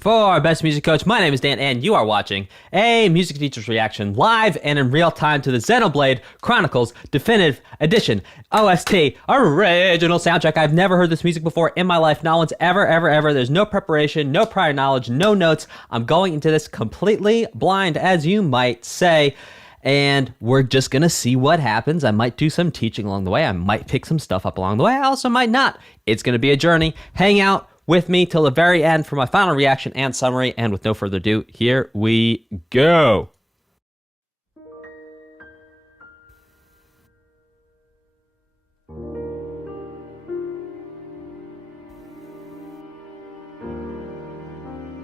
For Best Music Coach, my name is Dan, and you are watching a music teacher's reaction live and in real time to the Xenoblade Chronicles Definitive Edition OST original soundtrack. I've never heard this music before in my life. Not once, ever. There's no preparation, no prior knowledge, no notes. I'm going into this completely blind, as you might say, and we're just gonna see what happens. I might do some teaching along the way. I might pick some stuff up along the way. I also might not. It's gonna be a journey. Hang out with me till the very end for my final reaction and summary. And with no further ado, here we go.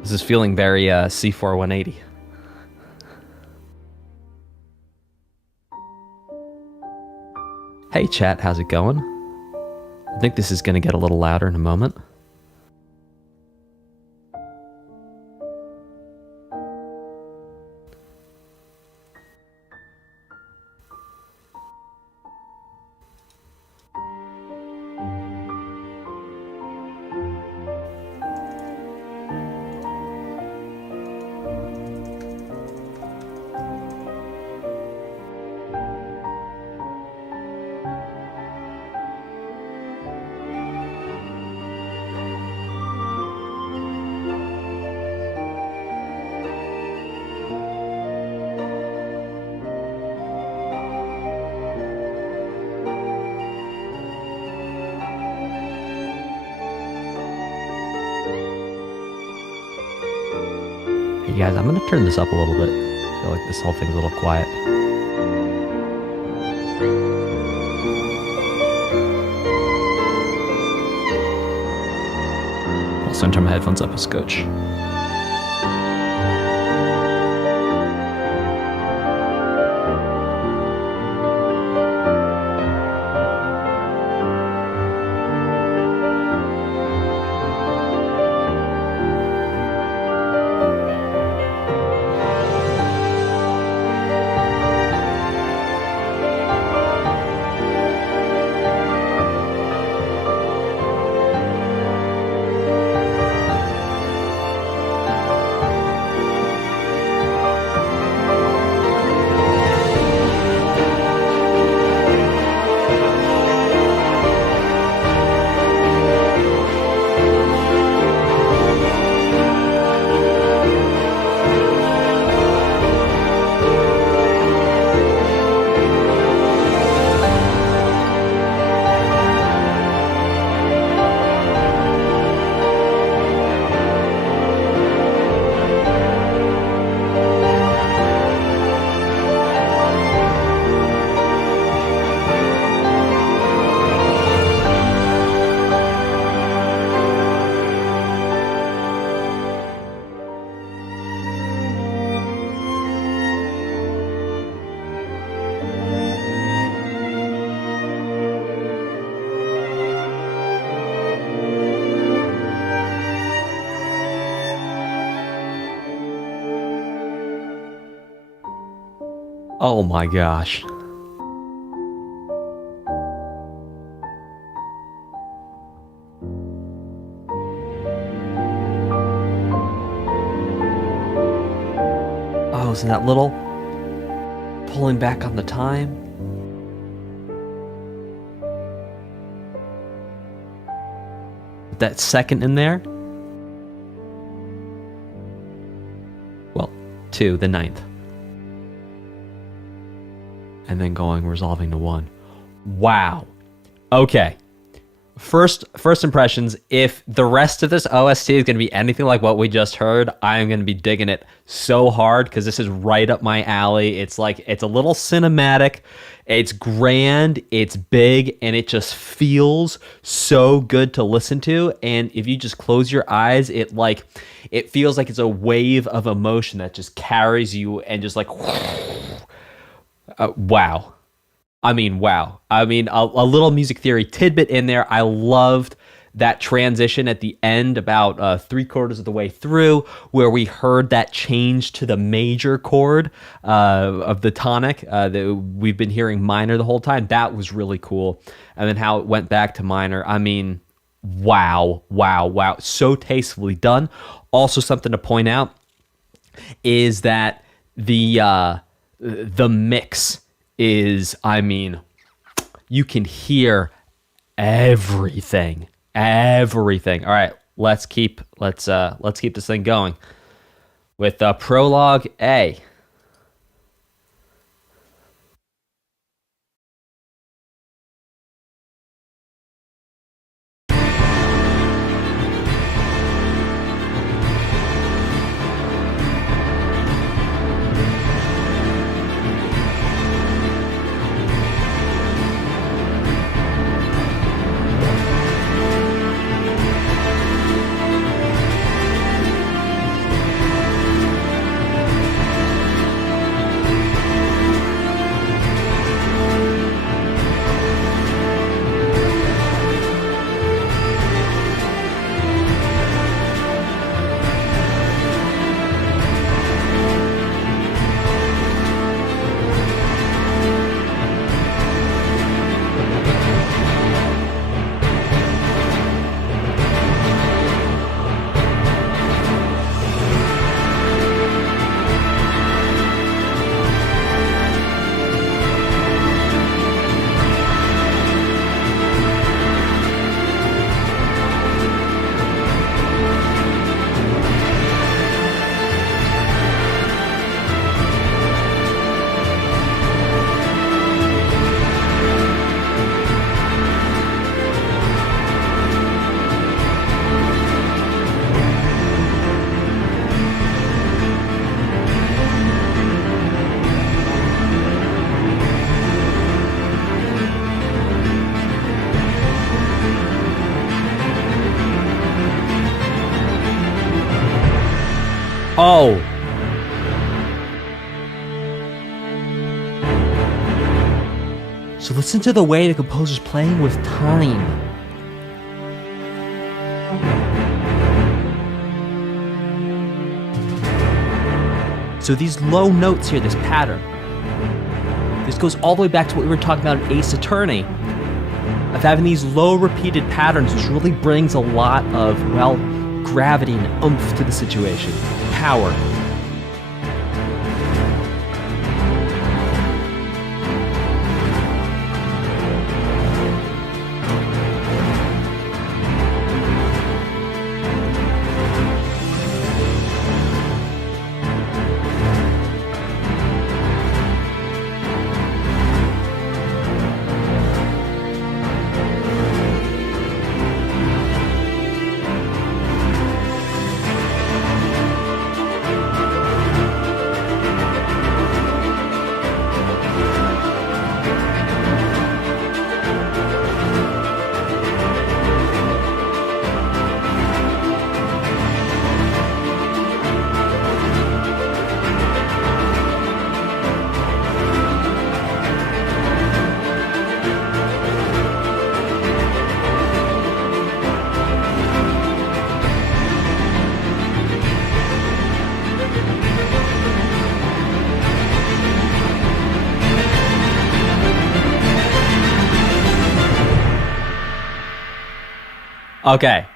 This is feeling very C4 180. Hey chat, how's it going? I think this is going to get a little louder in a moment. Hey guys, I'm gonna turn this up a little bit. I feel like this whole thing's a little quiet. Also turn my headphones up a scotch. Oh my gosh. Oh, isn't that little pulling back on the time? That second in there? Well, 2, the 9th. And then resolving to 1. Wow. Okay. First impressions, if the rest of this OST is going to be anything like what we just heard, I'm going to be digging it so hard because this is right up my alley. It's like, it's a little cinematic, it's grand, it's big, and it just feels so good to listen to. And if you just close your eyes, it feels like it's a wave of emotion that just carries you and just like... wow. I mean, wow. I mean, a little music theory tidbit in there. I loved that transition at the end, about 3/4 of the way through, where we heard that change to the major chord of the tonic. That we've been hearing minor the whole time. That was really cool. And then how it went back to minor. I mean, wow. So tastefully done. Also something to point out is that the mix is, I mean, you can hear everything. All right, let's keep this thing going with Prologue A. Oh. So listen to the way the composer's playing with time. So these low notes here, this pattern, this goes all the way back to what we were talking about in Ace Attorney, of having these low repeated patterns, which really brings a lot of, well, gravity and oomph to the situation. Power. Okay,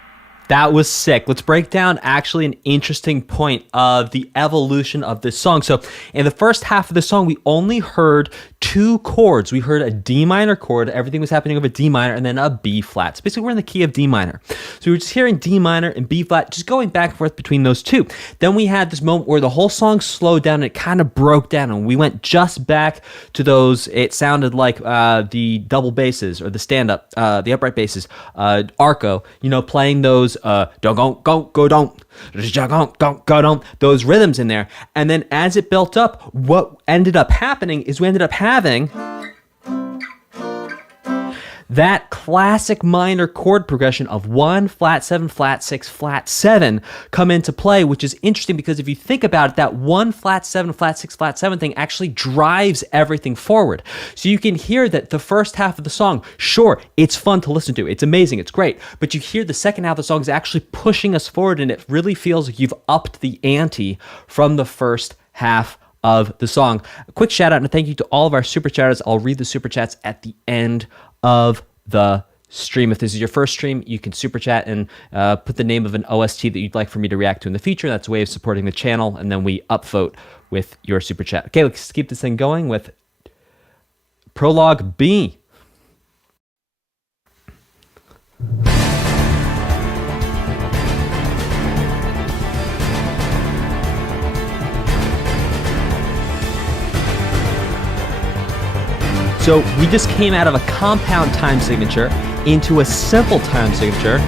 that was sick. Let's break down actually an interesting point of the evolution of this song. So in the first half of the song, we only heard two chords. We heard a D minor chord. Everything was happening over D minor, and then a B flat. So basically we're in the key of D minor. So we were just hearing D minor and B flat, just going back and forth between those two. Then we had this moment where the whole song slowed down and it kind of broke down, and we went just back to those, it sounded like the double basses or the stand-up, the upright basses, arco, playing those don't go don't, those rhythms in there. And then as it built up, what ended up happening is we ended up having that classic minor chord progression of 1, flat 7, flat 6, flat 7 come into play, which is interesting because if you think about it, that 1, flat 7, flat 6, flat 7 thing actually drives everything forward. So you can hear that the first half of the song, sure, it's fun to listen to, it's amazing, it's great, but you hear the second half of the song is actually pushing us forward, and it really feels like you've upped the ante from the first half of the song. A quick shout out and a thank you to all of our super chatters. I'll read the super chats at the end of the stream. If this is your first stream, you can super chat and put the name of an OST that you'd like for me to react to in the future. That's a way of supporting the channel, and then we upvote with your super chat. Okay, let's keep this thing going with Prologue B. So we just came out of a compound time signature into a simple time signature.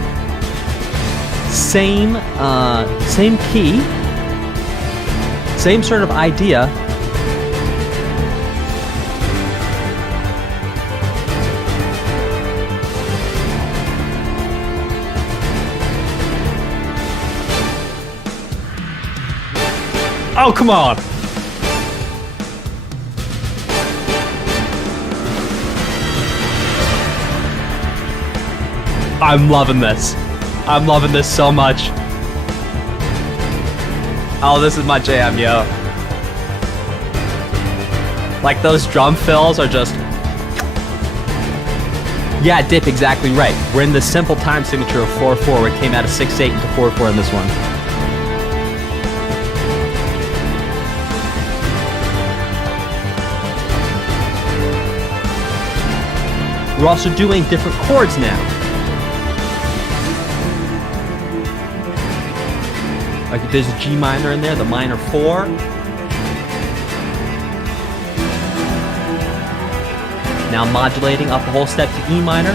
Same key, same sort of idea. Oh, come on! I'm loving this. I'm loving this so much. Oh, this is my jam, yo. Like, those drum fills are just... Yeah, Dip, exactly right. We're in the simple time signature of 4-4, where it came out of 6-8 into 4-4 in this one. We're also doing different chords now. Like, there's a G minor in there, the minor 4. Now modulating up a whole step to E minor.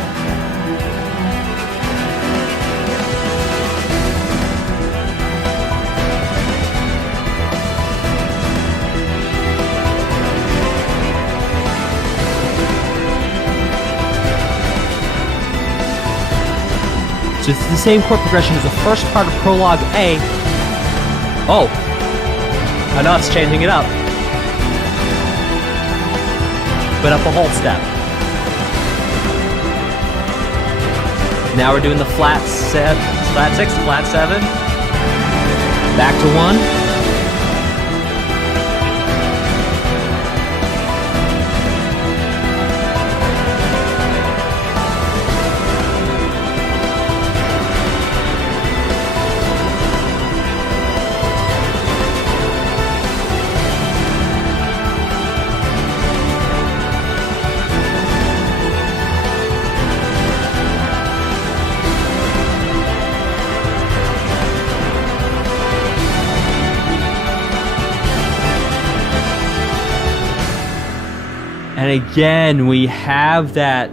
So it's the same chord progression as the first part of Prologue A. Oh, I know it's changing it up. But up a whole step. Now we're doing the flat 6, flat 7. Back to 1. And again, we have that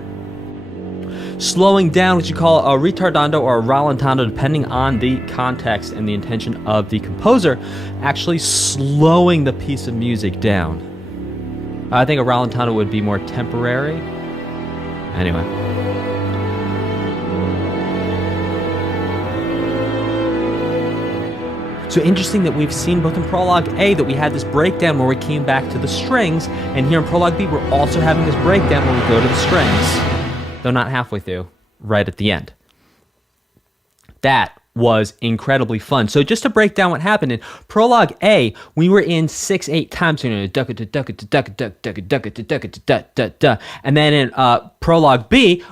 slowing down, which you call a retardando or a rallentando, depending on the context and the intention of the composer, actually slowing the piece of music down. I think a rallentando would be more temporary. Anyway. So interesting that we've seen both in Prologue A that we had this breakdown where we came back to the strings, and here in Prologue B we're also having this breakdown where we go to the strings, though not halfway through, right at the end. That was incredibly fun. So just to break down what happened in Prologue A, we were in 6/8 time signature, and then in Prologue B,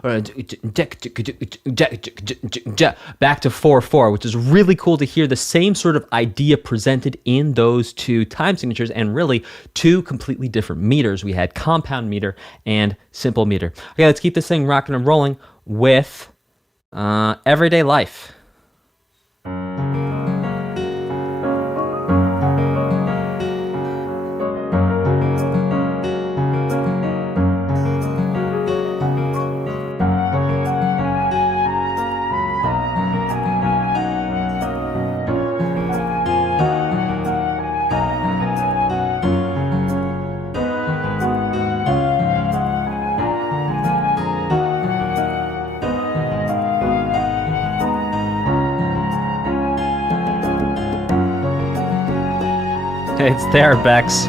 back to 4/4, which is really cool to hear the same sort of idea presented in those two time signatures, and really two completely different meters. We had compound meter and simple meter. Okay, let's keep this thing rocking and rolling with Everyday Life. It's there, Bex.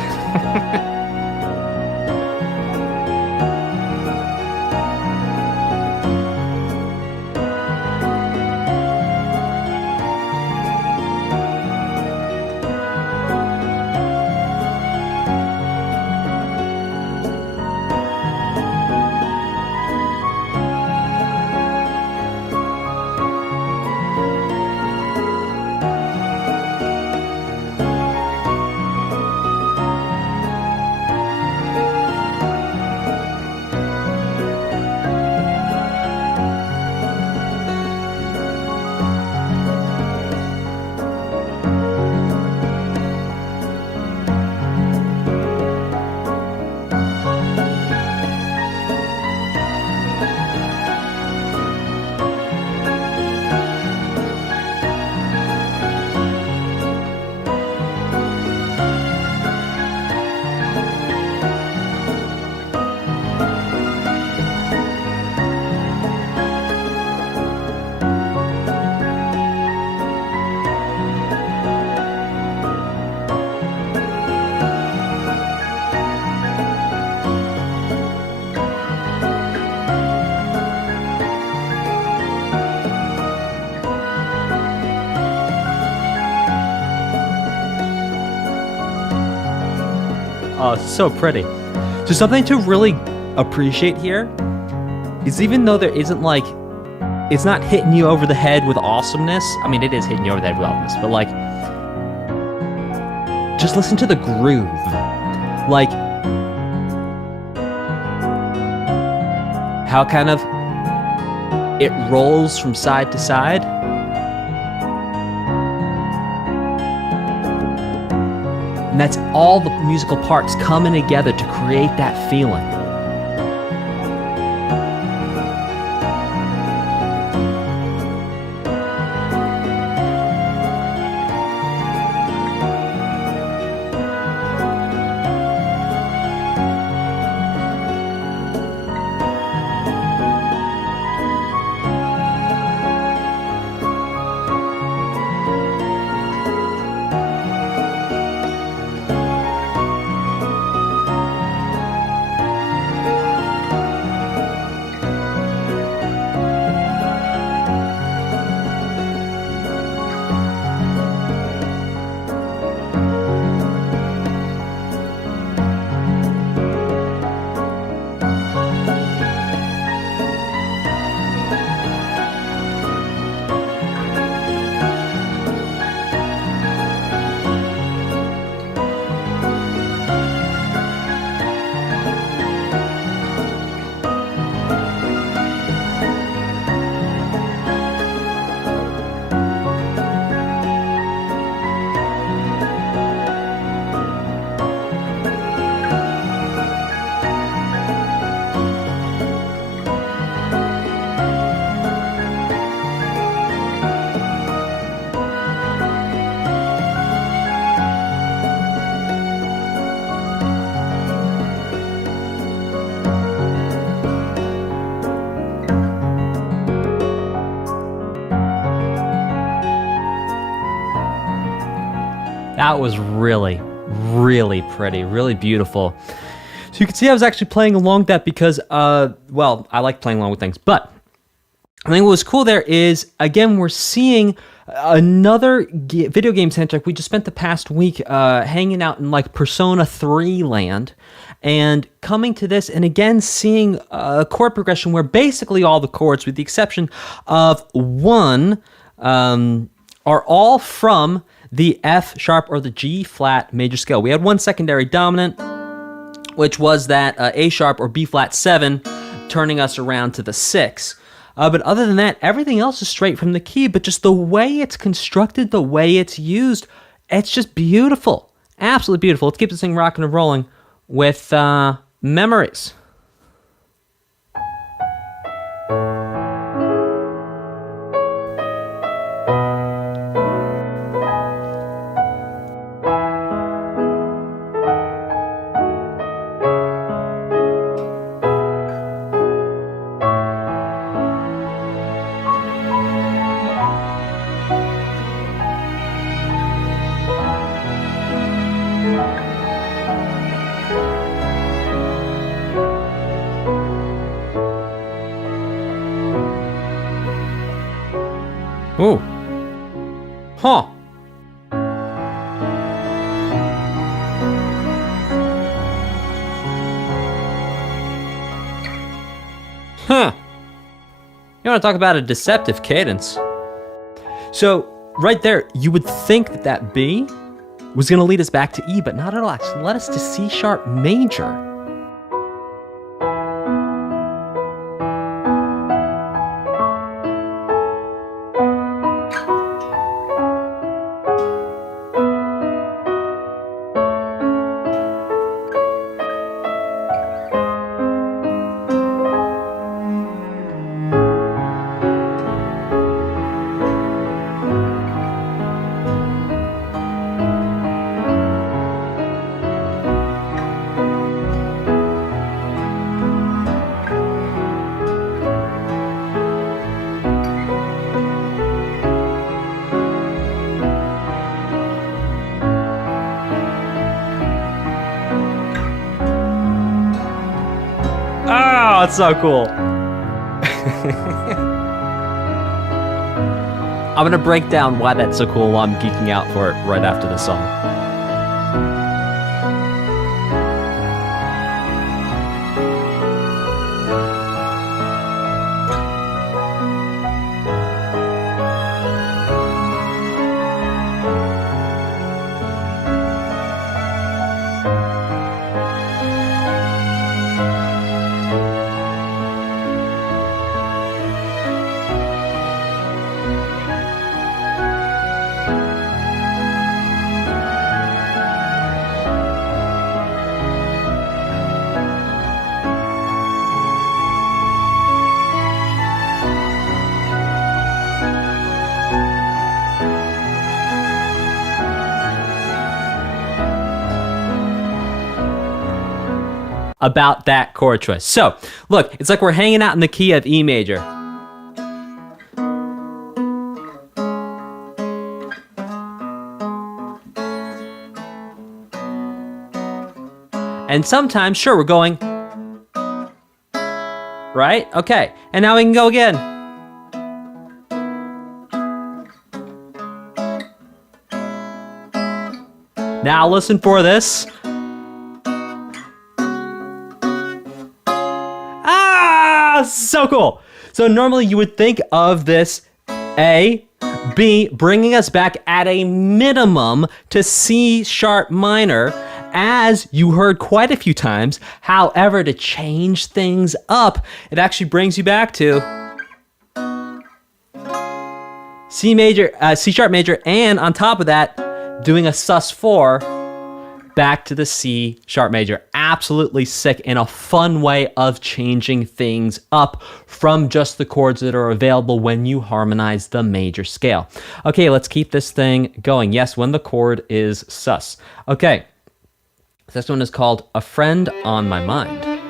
Oh, so pretty. So something to really appreciate here is even though there isn't like, it's not hitting you over the head with awesomeness. I mean, it is hitting you over the head with awesomeness, but like, just listen to the groove. Like, how kind of it rolls from side to side. And that's all the musical parts coming together to create that feeling. That was really, really pretty, really beautiful. So you can see I was actually playing along with that because, well, I like playing along with things. But I think what was cool there is, again, we're seeing another video game soundtrack. We just spent the past week hanging out in like Persona 3 land and coming to this and again seeing a chord progression where basically all the chords, with the exception of one, are all from the F sharp or the G flat major scale. We had one secondary dominant, which was that A sharp or B flat 7, turning us around to the 6. But other than that, everything else is straight from the key, but just the way it's constructed, the way it's used, it's just beautiful. Absolutely beautiful. Let's keep this thing rocking and rolling with Memories. Ooh. Huh. Huh. You want to talk about a deceptive cadence. So, right there, you would think that that B was going to lead us back to E, but not at all. Actually led us to C sharp major. That's so cool. I'm gonna break down why that's so cool while I'm geeking out for it right after the song. about that chord choice. So, look, it's like we're hanging out in the key of E major. And sometimes, sure, we're going, right? Okay, and now we can go again. Now listen for this. So cool. So normally you would think of this A, B, bringing us back at a minimum to C sharp minor, as you heard quite a few times. However, to change things up, it actually brings you back to C major, C sharp major, and on top of that, doing a sus4 back to the C sharp major. Absolutely sick and a fun way of changing things up from just the chords that are available when you harmonize the major scale. Okay, let's keep this thing going. Yes, when the chord is sus. Okay, this one is called A Friend on My Mind.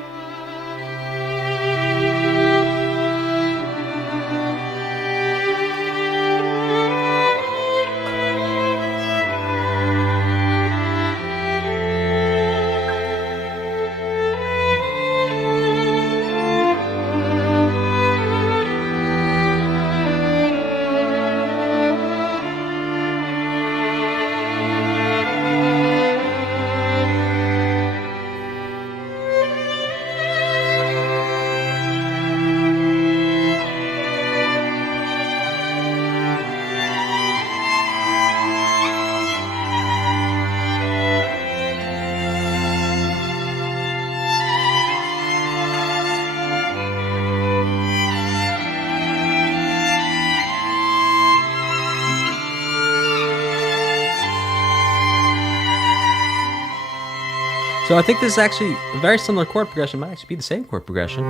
So I think this is actually a very similar chord progression. It might actually be the same chord progression.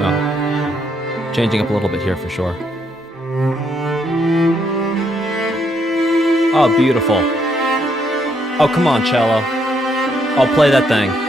Well, changing up a little bit here for sure. Oh, beautiful. Oh, come on, cello. I'll play that thing.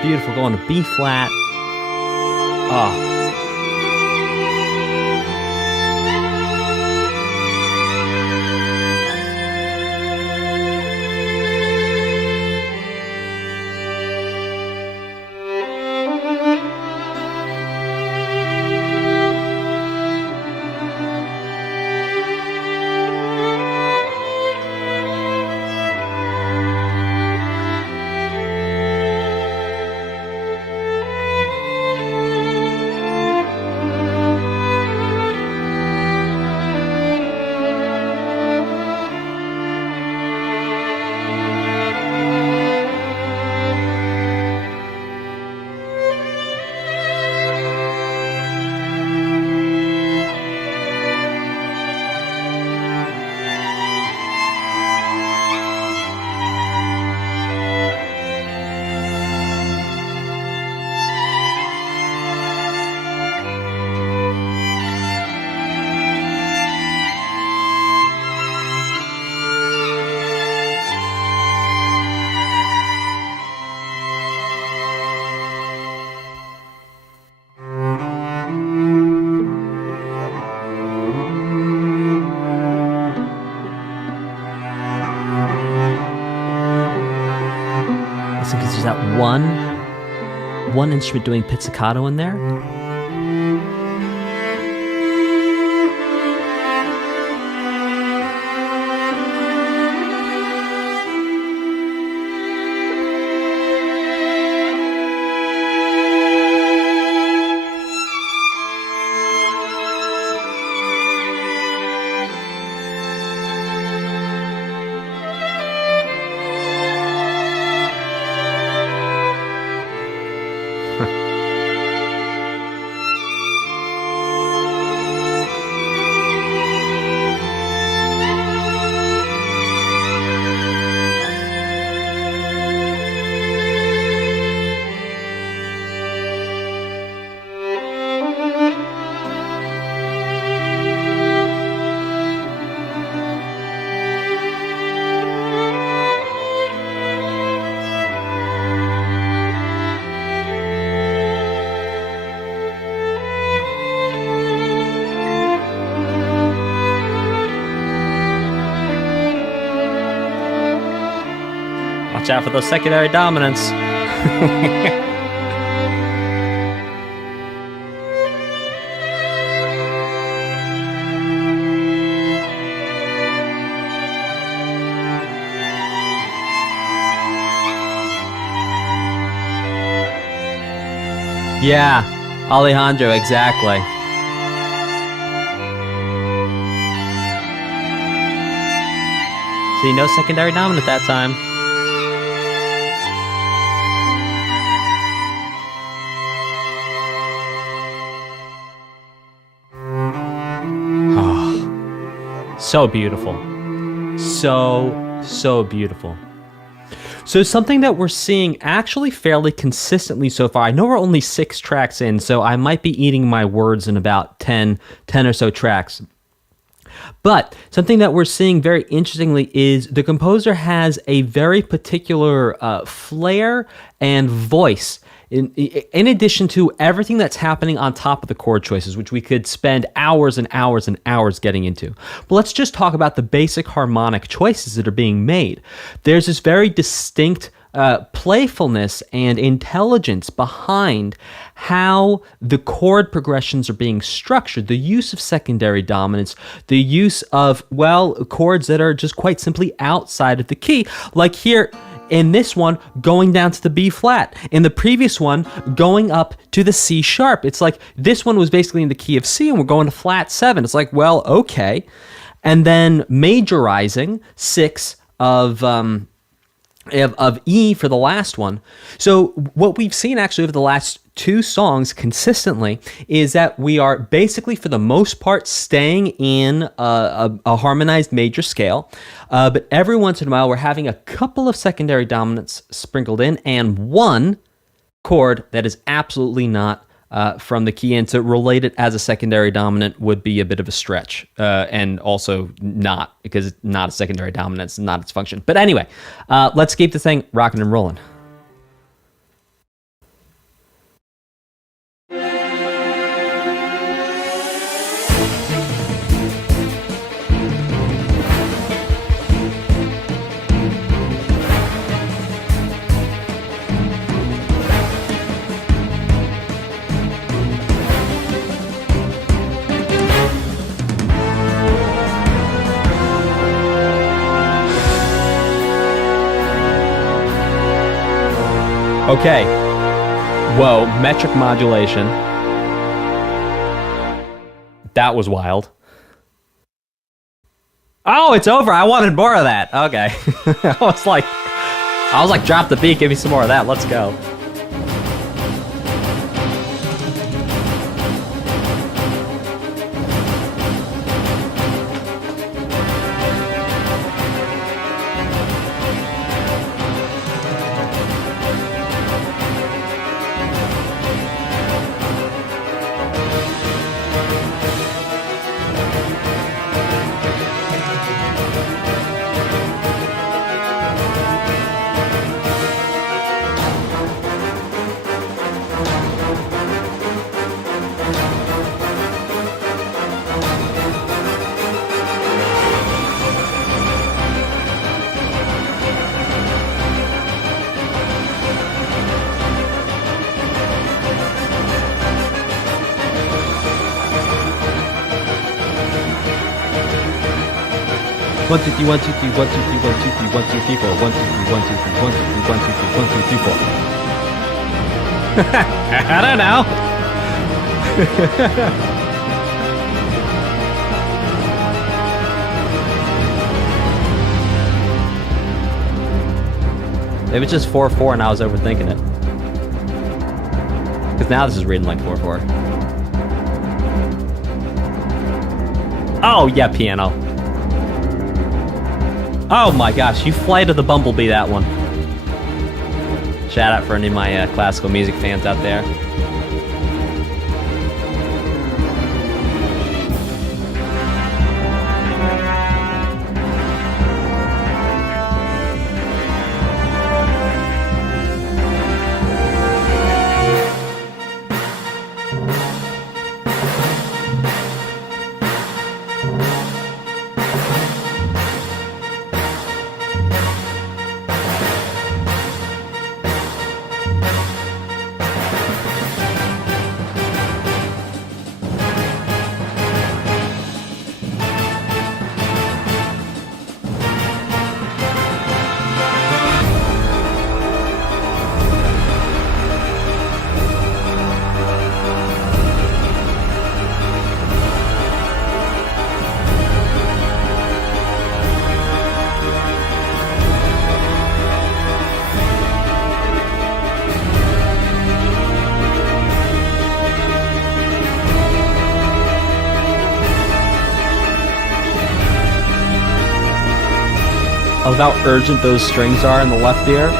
Beautiful, going to B flat. Oh. Because there's that one instrument doing pizzicato in there. Watch out for those secondary dominants. Yeah, Alejandro, exactly. See, no secondary dominant that time. Oh, so beautiful. So beautiful. So something that we're seeing actually fairly consistently so far. I know we're only 6 tracks in, so I might be eating my words in about 10 or so tracks. But something that we're seeing very interestingly is the composer has a very particular flair and voice in addition to everything that's happening on top of the chord choices, which we could spend hours and hours and hours getting into. But let's just talk about the basic harmonic choices that are being made. There's this very distinct playfulness and intelligence behind how the chord progressions are being structured, the use of secondary dominance, the use of, well, chords that are just quite simply outside of the key. Like here, in this one, going down to the B flat. In the previous one, going up to the C sharp. It's like this one was basically in the key of C and we're going to flat 7. It's like, well, okay. And then majorizing 6 of E for the last one. So what we've seen actually over the last 2 songs consistently is that we are basically, for the most part, staying in a harmonized major scale. But every once in a while, we're having a couple of secondary dominants sprinkled in and one chord that is absolutely not from the key, and to relate it as a secondary dominant would be a bit of a stretch, and also not, because it's not a secondary dominant, it's not its function. But anyway, let's keep the thing rocking and rolling. Okay. Whoa, metric modulation. That was wild. Oh, it's over. I wanted more of that. Okay. I was like, drop the beat, give me some more of that. Let's go. One, two, three, 1, 2, 3, 1, 2, 3, 1, 2, 3, 1, 2, 3, 1, 2, 3, 4. 1, 2, 3, 1, 2, 3, 1, 2, 3, 1, 2, 3, 1, 2, 3, 4. I don't know. Maybe it's just 4/4 and I was overthinking it. Because now this is reading like 4/4. Oh, yeah, piano. Oh my gosh, you Flight of the Bumblebee that one. Shout out for any of my classical music fans out there. of how urgent those strings are in the left ear.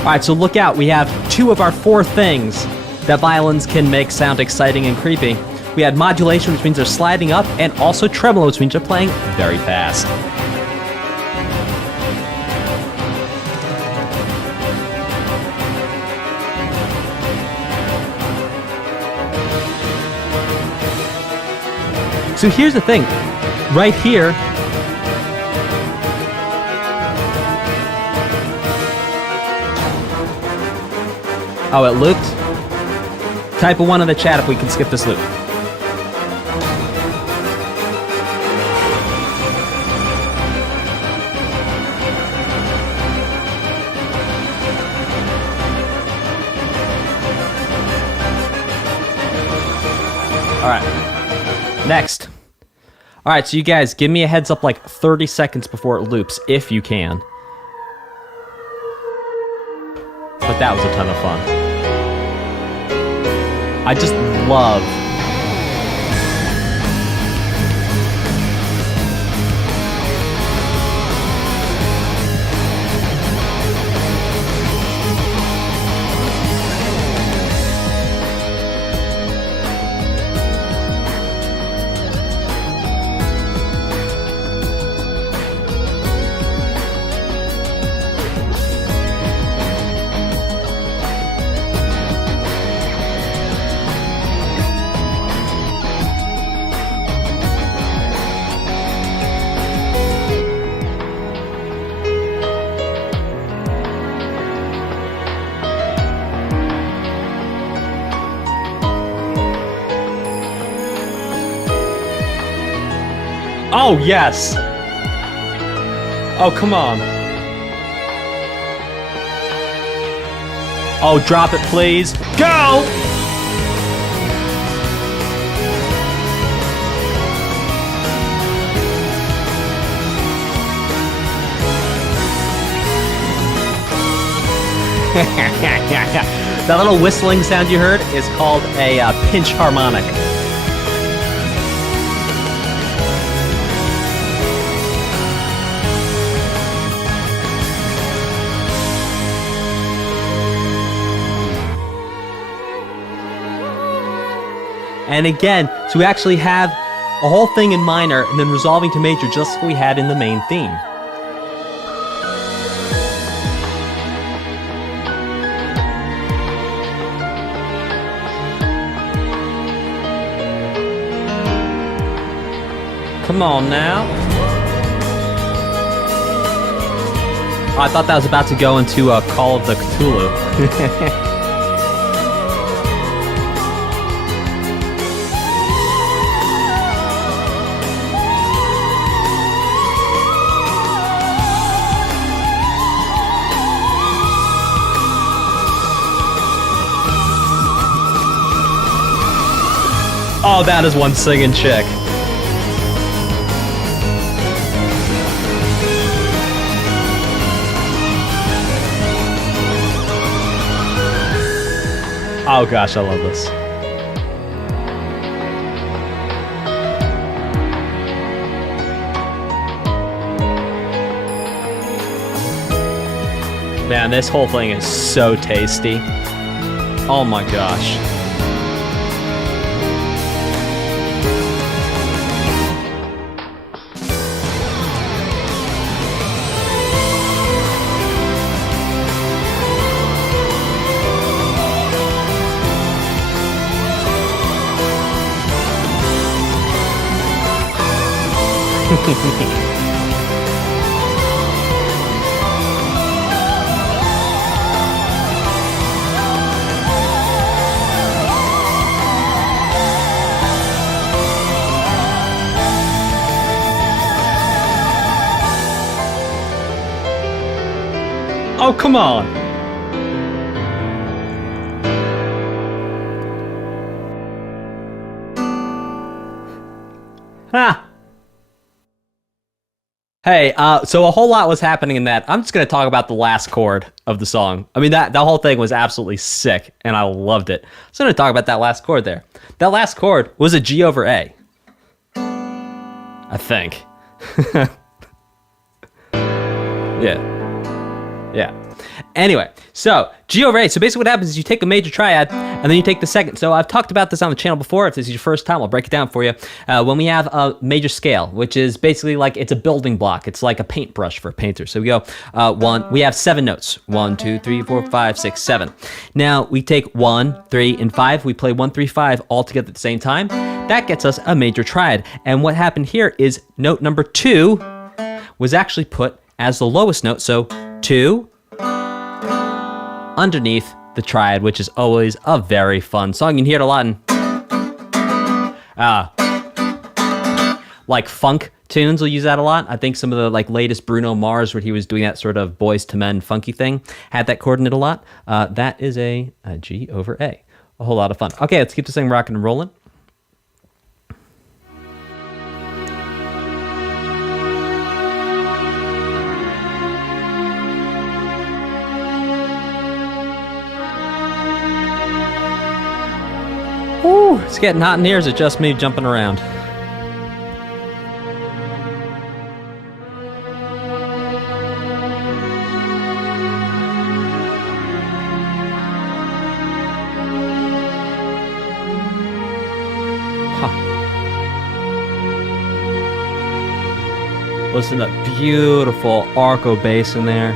Alright, so look out. We have 2 of our 4 things that violins can make sound exciting and creepy. We had modulation, which means they're sliding up, and also tremolo, which means they're playing very fast. So here's the thing. Right here, oh, it looped? Type a 1 in the chat if we can skip this loop. Alright. Next. Alright, so you guys, give me a heads up like 30 seconds before it loops, if you can. But that was a ton of fun. I just love oh, yes! Oh, come on. Oh, drop it, please. Go! That little whistling sound you heard is called a pinch harmonic. And again, so we actually have a whole thing in minor and then resolving to major just like we had in the main theme. Come on now. Oh, I thought that was about to go into Call of the Cthulhu. Oh, that is one singing chick. Oh gosh, I love this. Man, this whole thing is so tasty. Oh my gosh. Oh, come on! Ha! Hey, so a whole lot was happening in that. I'm just going to talk about the last chord of the song. I mean, that whole thing was absolutely sick, and I loved it. So I'm going to talk about that last chord there. That last chord was a G over A. I think. Yeah. Anyway, so G over A. So basically what happens is you take a major triad and then you take the second. So I've talked about this on the channel before. If this is your first time, I'll break it down for you. When we have a major scale, which is basically like it's a building block. It's like a paintbrush for a painter. So we go we have 7 notes. 1, 2, 3, 4, 5, 6, 7. Now we take 1, 3, and 5. We play 1, 3, 5 all together at the same time. That gets us a major triad. And what happened here is note number 2 was actually put as the lowest note. So 2 underneath the triad, which is always a very fun song. You can hear it a lot in like funk tunes will use that a lot. I think some of the like latest Bruno Mars, where he was doing that sort of Boys to Men funky thing, had that chord in it a lot. That is a G over A. A whole lot of fun. Okay, let's keep this thing rocking and rolling. Woo, it's getting hot in here. Is it just me jumping around? Huh. Listen to that beautiful arco bass in there.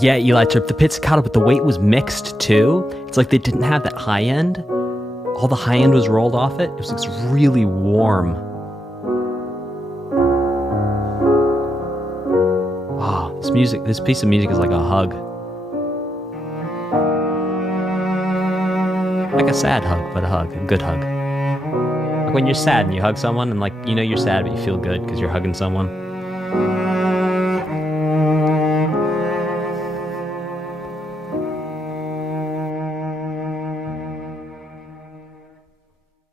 Yeah, Eli Trip, the pizzicato, but the weight was mixed too. It's like they didn't have that high end. All the high end was rolled off it. It was like really warm. Oh, this piece of music is like a hug. Like a sad hug, but a good hug. Like when you're sad and you hug someone and like, you know you're sad, but you feel good because you're hugging someone.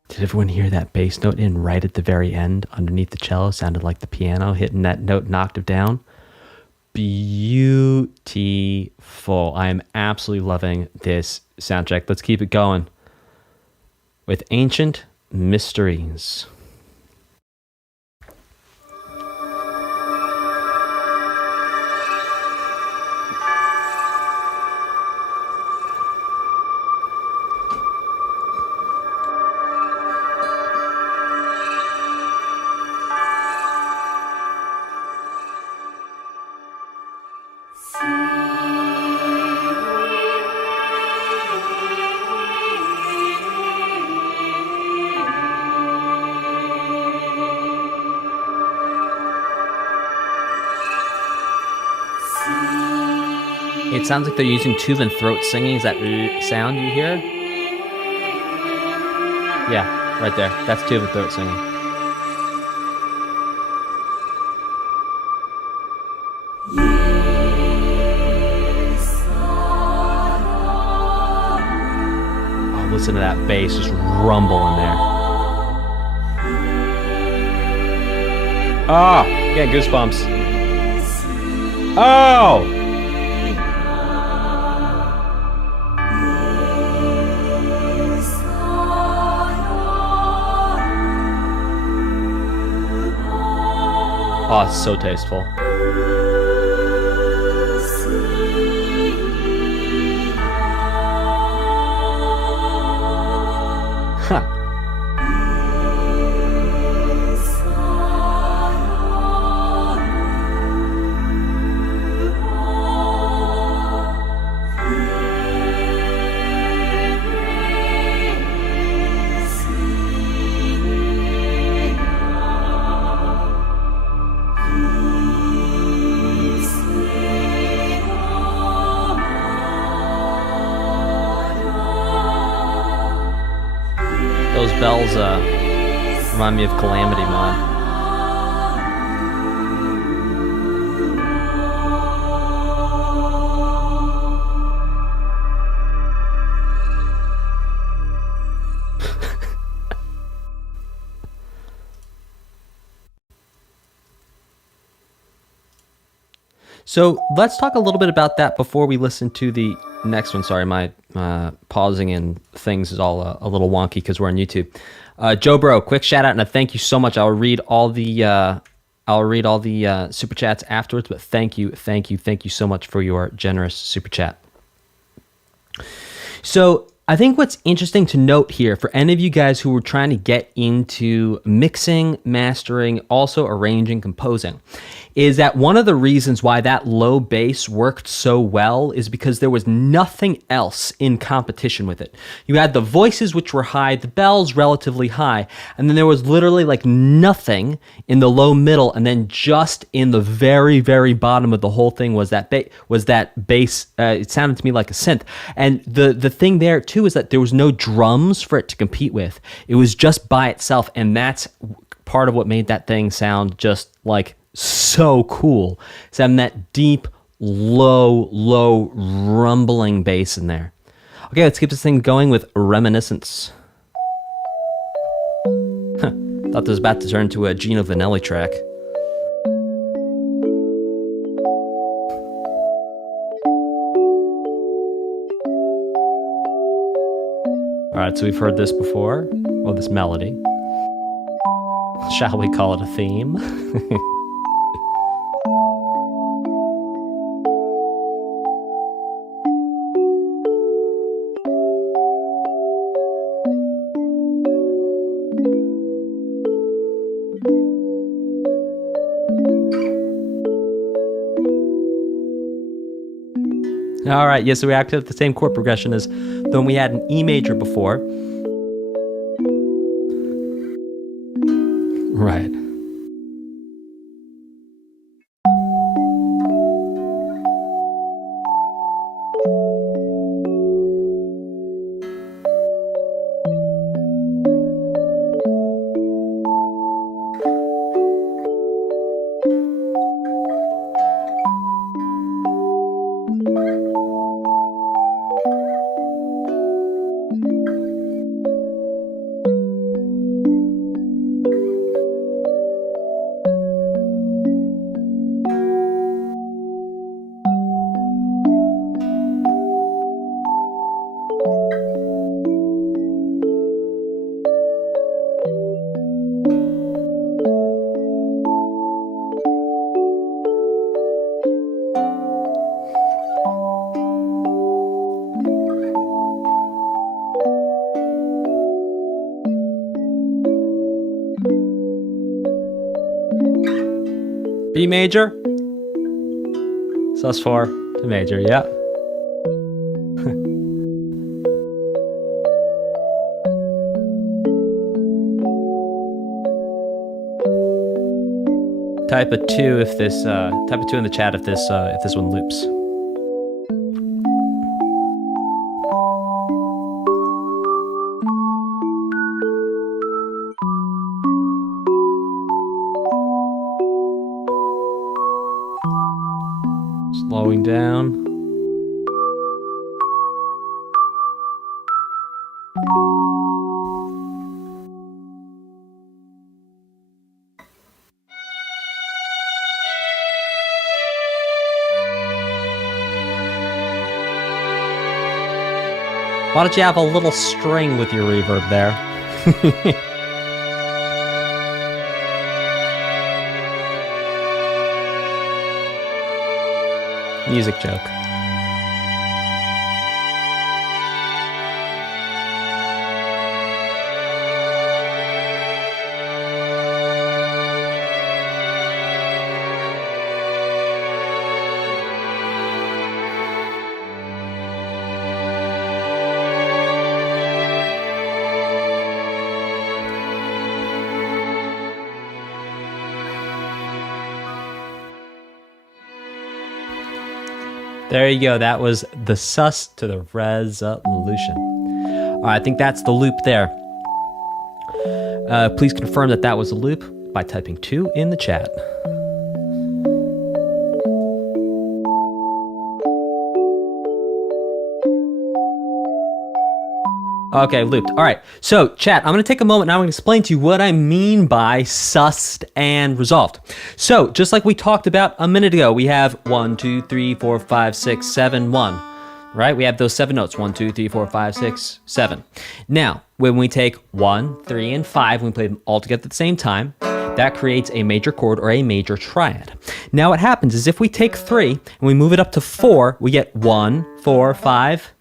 Did everyone hear that bass note in right at the very end underneath the cello? Sounded like the piano hitting that note an octave down. Beautiful. I am absolutely loving this soundtrack. Let's keep it going with Ancient Mysteries. It sounds like they're using tube and throat singing. Is that sound you hear? Yeah, right there. That's tube and throat singing. Oh, listen to that bass just rumble in there. Oh, you get goosebumps. Oh! Oh, it's so tasteful. Huh. Those bells remind me of Calamity Mod. So let's talk a little bit about that before we listen to the next one. Sorry, my pausing and things is all a little wonky because we're on YouTube. Joe Bro, quick shout out and a thank you so much. I'll read all the super chats afterwards, but thank you so much for your generous super chat. So I think what's interesting to note here for any of you guys who were trying to get into mixing, mastering, also arranging, composing, is that one of the reasons why that low bass worked so well is because there was nothing else in competition with it. You had the voices, which were high, the bells relatively high, and then there was literally like nothing in the low middle, and then just in the very, very bottom of the whole thing was that bass. It sounded to me like a synth. And the thing there too is that there was no drums for it to compete with. It was just by itself, and that's part of what made that thing sound just like so cool. It's having that deep, low rumbling bass in there. Okay, let's keep this thing going with Reminiscence. Thought this was about to turn into a Gino Vanelli track. Alright, so we've heard this before. Well, this melody. Shall we call it a theme? All right, yes, so we acted the same chord progression as the one we had in E major before. Right. B major, sus4 to major, yeah. Type a 2 if this type a 2 in the chat if this one loops. going down. Why don't you have a little string with your reverb there? Music joke. There you go. That was the sus to the resolution. All right, I think that's the loop there. Please confirm that that was a loop by typing 2 in the chat. Okay, looped. All right, so chat, I'm going to take a moment and I'm going to explain to you what I mean by sussed and resolved. So, just like we talked about a minute ago, we have 1, 2, 3, 4, 5, 6, 7, 1. Right? We have those 7 notes. 1, 2, 3, 4, 5, 6, 7. Now, when we take 1, 3, and 5, we play them all together at the same time. That creates a major chord or a major triad. Now, what happens is if we take 3 and we move it up to 4, we get 1, 4, 5.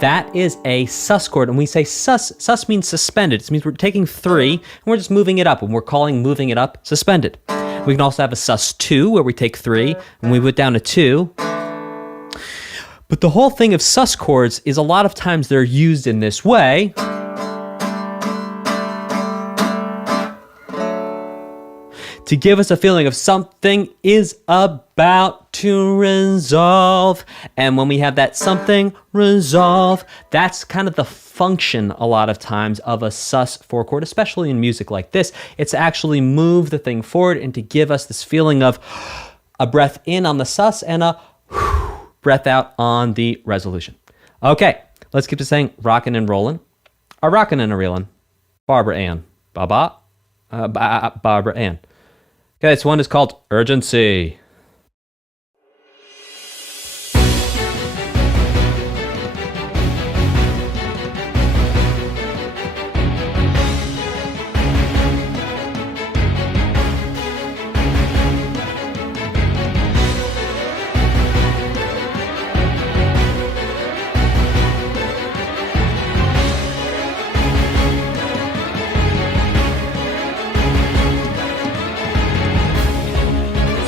That is a sus chord, and we say sus means suspended. It means we're taking 3, and we're just moving it up, and we're calling moving it up suspended. We can also have a sus 2, where we take 3, and we put down a 2. But the whole thing of sus chords is a lot of times they're used in this way. To give us a feeling of something is about to resolve. And when we have that something resolve, that's kind of the function a lot of times of a sus 4 chord, especially in music like this. It's to actually move the thing forward and to give us this feeling of a breath in on the sus and a breath out on the resolution. Okay, let's keep to saying rockin' and rollin'. A rockin' and a reelin'. Barbara Ann. Barbara Ann. Okay, this one is called Urgency.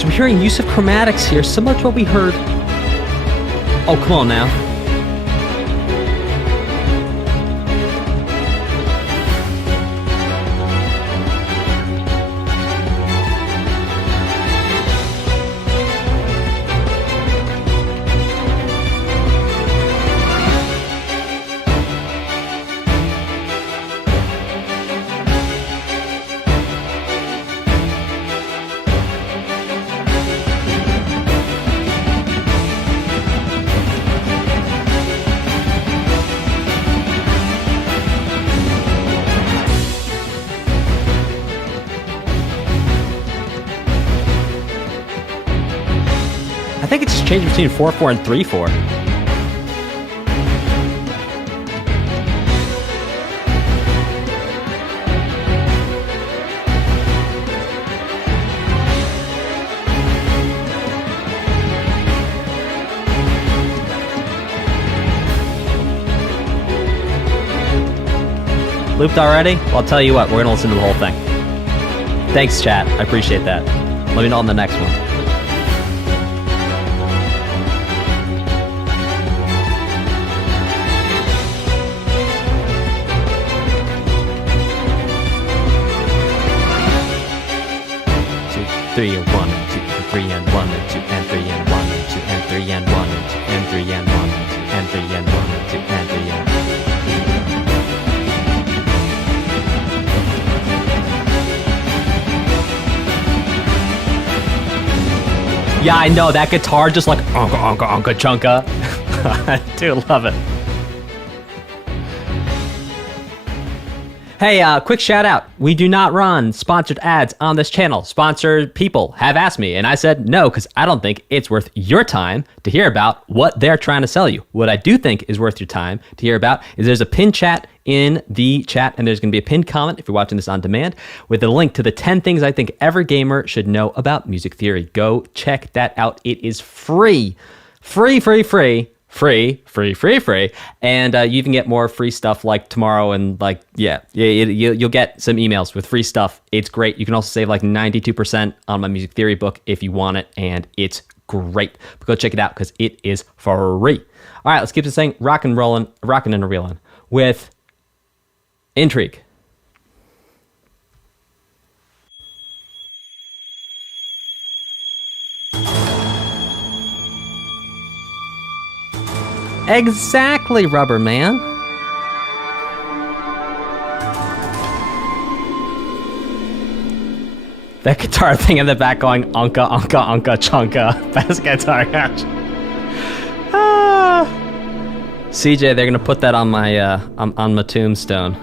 We're hearing use of chromatics here, similar to what we heard. Oh, come on now. I think it's just changing between 4/4 and 3/4. Looped already? Well, I'll tell you what, we're gonna listen to the whole thing. Thanks, chat. I appreciate that. Let me know on the next one. Three and 1 and 2 and 3 and 1 and 2 and 3 and 1 and 2 and 3 and 1 and 2 and 3 and 1 and 2 and 3 and 1 and 2 and 3 and 1. Yeah, I know, that guitar just like unka, unka, unka, chunka. I do love it. Hey, quick shout out. We do not run sponsored ads on this channel. Sponsored people have asked me, and I said no, because I don't think it's worth your time to hear about what they're trying to sell you. What I do think is worth your time to hear about is there's a pinned chat in the chat, and there's going to be a pinned comment if you're watching this on demand with a link to the 10 things I think every gamer should know about music theory. Go check that out. It is free. Free. And you even get more free stuff like tomorrow, and like, you'll get some emails with free stuff. It's great. You can also save like 92% on my music theory book if you want it, and it's great. But go check it out because it is free. All right, let's keep this thing rocking and reeling with Intrigue. Exactly, Rubber Man. That guitar thing in the back going unka, unka, unka, chunka. Best guitar catch. CJ, they're gonna put that on my on my tombstone.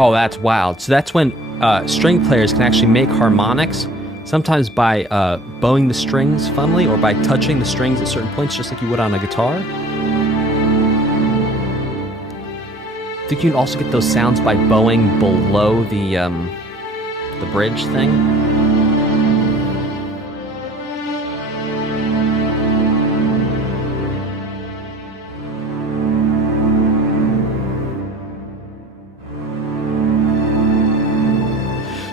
Oh, that's wild. So that's when string players can actually make harmonics, sometimes by bowing the strings funnily or by touching the strings at certain points, just like you would on a guitar. I think you can also get those sounds by bowing below the bridge thing.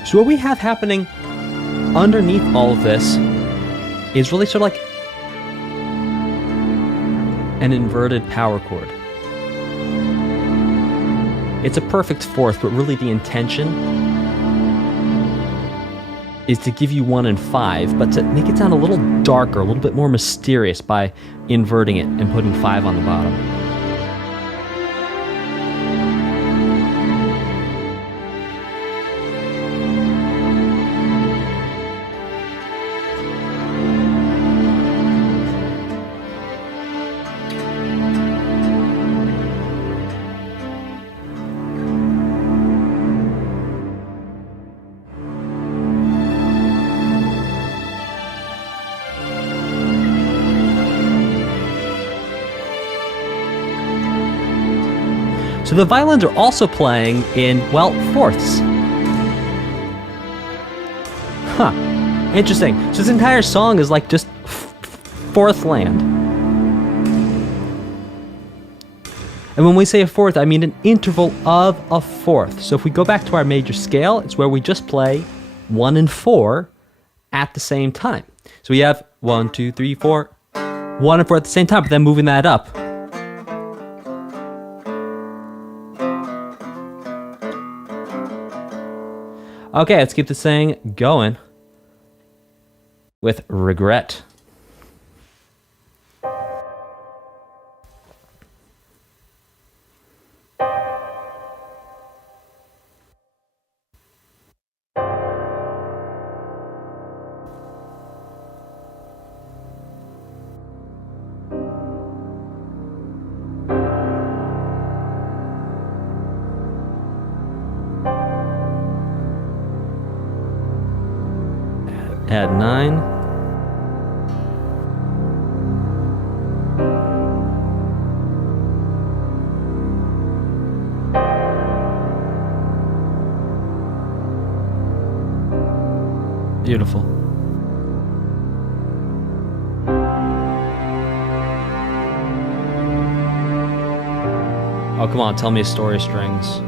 So what we have happening underneath all of this is really sort of like an inverted power chord. It's a perfect fourth, but really the intention is to give you 1 and 5, but to make it sound a little darker, a little bit more mysterious by inverting it and putting 5 on the bottom. So the violins are also playing in, well, fourths. Huh. Interesting. So this entire song is like just fourth land. And when we say a fourth, I mean an interval of a fourth. So if we go back to our major scale, it's where we just play 1 and 4 at the same time. So we have 1, 2, 3, 4, 1 and 4 at the same time, but then moving that up. Okay, let's keep this thing going with Regret. Add 9. Beautiful. Oh, come on, tell me a story, strings.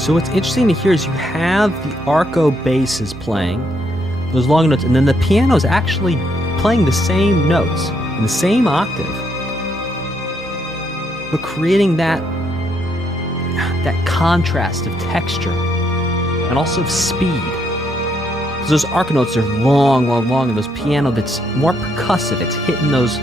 So what's interesting to hear is you have the arco basses playing, those long notes, and then the piano is actually playing the same notes in the same octave, but creating that contrast of texture and also of speed. Because those arco notes are long, long, long, and those piano that's more percussive, it's hitting those.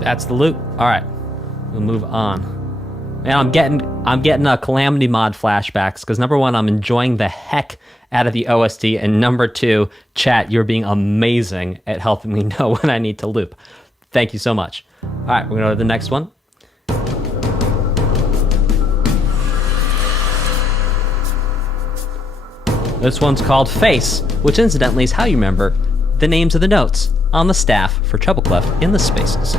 That's the loop. All right, we'll move on. Man, I'm getting a Calamity mod flashbacks because number one, I'm enjoying the heck out of the OST, and number two, chat, you're being amazing at helping me know when I need to loop. Thank you so much. All right, we're gonna go to the next one. This one's called Face, which incidentally is how you remember the names of the notes on the staff for treble clef in the spaces.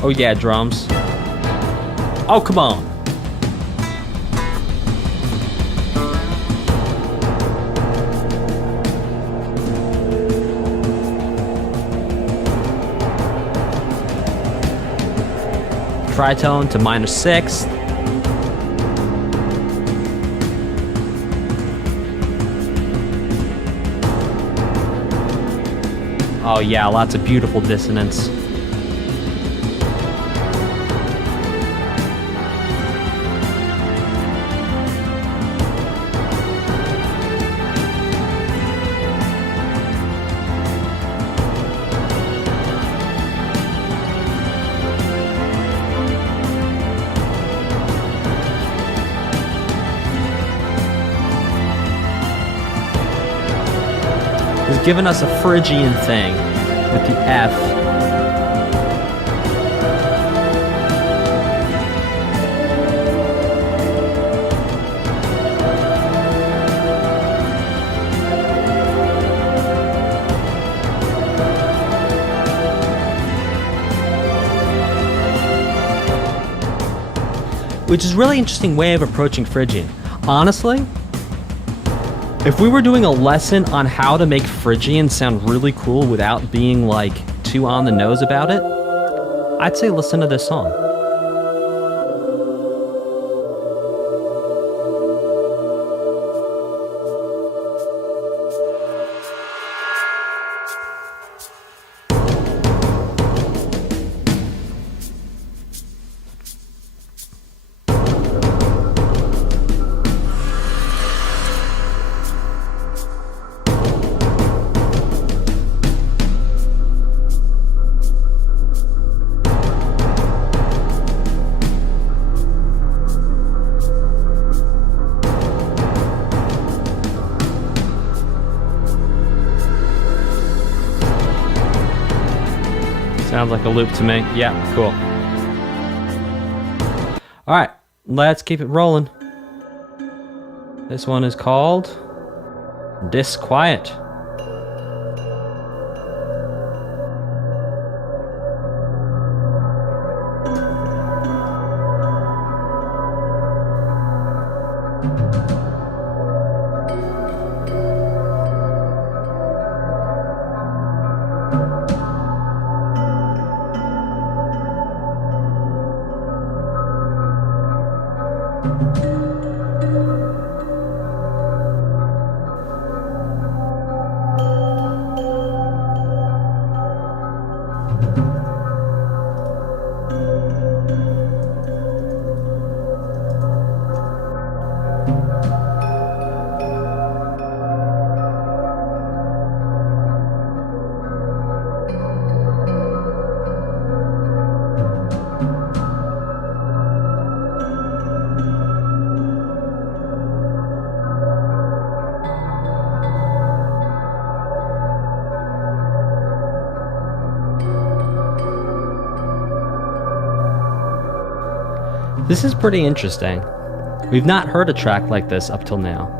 Oh yeah, drums. Oh, come on. Tritone to minor sixth. Oh yeah, lots of beautiful dissonance. Giving us a Phrygian thing with the F. Which is a really interesting way of approaching Phrygian. Honestly, if we were doing a lesson on how to make Phrygian sound really cool without being like too on the nose about it, I'd say listen to this song. Sounds like a loop to me. Yeah, cool. All right, let's keep it rolling. This one is called Disquiet. This is pretty interesting. We've not heard a track like this up till now.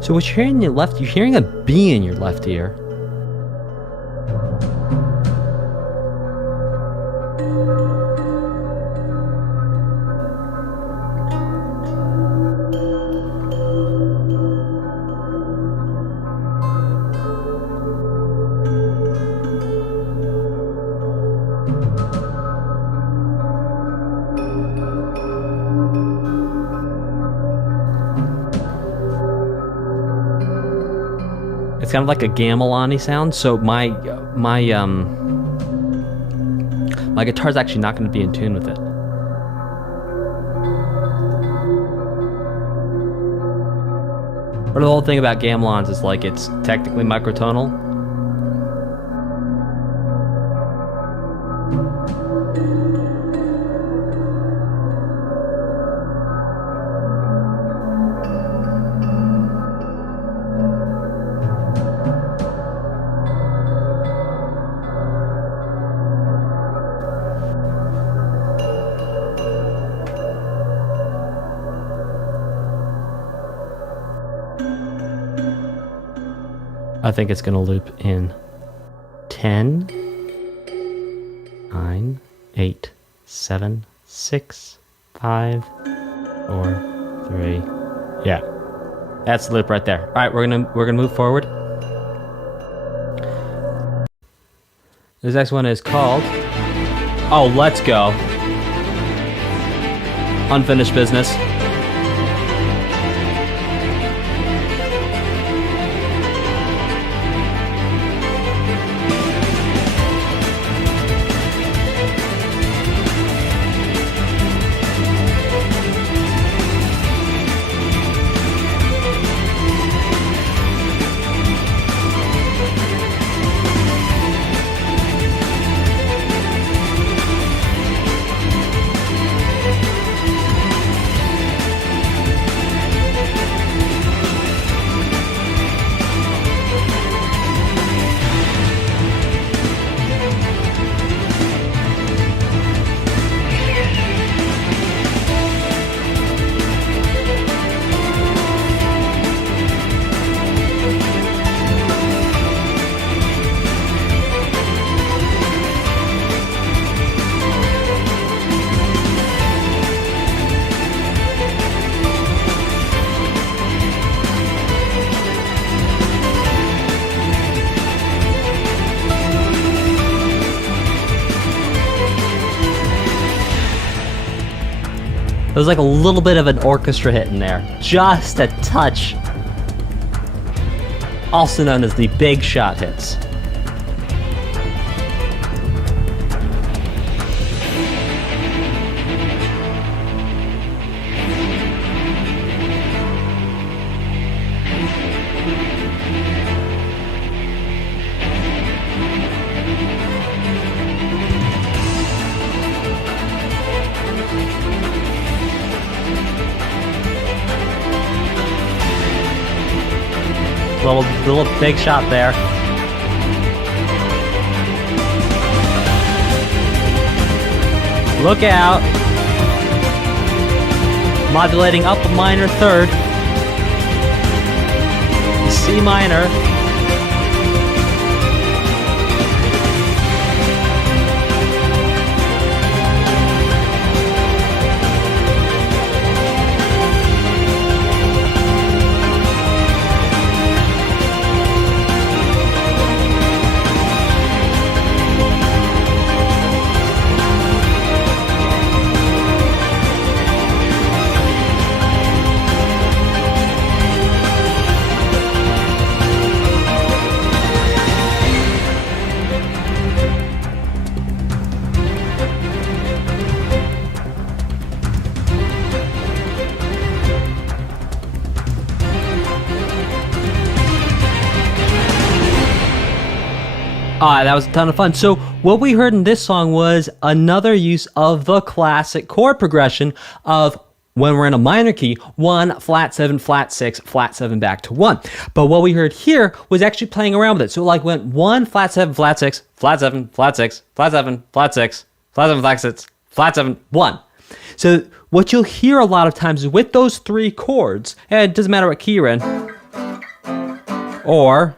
So what you're hearing in your left, you're hearing a B in your left ear. It's kind of like a gamelan-y sound, so my guitar's actually not going to be in tune with it. But the whole thing about gamelans is like it's technically microtonal. I think it's going to loop in 10, 9, 8, 7, 6, 5, 4, 3. Yeah. That's the loop right there. All right, we're going to move forward. This next one is called Oh, Let's Go. Unfinished Business. There's like a little bit of an orchestra hit in there. Just a touch. Also known as the big shot hits. Little big shot there. Look out. Modulating up a minor third. C minor. That was a ton of fun. So what we heard in this song was another use of the classic chord progression of when we're in a minor key, 1, flat 7, flat 6, flat 7 back to 1. But what we heard here was actually playing around with it. So like went 1, flat 7, flat 6, flat 7, flat 6, flat 7, flat 6, flat 7, flat 6, flat 7, 1. So what you'll hear a lot of times is with those 3 chords, and it doesn't matter what key you're in, or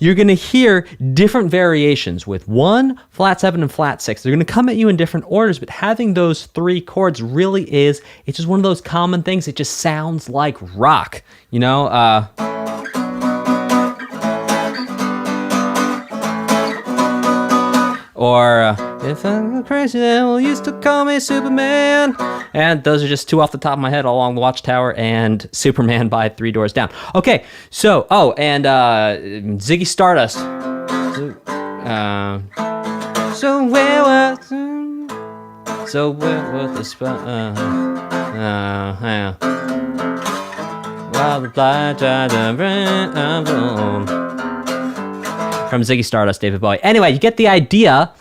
you're going to hear different variations with 1, flat 7, and flat 6. They're going to come at you in different orders, but having those 3 chords really it's just one of those common things. It just sounds like rock, you know? Or if I'm crazy, they will used to call me Superman. And those are just 2 off the top of my head, Along the Watchtower and Superman by 3 Doors Down. Okay, so, and Ziggy Stardust. So where was the spot? While the fly tried to bring up home. From Ziggy Stardust, David Bowie. Anyway, you get the idea.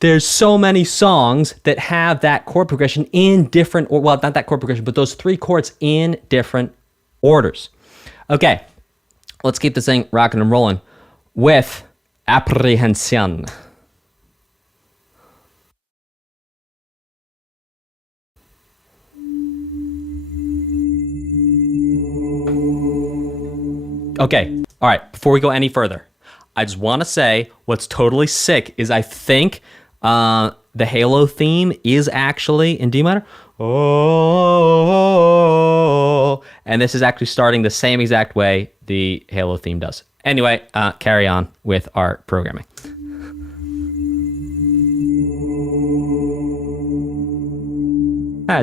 There's so many songs that have that chord progression in different, or well, not that chord progression, but those 3 chords in different orders. Okay, let's keep this thing rocking and rolling with Apprehension. Okay, all right, before we go any further, I just want to say what's totally sick is I think the Halo theme is actually in D minor. Oh, and this is actually starting the same exact way the Halo theme does. Anyway, carry on with our programming.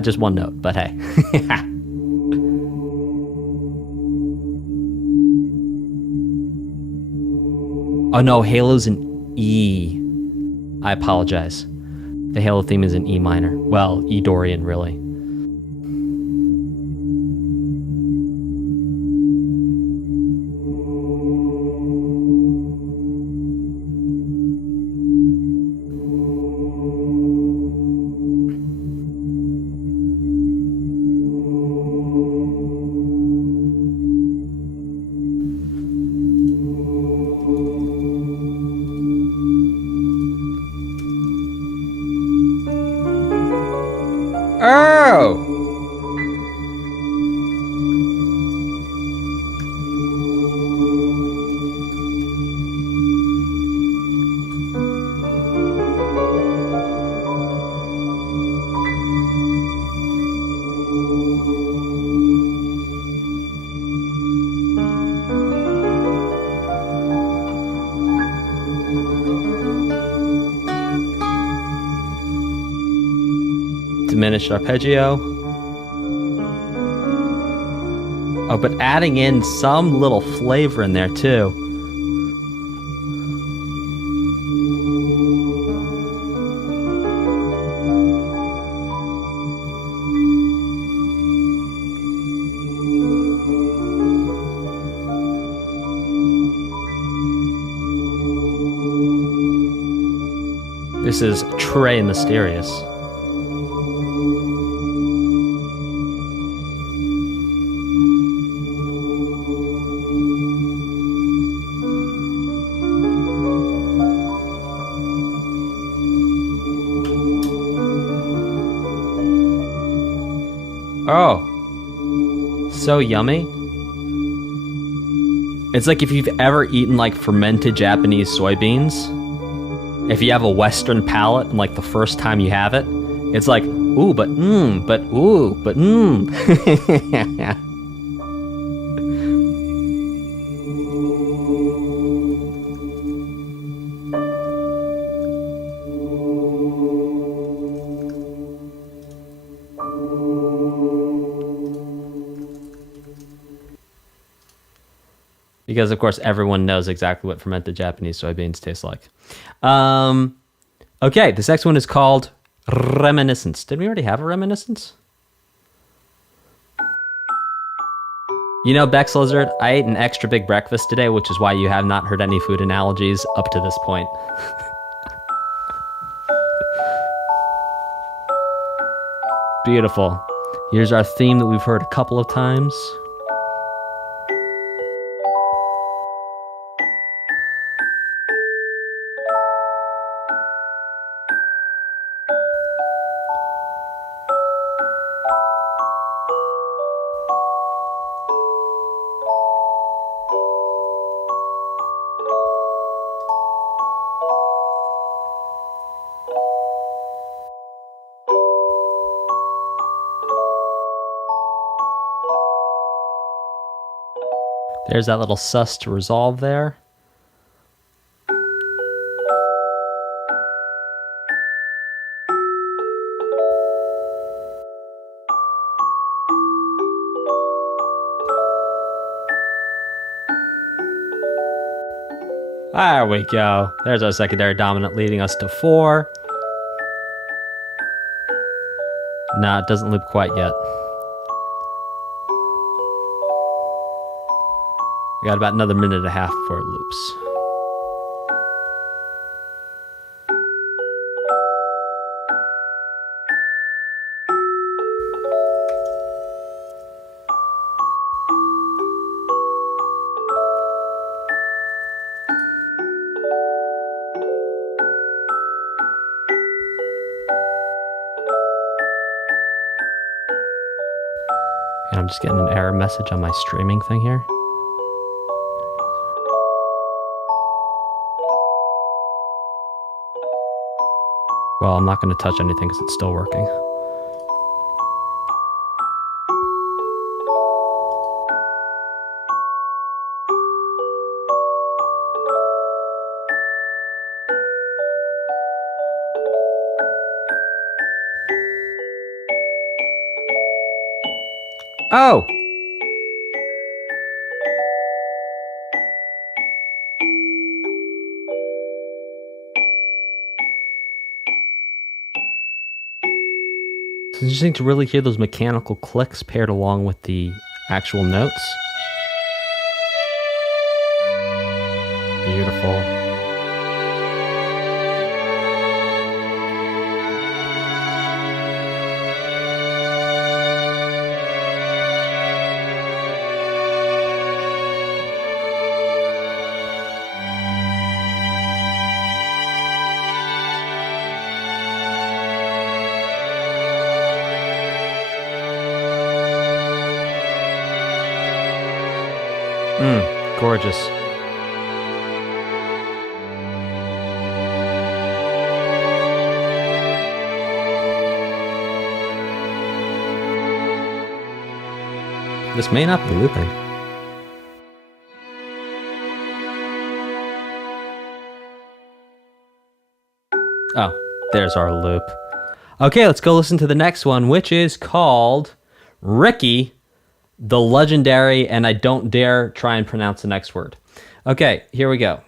Just one note, but hey. Oh no, Halo's in E. I apologize. The Halo theme is in E minor. Well, E Dorian, really. Oh! Diminished arpeggio. Oh, but adding in some little flavor in there too. This is Trey Mysterious. Oh, so yummy. It's like if you've ever eaten like fermented Japanese soybeans. If you have a Western palate and like the first time you have it, it's like, ooh, but mmm, but ooh, but mmm. Because, of course, everyone knows exactly what fermented Japanese soybeans taste like. Okay, this next one is called Reminiscence. Did we already have a Reminiscence? You know, Bex Lizard, I ate an extra big breakfast today, which is why you have not heard any food analogies up to this point. Beautiful. Here's our theme that we've heard a couple of times. There's that little sus to resolve there. There we go. There's our secondary dominant leading us to 4. Nah, it doesn't loop quite yet. We got about another minute and a half before it loops. And I'm just getting an error message on my streaming thing here. Well, I'm not going to touch anything because it's still working. Oh! It's interesting to really hear those mechanical clicks paired along with the actual notes. Beautiful. Gorgeous. This may not be looping. Oh, there's our loop. Okay, let's go listen to the next one, which is called Riki, the legendary, and I don't dare try and pronounce the next word. Okay, here we go.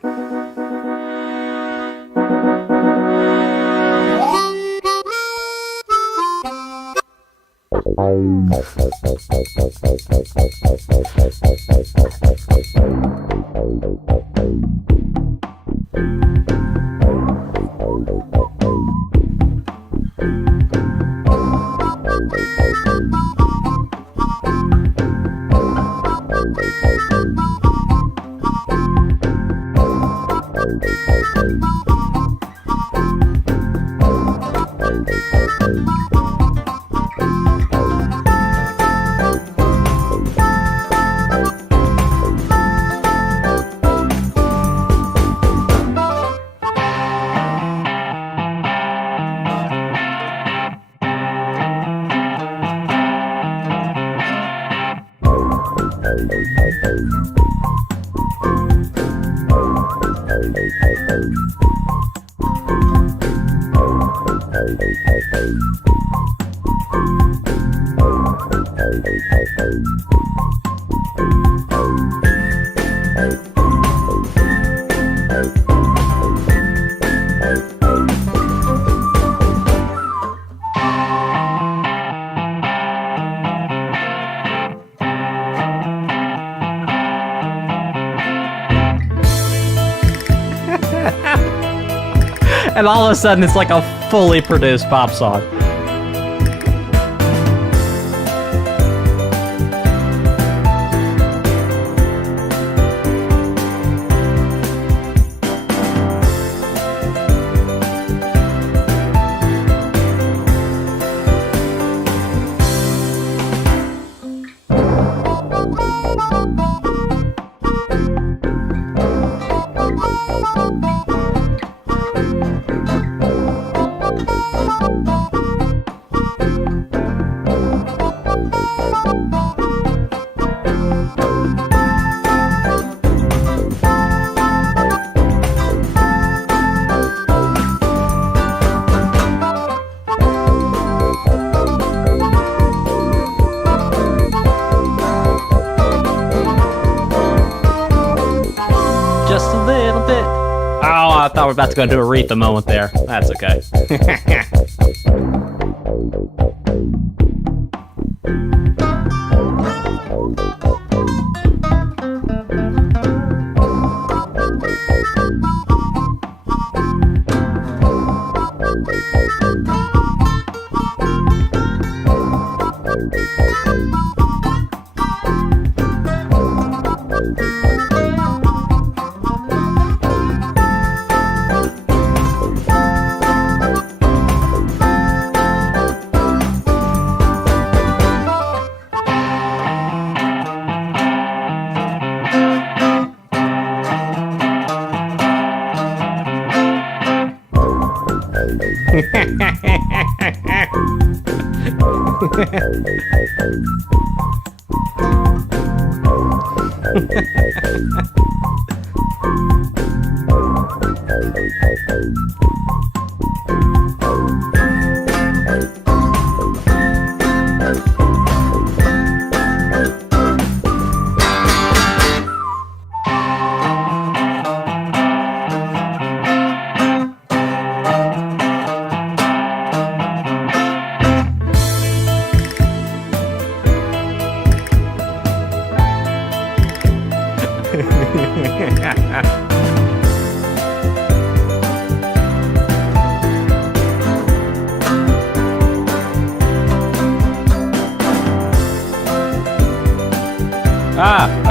And all of a sudden, it's like a fully produced pop song. I thought we were about to go into a Aretha moment there. That's okay.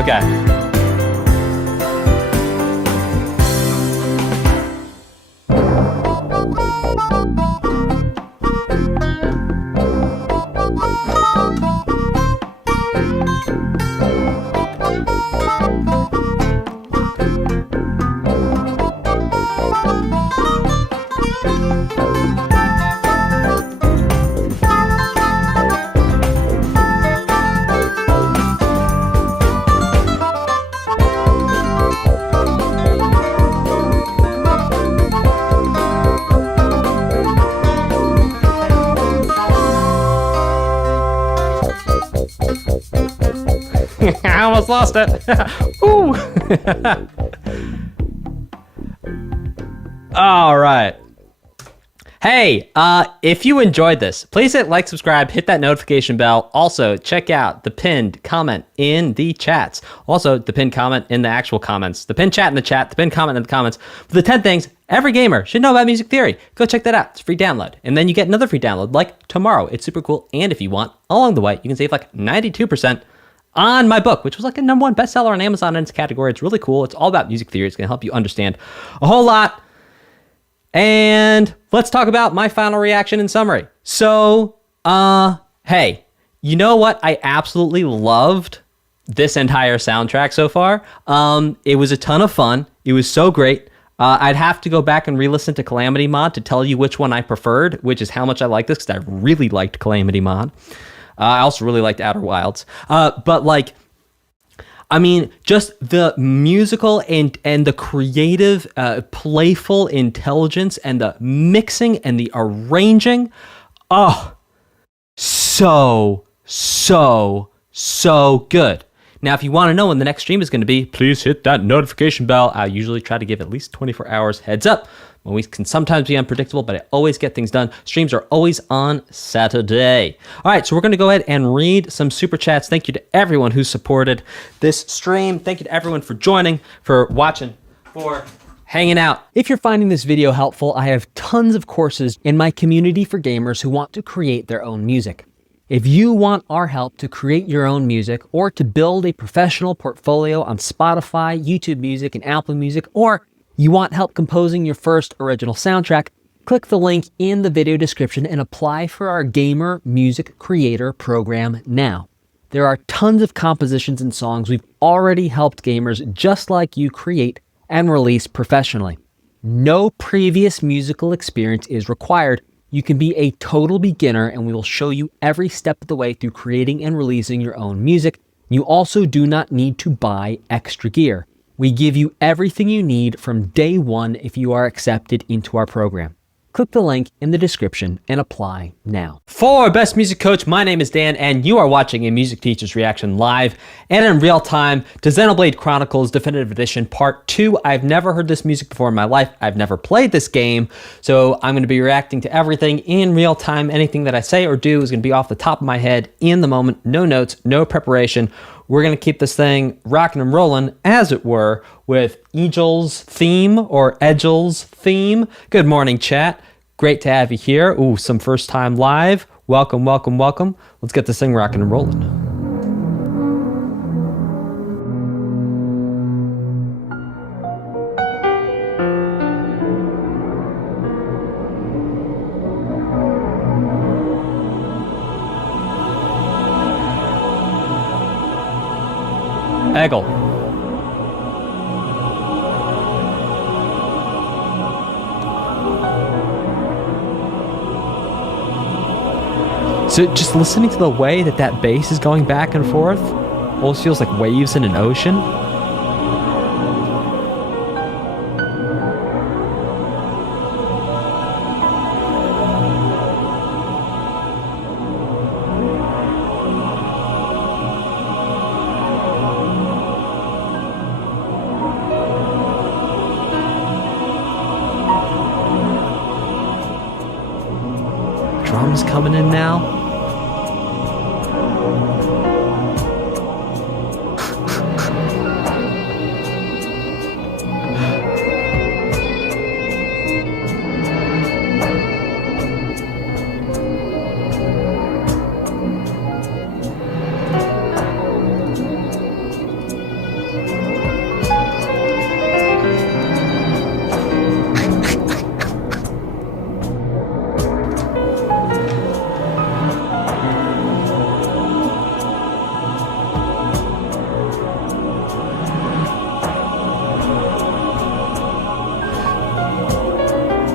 Okay. I almost lost it. Ooh. All right. Hey, if you enjoyed this, please hit like, subscribe, hit that notification bell. Also, check out the pinned comment in the chats. Also, the pinned comment in the actual comments. The pinned chat in the chat, the pinned comment in the comments. For the 10 things every gamer should know about music theory. Go check that out. It's a free download. And then you get another free download like tomorrow. It's super cool. And if you want, along the way, you can save like 92% on my book, which was like a #1 bestseller on Amazon in its category. It's really cool. It's all about music theory. It's going to help you understand a whole lot. And let's talk about my final reaction and summary. So, hey, you know what? I absolutely loved this entire soundtrack so far. It was a ton of fun. It was so great. I'd have to go back and re-listen to Calamity Mod to tell you which one I preferred, which is how much I like this, because I really liked Calamity Mod. I also really liked Outer Wilds. But like, I mean, just the musical and the creative, playful intelligence and the mixing and the arranging. Oh, so good. Now, if you want to know when the next stream is going to be, please hit that notification bell. I usually try to give at least 24 hours heads up. When we can sometimes be unpredictable, but I always get things done. Streams are always on Saturday. All right, so we're going to go ahead and read some super chats. Thank you to everyone who supported this stream. Thank you to everyone for joining, for watching, for hanging out. If you're finding this video helpful, I have tons of courses in my community for gamers who want to create their own music. If you want our help to create your own music or to build a professional portfolio on Spotify, YouTube Music, and Apple Music, or you want help composing your first original soundtrack, click the link in the video description and apply for our Gamer Music Creator program now. There are tons of compositions and songs we've already helped gamers just like you create and release professionally. No previous musical experience is required. You can be a total beginner and we will show you every step of the way through creating and releasing your own music. You also do not need to buy extra gear. We give you everything you need from day one if you are accepted into our program. Click the link in the description and apply now. For Best Music Coach, my name is Dan, and you are watching a Music Teacher's Reaction live and in real time to Xenoblade Chronicles Definitive Edition Part 2. I've never heard this music before in my life. I've never played this game, so I'm going to be reacting to everything in real time. Anything that I say or do is going to be off the top of my head in the moment. No notes, no preparation. We're going to keep this thing rocking and rolling, as it were, with Egil's theme or Egil's theme. Good morning, chat. Great to have you here. Ooh, some first time live. Welcome, welcome, welcome. Let's get this thing rocking and rolling. Egil. So just listening to the way that bass is going back and forth almost feels like waves in an ocean. Drums coming in now.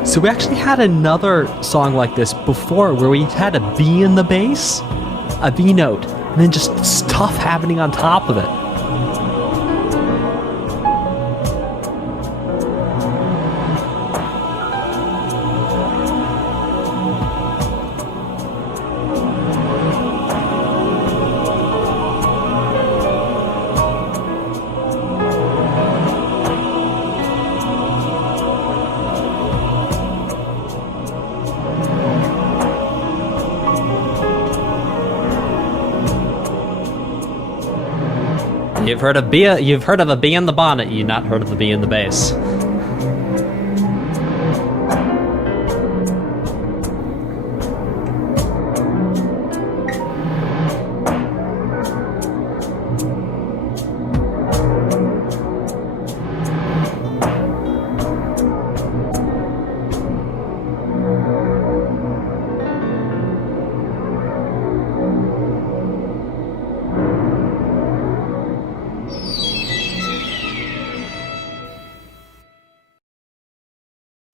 So we actually had another song like this before where we had a B in the bass, a B note, and then just stuff happening on top of it. You've heard of a bee in the bonnet, you've not heard of the bee in the bass.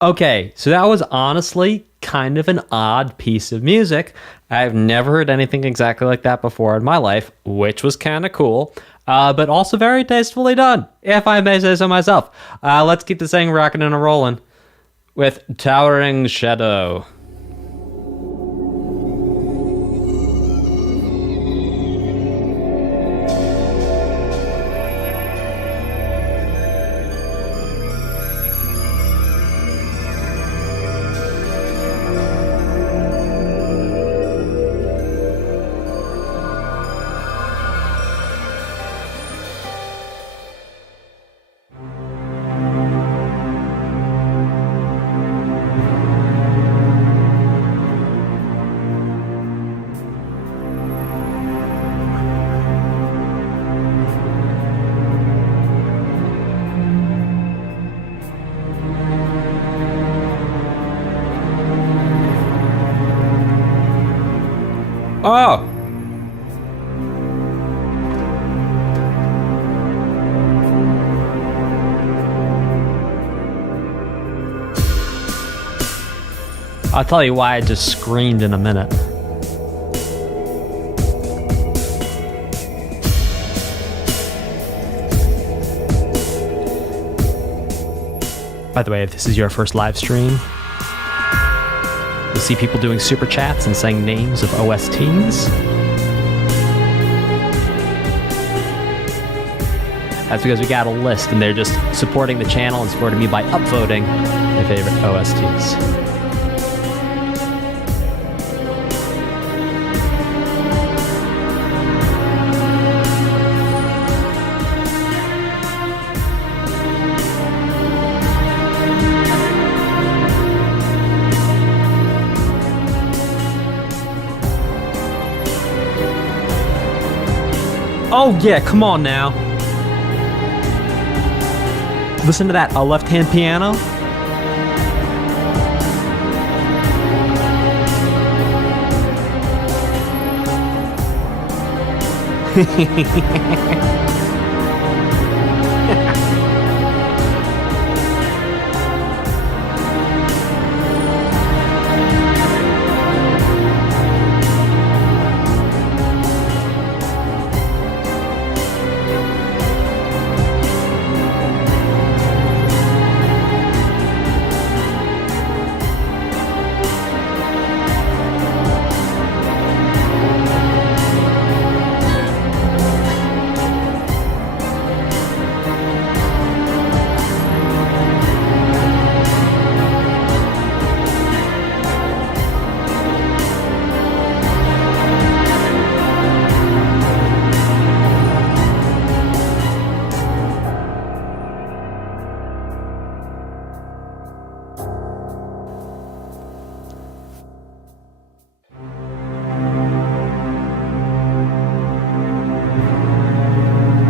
Okay, so that was honestly kind of an odd piece of music. I've never heard anything exactly like that before in my life, which was kind of cool, but also very tastefully done, if I may say so myself. Let's keep this thing rocking and rolling with Towering Shadow. Oh! I'll tell you why I just screamed in a minute. By the way, if this is your first live stream, you'll see people doing super chats and saying names of OSTs. That's because we got a list and they're just supporting the channel and supporting me by upvoting my favorite OSTs. Oh yeah, come on now. Listen to that, a left-hand piano.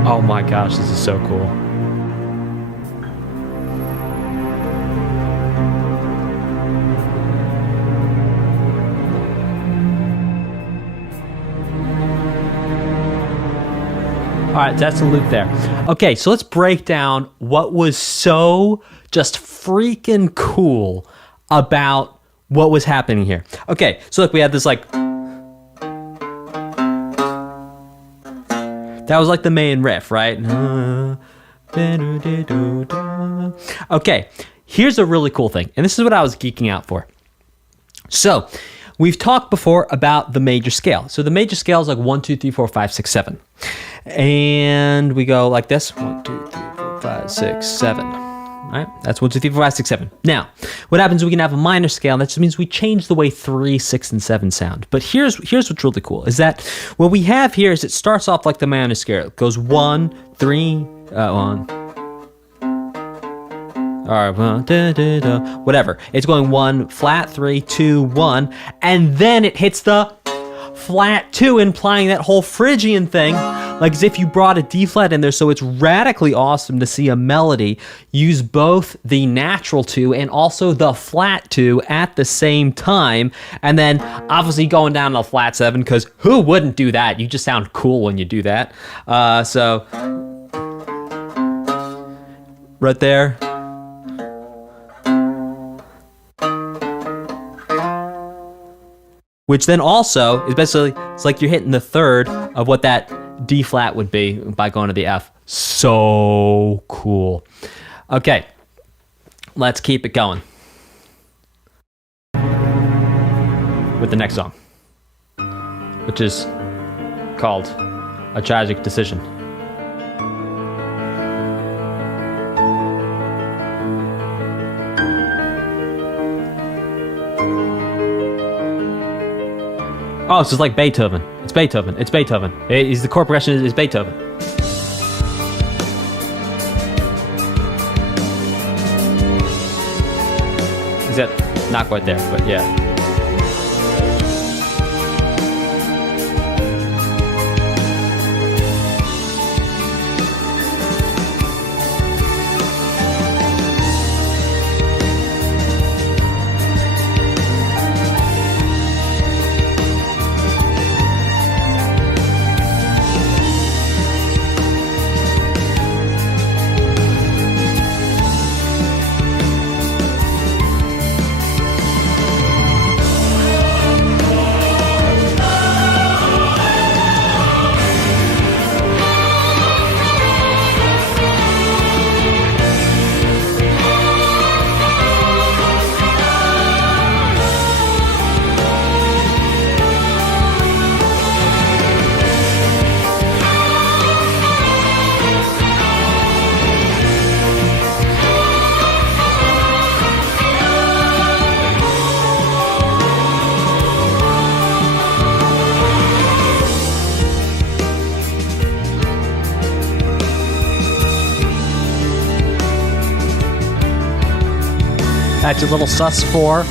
Oh my gosh, this is so cool. All right, that's a loop there. Okay, so let's break down what was so just freaking cool about what was happening here. Okay, so look, we had this like... That was like the main riff, right? Okay, here's a really cool thing, and this is what I was geeking out for. So, we've talked before about the major scale. So the major scale is like 1, 2, 3, 4, 5, 6, 7. And we go like this. 1, 2, 3, 4, 5, 6, 7. All right, that's 1, 2, 3, 4, 5, 6, 7. Now, what happens is we can have a minor scale, and that just means we change the way 3, 6, and 7 sound. But here's what's really cool, is that what we have here is it starts off like the minor scale. It goes 1, 3, 1. All right, whatever. It's going 1, flat, 3, 2, 1, and then it hits the flat 2, implying that whole Phrygian thing, like as if you brought a D flat in there. So it's radically awesome to see a melody use both the natural 2 and also the flat 2 at the same time, and then obviously going down to the flat 7, because who wouldn't do that? You just sound cool when you do that. So right there. Which then also is basically, it's like you're hitting the third of what that D flat would be by going to the F. So cool. Okay, let's keep it going with the next song, which is called A Tragic Decision. Oh, so it's like Beethoven. It's Beethoven. It's Beethoven. The chord progression is Beethoven. Is that not quite there, but yeah. That's your little sus 4.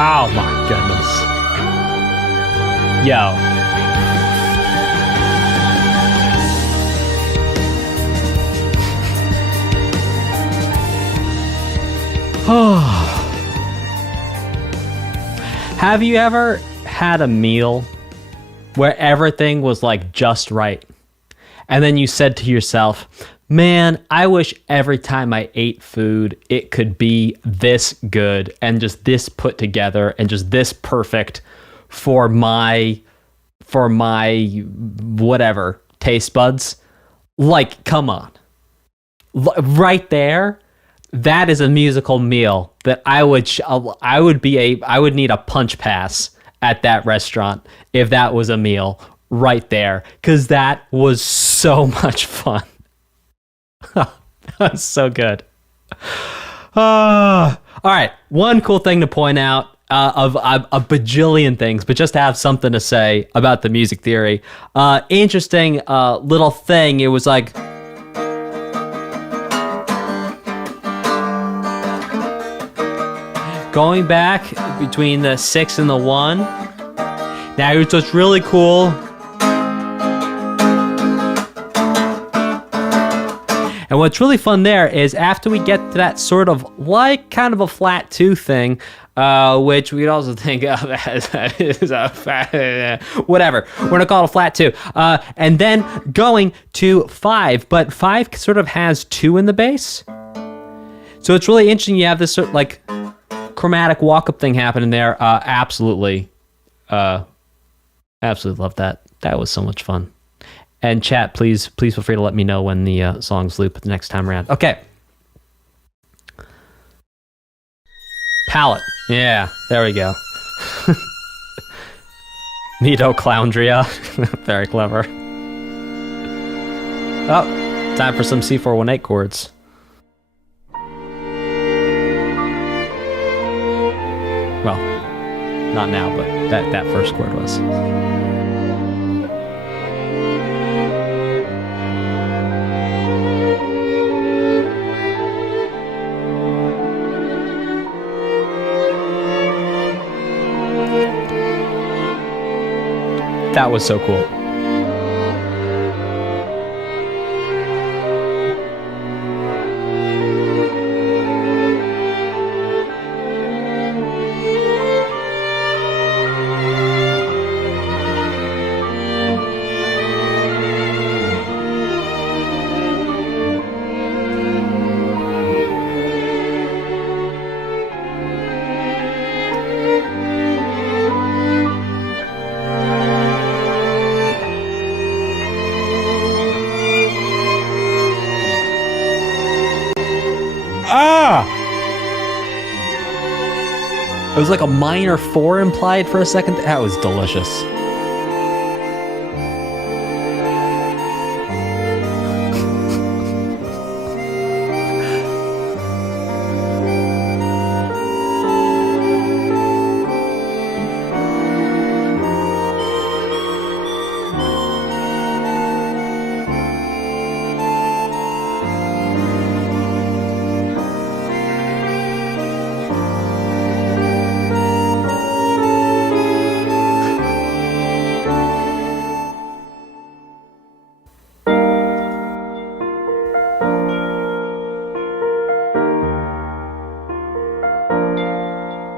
Oh my goodness. Yo. Have you ever had a meal where everything was like just right? And then you said to yourself, man, I wish every time I ate food, it could be this good and just this put together and just this perfect for my whatever taste buds. Like, come on. Right there, that is a musical meal that I would need a punch pass at that restaurant if that was a meal right there, because that was so much fun. That's so good. All right, one cool thing to point out of a bajillion things, but just to have something to say about the music theory. Interesting little thing. It was like going back between the 6 and the 1. Now here's what's really cool. And what's really fun there is after we get to that sort of like kind of a flat 2 thing, which we'd also think of as whatever. We're gonna call it a flat 2. And then going to 5, but 5 sort of has 2 in the bass. So it's really interesting. You have this sort of like chromatic walk-up thing happening there. Absolutely love that. That was so much fun. And chat, please feel free to let me know when the songs loop the next time around. Okay. Palette. Yeah, there we go. Neato Cloundria. Very clever. Oh, time for some C418 chords. Well, not now, but that first chord was. That was so cool. It was like a minor 4 implied for a second. That was delicious.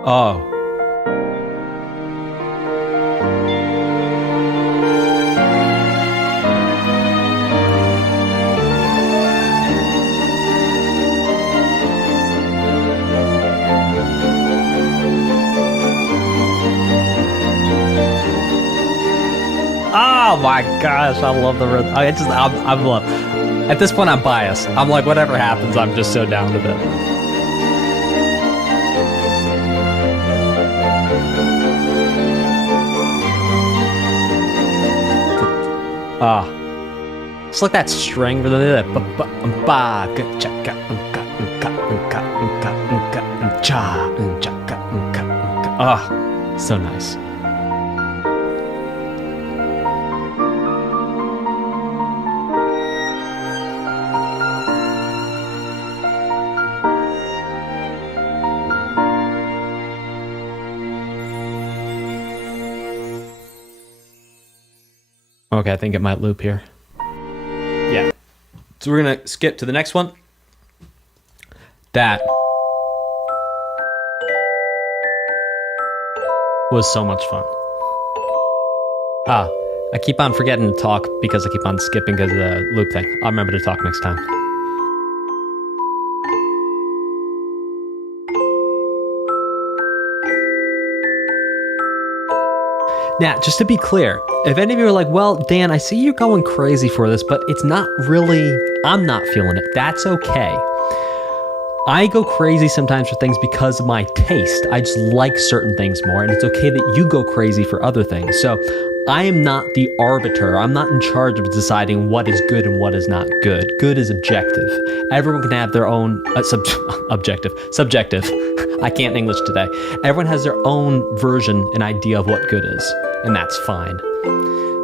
Oh. Oh my gosh, I love the rhythm. I'm love. At this point, I'm biased. I'm like, whatever happens, I'm just so down with it. It's like that string for the so nice. Okay, I think it might loop here. Yeah. So we're gonna skip to the next one. That was so much fun. I keep on forgetting to talk because I keep on skipping because of the loop thing. I'll remember to talk next time. Now, just to be clear, if any of you are like, well, Dan, I see you going crazy for this, but it's not really, I'm not feeling it. That's okay. I go crazy sometimes for things because of my taste. I just like certain things more, and it's okay that you go crazy for other things. So I am not the arbiter. I'm not in charge of deciding what is good and what is not good. Good is objective. Everyone can have their own subjective. I can't English today. Everyone has their own version and idea of what good is, and that's fine.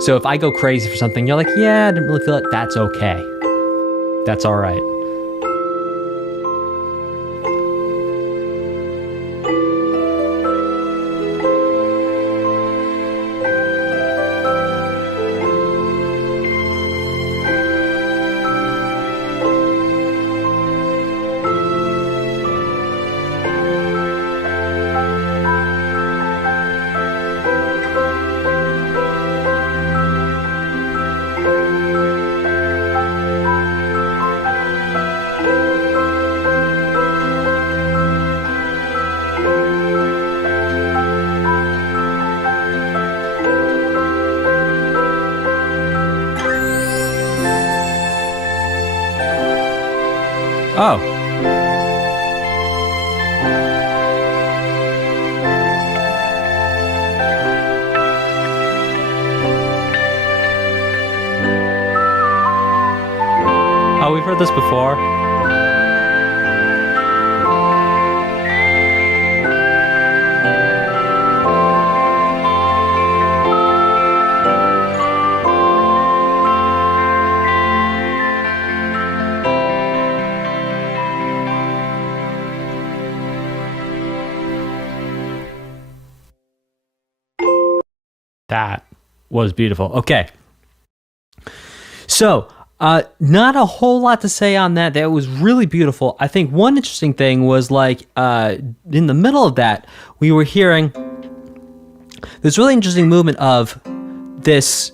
So if I go crazy for something, you're like, yeah, I didn't really feel it. That's okay. That's all right. Oh. Oh, we've heard this before. That was beautiful. Okay. So, not a whole lot to say on that. That was really beautiful. I think one interesting thing was like in the middle of that, we were hearing this really interesting movement of this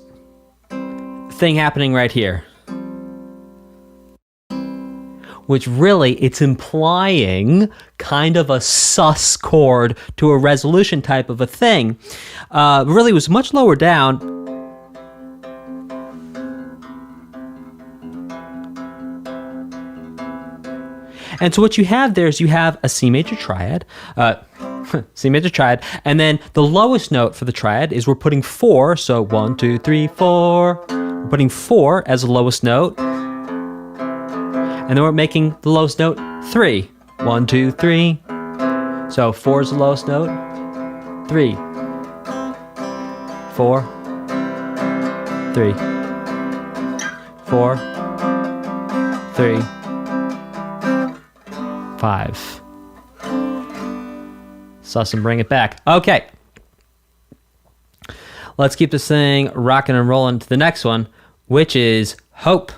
thing happening right here. Which really, it's implying kind of a sus chord to a resolution type of a thing. Really was much lower down. And so what you have there is you have a C major triad, C major triad, and then the lowest note for the triad is we're putting 4, so 1, 2, 3, 4. We're putting 4 as the lowest note. And then we're making the lowest note 3. 1, 2, 3. So 4 is the lowest note. 3. 4. 3. 4. 3. 5. Sus and bring it back. Okay. Let's keep this thing rocking and rolling to the next one, which is Hope.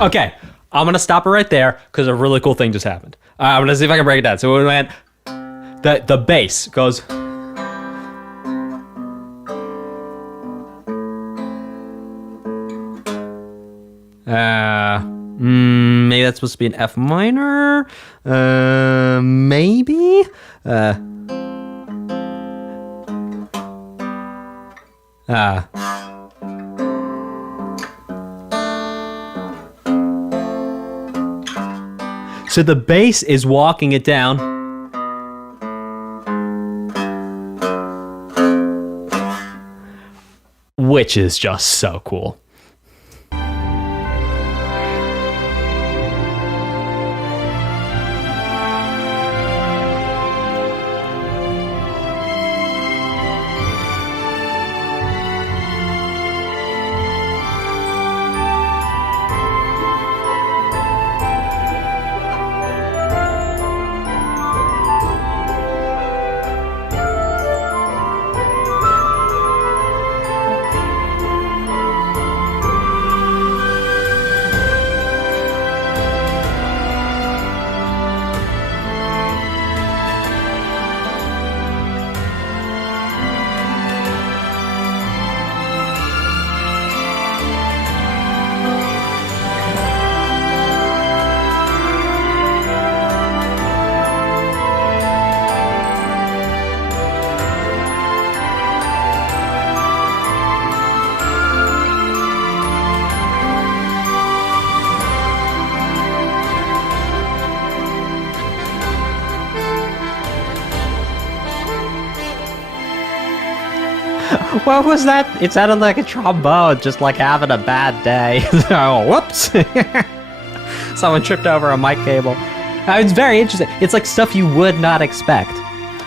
Okay, I'm gonna stop it right there because a really cool thing just happened. I'm gonna see if I can break it down. So we went, the bass goes, maybe that's supposed to be an F minor, maybe, So the bass is walking it down. Which is just so cool. What was that? It sounded like a trombone, just like having a bad day. Oh, whoops. Someone tripped over a mic cable. It's very interesting. It's like stuff you would not expect.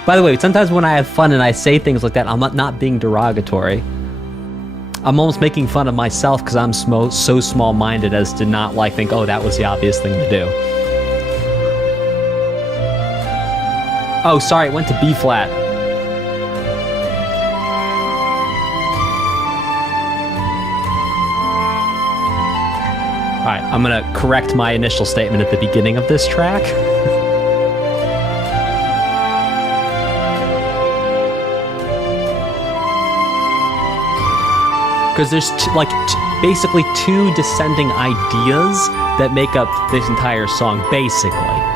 By the way, sometimes when I have fun and I say things like that, I'm not being derogatory. I'm almost making fun of myself because I'm so small-minded as to not think, oh, that was the obvious thing to do. Oh, sorry, it went to B flat. All right, I'm gonna correct my initial statement at the beginning of this track. because there's basically two descending ideas that make up this entire song, basically.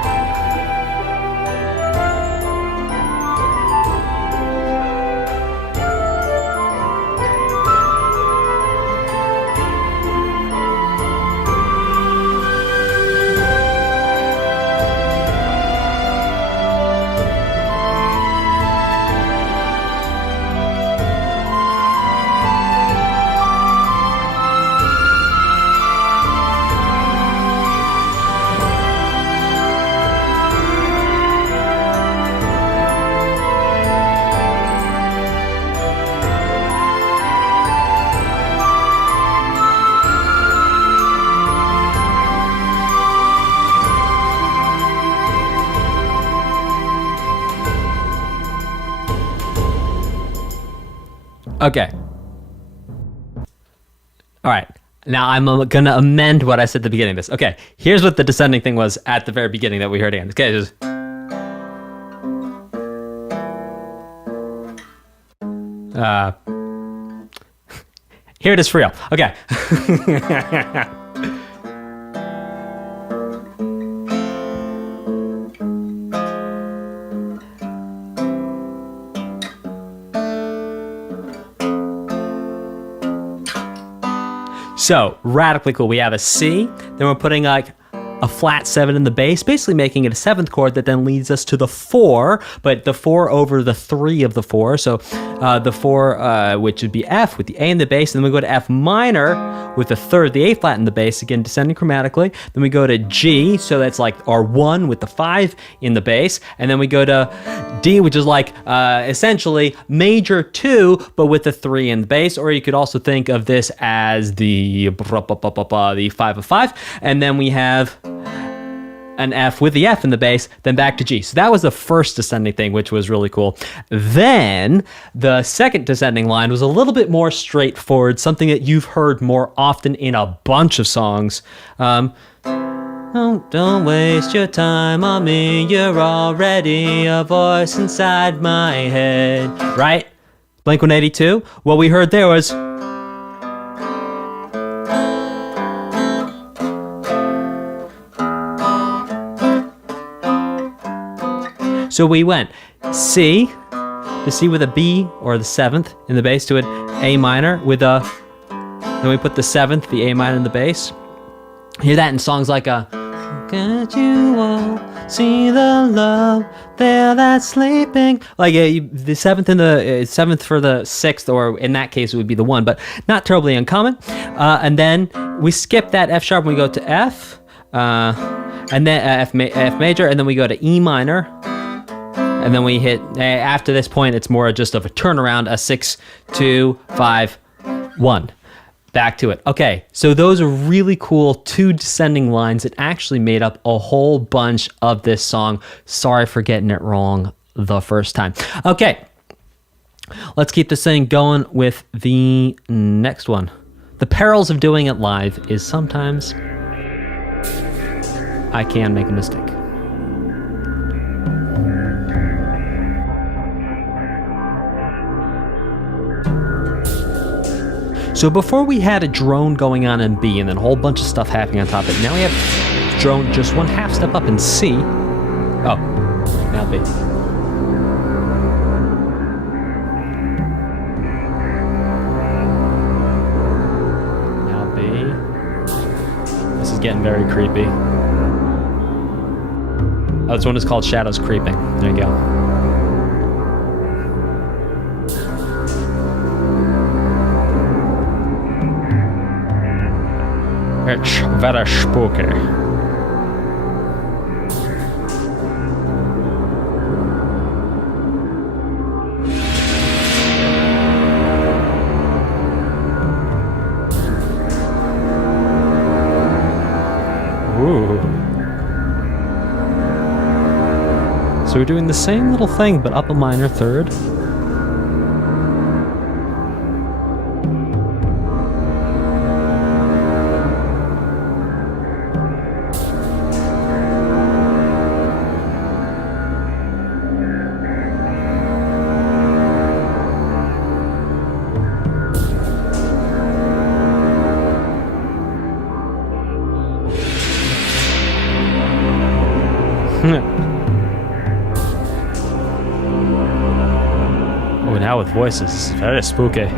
Okay. All right. Now I'm going to amend what I said at the beginning of this. Okay. Here's what the descending thing was at the very beginning that we heard again. Okay. Just... here it is for real. Okay. So, radically cool. We have a C, then we're putting like a flat 7 in the bass, basically making it a 7th chord that then leads us to the 4, but the 4 over the 3 of the 4. So the 4, which would be F with the A in the bass, and then we go to F minor with the 3rd, the A flat in the bass, again descending chromatically. Then we go to G, so that's like our 1 with the 5 in the bass, and then we go to D, which is like essentially major 2, but with the 3 in the bass, or you could also think of this as the 5 of 5, and then we have an F with the F in the bass, then back to G. So that was the first descending thing, which was really cool. Then the second descending line was a little bit more straightforward, something that you've heard more often in a bunch of songs. Oh, don't waste your time on me, you're already a voice inside my head. Right? Blink-182? What we heard there was... So we went C, the C with a B, or the 7th in the bass, to an A minor with a... Then we put the 7th, the A minor in the bass. Hear that in songs like Can't you all see the love there that's sleeping? Like the 7th and the 7th for the 6th, or in that case it would be the 1, but not terribly uncommon. And then we skip that F sharp and we go to F, and then F major, and then we go to E minor. And then we hit, after this point, it's more just of a turnaround, a 6, 2, 5, 1. Back to it. Okay, so those are really cool 2 descending lines that actually made up a whole bunch of this song. Sorry for getting it wrong the first time. Okay, let's keep this thing going with the next one. The perils of doing it live is sometimes I can make a mistake. So before we had a drone going on in B and then a whole bunch of stuff happening on top of it, now we have drone just 1 half step up in C. Oh, now B. Now B. This is getting very creepy. Oh, this one is called Shadows Creeping. There you go. It's very spooky. Ooh. So we're doing the same little thing, but up a minor 3rd. now with voices. This is very spooky.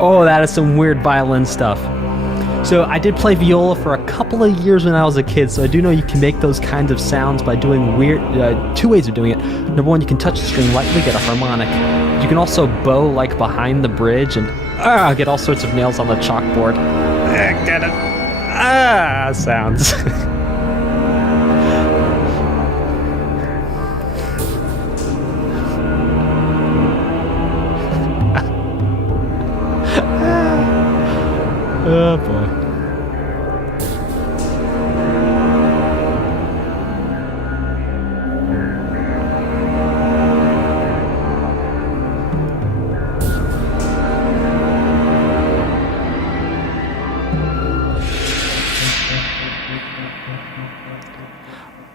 Oh, that is some weird violin stuff. So I did play viola for a couple of years when I was a kid, so I do know you can make those kinds of sounds by doing weird, two ways of doing it. Number one, you can touch the string lightly, get a harmonic. You can also bow like behind the bridge and get all sorts of nails on the chalkboard. Get it. Sounds. Oh boy.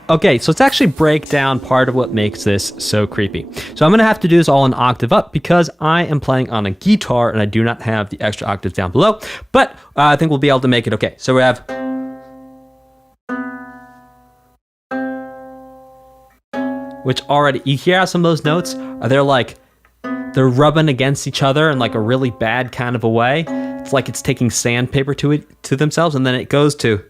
Okay, so let's actually break down part of what makes this so creepy. So I'm going to have to do this all an octave up because I am playing on a guitar and I do not have the extra octaves down below, but I think we'll be able to make it okay. So we have... Which already, you hear how some of those notes are they're rubbing against each other in like a really bad kind of a way. It's like it's taking sandpaper to themselves, and then it goes to...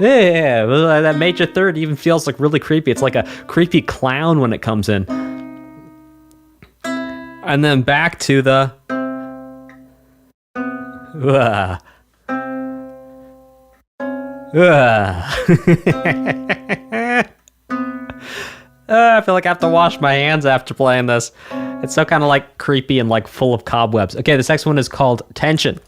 Yeah, that major third even feels like really creepy. It's like a creepy clown when it comes in. And then back to the... I feel like I have to wash my hands after playing this. It's so kind of like creepy and like full of cobwebs. Okay, this next one is called Tension.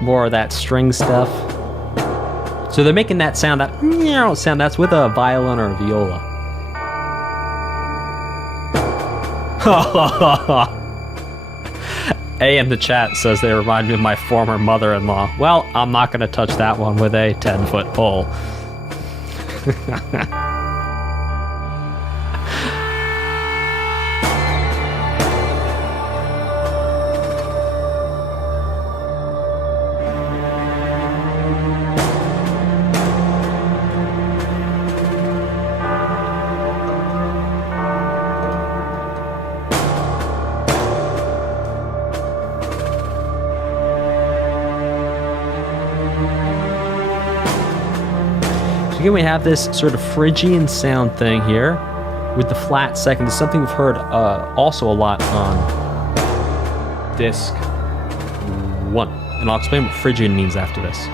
More of that string stuff. So they're making that sound, that's with a violin or a viola. A in the chat says they remind me of my former mother-in-law. Well, I'm not going to touch that one with a 10-foot pole. Again, we have this sort of Phrygian sound thing here with the flat second. It's something we've heard also a lot on disc 1. And I'll explain what Phrygian means after this.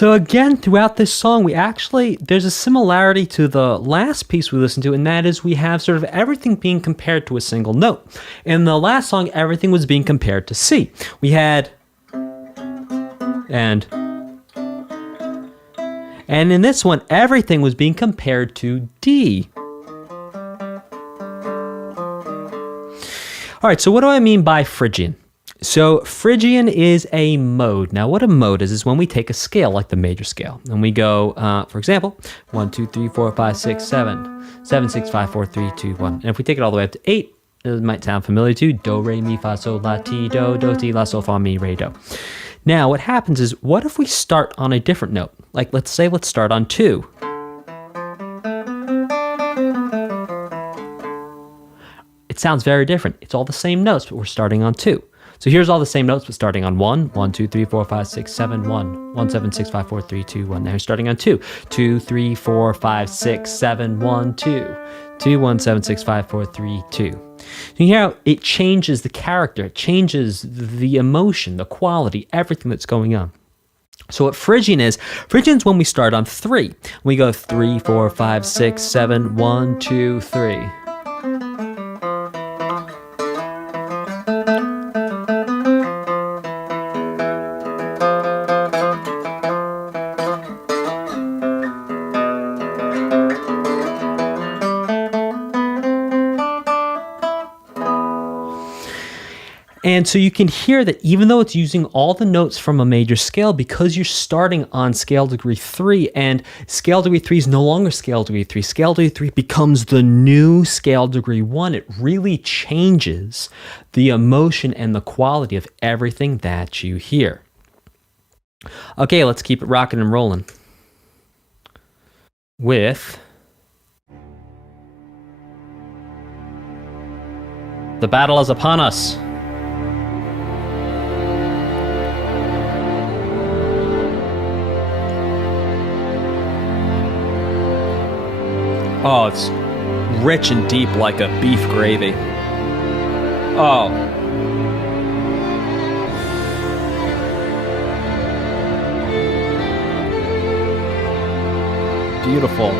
So again, throughout this song, there's a similarity to the last piece we listened to, and that is we have sort of everything being compared to a single note. In the last song, everything was being compared to C. We had and in this one, everything was being compared to D. All right, so what do I mean by Phrygian? So Phrygian is a mode. Now, what a mode is when we take a scale, like the major scale, and we go, for example, 1, 2, 3, 4, 5, 6, 7, 7, 6, 5, 4, 3, 2, 1. And if we take it all the way up to 8, it might sound familiar to do, re, mi, fa, sol, la, ti, do, ti, la, sol, fa, mi, re, do. Now, what happens is, what if we start on a different note? Like, let's start on 2. It sounds very different. It's all the same notes, but we're starting on 2. So here's all the same notes, but starting on 1, 1, 2, 3, 4, 5, 6, 7, 1, 1, 7, 6, 5, 4, 3, 2, 1. Now you're starting on 2, 2, 3, 4, 5, 6, 7, 1, 2, 2, 1, 7, 6, 5, 4, 3, 2. You hear how it changes the character, it changes the emotion, the quality, everything that's going on. So what Phrygian is when we start on 3. We go 3, 4, 5, 6, 7, 1, 2, 3. And so you can hear that even though it's using all the notes from a major scale, because you're starting on scale degree 3, and scale degree 3 is no longer scale degree 3. Scale degree 3 becomes the new scale degree 1. It really changes the emotion and the quality of everything that you hear. Okay, let's keep it rocking and rolling with The Battle Is Upon Us. Oh, it's rich and deep like a beef gravy. Oh. Beautiful.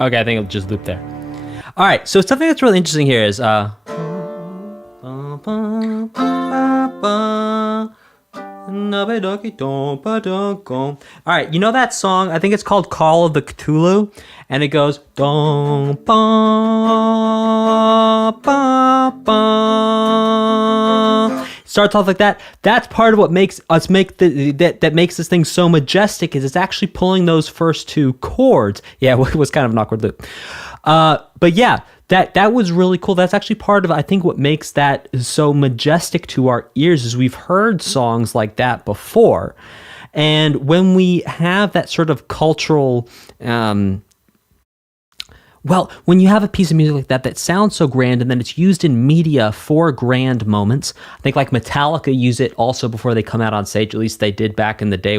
Okay, I think it'll just loop there. All right, so something that's really interesting here is all right, you know that song? I think it's called Call of the Cthulhu, and it goes dum ba ba ba. Starts off like that. That's part of what makes us that makes this thing so majestic. Is it's actually pulling those first two chords. Yeah, it was kind of an awkward loop. But yeah, that was really cool. That's actually part of, I think, what makes that so majestic to our ears is we've heard songs like that before. And when we have that sort of cultural, when you have a piece of music like that sounds so grand and then it's used in media for grand moments, I think like Metallica use it also before they come out on stage. At least they did back in the day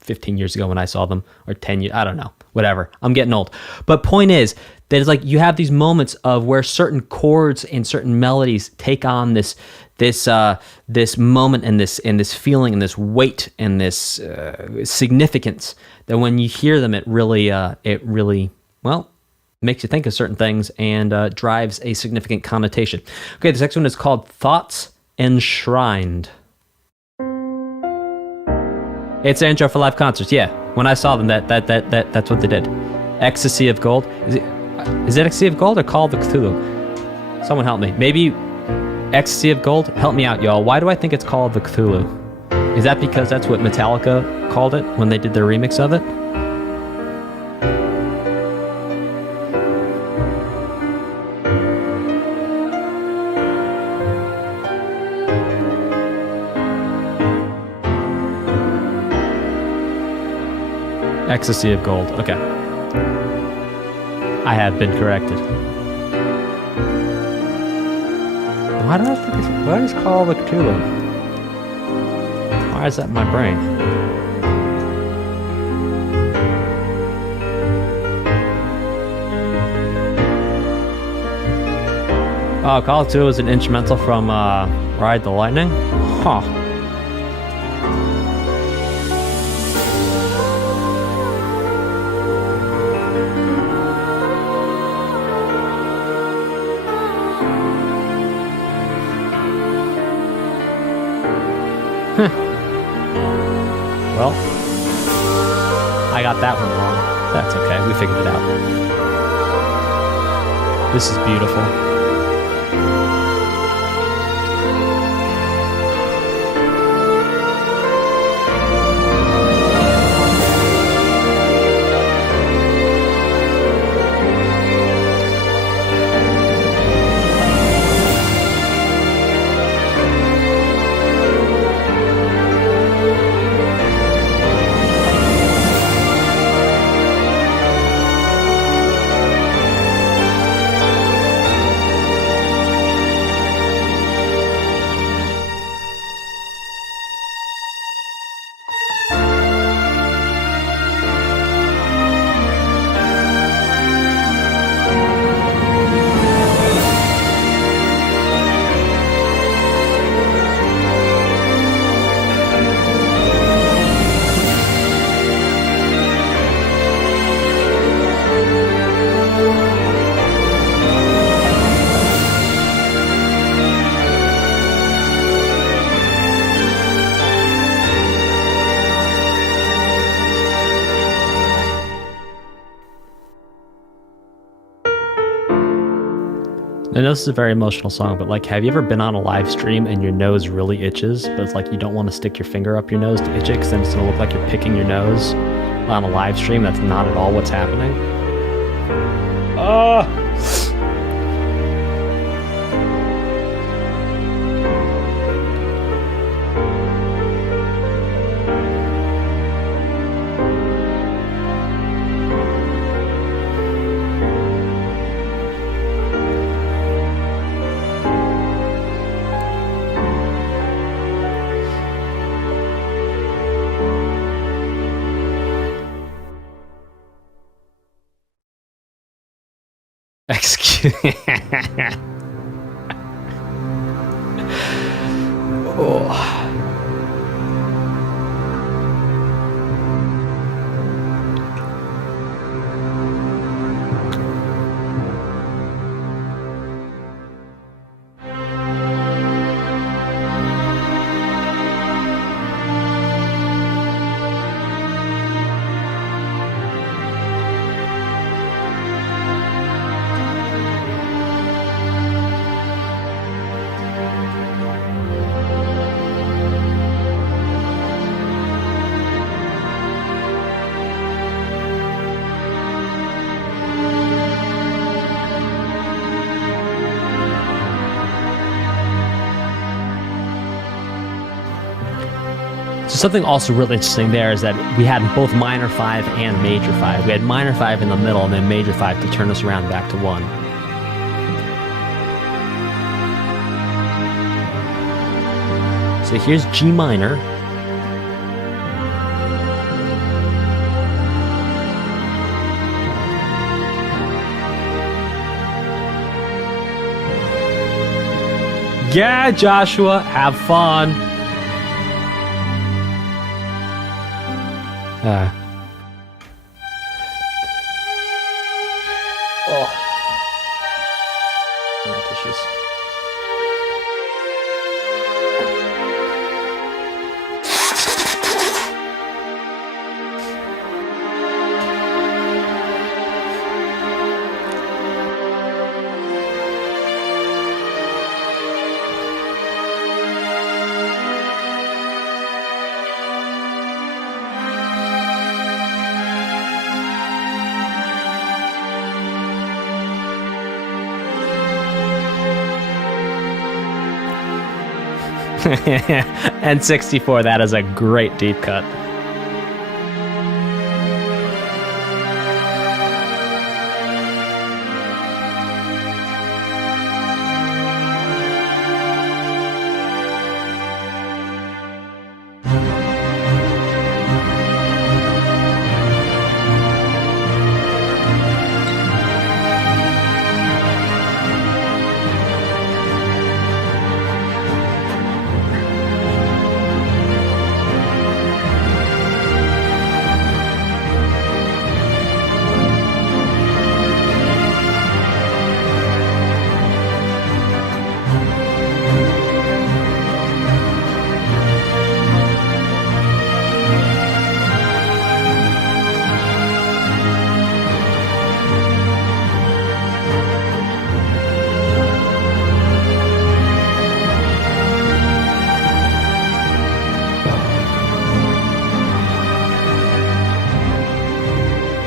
15 years ago when I saw them, or 10 years, I don't know, whatever. I'm getting old. But point is that it's like you have these moments of where certain chords and certain melodies take on this moment and this feeling and this weight and this significance that when you hear them, it really makes you think of certain things and drives a significant connotation. Okay, this next one is called Thoughts Enshrined. It's the intro for live concerts. Yeah, when I saw them, that's what they did. Ecstasy of Gold. Is it Ecstasy of Gold or Call of the Cthulhu? Someone help me. Maybe Ecstasy of Gold? Help me out, y'all. Why do I think it's Call of the Cthulhu? Is that because that's what Metallica called it when they did their remix of it? Ecstasy of Gold. Okay. I have been corrected. Why do I think what is Call of the Cthulhu? Why is that in my brain? Oh, Call of Cthulhu is an instrumental from Ride the Lightning? Huh. Well, I got that one wrong. That's okay. We figured it out. This is beautiful. I know this is a very emotional song, but like, have you ever been on a live stream and your nose really itches, but it's like you don't want to stick your finger up your nose to itch it because then it's going to look like you're picking your nose on a live stream? That's not at all what's happening. Excuse me. So something also really interesting there is that we had both minor 5 and major 5. We had minor 5 in the middle and then major 5 to turn us around back to 1. So here's G minor. Yeah, Joshua, have fun. Tissues. And 64, that is a great deep cut.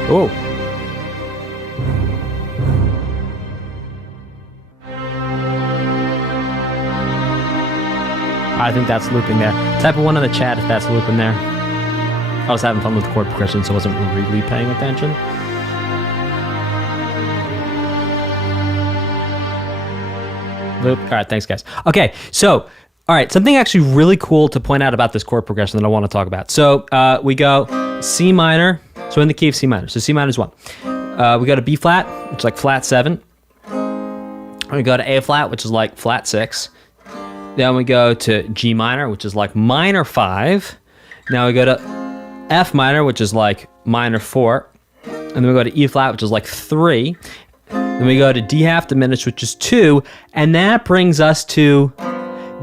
Oh. I think that's looping there. Type of one in the chat if that's looping there. I was having fun with the chord progression, so I wasn't really paying attention. Loop. All right, thanks, guys. Okay, so, all right, something actually really cool to point out about this chord progression that I want to talk about. So we go C minor. So in the key of C minor. So C minor is 1. We go to B flat, which is like flat 7. We go to A flat, which is like flat 6. Then we go to G minor, which is like minor 5. Now we go to F minor, which is like minor 4. And then we go to E flat, which is like 3. Then we go to D half diminished, which is 2. And that brings us to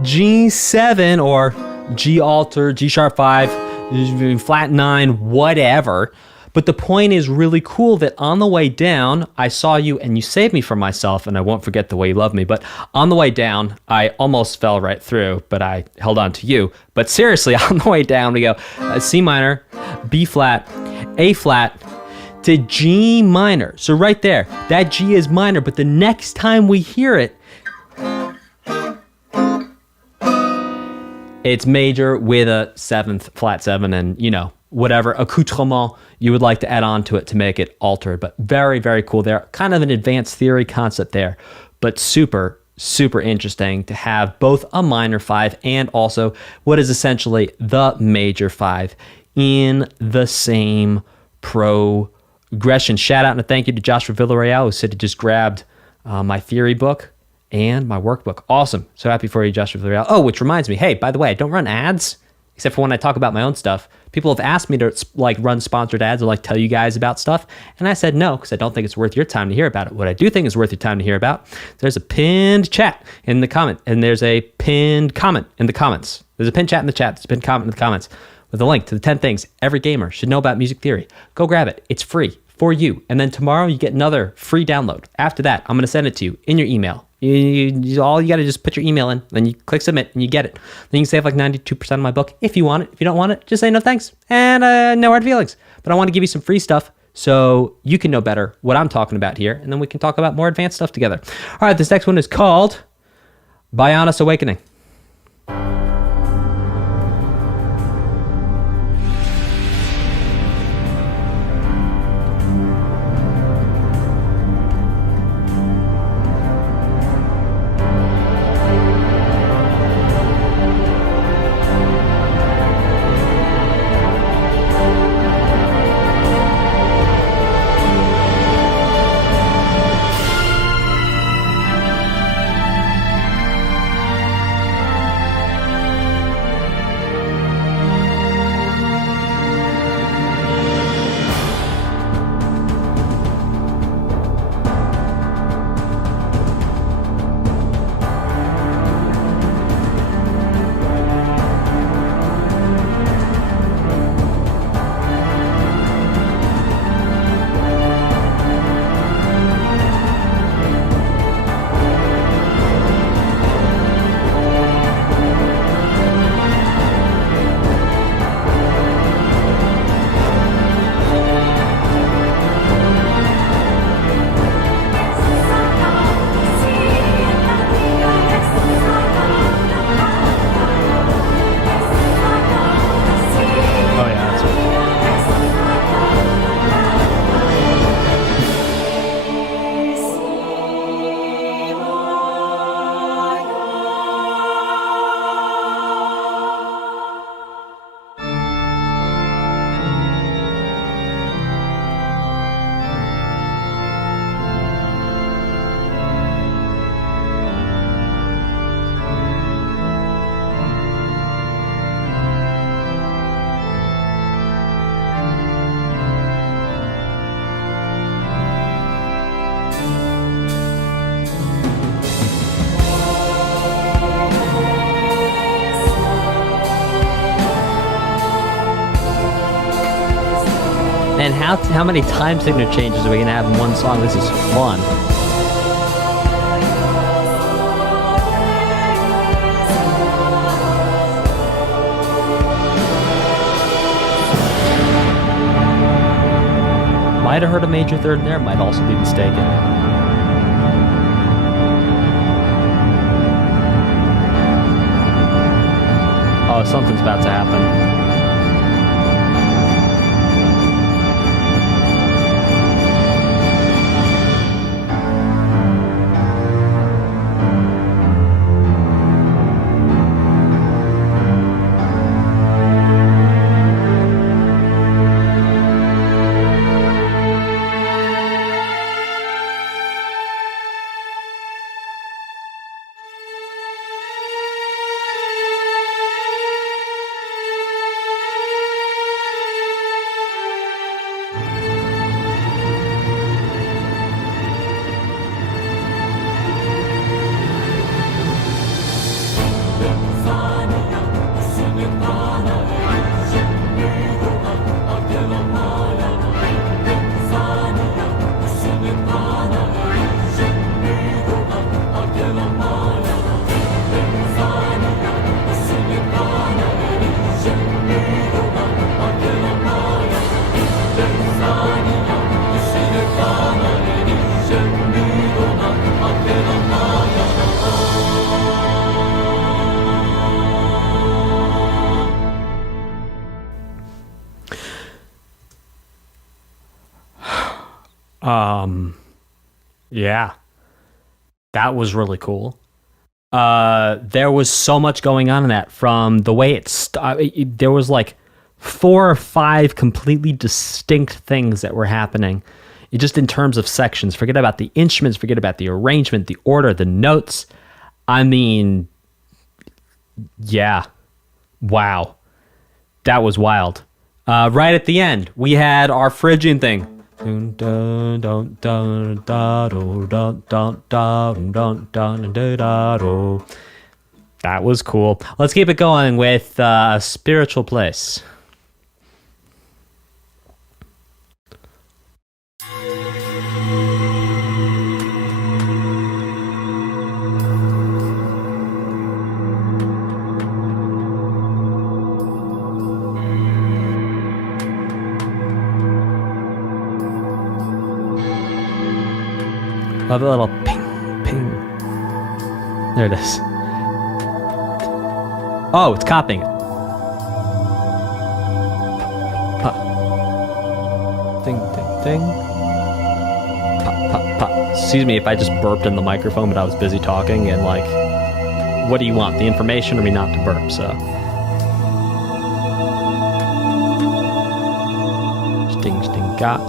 G7 or G alter, G sharp 5, flat 9, whatever. But the point is really cool that on the way down, I saw you and you saved me from myself, and I won't forget the way you love me. But on the way down, I almost fell right through, but I held on to you. But seriously, on the way down, we go C minor, B flat, A flat, to G minor. So right there, that G is minor, but the next time we hear it, it's major with a 7th, flat 7, and, you know, whatever accoutrement you would like to add on to it to make it altered. But very, very cool there. Kind of an advanced theory concept there, but super, super interesting to have both a minor 5 and also what is essentially the major 5 in the same progression. Shout out and a thank you to Joshua Villarreal, who said he just grabbed my theory book and my workbook. Awesome. So happy for you, Joshua Villarreal. Oh, which reminds me, hey, by the way, I don't run ads, except for when I talk about my own stuff. People have asked me to like run sponsored ads or like tell you guys about stuff. And I said no, because I don't think it's worth your time to hear about it. What I do think is worth your time to hear about, there's a pinned chat in the comment, and there's a pinned comment in the comments. There's a pinned chat in the chat, there's a pinned comment in the comments with a link to the 10 things every gamer should know about music theory. Go grab it. It's free for you. And then tomorrow you get another free download. After that, I'm going to send it to you in your email. All you got to just put your email in, then you click submit and you get it. Then you can save like 92% of my book if you want it. If you don't want it, just say no thanks and no hard feelings. But I want to give you some free stuff so you can know better what I'm talking about here, and then we can talk about more advanced stuff together. All right, this next one is called Bionis Awakening. how many time signature changes are we gonna have in one song? This is fun. Might have heard a major third in there, might also be mistaken. Oh, something's about to happen. Yeah, that was really cool. There was so much going on in that, from the way there was like 4 or 5 completely distinct things that were happening. Just in terms of sections, forget about the instruments, forget about the arrangement, the order, the notes. I mean, yeah, wow, that was wild. Right at the end, we had our Phrygian thing. That was cool. Let's keep it going with Spiritual Place. Love a little ping, ping. There it is. Oh, it's copying it. Pop. Ding, ding, ding. Pop, pop, pop. Excuse me if I just burped in the microphone, but I was busy talking, and like, what do you want? The information or me not to burp, so. Sting, sting, got.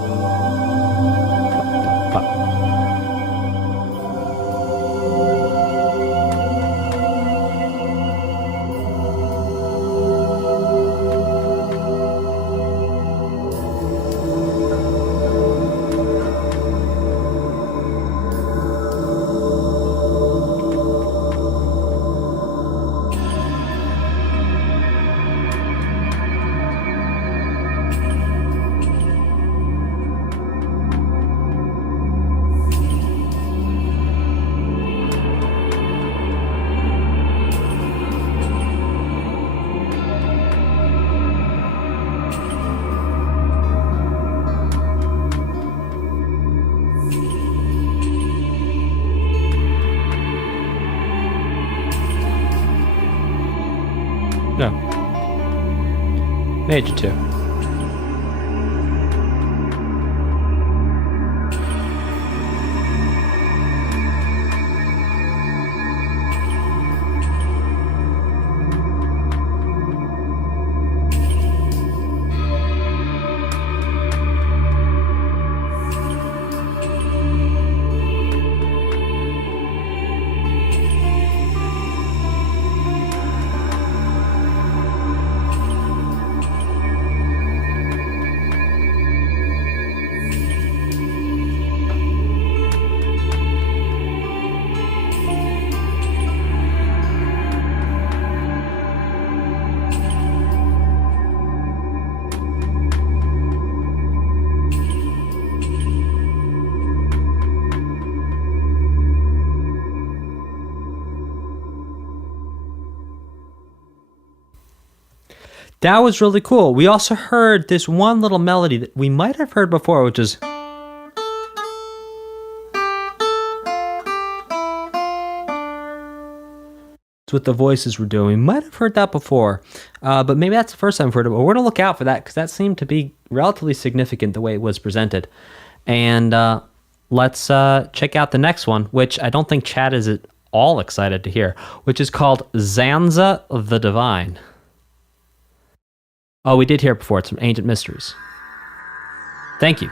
No. Major 2. That was really cool. We also heard this one little melody that we might have heard before, which is... It's what the voices were doing. We might have heard that before, but maybe that's the first time we've heard it. But we're going to look out for that because that seemed to be relatively significant the way it was presented. And let's check out the next one, which I don't think Chad is at all excited to hear, which is called Zanza The Divine. Oh, we did hear it before. It's from Ancient Mysteries. Thank you.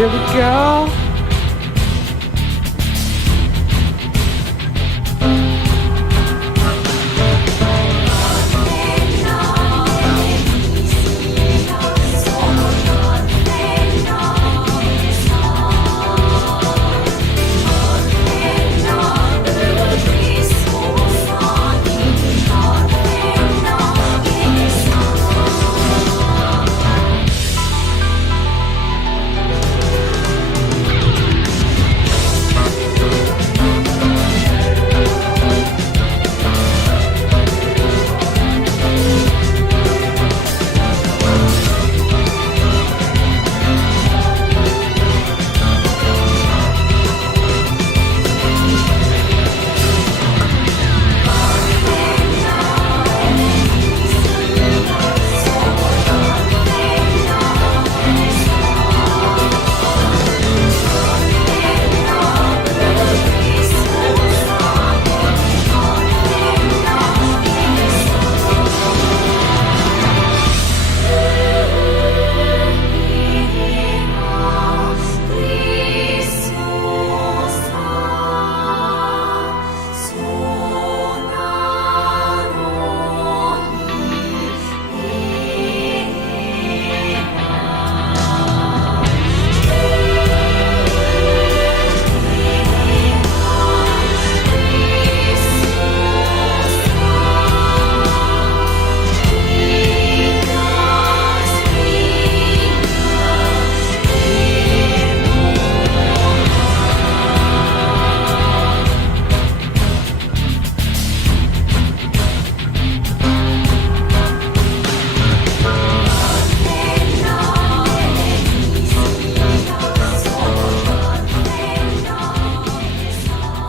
Here we go.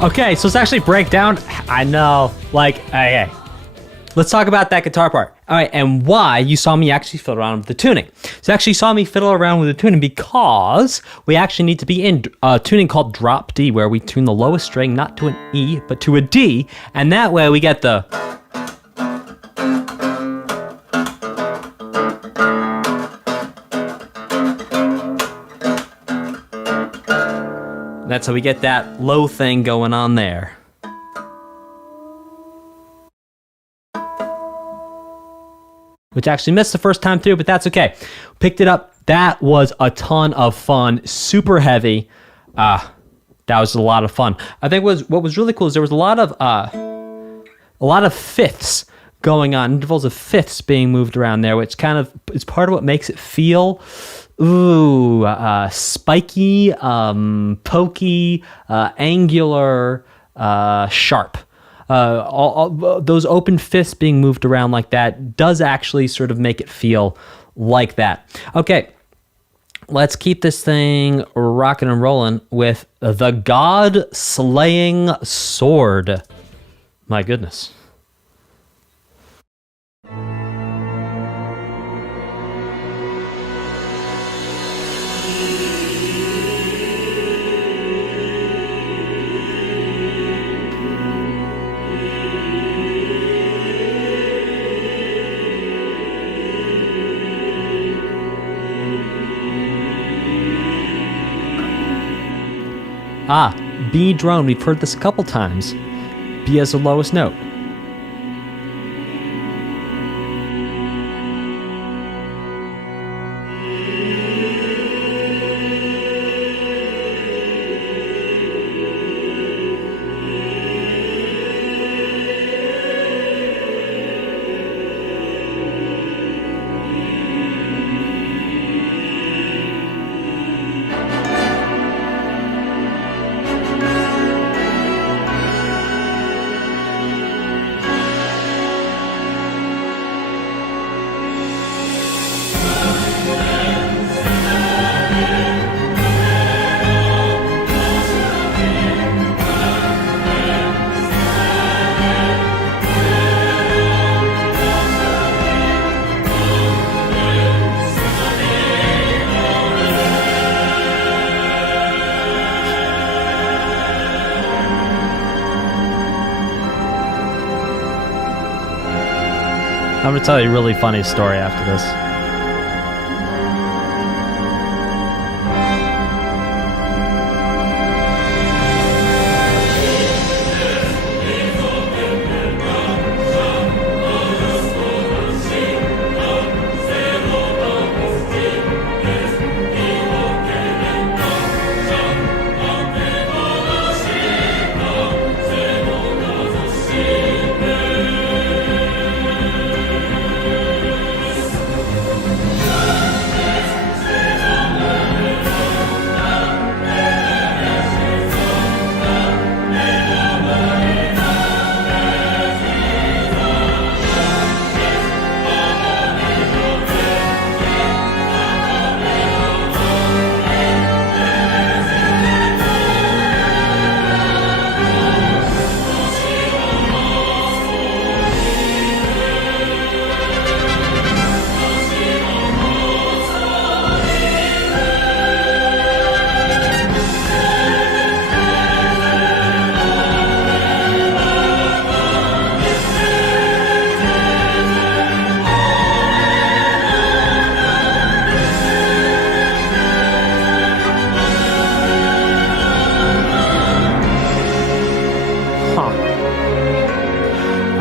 Okay, so let's actually break down. I know, like, okay. Let's talk about that guitar part. All right, and why you saw me actually fiddle around with the tuning. So you actually saw me fiddle around with the tuning because we actually need to be in a tuning called Drop D, where we tune the lowest string not to an E, but to a D, and that way we get the... That's how we get that low thing going on there. Which actually missed the first time through, but that's okay. Picked it up. That was a ton of fun. Super heavy. That was a lot of fun. I think what was really cool is there was a lot of fifths going on, intervals of fifths being moved around there, which kind of is part of what makes it feel spiky, pokey, angular, sharp. All those open fifths being moved around like that does actually sort of make it feel like that. Okay, let's keep this thing rocking and rolling with the God-slaying sword. My goodness. B drone. We've heard this a couple times. B as the lowest note. I'm gonna tell you a really funny story after this.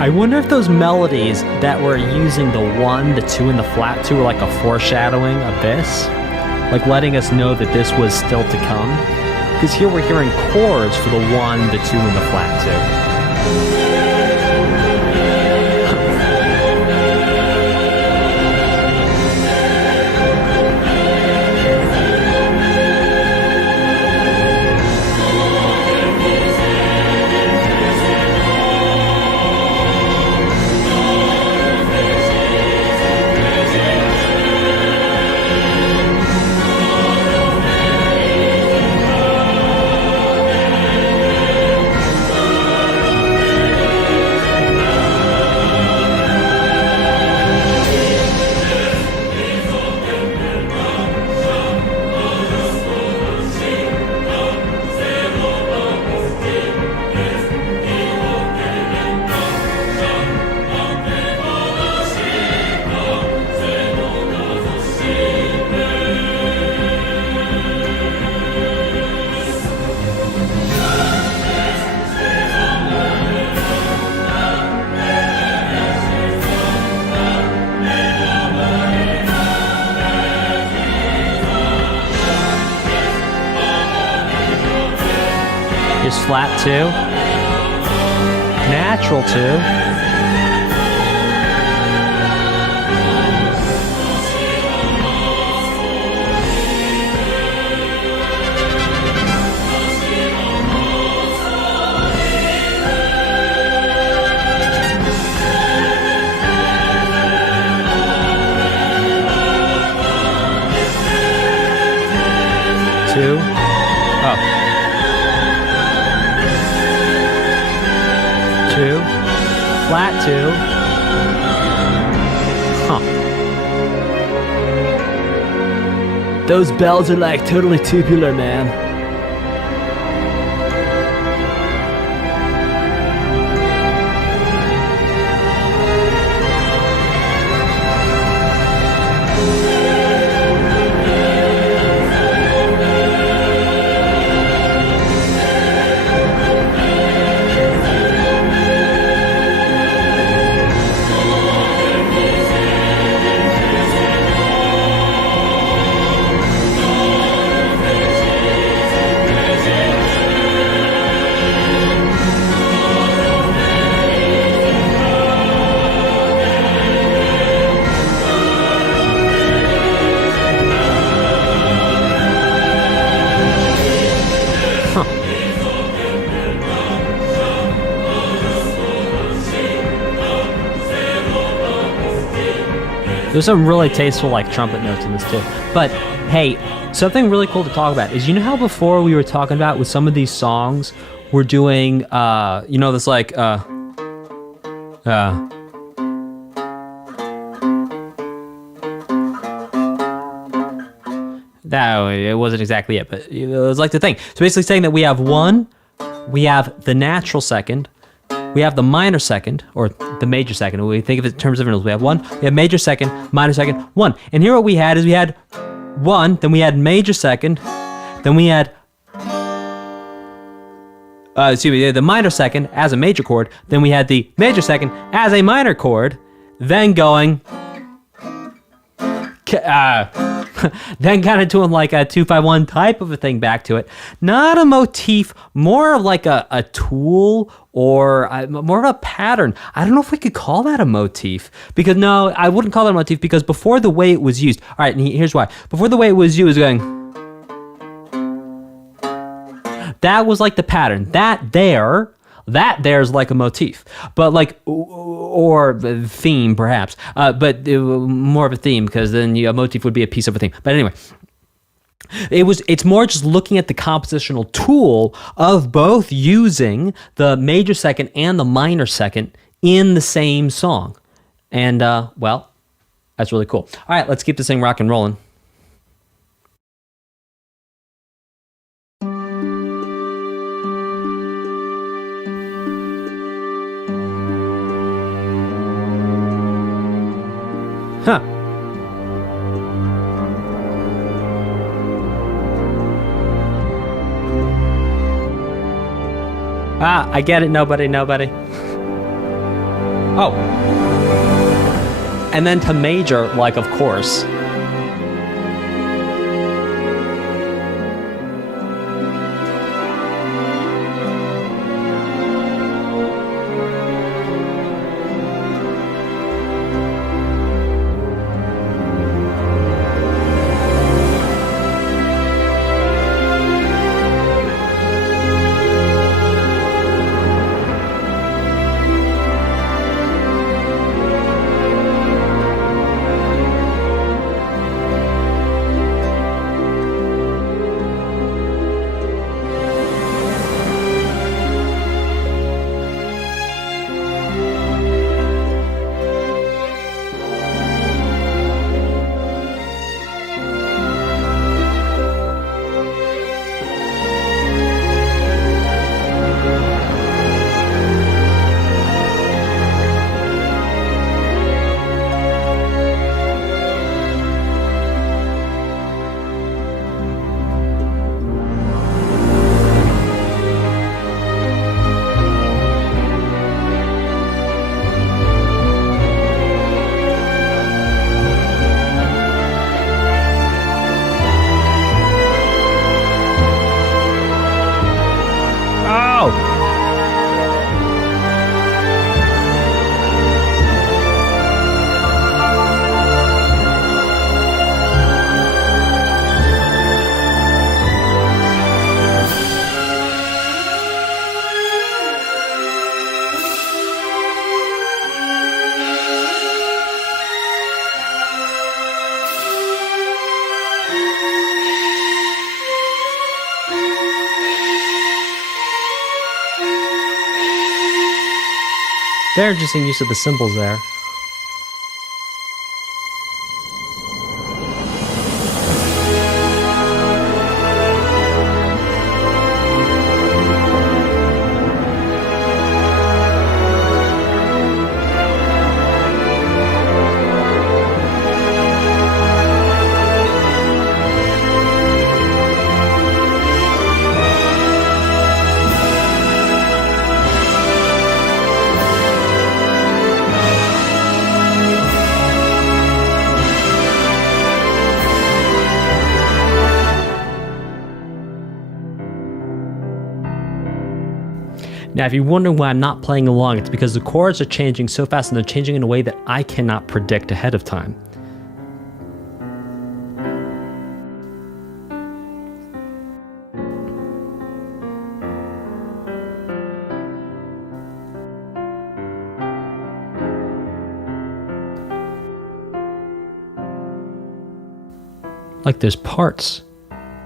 I wonder if those melodies that were using the 1, the 2, and the flat 2 were like a foreshadowing of this? Like letting us know that this was still to come? Because here we're hearing chords for the 1, the 2, and the flat 2. just flat 2. Natural 2. Two. Oh. 2. Flat 2. Huh. Those bells are like totally tubular, man. There's some really tasteful like trumpet notes in this too. But hey, something really cool to talk about is, you know how before we were talking about with some of these songs we're doing you know, this like no, it wasn't exactly it, but it was like the thing. So basically saying that we have one, we have the natural second, we have the minor second, or the major second. We think of it in terms of intervals. We have one, we have major second, minor second, one. And here what we had is we had one, then we had major second, then we had the minor second as a major chord, then we had the major second as a minor chord, then going then kind of doing like a 2-5-1 type of a thing back to it. Not a motif, more of like a tool, or more of a pattern. I don't know if we could call that a motif, because no, I wouldn't call that a motif, because before the way it was used, all right, and here's why. Before the way it was used, going, that was like the pattern. That there's like a motif, but like, or the theme perhaps, but more of a theme, because then a motif would be a piece of a theme. But anyway, it's more just looking at the compositional tool of both using the major second and the minor second in the same song. And well, that's really cool. All right, let's keep this thing rock and rolling. Huh. Ah, I get it. Nobody. Oh. And then to major, like, of course. Very interesting use of the symbols there. Now, if you're wondering why I'm not playing along, it's because the chords are changing so fast and they're changing in a way that I cannot predict ahead of time. Like there's parts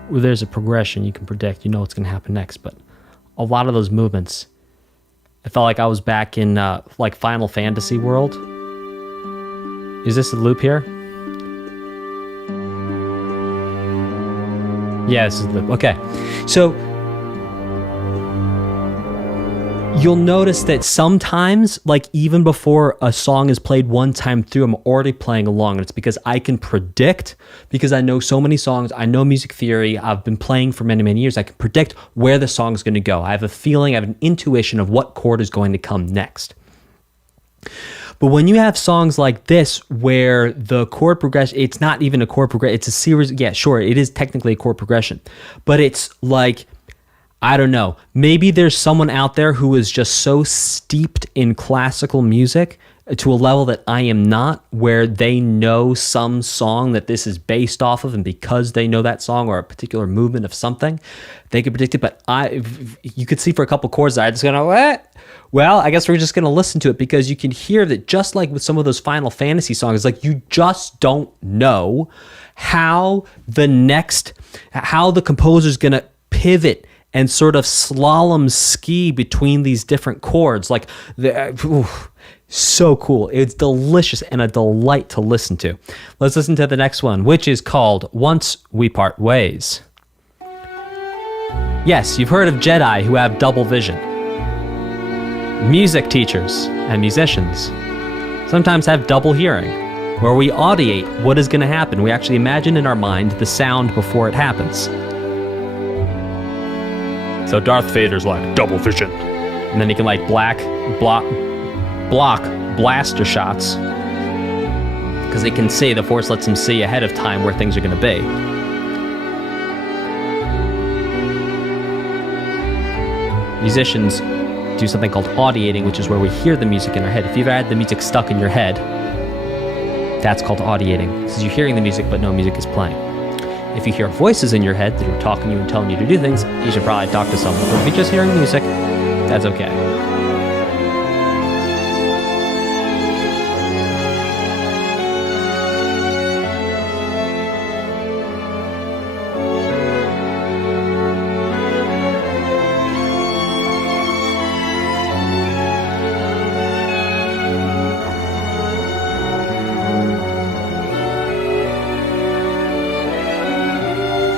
where there's a progression you can predict, you know what's going to happen next, but a lot of those movements, I felt like I was back in like Final Fantasy world. Is this a loop here? Yeah, this is a loop. Okay. So you'll notice that sometimes, like even before a song is played one time through, I'm already playing along. And it's because I can predict, because I know so many songs, I know music theory, I've been playing for many, many years. I can predict where the song is going to go. I have a feeling, I have an intuition of what chord is going to come next. But when you have songs like this where the chord progression, it's not even a chord progression, it's a series, yeah, sure, it is technically a chord progression, but it's like, I don't know, maybe there's someone out there who is just so steeped in classical music to a level that I am not, where they know some song that this is based off of, and because they know that song or a particular movement of something, they could predict it. But you could see for a couple chords that I just gonna, what? Well, I guess we're just gonna listen to it, because you can hear that just like with some of those Final Fantasy songs, like you just don't know how the composer's gonna pivot and sort of slalom ski between these different chords. Like, so cool. It's delicious and a delight to listen to. Let's listen to the next one, which is called Once We Part Ways. Yes, you've heard of Jedi who have double vision. Music teachers and musicians sometimes have double hearing, where we audiate what is going to happen. We actually imagine in our mind the sound before it happens. So Darth Vader's like double vision, and then he can like block blaster shots because they can see, the Force lets him see ahead of time where things are going to be. Musicians do something called audiating, which is where we hear the music in our head. If you've had the music stuck in your head, that's called audiating, because you're hearing the music but no music is playing. If you hear voices in your head that are talking to you and telling you to do things, you should probably talk to someone. But if you're just hearing music, that's okay.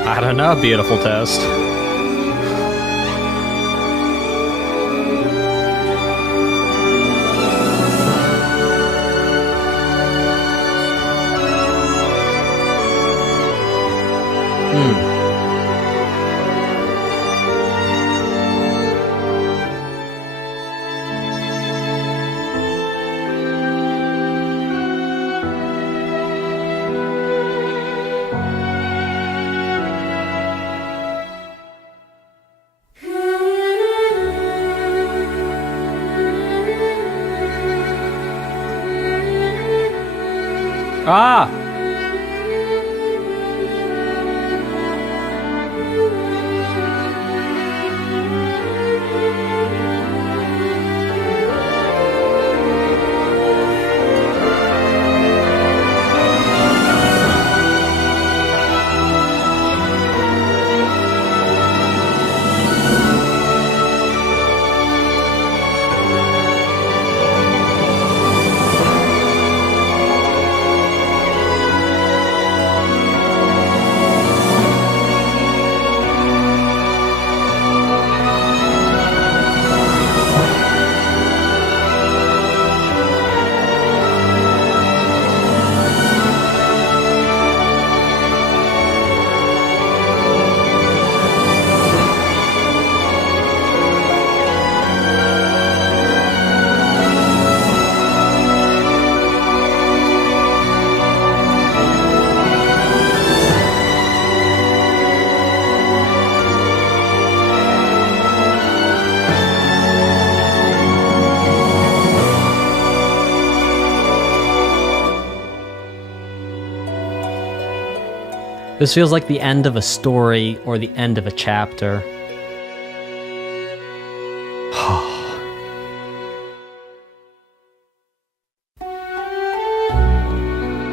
I don't know, beautiful toast. Ah! This feels like the end of a story or the end of a chapter.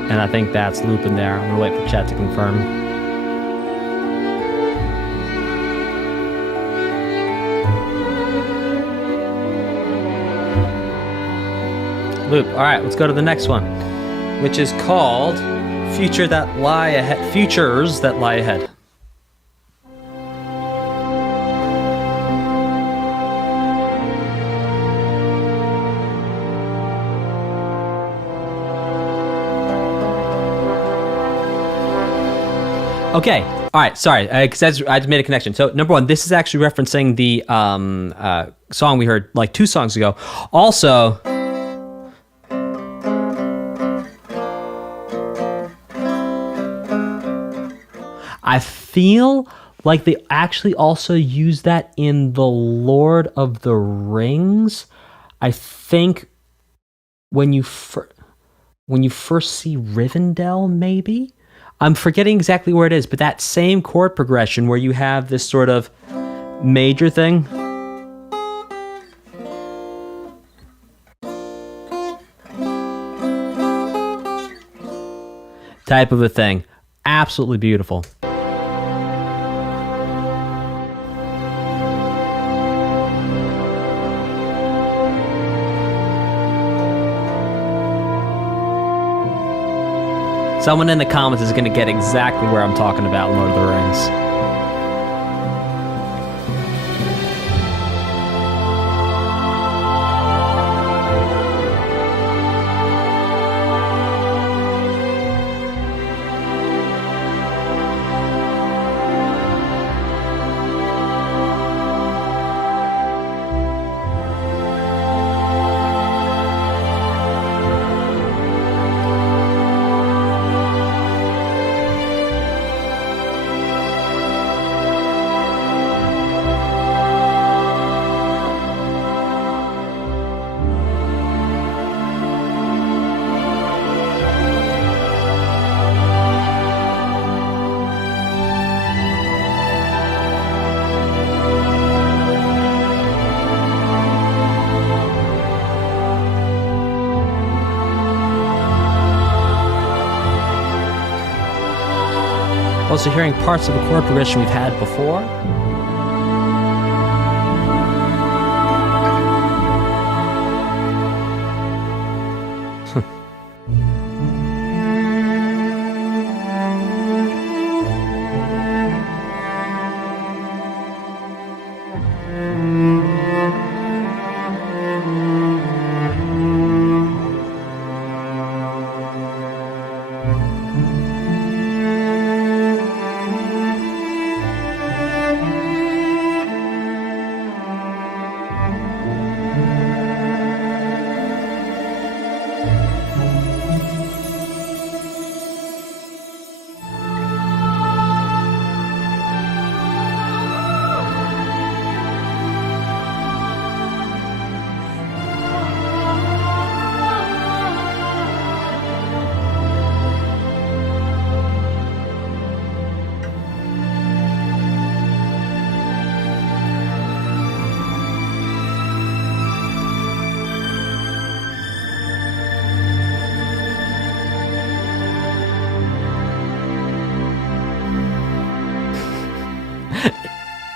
And I think that's looping there. I'm gonna wait for chat to confirm. Loop. All right, let's go to the next one, which is called Futures That Lie Ahead. Okay. All right. Sorry, because I just made a connection. So, number one, this is actually referencing the song we heard like 2 songs ago. Also, I feel like they actually also use that in The Lord of the Rings. I think when you first see Rivendell, maybe. I'm forgetting exactly where it is, but that same chord progression where you have this sort of major thing. Type of a thing. Absolutely beautiful. Someone in the comments is going to get exactly where I'm talking about in Lord of the Rings. Also hearing parts of a chord progression we've had before.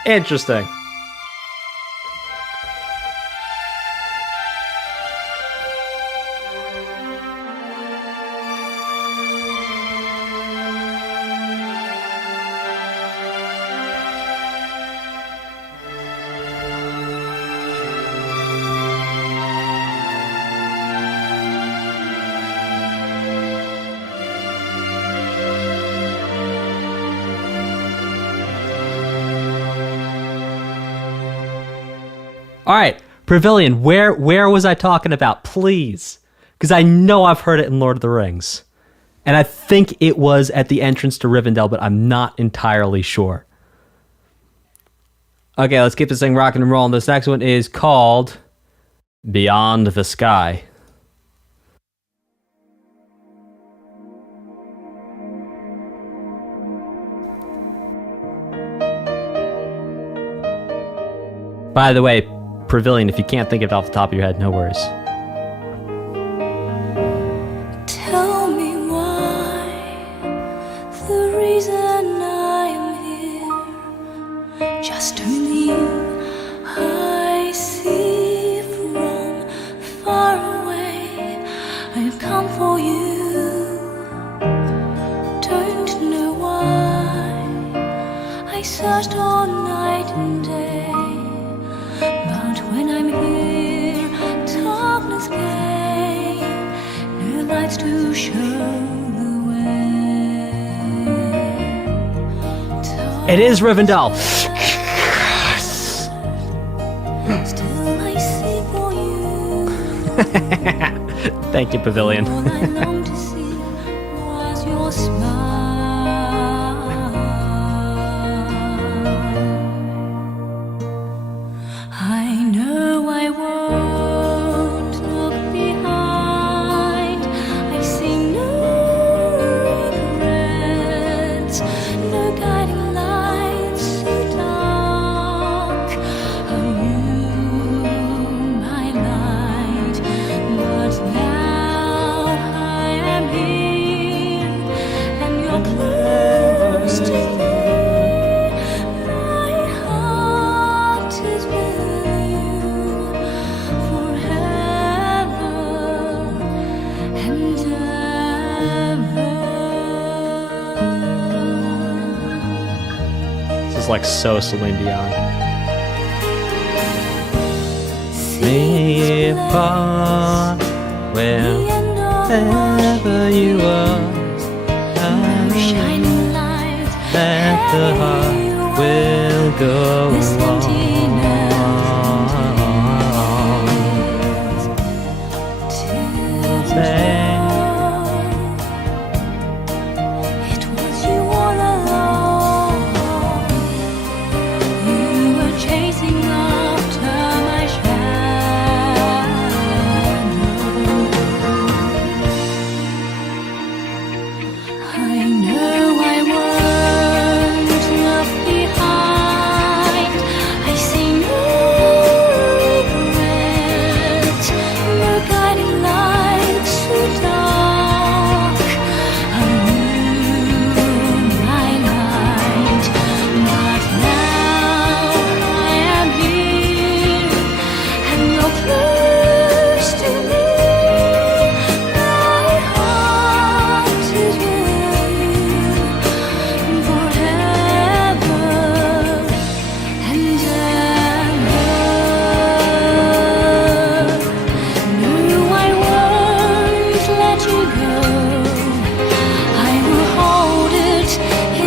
Interesting. All right, Pavilion, where was I talking about, please? Because I know I've heard it in Lord of the Rings. And I think it was at the entrance to Rivendell, but I'm not entirely sure. Okay, let's keep this thing rocking and rolling. This next one is called Beyond the Sky. By the way, Pavilion, if you can't think of it off the top of your head, no worries. Tell me why, the reason I am here, just only you I see from far away. I have come for you. Don't know why I searched all night and day, but when I'm here, darkness came, no lights to show the way. It is Rivendell. Still I see for you. Thank you, Pavilion. All I longed to see was your smile. I know I won't look behind. I see no regrets, no guiding lights so dark. Oh, you, my light, but now I am here, and you're close to me. My heart is with you forever and ever. This is like so Celine Dion. See apart the end of wherever you are, no shining lights, that the heart will go this on. emptiness till Say- it was you all along. You were chasing after my shadow. I know I won't look behind. I see no regrets, no guiding lights so dark. I knew my light, but now I am here, and you're close to me. My heart is with you forever and ever. No, I won't let you go. I will hold it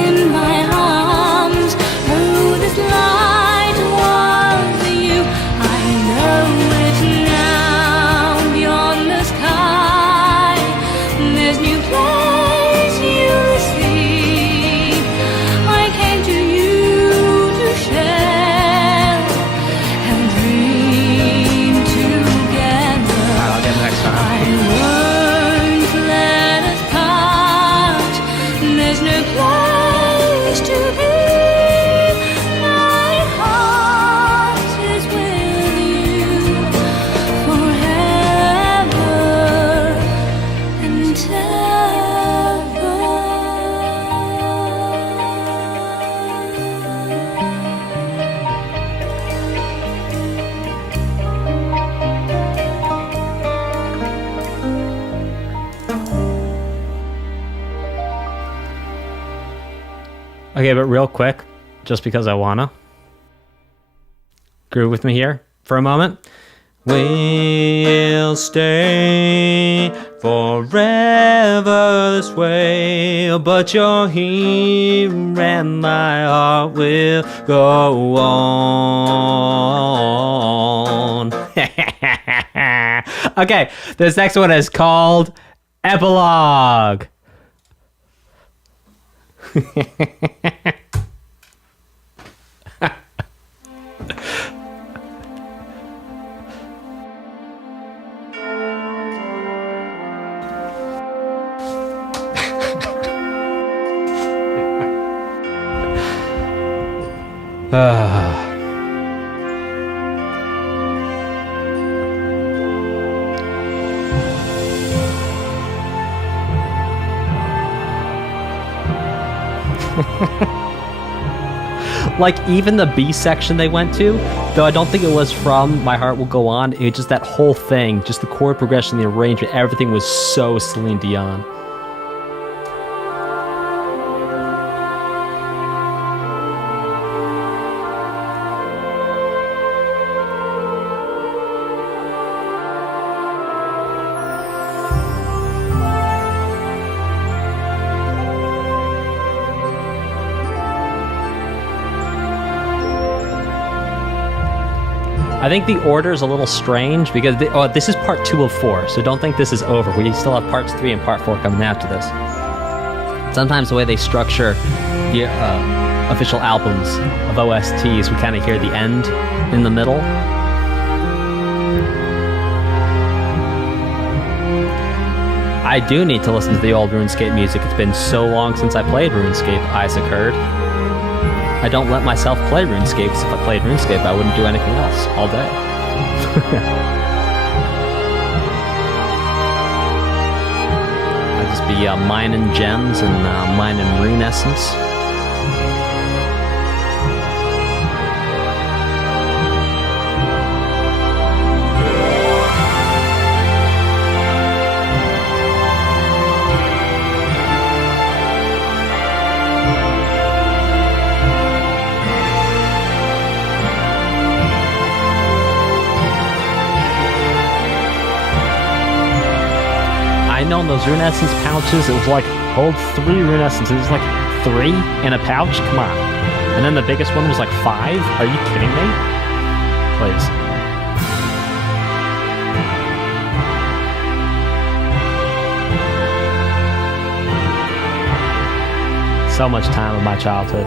in my arms. Oh, this light was you. I know it now. Beyond the sky, there's new place you'll see. I came to you to share and dream together. I'll get next I won't let us part. There's no place to be. My heart is with you forever and Okay, but real quick, just because I wanna. Groove with me here for a moment. We'll stay forever this way, but you're here and my heart will go on. Okay, this next one is called Epilogue. Like, even the B section they went to, though I don't think it was from My Heart Will Go On, it was just that whole thing, just the chord progression, the arrangement, everything was so Celine Dion. I think the order is a little strange because this is part 2 of 4, so don't think this is over. We still have parts 3 and part 4 coming after this. Sometimes the way they structure the official albums of OSTs, we kind of hear the end in the middle. I do need to listen to the old RuneScape music. It's been so long since I played RuneScape, Isaac heard. I don't let myself play RuneScape, because if I played RuneScape, I wouldn't do anything else all day. I'd just be mining gems and mining Reminiscence. I know in those Reminiscence pouches, it was like, hold 3 Reminiscences. It was like 3 in a pouch? Come on. And then the biggest one was like 5? Are you kidding me? Please. So much time of my childhood.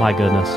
My goodness.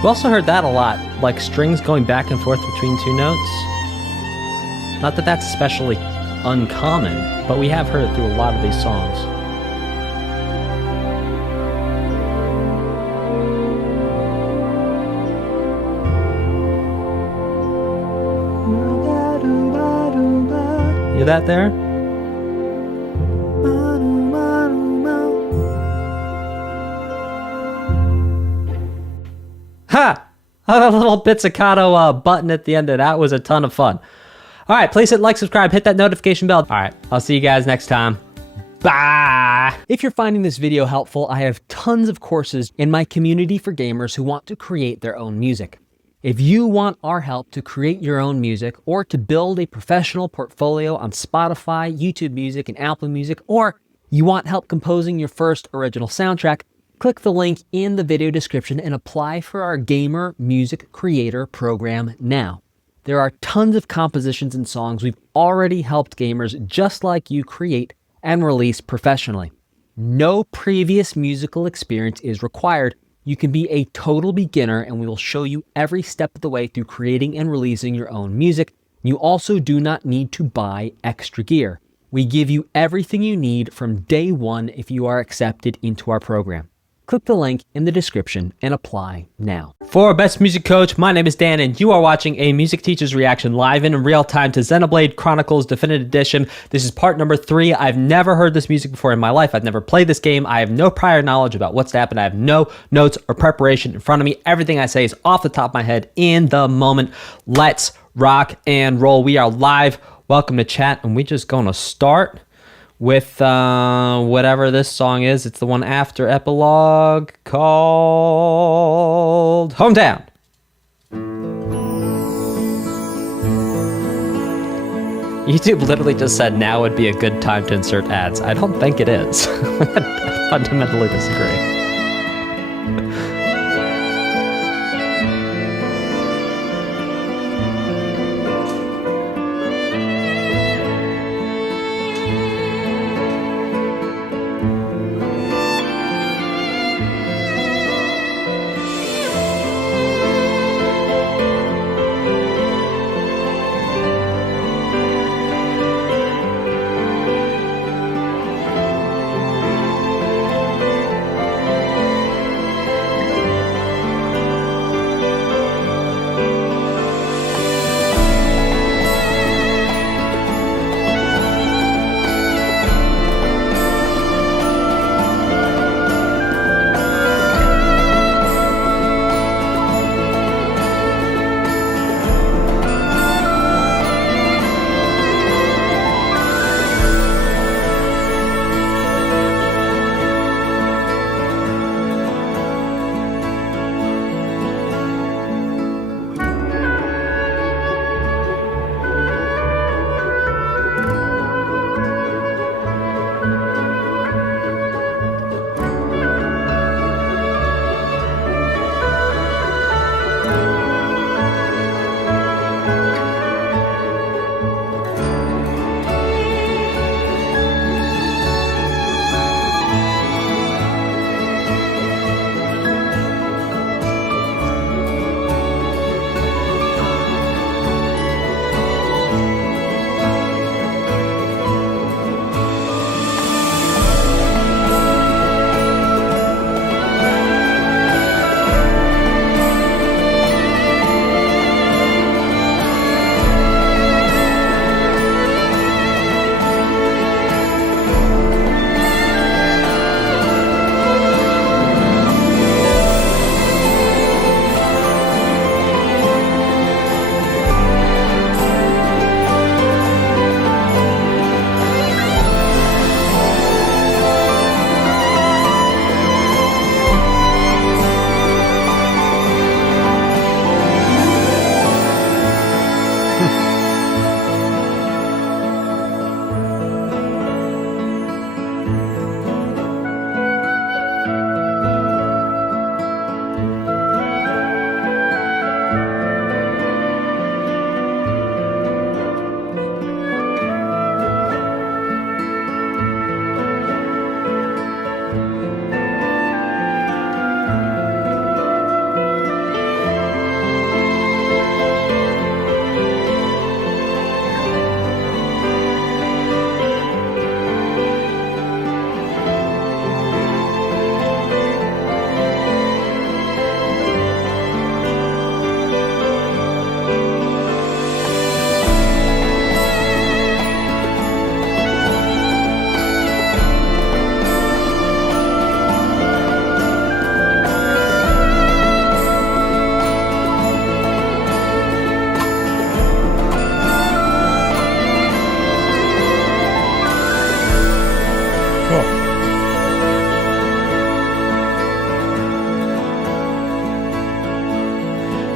We also heard that a lot, like strings going back and forth between 2 notes. Not that that's especially uncommon, but we have heard it through a lot of these songs. Hear that there? Ha! A little pizzicato button at the end of that was a ton of fun. All right, please hit like, subscribe, hit that notification bell. All right, I'll see you guys next time. Bye! If you're finding this video helpful, I have tons of courses in my community for gamers who want to create their own music. If you want our help to create your own music or to build a professional portfolio on Spotify, YouTube Music, and Apple Music, or you want help composing your first original soundtrack, click the link in the video description and apply for our Gamer Music Creator program now. There are tons of compositions and songs we've already helped gamers just like you create and release professionally. No previous musical experience is required. You can be a total beginner and we will show you every step of the way through creating and releasing your own music. You also do not need to buy extra gear. We give you everything you need from day one if you are accepted into our program. Click the link in the description and apply now. For Best Music Coach, my name is Dan, and you are watching a music teacher's reaction live and in real time to Xenoblade Chronicles Definitive Edition. This is part number 3. I've never heard this music before in my life. I've never played this game. I have no prior knowledge about what's to happen. I have no notes or preparation in front of me. Everything I say is off the top of my head in the moment. Let's rock and roll. We are live. Welcome to chat, and we're just going to start with whatever this song is. It's the one after Epilogue called Hometown. YouTube literally just said now would be a good time to insert ads. I don't think it is. I fundamentally disagree.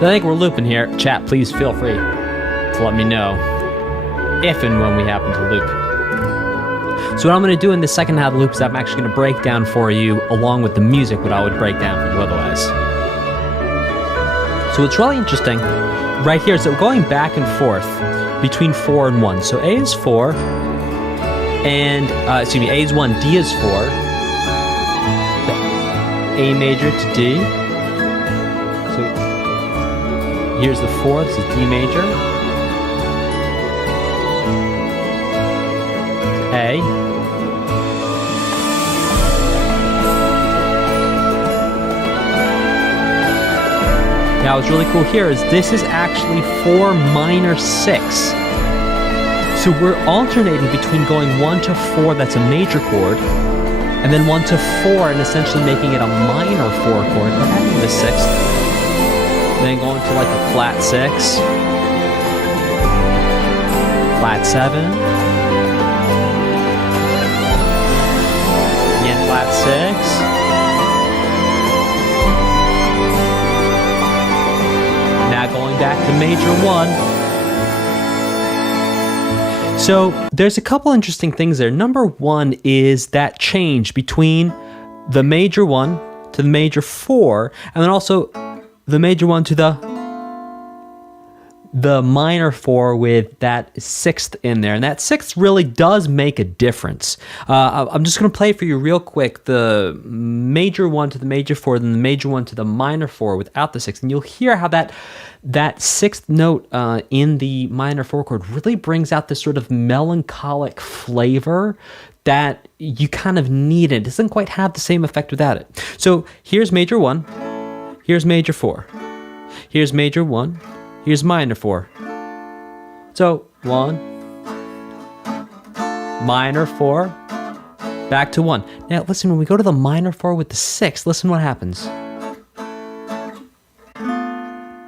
So I think we're looping here. Chat, please feel free to let me know if and when we happen to loop. So what I'm going to do in the second half of the loop is I'm actually going to break down for you, along with the music, what I would break down for you otherwise. So what's really interesting right here is that we're going back and forth between 4 and 1. So A is 4, and, A is 1, D is 4, A major to D. So here's the 4, this is D major. A. Now, what's really cool here is this is actually 4 minor 6. So we're alternating between going 1 to 4, that's a major chord, and then 1 to 4, and essentially making it a minor 4 chord, but having the 6th. Then going to like a flat 6, flat 7, again flat 6. Now going back to major 1. So there's a couple interesting things there. Number 1 is that change between the major 1 to the major 4, and then also the major 1 to the minor 4 with that 6th in there. And that 6th really does make a difference. I'm just going to play for you real quick the major 1 to the major 4, then the major 1 to the minor 4 without the 6th. And you'll hear how that 6th note in the minor 4 chord really brings out this sort of melancholic flavor that you kind of need. It doesn't quite have the same effect without it. So here's major 1, here's major 4, here's major 1, here's minor 4. So 1, minor 4, back to 1. Now listen, when we go to the minor 4 with the 6th, listen what happens.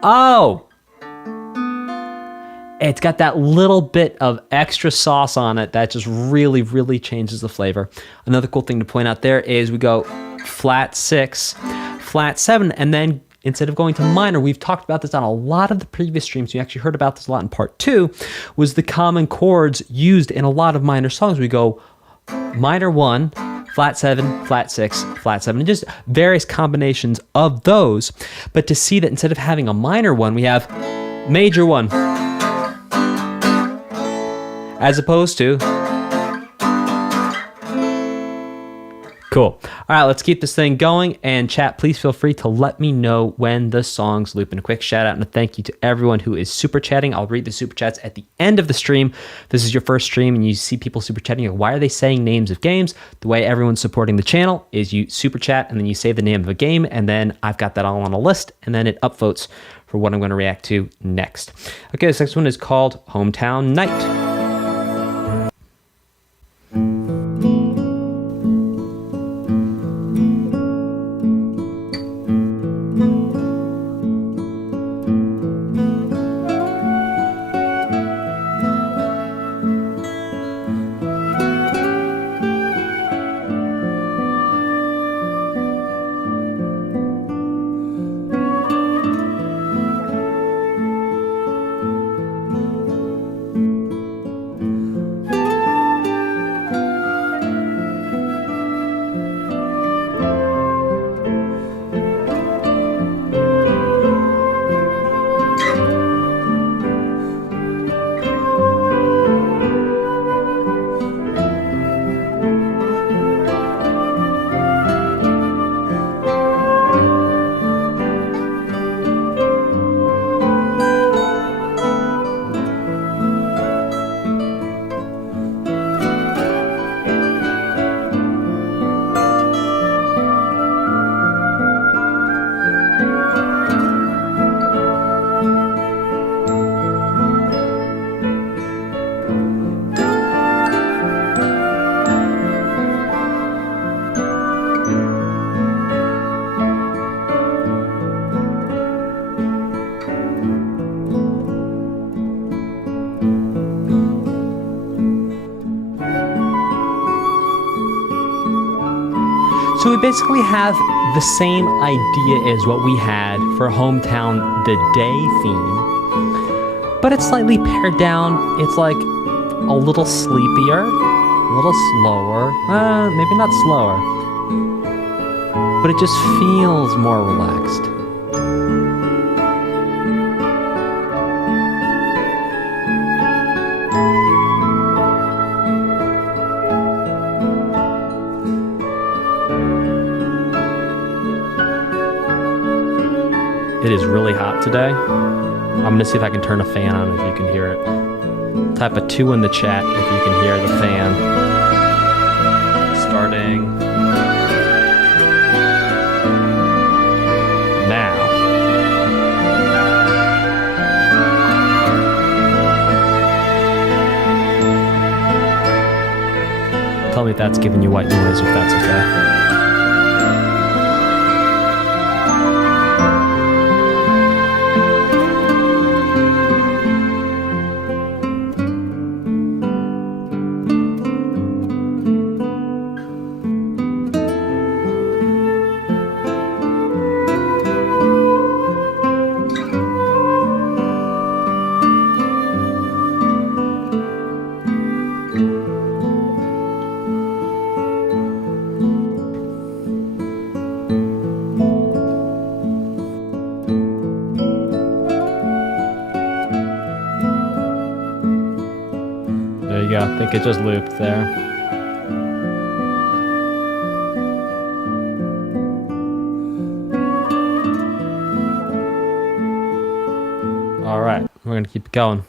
Oh! It's got that little bit of extra sauce on it that just really, really changes the flavor. Another cool thing to point out there is we go flat 6, flat 7, and then instead of going to minor, we've talked about this on a lot of the previous streams. You actually heard about this a lot in part 2, was the common chords used in a lot of minor songs. We go minor 1, flat 7, flat 6, flat 7, and just various combinations of those. But to see that instead of having a minor 1, we have major 1, as opposed to... Cool. All right, let's keep this thing going. And chat, please feel free to let me know when the songs loop. And a quick shout out and a thank you to everyone who is super chatting. I'll read the super chats at the end of the stream. If this is your first stream and you see people super chatting, you're like, why are they saying names of games? The way everyone's supporting the channel is you super chat and then you say the name of a game, and then I've got that all on a list, and then it upvotes for what I'm going to react to next. Okay, this next one is called Hometown Night. So we basically have the same idea as what we had for Hometown The Day theme, but it's slightly pared down. It's like a little sleepier, a little slower, maybe not slower, but it just feels more relaxed. It is really hot today. I'm gonna see if I can turn a fan on if you can hear it. Type a 2 in the chat if you can hear the fan. Starting now. Hopefully that's giving you white noise, if that's okay. There you go. I think it just looped there. All right, we're gonna keep it going.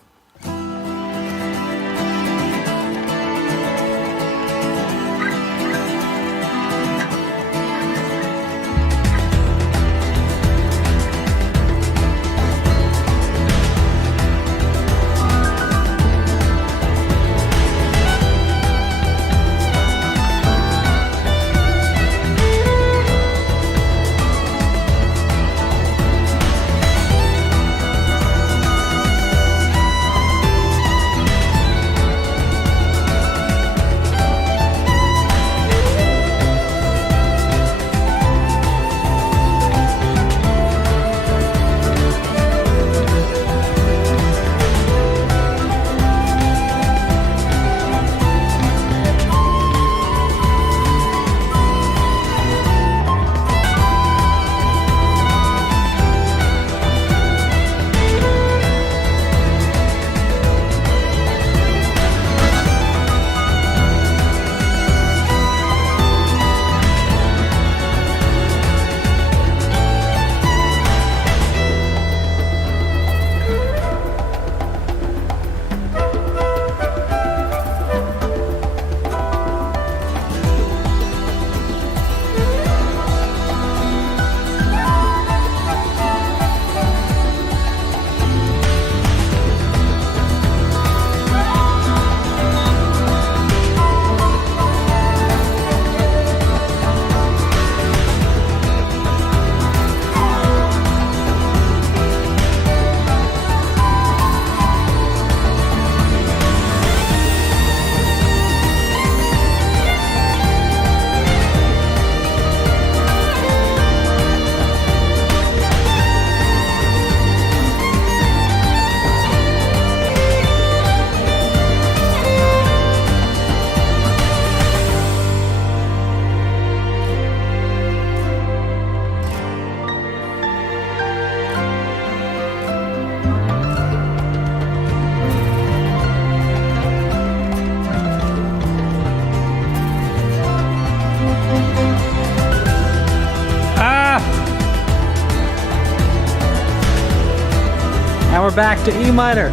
And we're back to E minor.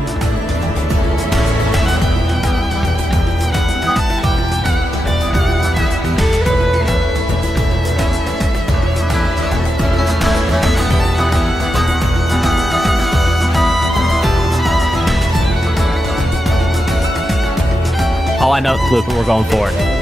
Oh, I know, Flip, but we're going for it.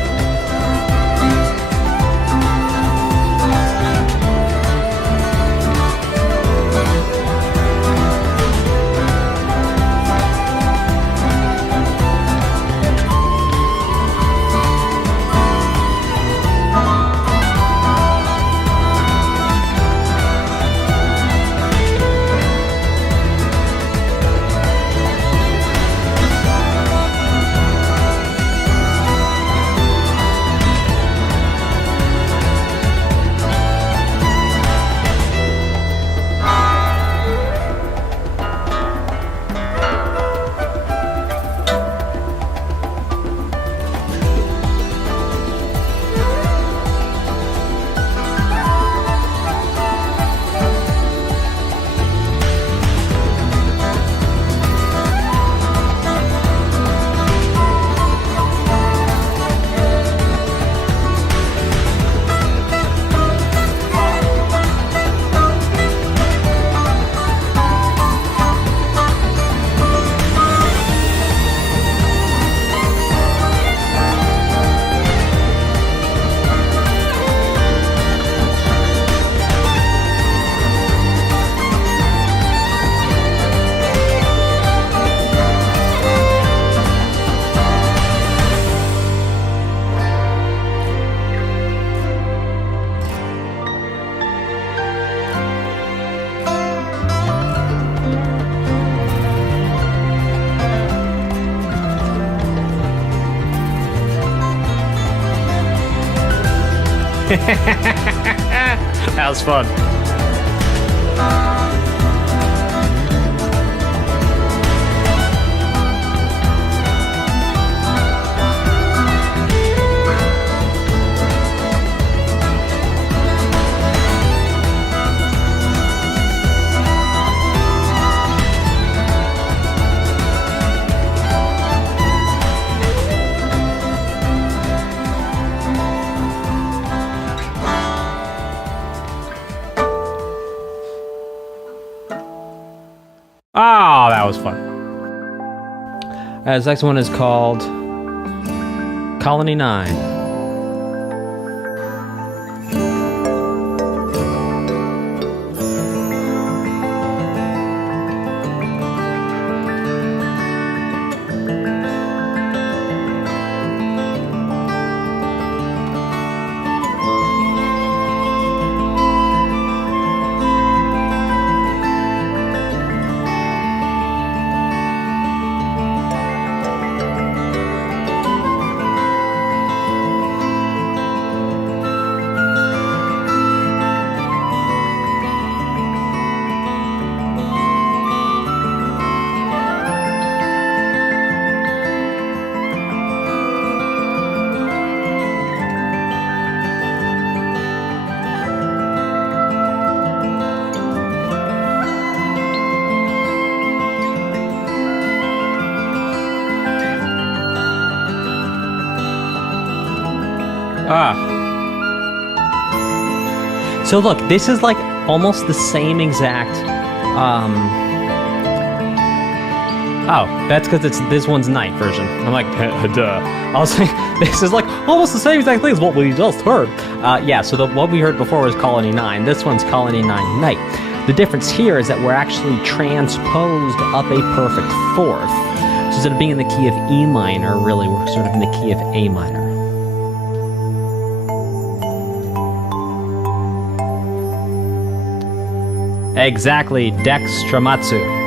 That was fun. Oh, that was fun. This next one is called Colony 9. So look, this is like almost the same exact. Oh, that's because it's this one's night version. I'm like, duh. I was like, this is like almost the same exact thing as what we just heard. Yeah. So what we heard before was Colony 9. This one's Colony 9 Night. The difference here is that we're actually transposed up a perfect fourth. So instead of being in the key of E minor, really we're sort of in the key of A minor. Exactly, Dextramatsu.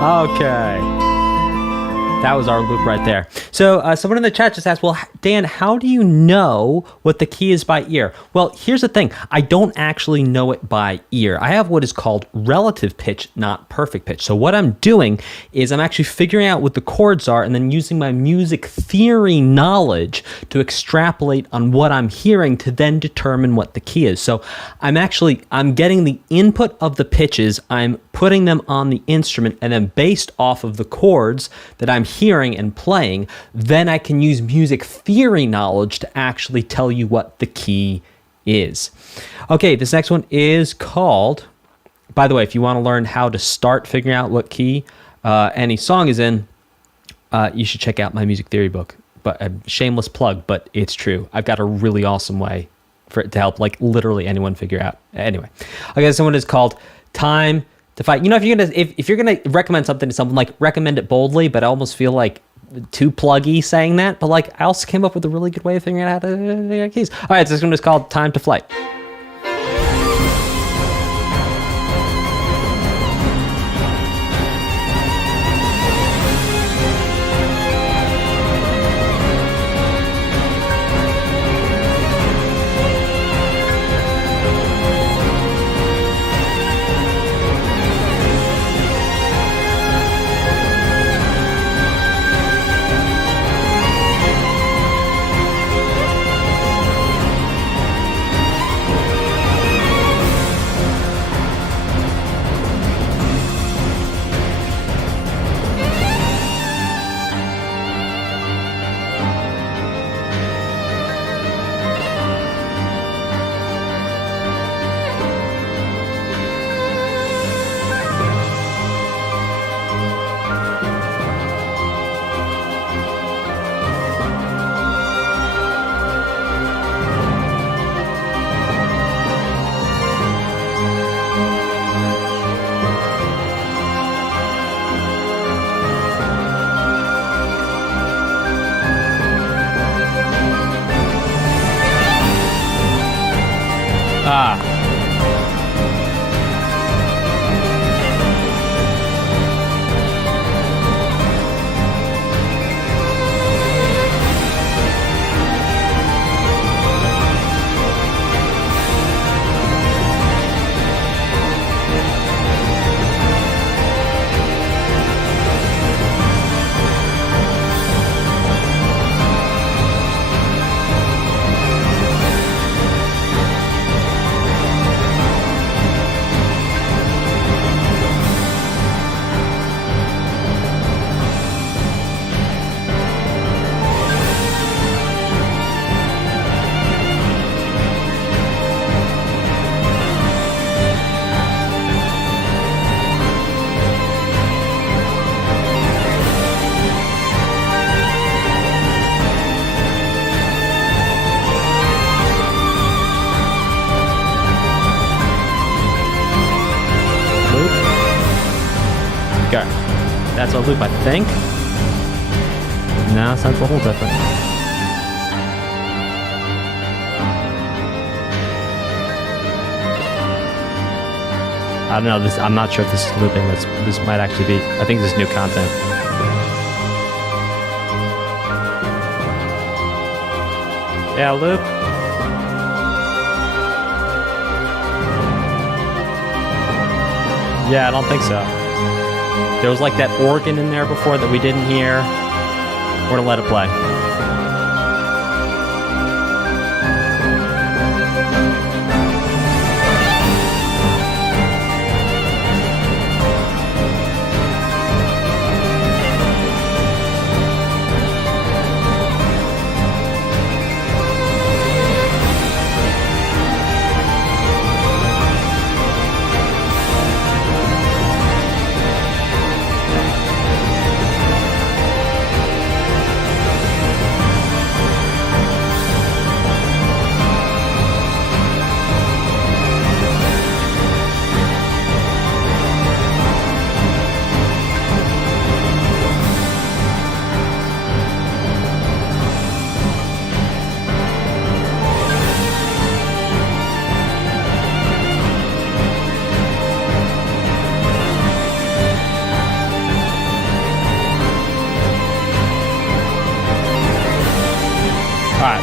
Okay. That was our loop right there. So someone in the chat just asked, well, Dan, how do you know what the key is by ear? Well, here's the thing. I don't actually know it by ear. I have what is called relative pitch, not perfect pitch. So what I'm doing is I'm actually figuring out what the chords are and then using my music theory knowledge to extrapolate on what I'm hearing to then determine what the key is. So I'm getting the input of the pitches, I'm putting them on the instrument, and then based off of the chords that I'm hearing and playing, then I can use music theory knowledge to actually tell you what the key is. Okay, this next one is called, by the way, if you want to learn how to start figuring out what key any song is in, you should check out my music theory book. But a shameless plug, but it's true. I've got a really awesome way for it to help like literally anyone figure out. Anyway, okay, this one is called Time to Fight. You know, if you're gonna recommend something to someone, like recommend it boldly, but I almost feel like too pluggy saying that, but like I also came up with a really good way of figuring out how to get keys. All right, so this one is called Time to Flight. That's a loop, I think. No, sounds a little different. I don't know. This. I'm not sure if this is looping. This might actually be. I think this is new content. Yeah, loop. Yeah, I don't think so. There was like that organ in there before that we didn't hear. We're gonna let it play.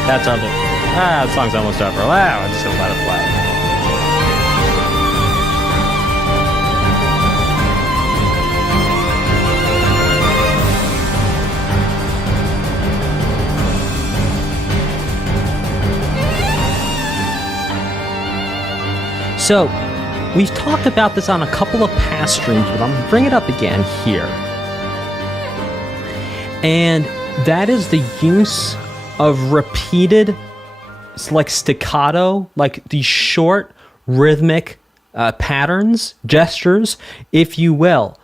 That's our loop. The song's almost over. Wow, I'm just gonna let it play. So, we've talked about this on a couple of past streams, but I'm gonna bring it up again here. And that is the use of repeated, like staccato, like these short rhythmic patterns, gestures, if you will,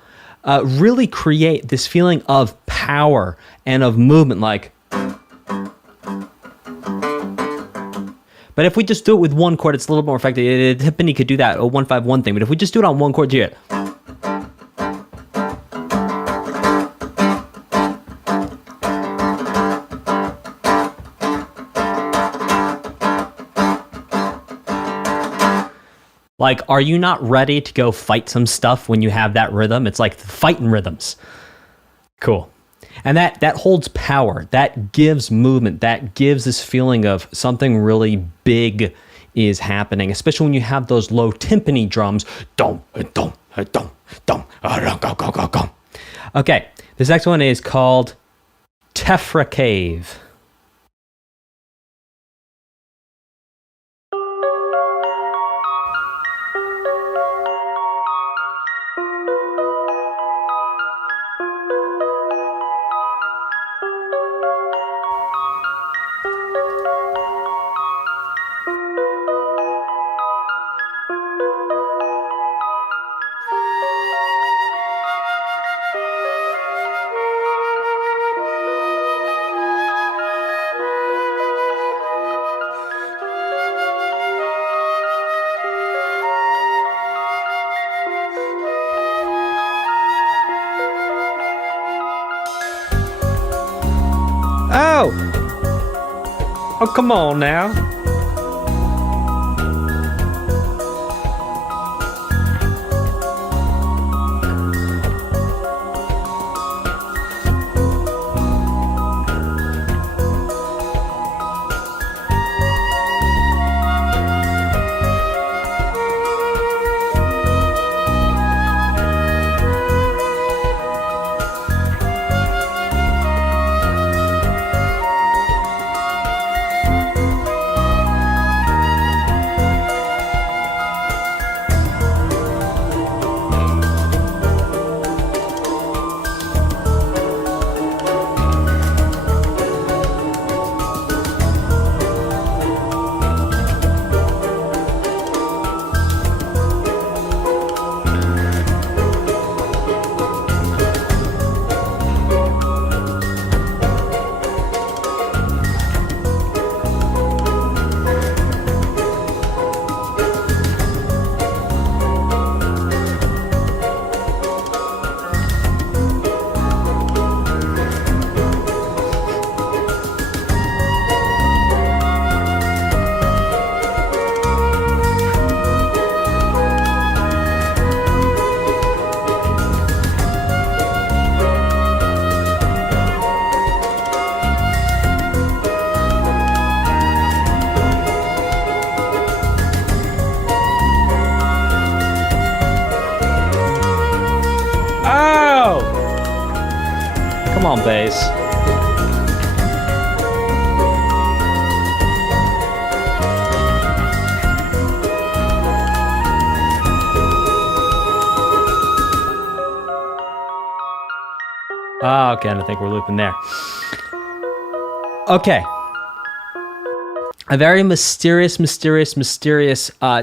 really create this feeling of power and of movement, like. But if we just do it with one chord, it's a little more effective. Tiffany could do that, a 1-5-1 thing, but if we just do it on one chord, do it. Like, are you not ready to go fight some stuff when you have that rhythm? It's like fighting rhythms. Cool. And that holds power. That gives movement. That gives this feeling of something really big is happening, especially when you have those low timpani drums. Dum, dum, dum, dum, go, go, go, go. Okay, this next one is called Tephra Cave. Oh, come on now. Come on, bass. Oh, okay, I think we're looping there. Okay. A very mysterious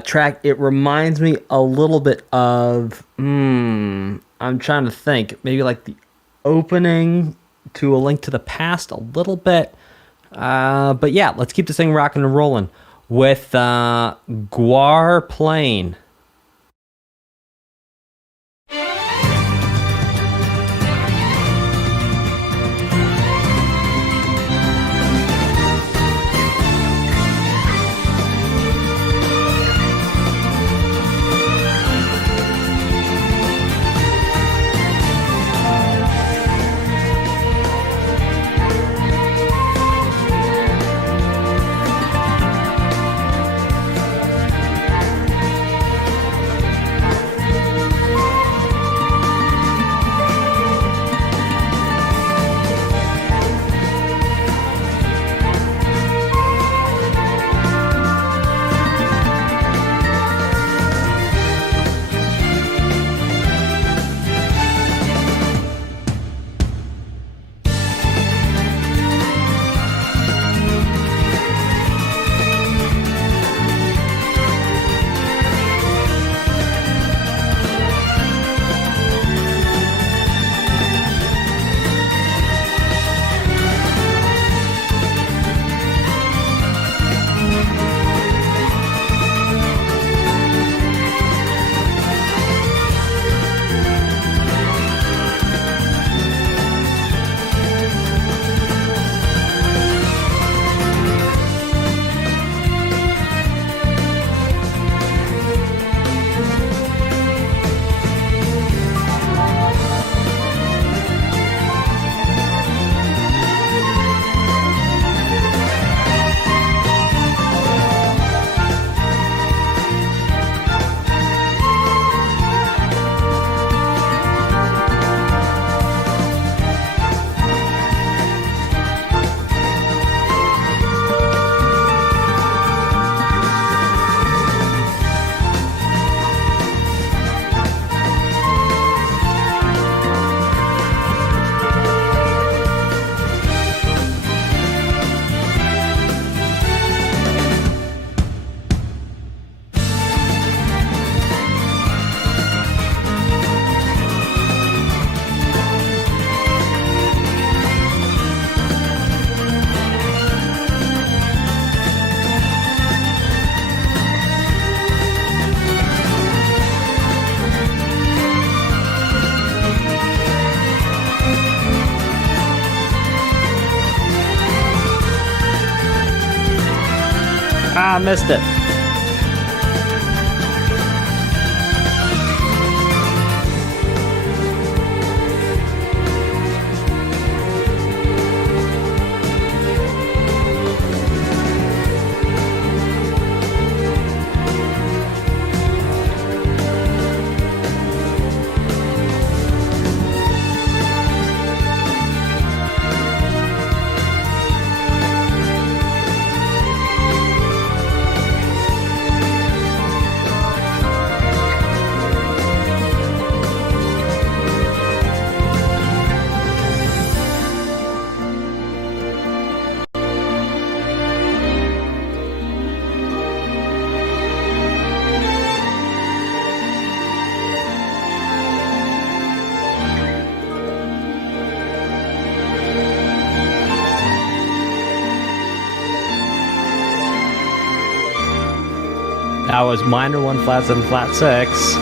track. It reminds me a little bit of, I'm trying to think, maybe like the opening to A Link to the Past a little bit. But yeah, let's keep this thing rocking and rolling with Gaur Plain. Ah, missed it. That was minor 1 flat 7 flat 6.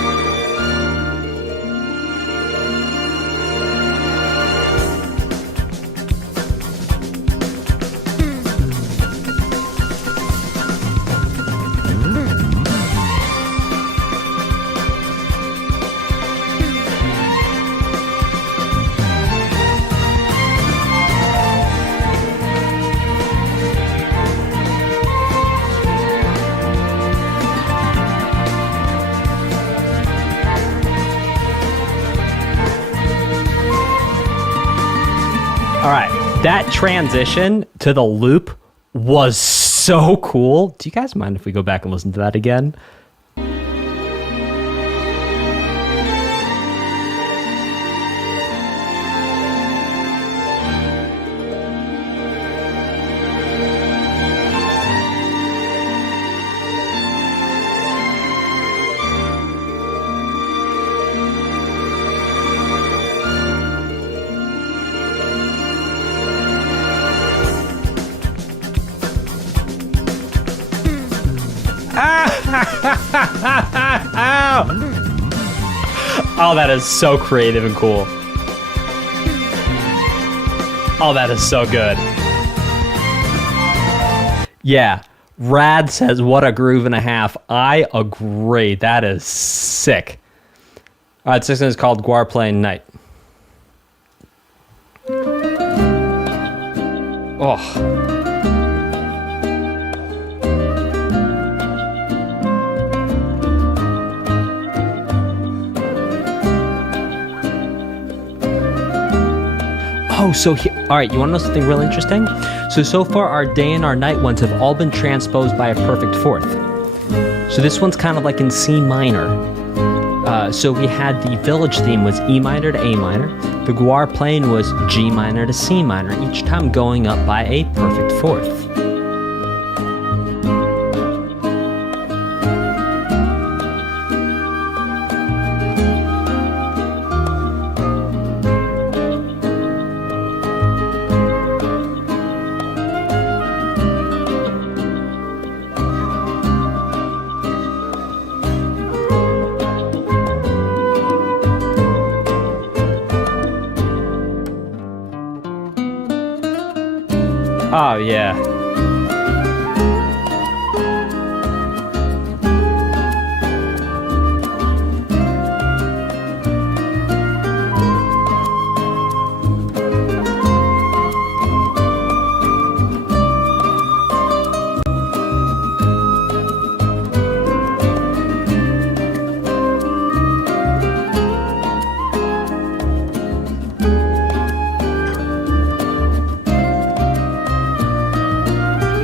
All right, that transition to the loop was so cool. Do you guys mind if we go back and listen to that again? Oh, that is so creative and cool. Oh, that is so good. Yeah, Rad says, what a groove and a half. I agree. That is sick. All right, 6 is called Gaur Plain Night. Oh. Oh, all right, you want to know something real interesting? So far our day and our night ones have all been transposed by a perfect fourth. So this one's kind of like in C minor. So we had the village theme was E minor to A minor. The Gaur Plain was G minor to C minor, each time going up by a perfect fourth. Oh, yeah.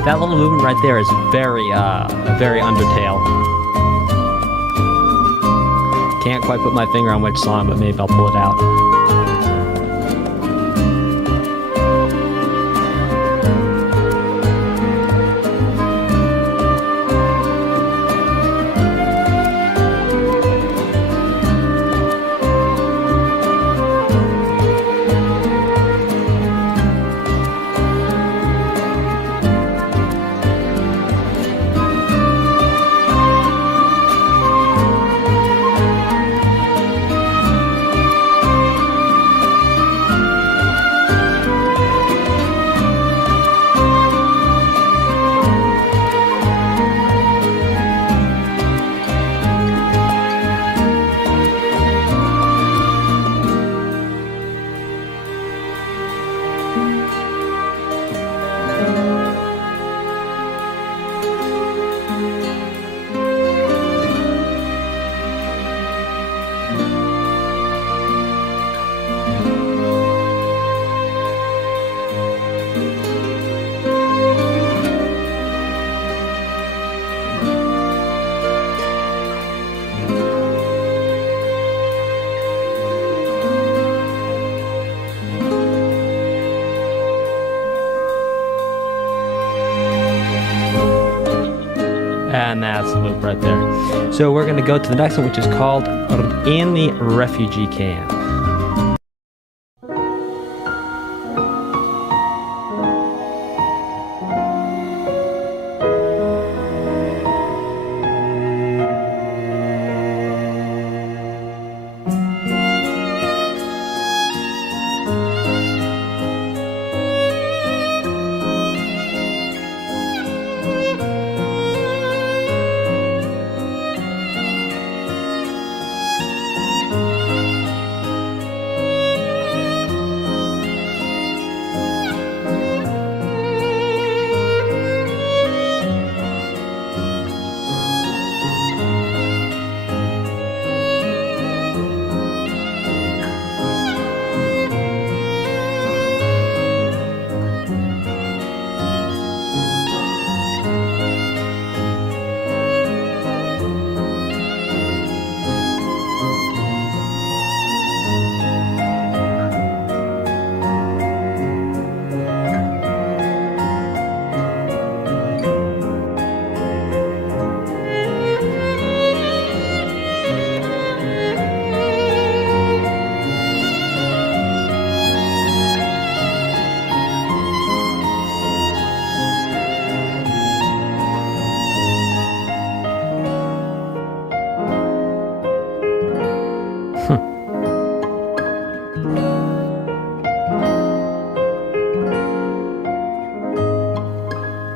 That little movement right there is very Undertale. Can't quite put my finger on which song, but maybe I'll pull it out. that's a loop right there. So we're going to go to the next one, which is called In the Refugee Camp.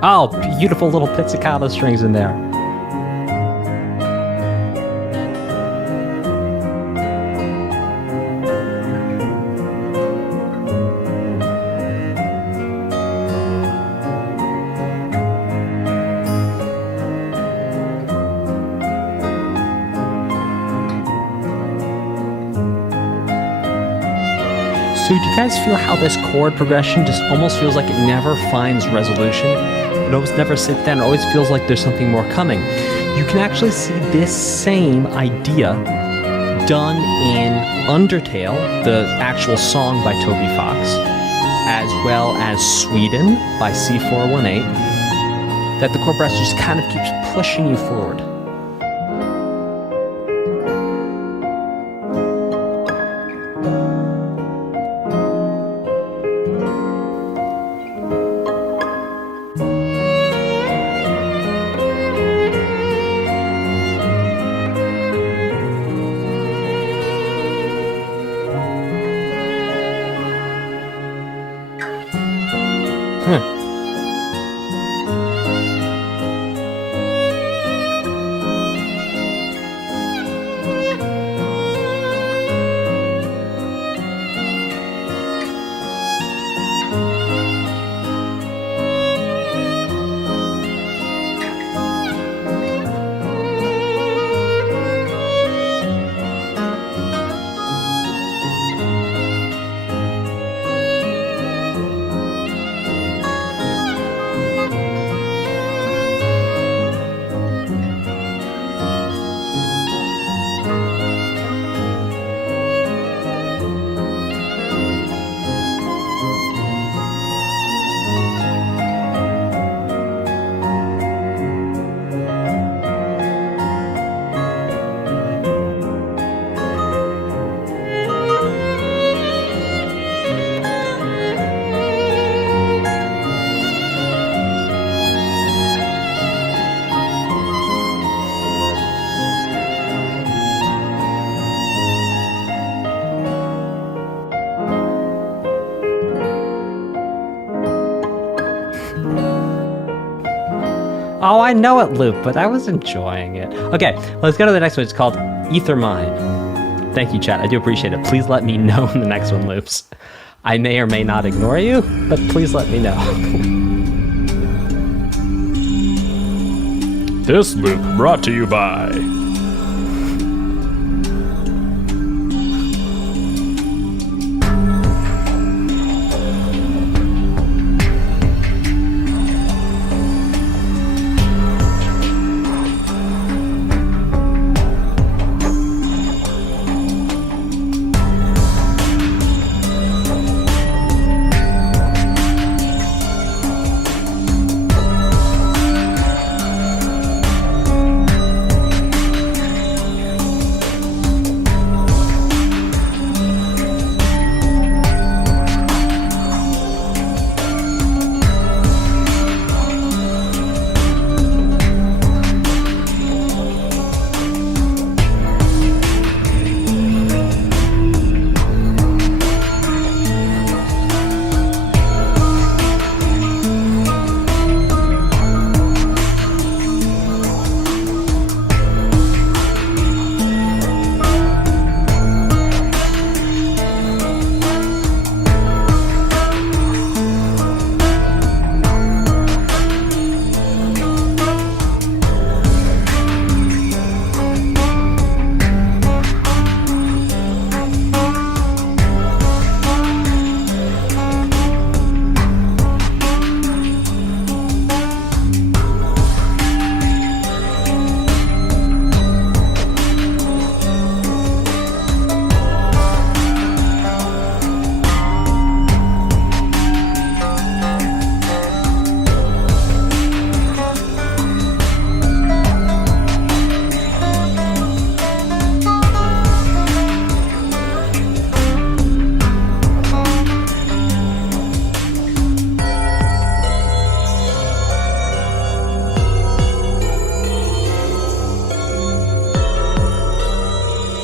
Oh, beautiful little pizzicato strings in there. So do you guys feel how this chord progression just almost feels like it never finds resolution? It almost never sits down. It always feels like there's something more coming. You can actually see this same idea done in Undertale, the actual song by Toby Fox, as well as Sweden by C418, that the chord progression just kind of keeps pushing you forward. Oh, I know it, Loop, but I was enjoying it. Okay, let's go to the next one. It's called Ether Mine. Thank you, chat. I do appreciate it. Please let me know when the next one loops. I may or may not ignore you, but please let me know. This loop brought to you by...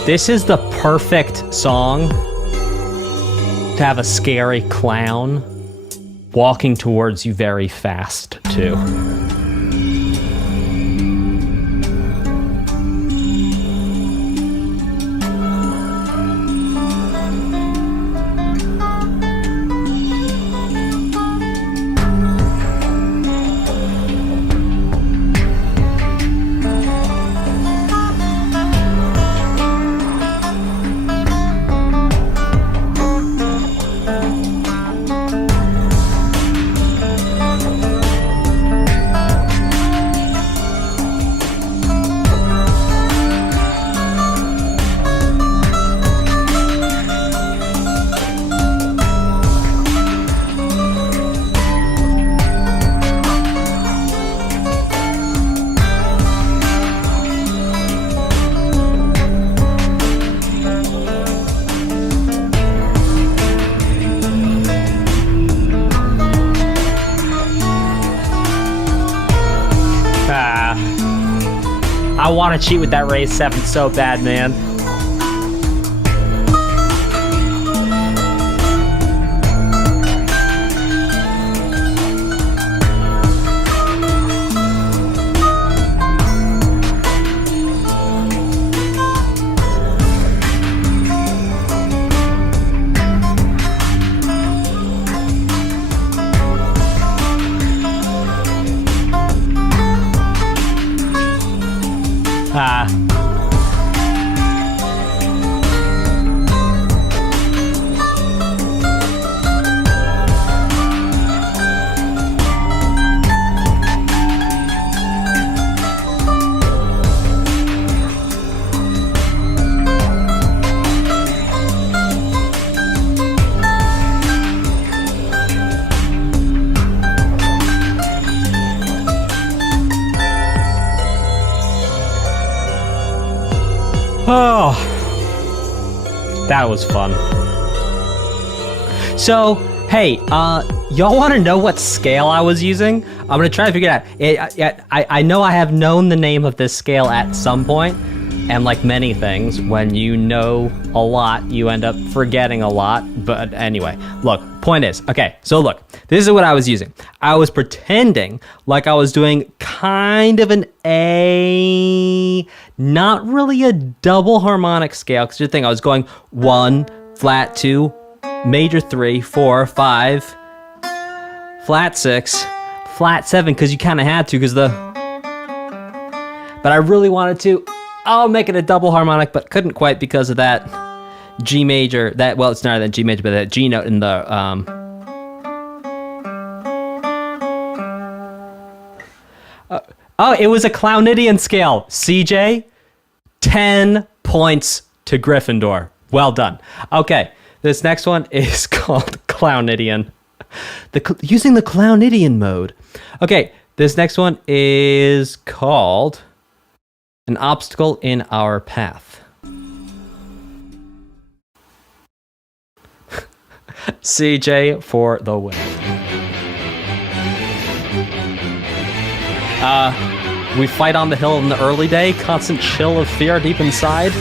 This is the perfect song to have a scary clown walking towards you very fast, too. I want to cheat with that raise 7 so bad, man. Oh, that was fun. So, hey, y'all want to know what scale I was using? I'm gonna try to figure it out. I know I have known the name of this scale at some point, and like many things, when you know a lot, you end up forgetting a lot. But anyway, look, point is, okay, so look, this is what I was using. I was pretending like I was doing kind of an A, not really a double harmonic scale, because you think I was going 1, flat 2, major 3, 4, 5, flat 6, flat 7, because you kind of had to, but I really wanted to. I'll make it a double harmonic, but couldn't quite because of that G major, well, it's not that G major, but that G note in the, it was a Clownidian scale. CJ, 10 points to Gryffindor. Well done. Okay, this next one is called Clownidian. Using the Clownidian mode. Okay, this next one is called An Obstacle in Our Path. CJ for the win. We fight on the hill in the early day, constant chill of fear deep inside.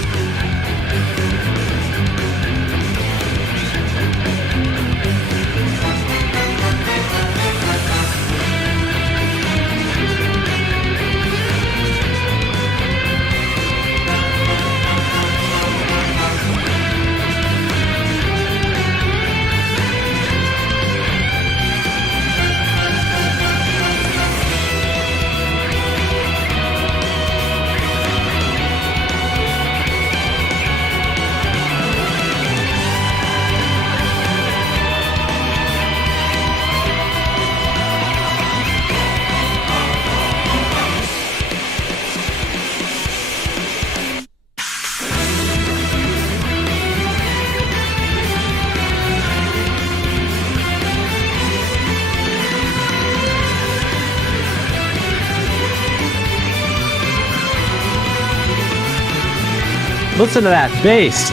Listen to that bass.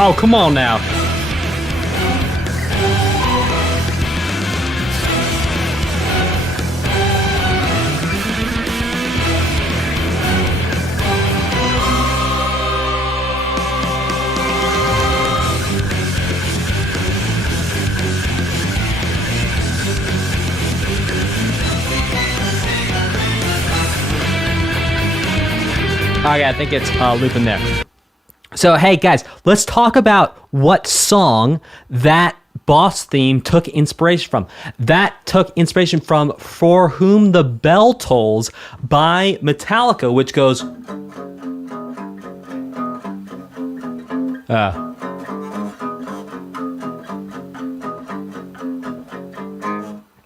Oh, come on now. Okay, I think it's looping there. So, hey guys, let's talk about what song that boss theme took inspiration from. That took inspiration from For Whom the Bell Tolls by Metallica, which goes...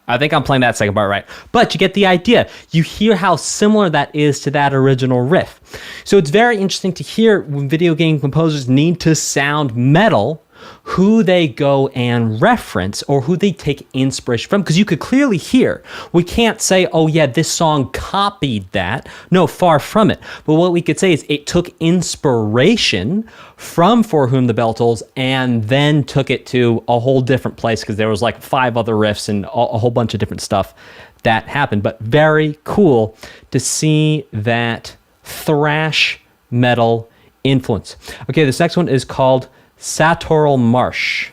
I think I'm playing that second part right. But you get the idea. You hear how similar that is to that original riff. So it's very interesting to hear when video game composers need to sound metal, who they go and reference or who they take inspiration from. Because you could clearly hear, we can't say, oh yeah, this song copied that. No, far from it. But what we could say is it took inspiration from For Whom the Bell Tolls and then took it to a whole different place because there was like 5 other riffs and a whole bunch of different stuff that happened. But very cool to see that thrash metal influence. Okay, this next one is called Satorl Marsh.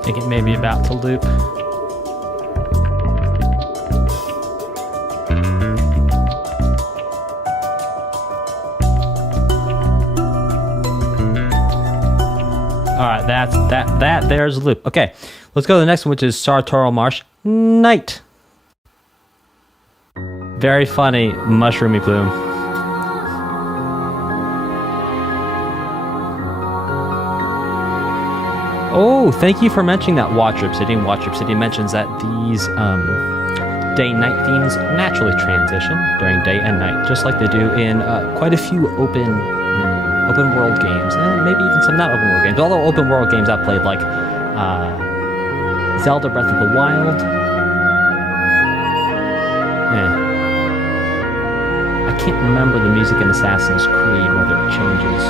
I think it may be about to loop. All right, there's a loop. Okay, let's go to the next one, which is Satorl Marsh, Night. Very funny, mushroomy plume. Oh, thank you for mentioning that. Watch Obsidian. Watch Obsidian mentions that these day-night themes naturally transition during day and night, just like they do in quite a few open world games, and maybe even some not open world games. Although open world games I've played, like Zelda Breath of the Wild. I can't remember the music in Assassin's Creed, whether it changes.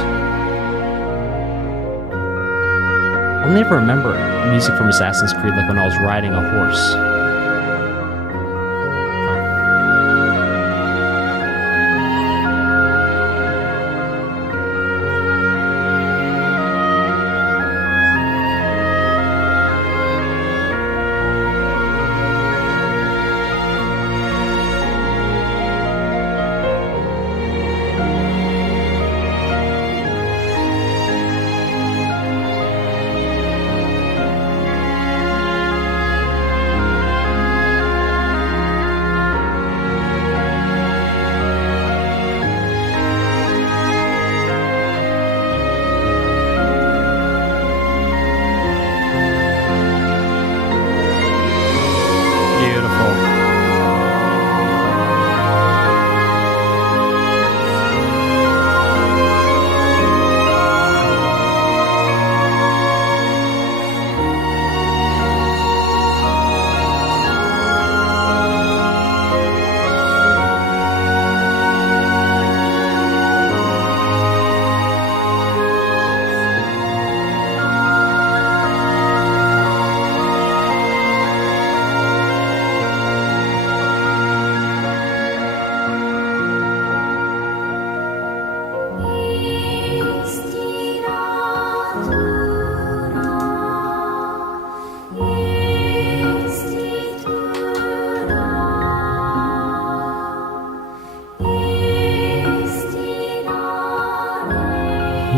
I'll never remember music from Assassin's Creed like when I was riding a horse.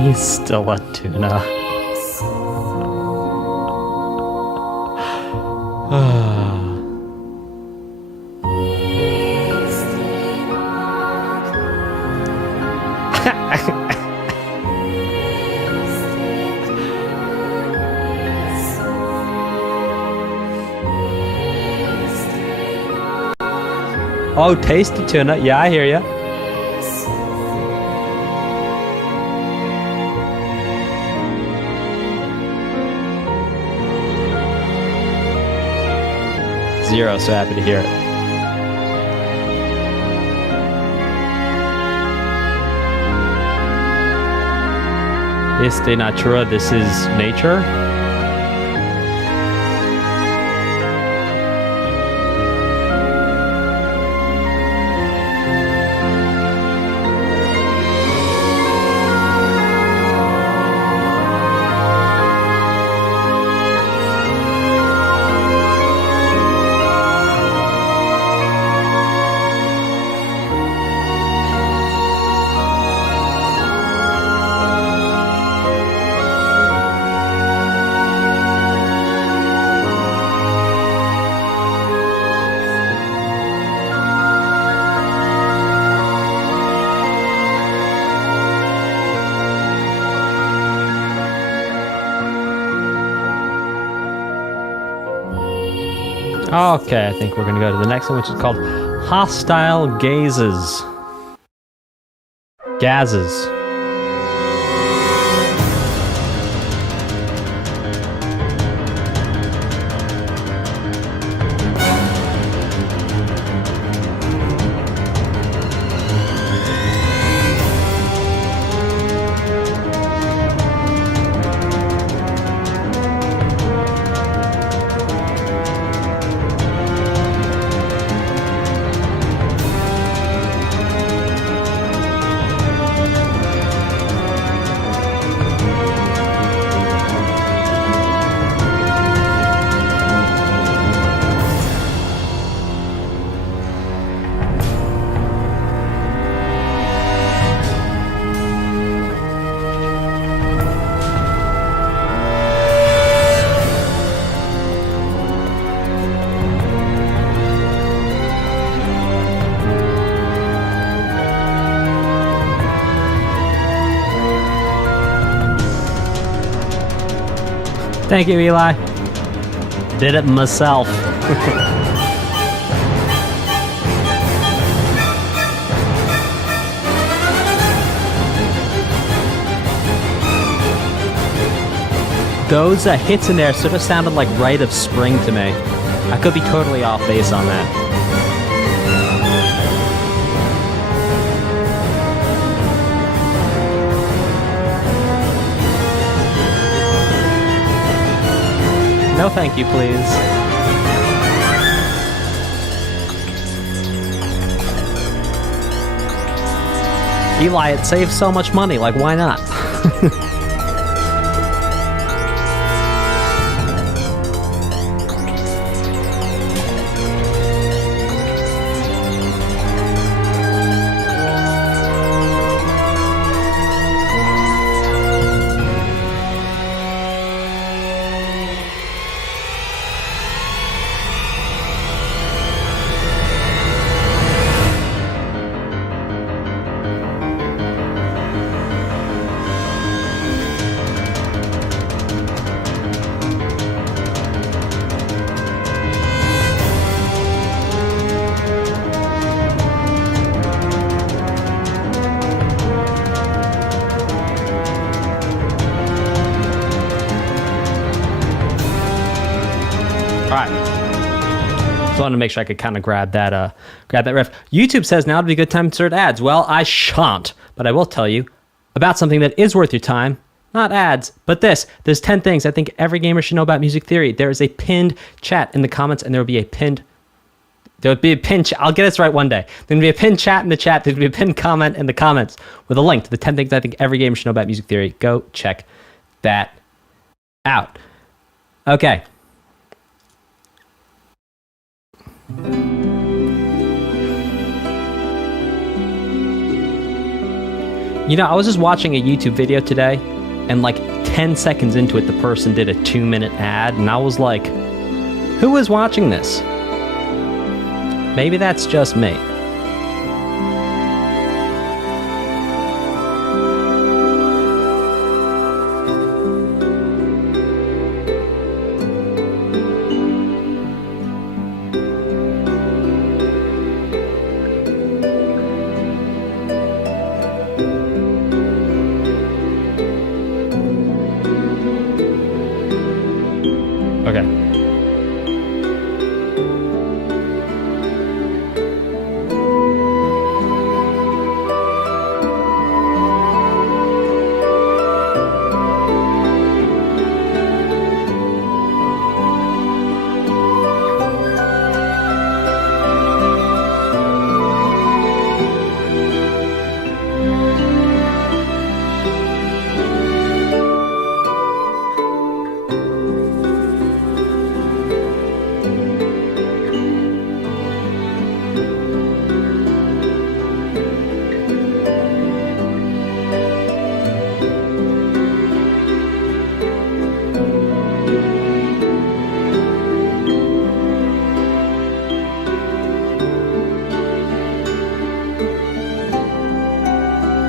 He's still a tuna. Oh, tasty tuna. Yeah, I hear ya. Zero, so happy to hear it. Este natura, this is nature. Okay, I think we're going to go to the next one, which is called Hostile Gazes. Gazes. Thank you, Eli. Did it myself. Those hits in there sort of sounded like Rite of Spring to me. I could be totally off base on that. No thank you, please. Eli, it saves so much money, like why not? Wanted to make sure I could kind of grab that riff. YouTube says now would be a good time to insert ads. Well, I shan't, but I will tell you about something that is worth your time. Not ads, but this. There's 10 things I think every gamer should know about music theory. There is a pinned chat in the comments, and there will be a pinned. I'll get this right one day. There's going to be a pinned chat in the chat. There's going to be a pinned comment in the comments with a link to the 10 things I think every gamer should know about music theory. Go check that out. Okay. You know, I was just watching a YouTube video today, and like 10 seconds into it, the person did a 2-minute ad, and I was like, who is watching this? Maybe that's just me.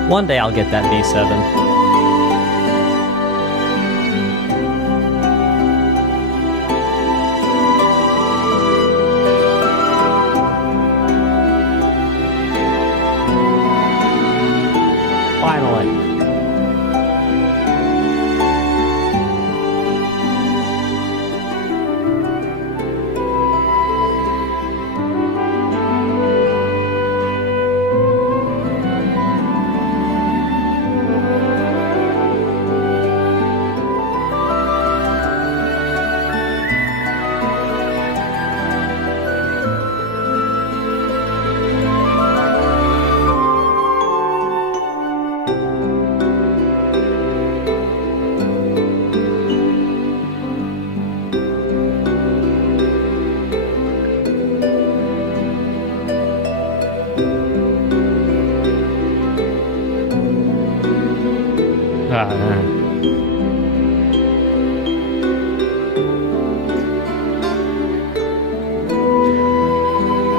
One day I'll get that B7.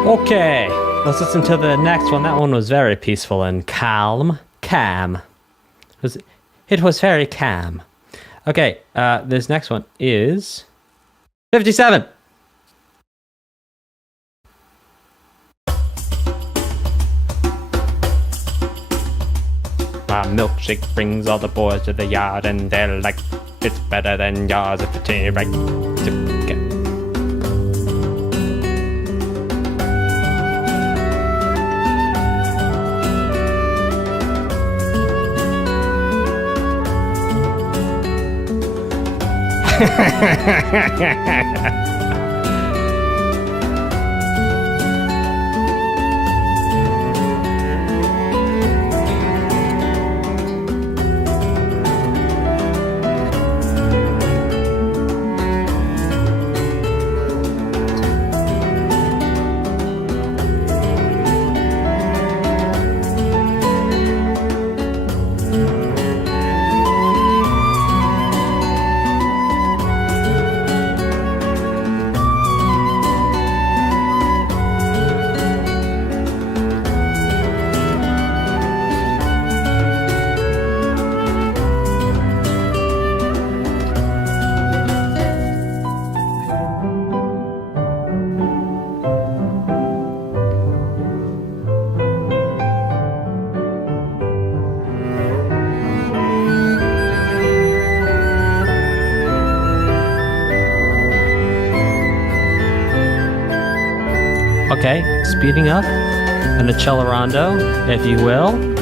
Okay, let's listen to the next one. That one was very peaceful and calm. It was very calm. Okay, this next one is 57. My milkshake brings all the boys to the yard, and they're like, it's better than yours if it's right. Okay. Okay, speeding up, an accelerando, if you will.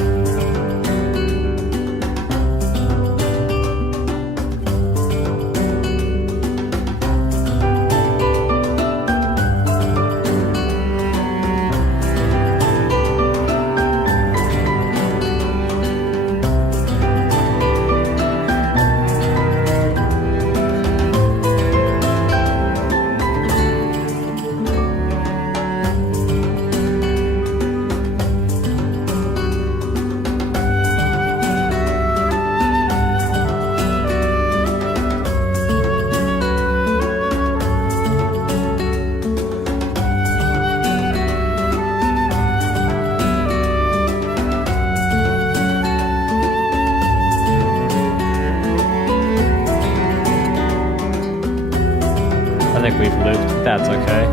I think we've looped. That's okay.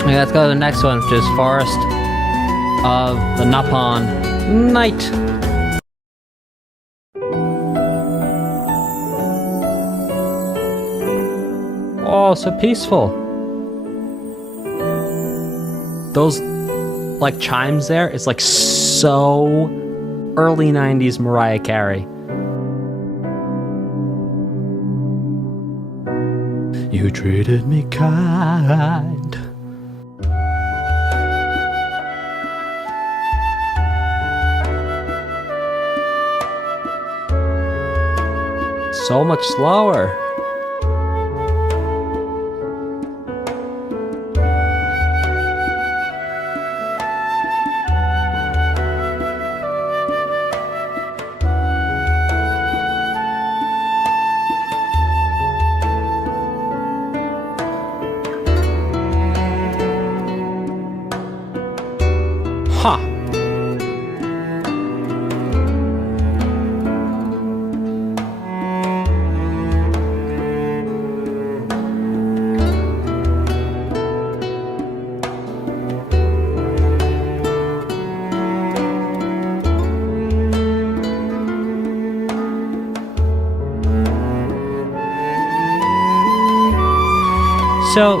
Okay, let's go to the next one, which is Forest of the Nopon Night. Oh, so peaceful. Those, like, chimes there, it's like so early 90s Mariah Carey. You treated me kind. So much slower. Huh. So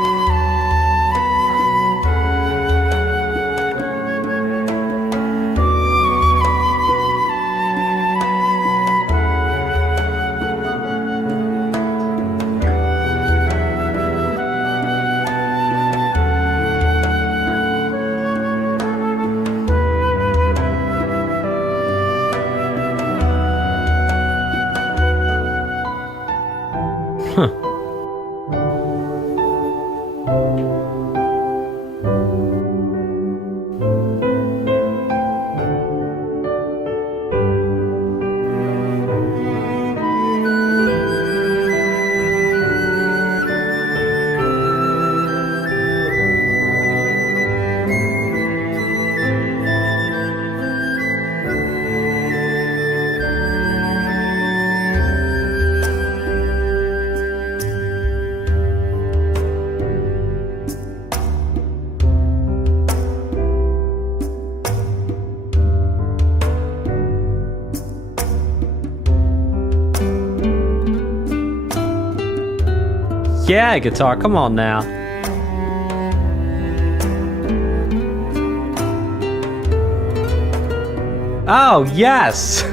Yeah, guitar, come on now. Oh, yes!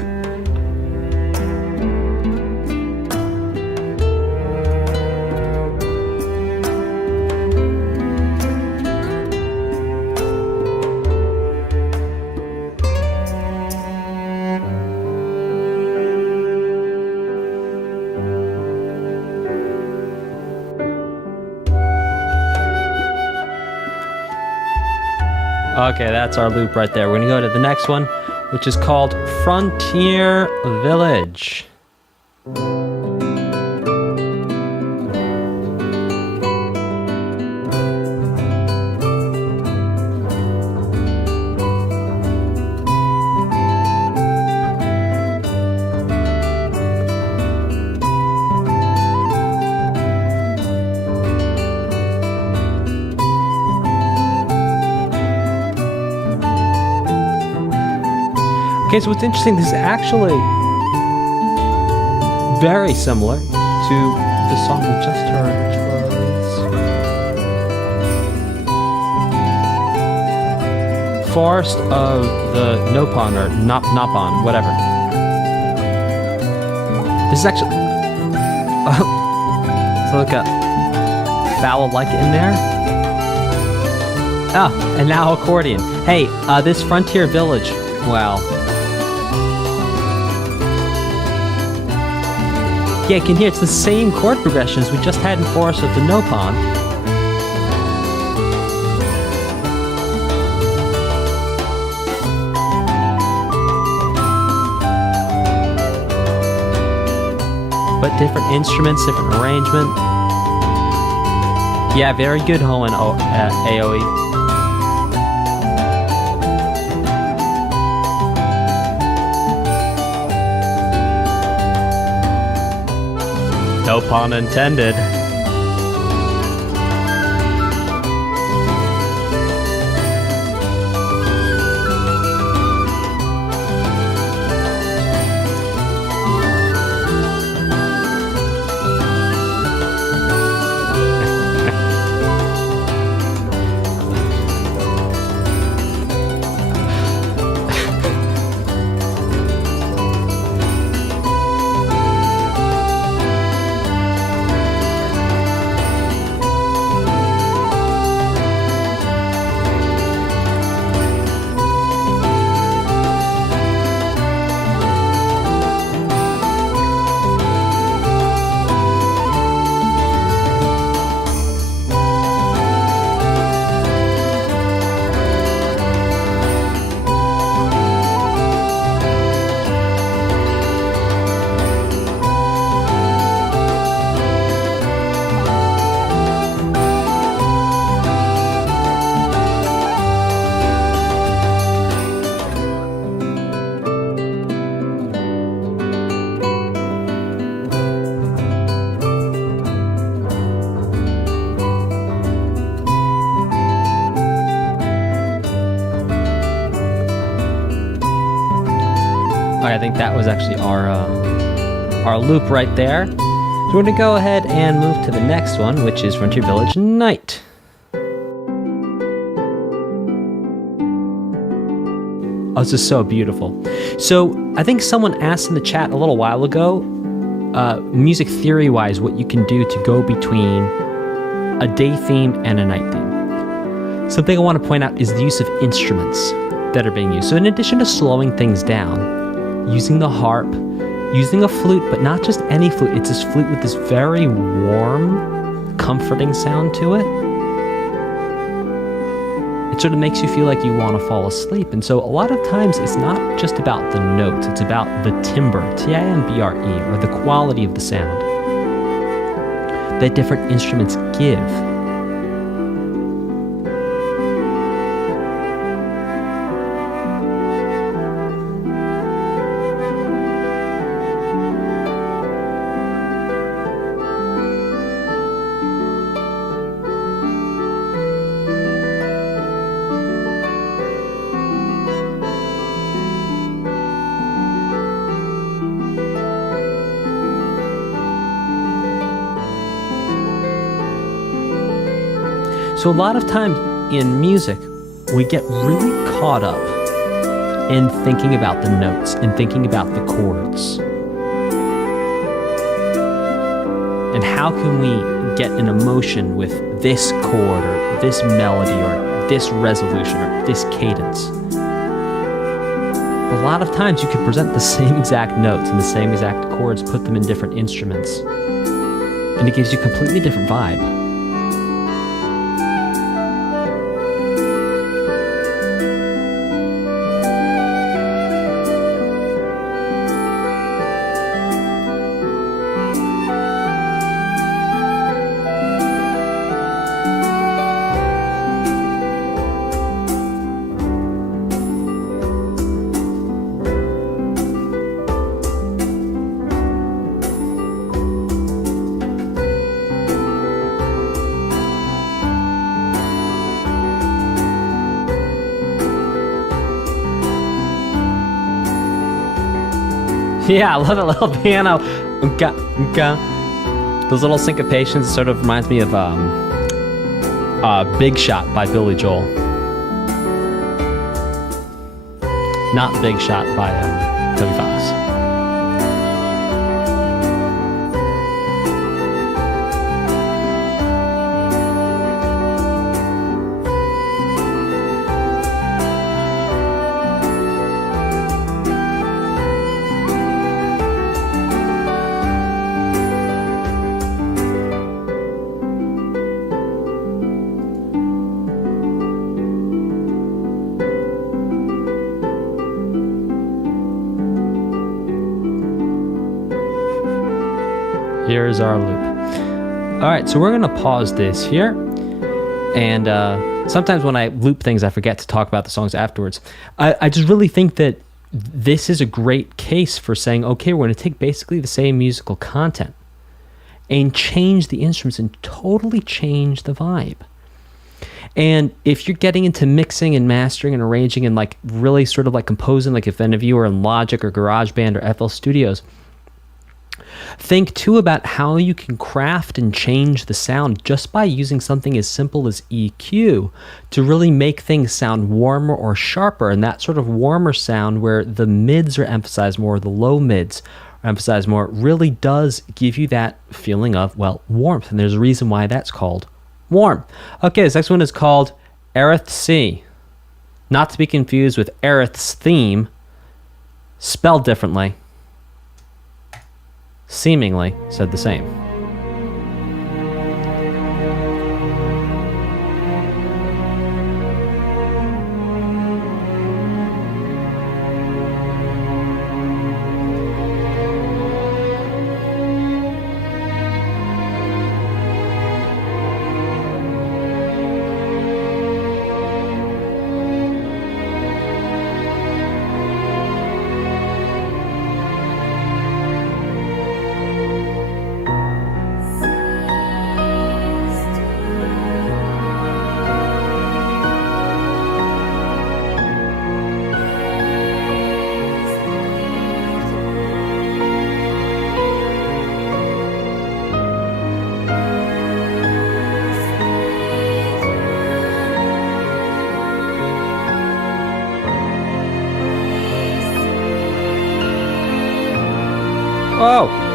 Okay, that's our loop right there. We're gonna go to the next one, which is called Frontier Village. Okay, so what's interesting, this is actually very similar to the song we just heard, which was Forest of the Nopon, or Nopon, whatever. This is actually... so look at vowel like in there. Oh, and now accordion. Hey, this Frontier Village, wow. Yeah, you can hear it's the same chord progression as we just had in Forest of the Nopon. But different instruments, different arrangement. Yeah, very good Hoenn AoE. No pun intended. I think that was actually our loop right there. So we're gonna go ahead and move to the next one, which is Frontier Village Night. Oh, this is so beautiful. So I think someone asked in the chat a little while ago, music theory-wise, what you can do to go between a day theme and a night theme. Something I want to point out is the use of instruments that are being used. So in addition to slowing things down, using the harp, using a flute, but not just any flute. It's this flute with this very warm, comforting sound to it. It sort of makes you feel like you want to fall asleep. And so a lot of times it's not just about the notes, it's about the timbre, T-I-M-B-R-E, or the quality of the sound that different instruments give. So a lot of times in music, we get really caught up in thinking about the notes and thinking about the chords. And how can we get an emotion with this chord or this melody or this resolution or this cadence? A lot of times you can present the same exact notes and the same exact chords, put them in different instruments, and it gives you a completely different vibe. Yeah, I love that little piano. Unka, unka. Those little syncopations sort of reminds me of Big Shot by Billy Joel. Not Big Shot by Toby Fox. Here's our loop. All right, so we're gonna pause this here. And sometimes when I loop things, I forget to talk about the songs afterwards. I just really think that this is a great case for saying, okay, we're gonna take basically the same musical content and change the instruments and totally change the vibe. And if you're getting into mixing and mastering and arranging and like really sort of like composing, like if any of you are in Logic or GarageBand or FL Studios, think too about how you can craft and change the sound just by using something as simple as EQ to really make things sound warmer or sharper. And that sort of warmer sound where the mids are emphasized more, the low mids are emphasized more, really does give you that feeling of, well, warmth. And there's a reason why that's called warm. Okay, this next one is called Aerith C. Not to be confused with Aerith's Theme, spelled differently. Seemingly said the same. Oh!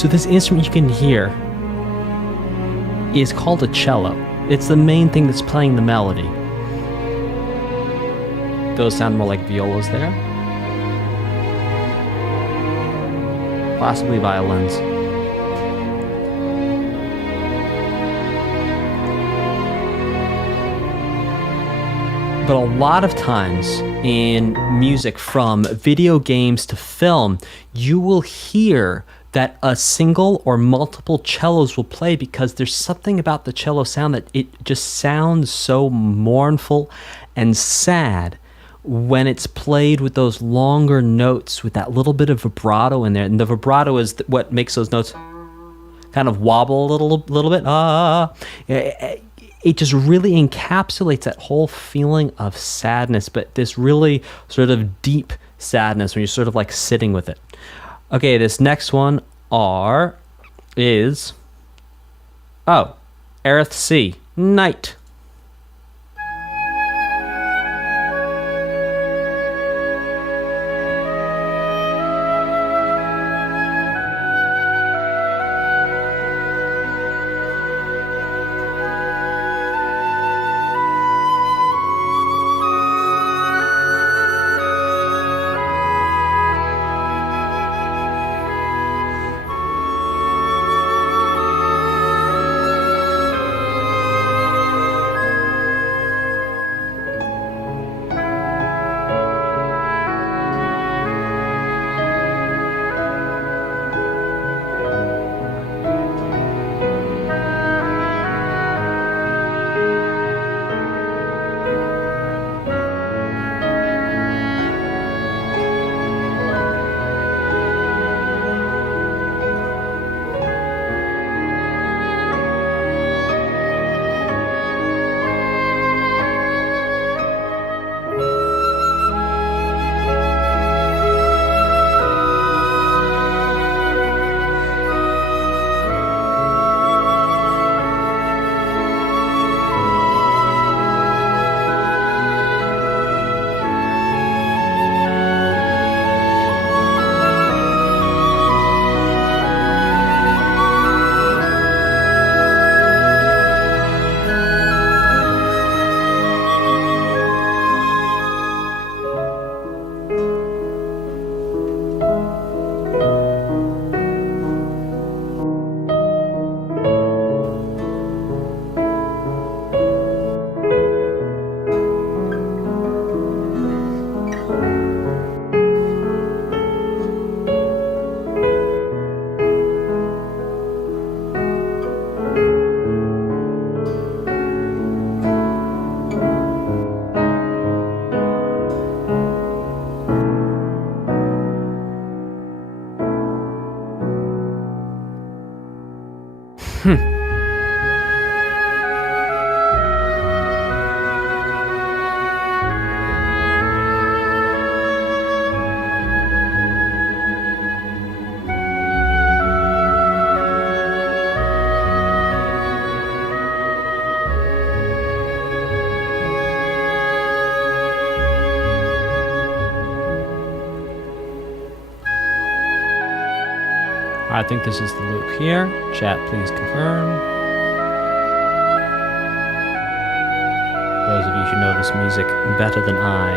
So this instrument you can hear is called a cello. It's the main thing that's playing the melody. Those sound more like violas there. Possibly violins. But a lot of times in music, from video games to film, you will hear that a single or multiple cellos will play because there's something about the cello sound that it just sounds so mournful and sad when it's played with those longer notes with that little bit of vibrato in there. And the vibrato is what makes those notes kind of wobble a little bit. It just really encapsulates that whole feeling of sadness, but this really sort of deep sadness when you're sort of like sitting with it. Okay, this next one is Aerith C. Night. I think this is the loop here. Chat, please confirm. Those of you who know this music better than I.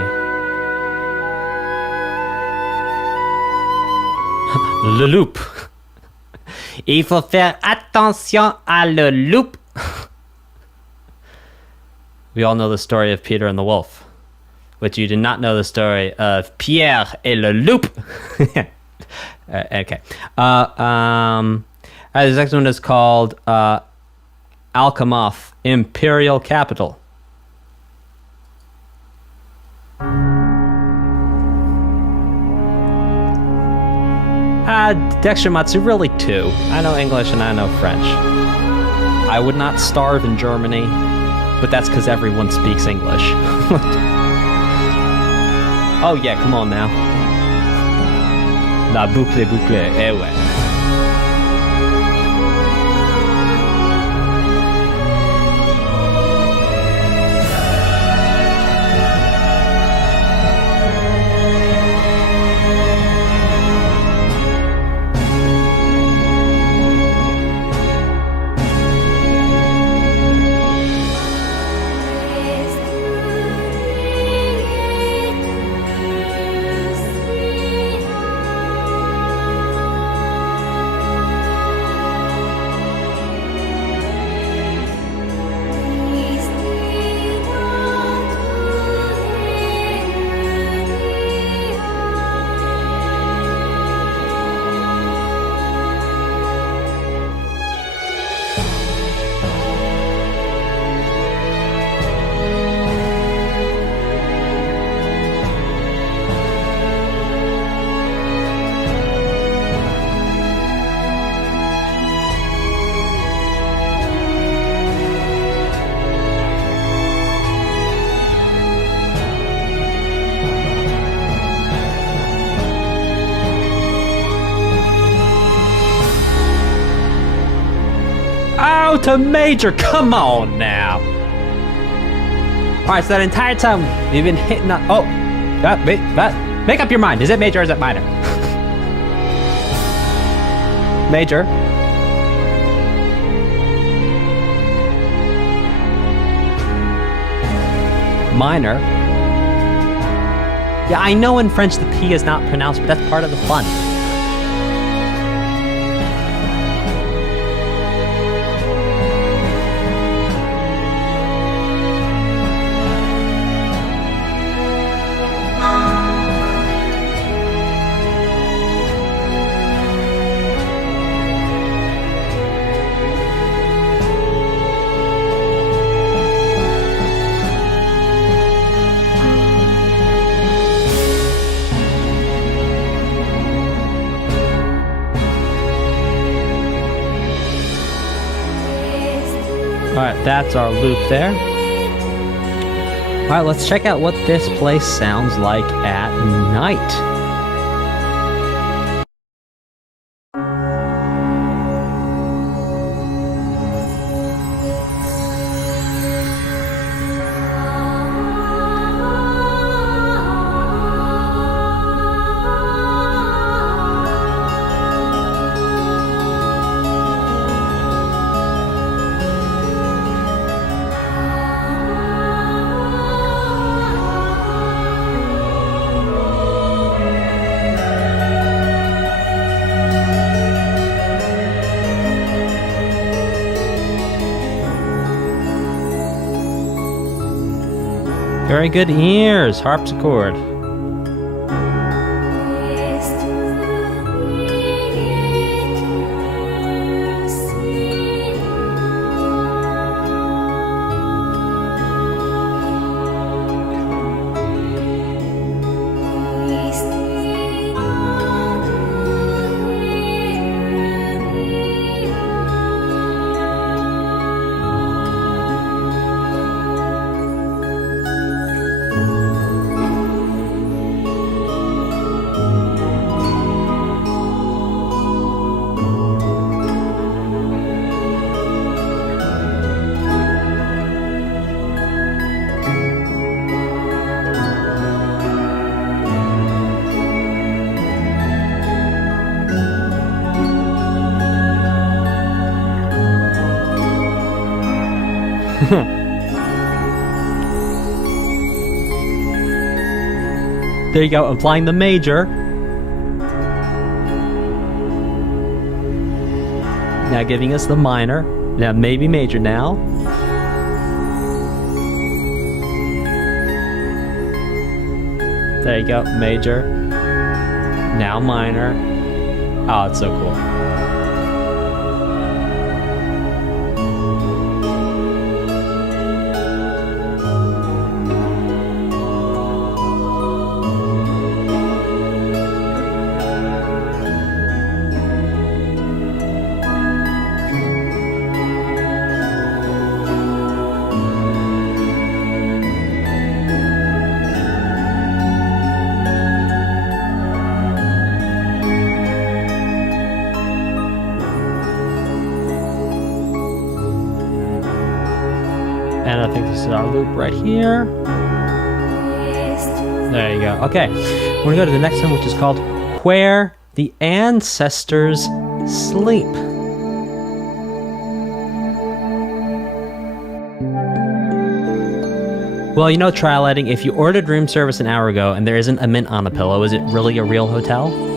Le loop. Il faut faire attention à le loop. We all know the story of Peter and the Wolf, but you did not know the story of Pierre et le loup. Okay. This next one is called Alchemoth, Imperial Capital. Dexter Matsu, really two. I know English and I know French. I would not starve in Germany, but that's because everyone speaks English. Oh yeah, come on now. La boucle, eh ouais. to major. Come on now. All right, so that entire time we've been hitting on. Oh, make up your mind. Is it major or is it minor? Major. Minor. Yeah, I know in French the P is not pronounced, but that's part of the fun. Alright, that's our loop there. Alright, let's check out what this place sounds like at night. Very good ears, harpsichord. There you go, applying the major. Now giving us the minor. Now maybe major now. There you go, major. Now minor. Oh, it's so cool. And I think this is our loop right here. There you go. Okay, we're gonna go to the next one, which is called Where the Ancestors Sleep. Well, you know, trial lighting, if you ordered room service an hour ago and there isn't a mint on a pillow, is it really a real hotel?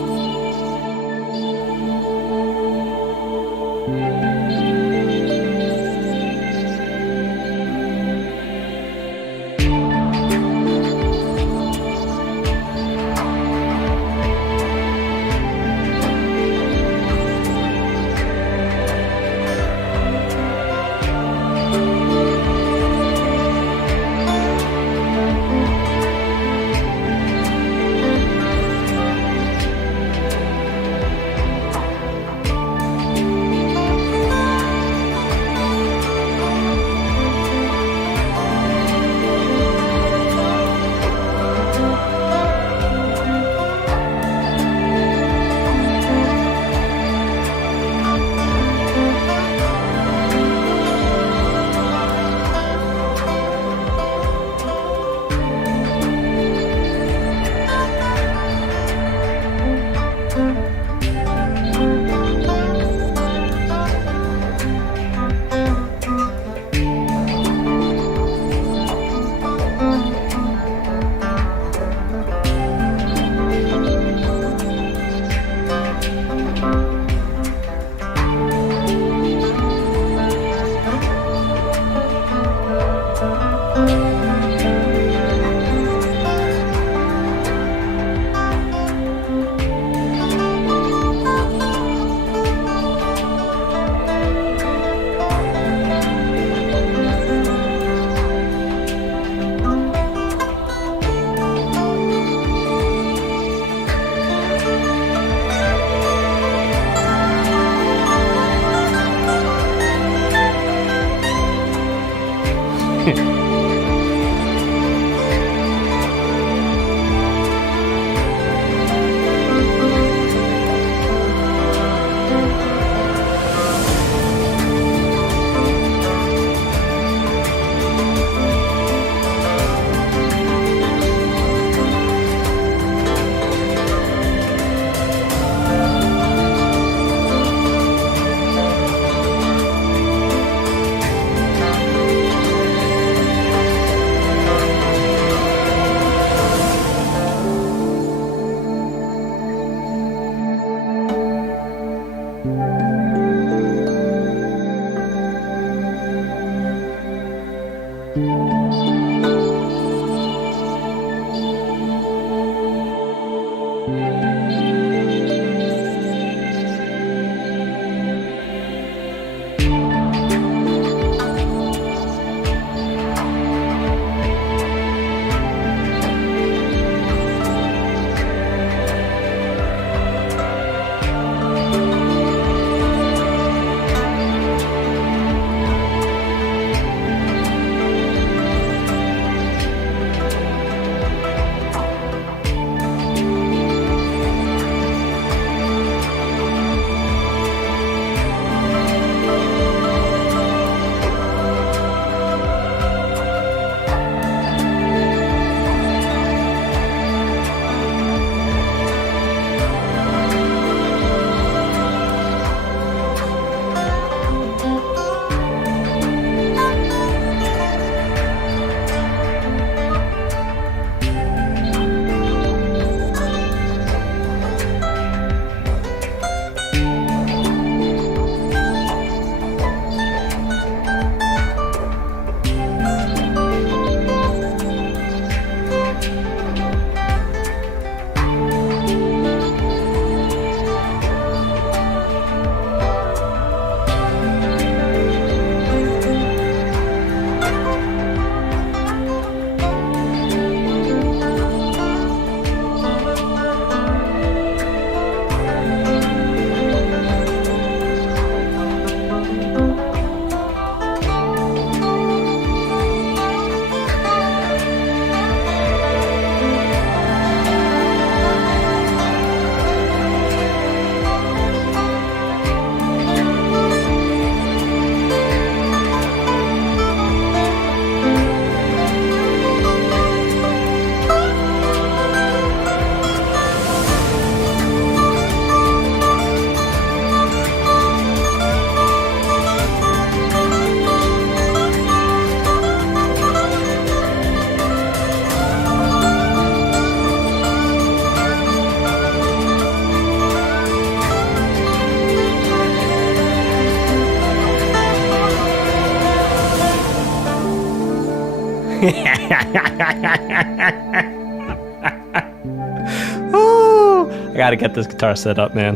Ooh, I gotta get this guitar set up, man.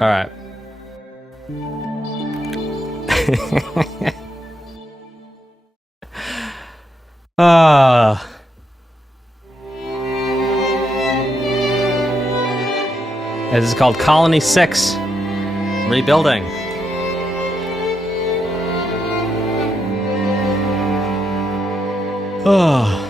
All right. This is called Colony 6. Rebuilding. Oh.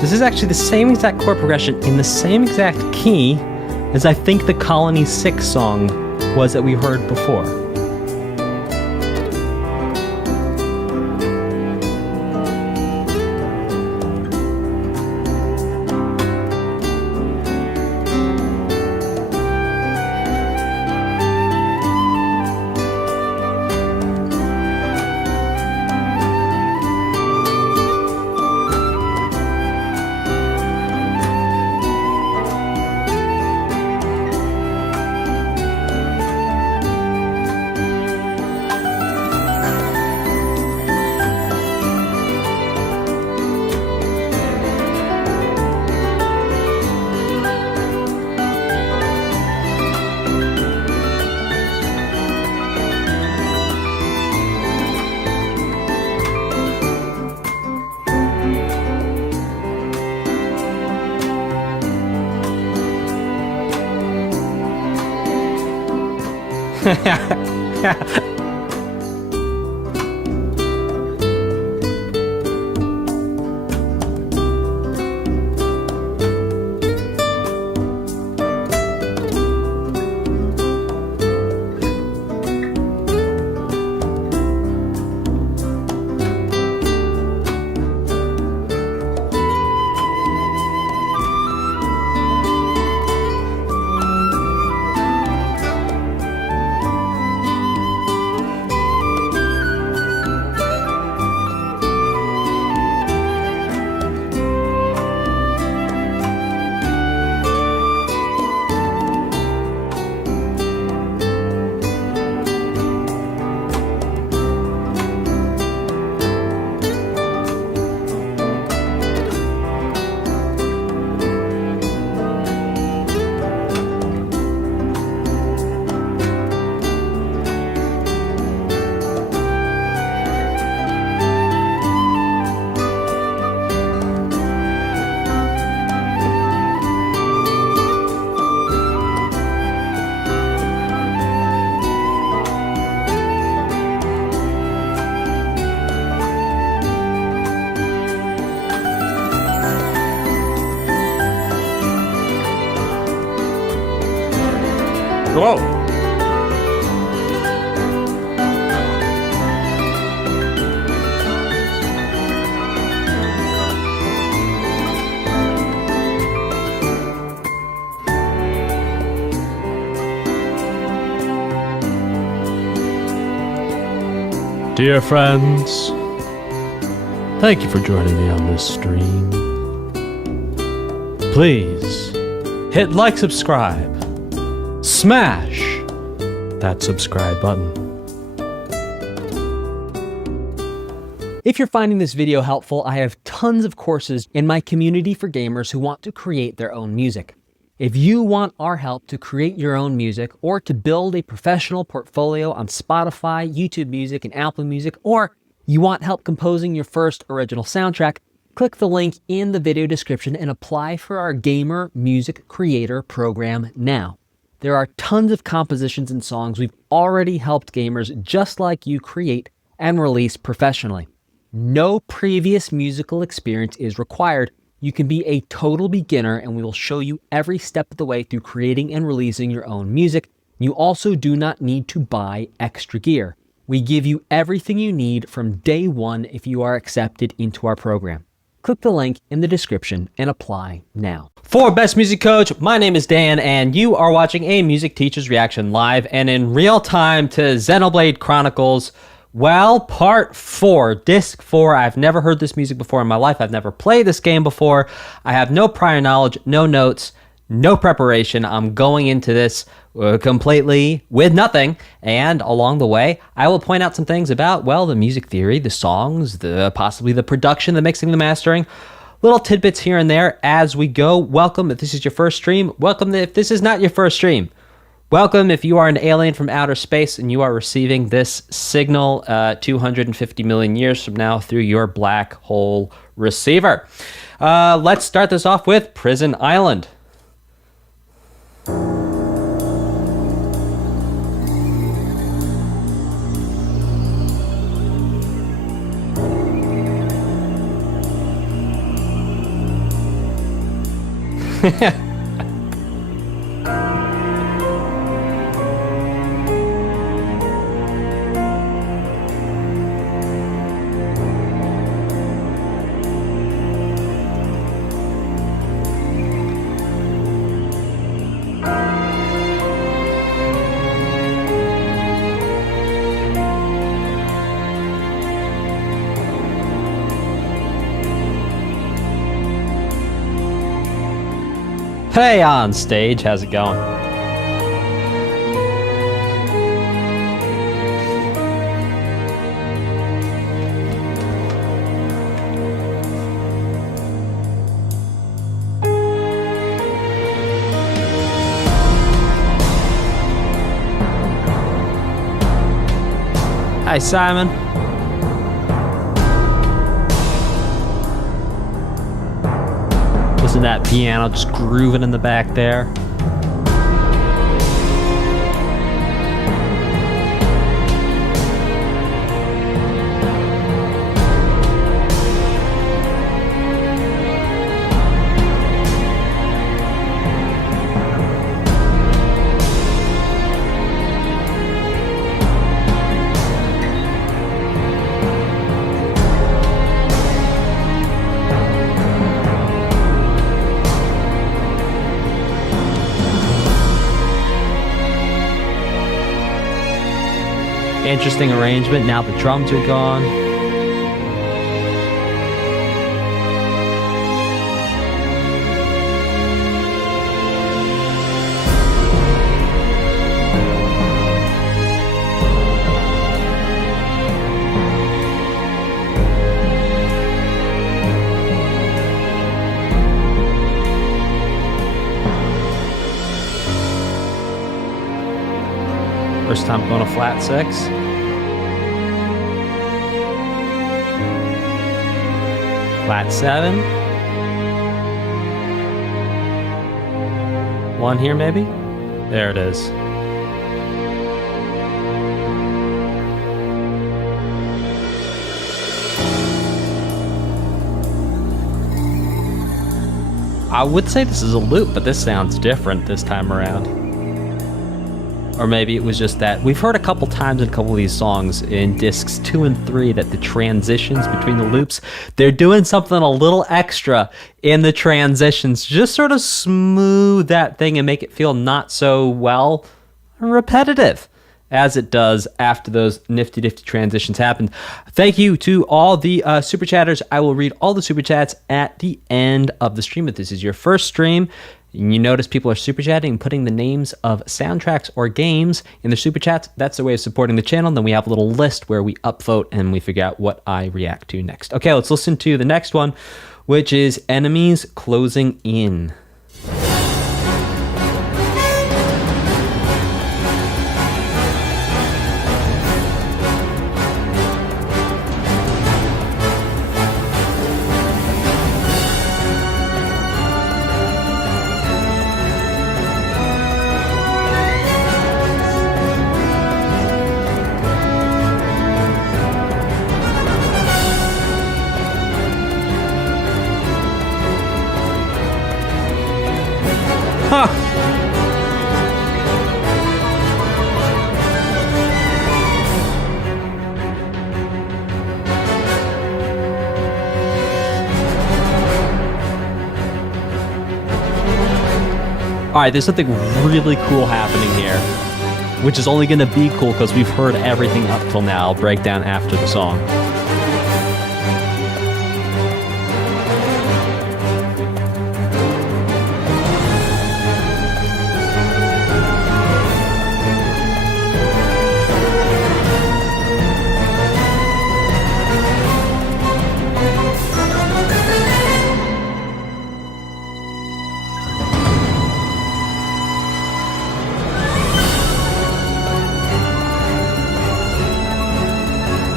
This is actually the same exact chord progression in the same exact key as I think the Colony 6 song was that we heard before. Whoa. Dear friends, thank you for joining me on this stream. Please hit like, subscribe, smash that subscribe button. If you're finding this video helpful, I have tons of courses in my community for gamers who want to create their own music. If you want our help to create your own music or to build a professional portfolio on Spotify, YouTube Music, and Apple Music, or you want help composing your first original soundtrack, click the link in the video description and apply for our Gamer Music Creator program now. There are tons of compositions and songs we've already helped gamers just like you create and release professionally. No previous musical experience is required. You can be a total beginner and we will show you every step of the way through creating and releasing your own music. You also do not need to buy extra gear. We give you everything you need from day one if you are accepted into our program. Click the link in the description and apply now. For Best Music Coach, my name is Dan, and you are watching a music teacher's reaction live and in real time to Xenoblade Chronicles. Well, part 4, disc 4. I've never heard this music before in my life. I've never played this game before. I have no prior knowledge, no notes, no preparation. I'm going into this completely with nothing, and along the way, I will point out some things about, well, the music theory, the songs, possibly the production, the mixing, the mastering, little tidbits here and there as we go. Welcome if this is your first stream. Welcome if this is not your first stream. Welcome if you are an alien from outer space and you are receiving this signal 250 million years from now through your black hole receiver. Let's start this off with Prison Island. Hey, on stage, how's it going? Hi, Simon. Listen to that piano just grooving in the back there. Interesting arrangement. Now the drums are gone. First time going to flat 6. Flat 7. 1 here maybe? There it is. I would say this is a loop, but this sounds different this time around. Or maybe it was just that we've heard a couple times in a couple of these songs in discs 2 and 3 that the transitions between the loops, they're doing something a little extra in the transitions, just sort of smooth that thing and make it feel not so, well, repetitive as it does after those nifty transitions happen. Thank you to all the super chatters. I will read all the super chats at the end of the stream. If this is your first stream, and you notice people are super chatting and putting the names of soundtracks or games in the super chats, that's a way of supporting the channel. Then we have a little list where we upvote and we figure out what I react to next. Okay, let's listen to the next one, which is Enemies Closing In. Alright, there's something really cool happening here, which is only going to be cool because we've heard everything up till now. I'll break down after the song.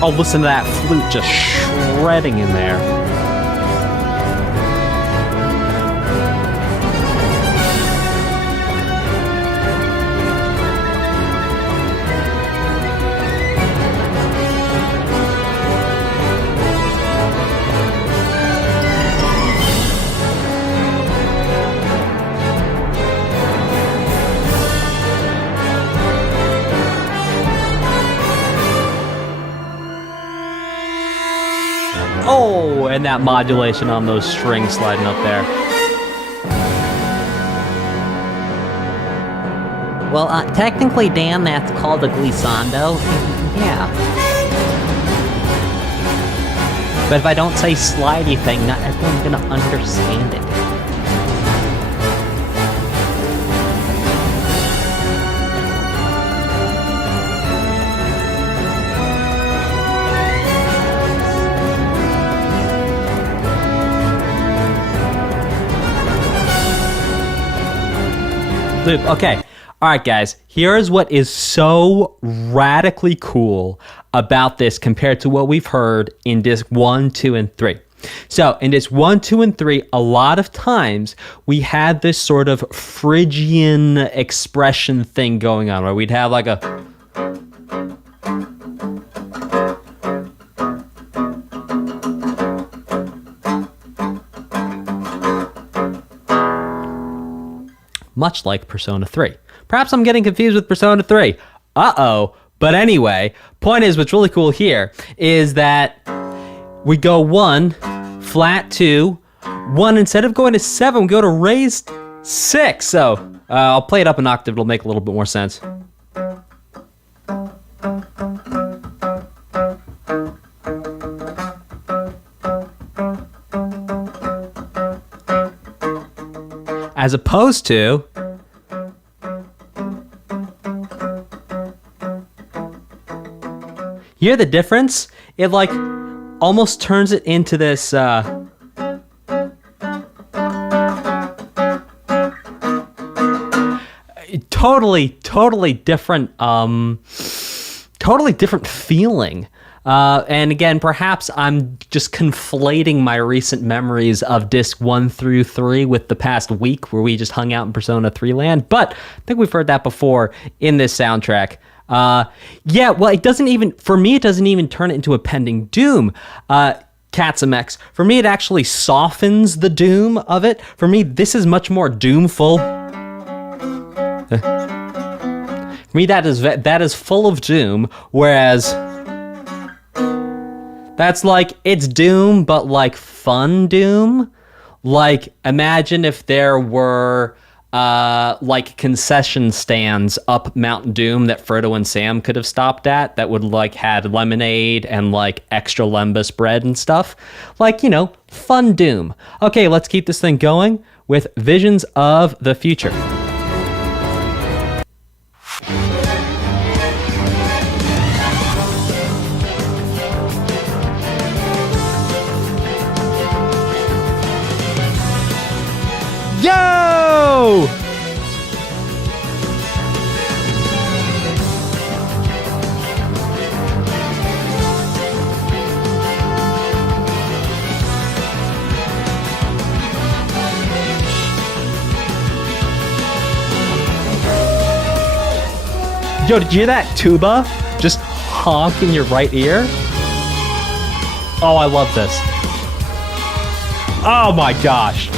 Oh, listen to that flute just shredding in there. Oh, and that modulation on those strings sliding up there. Well, technically, Dan, that's called a glissando. Yeah. But if I don't say slidey thing, not everyone's gonna understand it. Loop. Okay. All right, guys. Here's what is so radically cool about this compared to what we've heard in disc 1, 2, and 3. So in disc 1, 2, and 3, a lot of times we had this sort of Phrygian expression thing going on where we'd have like a... much like Persona 3. Perhaps I'm getting confused with Persona 3. Uh-oh. But anyway, point is, what's really cool here is that we go 1, flat 2, 1, instead of going to 7, we go to raised 6. So I'll play it up an octave, it'll make a little bit more sense. As opposed to... You hear the difference? It like almost turns it into this totally different feeling. And again, perhaps I'm just conflating my recent memories of disc 1 through 3 with the past week where we just hung out in Persona 3 land, but I think we've heard that before in this soundtrack. Yeah, well, it doesn't even, for me, it doesn't even turn it into a pending doom. Katsumex. For me, it actually softens the doom of it. For me, this is much more doomful. For me, that is full of doom, whereas that's like, it's doom, but like fun doom. Like, imagine if there were like concession stands up Mount Doom that Frodo and Sam could have stopped at that would like had lemonade and like extra lembas bread and stuff. Like, you know, fun doom. Okay, let's keep this thing going with Visions of the Future. Yo! Yo, did you hear that tuba just honk in your right ear? Oh, I love this. Oh my gosh.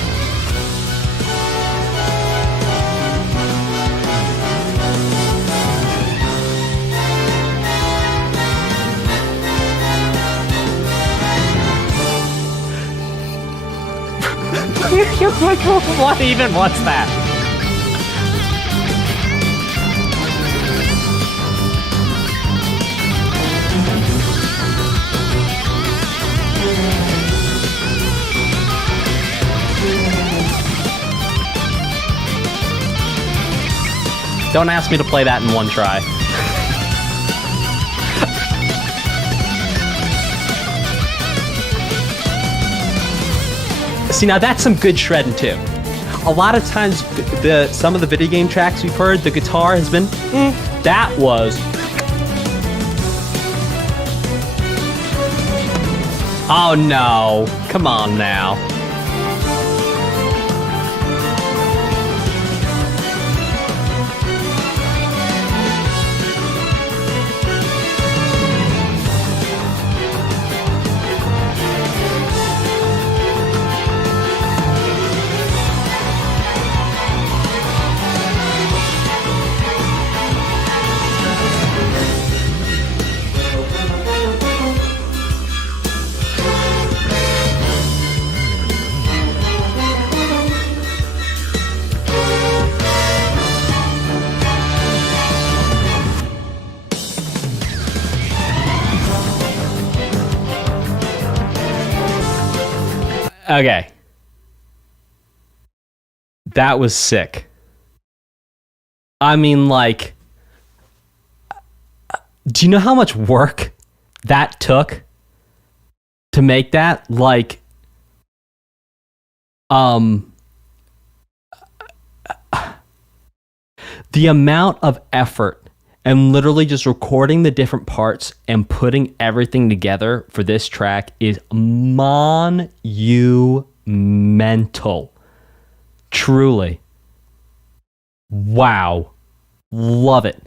What even was that? Don't ask me to play that in one try. See, now that's some good shredding too. A lot of times, some of the video game tracks we've heard, the guitar has been, that was. Oh no, come on now. Okay. That was sick. I mean, like, do you know how much work that took to make that? Like, the amount of effort and literally just recording the different parts and putting everything together for this track is monumental. Truly. Wow. Love it.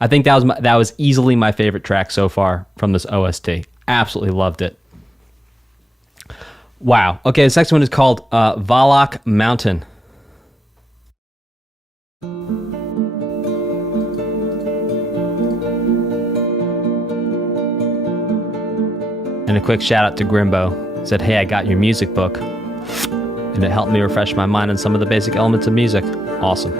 I think that was easily my favorite track so far from this OST. Absolutely loved it. Wow. Okay, this next one is called Valak Mountain. And a quick shout out to Grimbo. Said, hey, I got your music book. And it helped me refresh my mind on some of the basic elements of music. Awesome.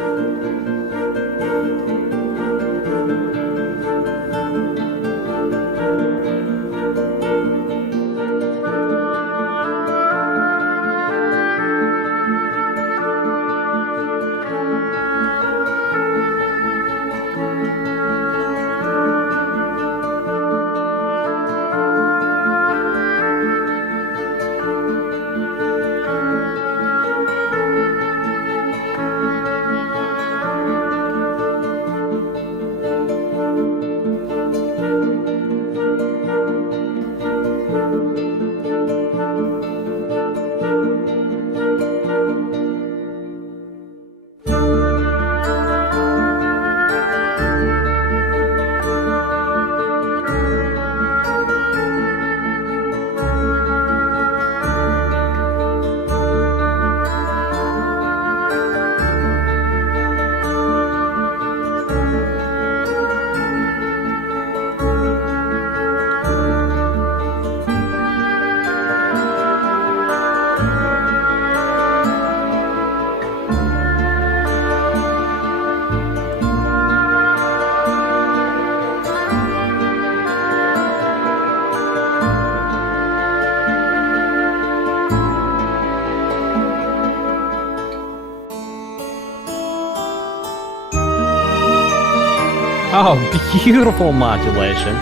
Oh, beautiful modulation.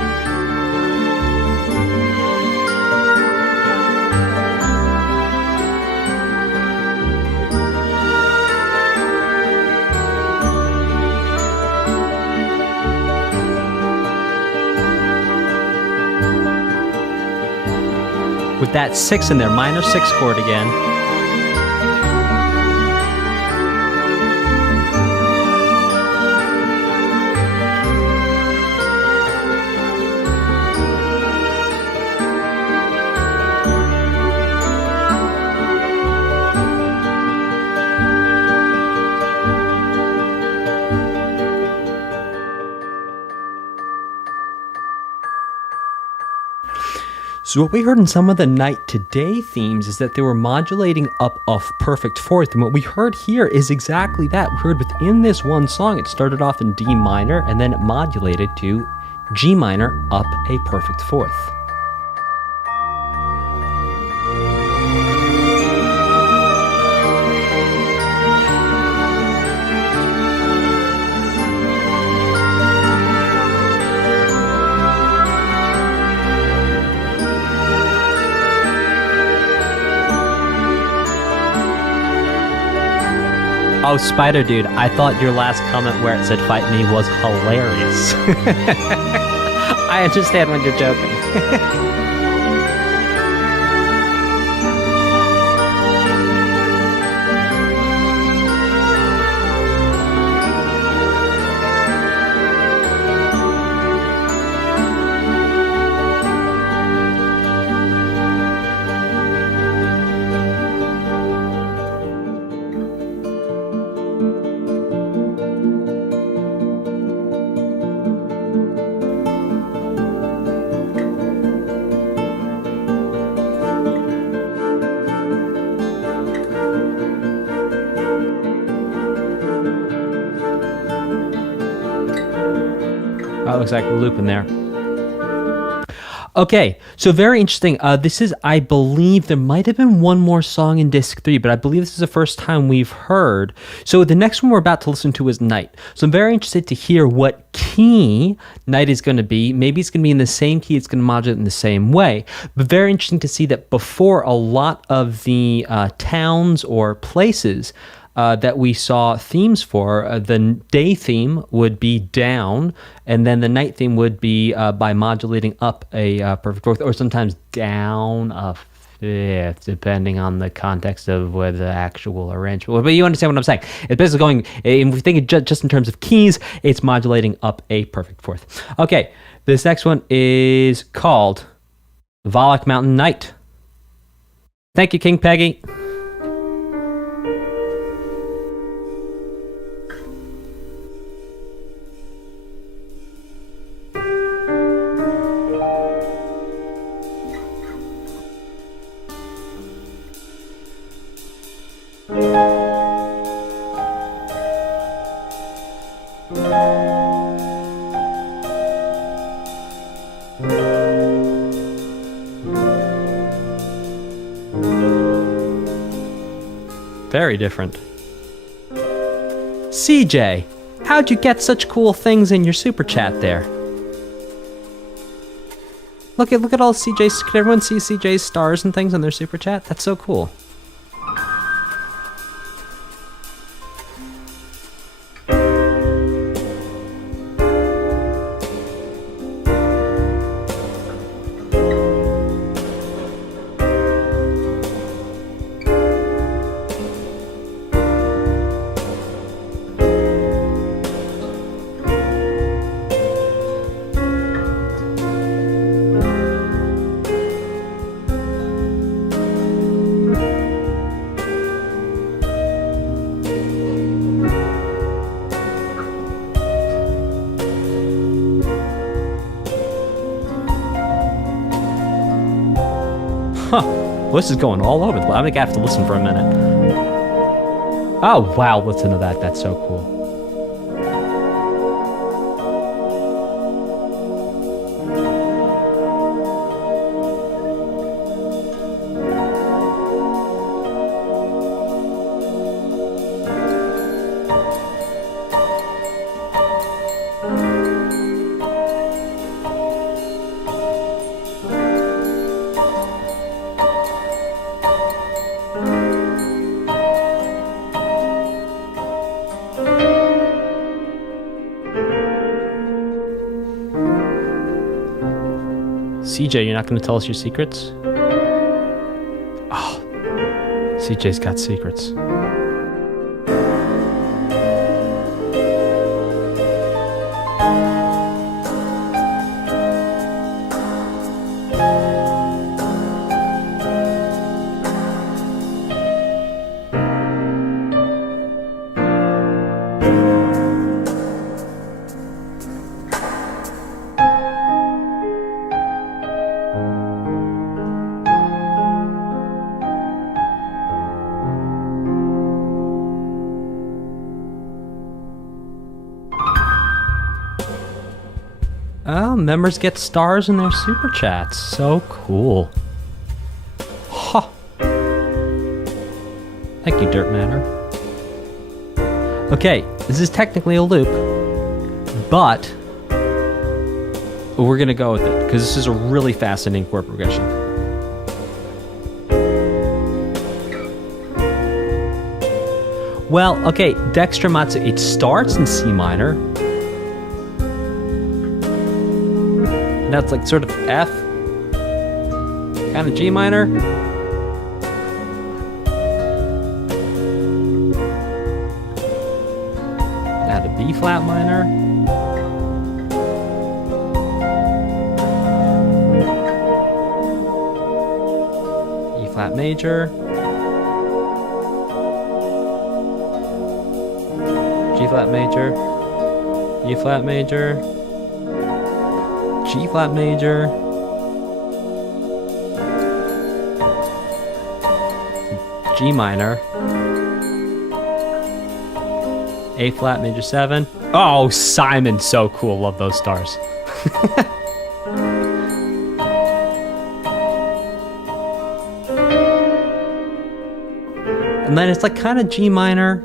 With that 6 in there, minor 6 chord again. So what we heard in some of the Night to Day themes is that they were modulating up a perfect fourth, and what we heard here is exactly that. We heard within this one song, it started off in D minor, and then it modulated to G minor up a perfect fourth. Oh, Spider Dude, I thought your last comment where it said fight me was hilarious. I understand when you're joking. Oh, it looks like we're looping there. Okay, so very interesting. This is, I believe, there might have been one more song in Disc 3, but I believe this is the first time we've heard. So the next one we're about to listen to is Night. So I'm very interested to hear what key Night is going to be. Maybe it's going to be in the same key, it's going to modulate in the same way. But very interesting to see that before, a lot of the towns or places that we saw themes for, the day theme would be down, and then the night theme would be by modulating up a perfect fourth, or sometimes down a fifth, depending on the context of where the actual arrangement. But you understand what I'm saying. It's basically going, if we think just in terms of keys, it's modulating up a perfect fourth. Okay, this next one is called Valak Mountain Night. Thank you, King Peggy. Very different. CJ, how'd you get such cool things in your super chat there? Look at all CJ's. Can everyone see CJ's stars and things in their super chat? That's so cool. Well, this is going all over the place. I think I have to listen for a minute. Oh, wow, listen to that. That's so cool. CJ, you're not going to tell us your secrets? Oh, CJ's got secrets. Oh, members get stars in their super chats. So cool. Ha! Thank you, Dirt Matter. Okay, this is technically a loop, but we're gonna go with it because this is a really fascinating chord progression. Well, okay, Dextramatsu, it starts in C minor. Now it's like sort of F, kind of G minor. Now to B flat minor. E flat major. G flat major. E flat major. G flat major, G minor, A flat major 7. Oh, Simon, so cool. Love those stars. And then it's like kind of G minor.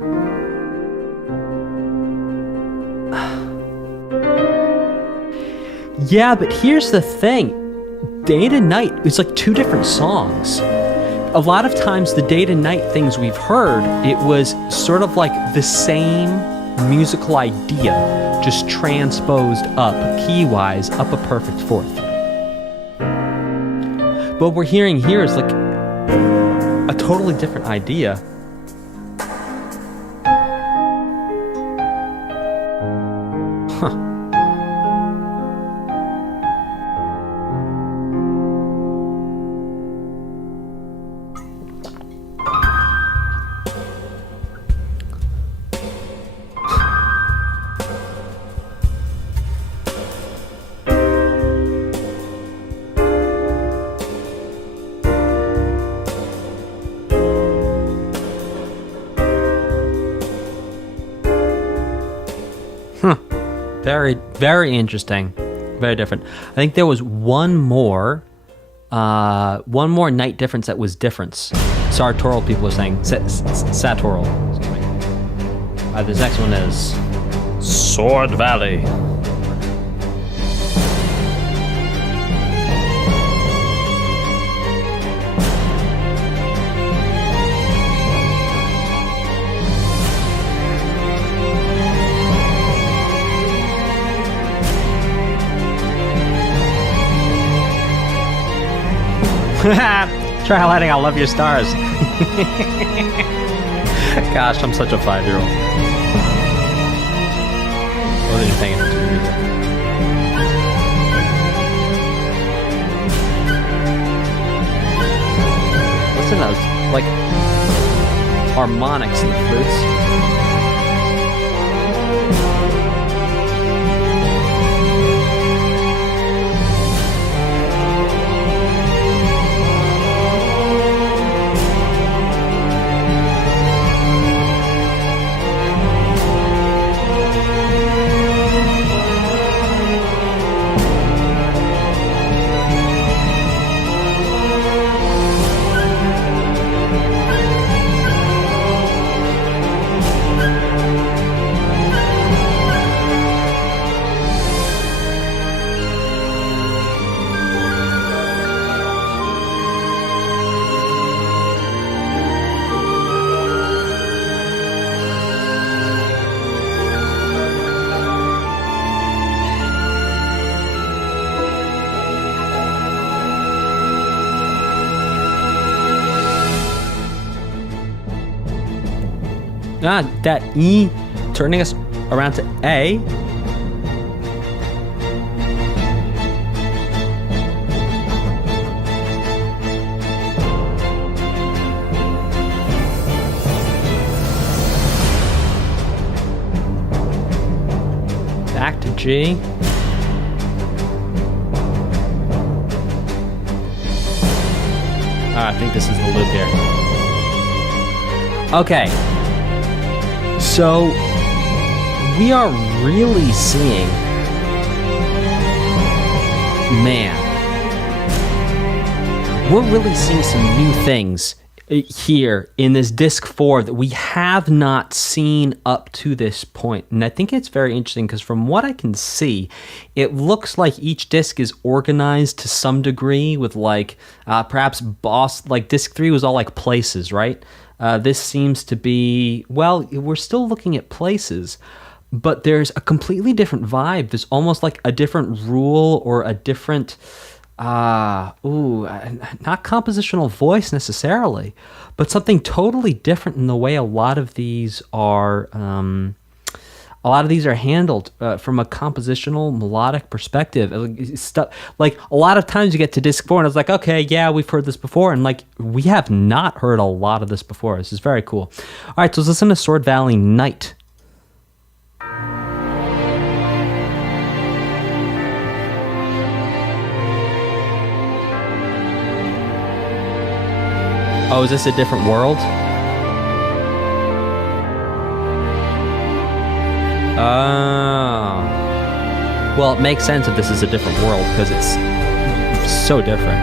Yeah, but here's the thing. Day to Night, it's like two different songs. A lot of times the Day to Night things we've heard, it was sort of like the same musical idea, just transposed up, key-wise, up a perfect fourth. But what we're hearing here is like a totally different idea. Huh. Very, very interesting. Very different. I think there was one more night difference that was difference. Satorl, people are saying. Satorl. Excuse me. This next one is Sword Valley. Try highlighting I love your stars. Gosh, I'm such a 5-year-old. Wasn't even paying attention to music. Listen to those, like, harmonics in the flutes. That E turning us around to A. Back to G. I think this is the loop here. Okay. So, we are really seeing man, we're really seeing some new things here in this disc 4 that we have not seen up to this point. And I think it's very interesting because from what I can see, it looks like each disc is organized to some degree with like perhaps like disc 3 was all like places, right? This seems to be, well, we're still looking at places, but there's a completely different vibe. There's almost like a different rule or a different not compositional voice necessarily, but something totally different in the way a lot of these are handled from a compositional melodic perspective. Like a lot of times you get to disc 4 and it's like, okay, yeah, we've heard this before, and like we have not heard a lot of this before. This is very cool. All right, so let's listen to Sword Valley Night. Oh, is this a different world? Oh. Well, it makes sense if this is a different world because it's so different.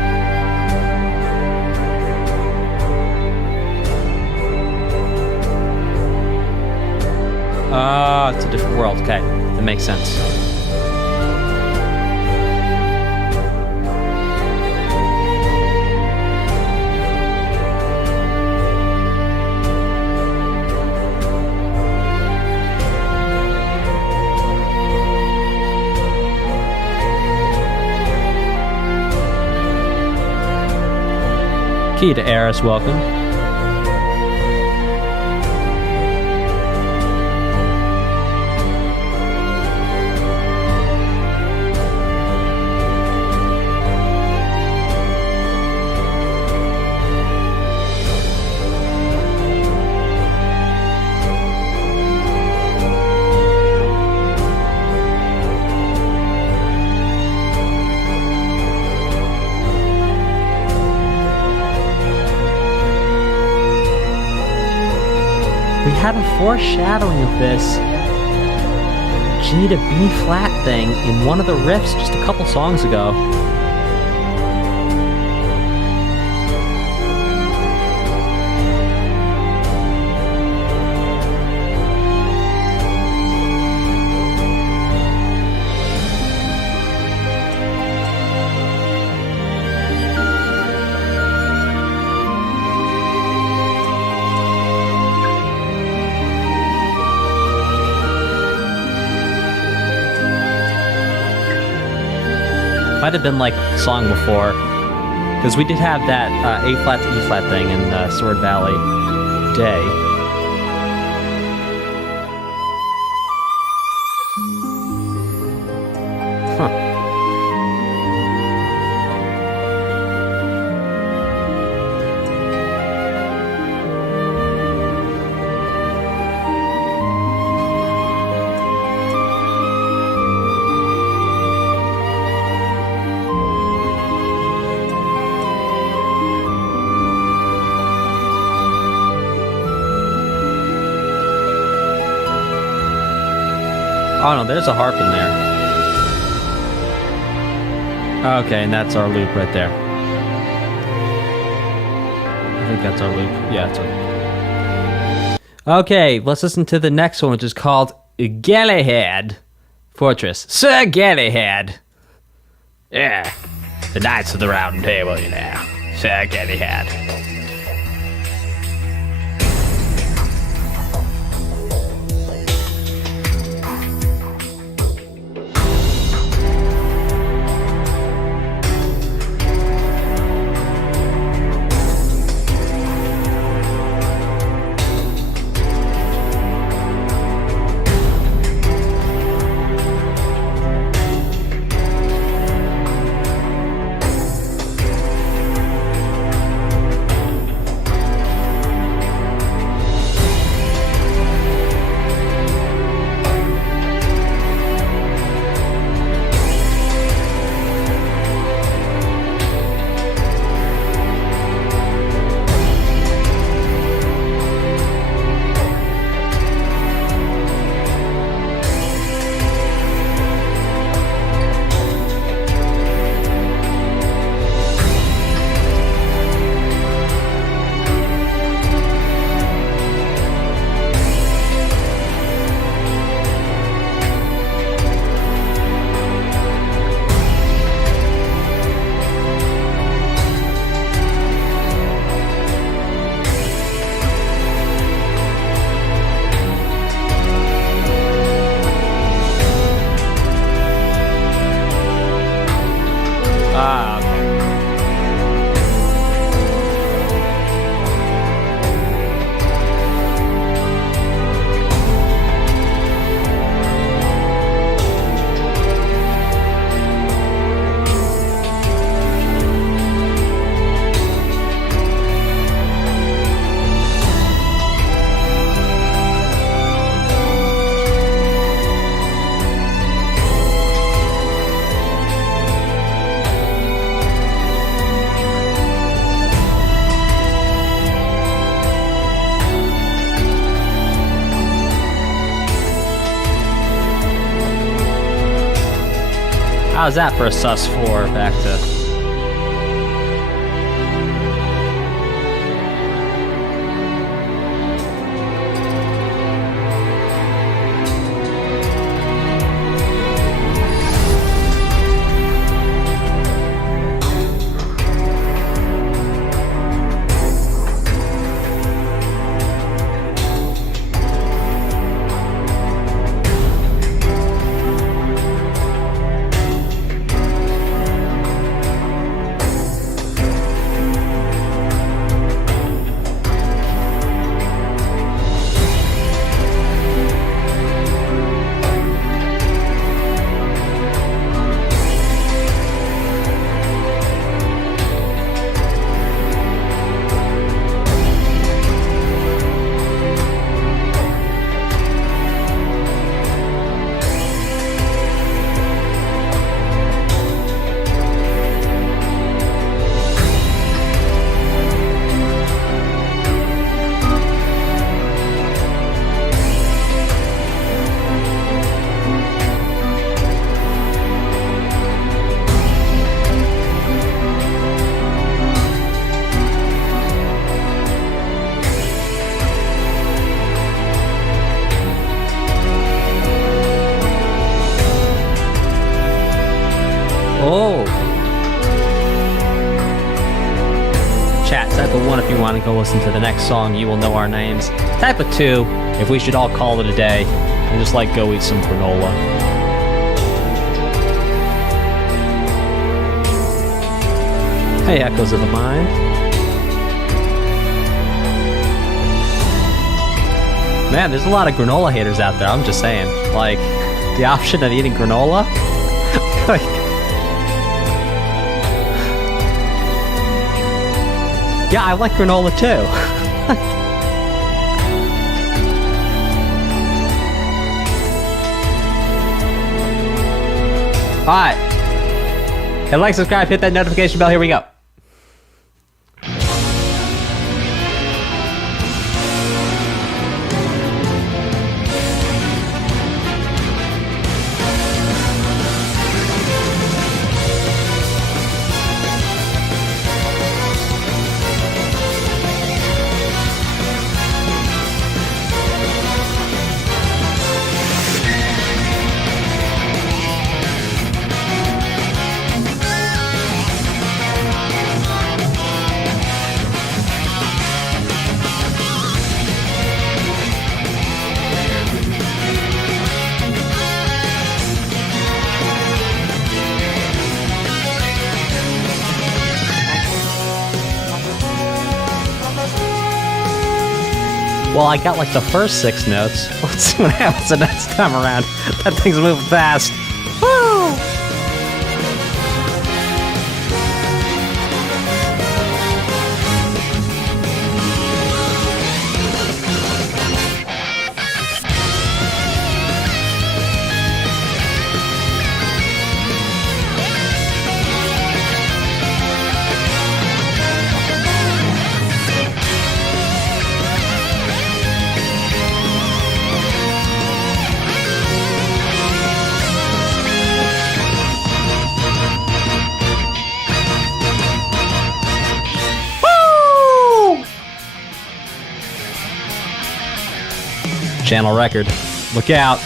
Oh, it's a different world. Okay, that makes sense. Key to Eris, welcome. Had a foreshadowing of this G to B flat thing in one of the riffs just a couple songs ago. Might have been like the song before, because we did have that A flat to E flat thing in Sword Valley Day. Oh no, there's a harp in there. Okay, and that's our loop right there. I think that's our loop. Yeah, it's our loop. Okay, let's listen to the next one, which is called Galahad Fortress. Sir Galahad. Yeah, the Knights of the Round Table, you know. Sir Galahad. How's that for a sus 4 back to... Oh! Chat, type of 1 if you want to go listen to the next song, you will know our names. Type of 2 if we should all call it a day and just like go eat some granola. Hey, Echoes of the Mind. Man, there's a lot of granola haters out there, I'm just saying. Like, the option of eating granola? Like, yeah, I like granola too. Alright. Hit like, subscribe, hit that notification bell. Here we go. Well, I got like the first 6 notes. Let's see what happens the next time around. That thing's moving fast. Woo! Channel record. Look out.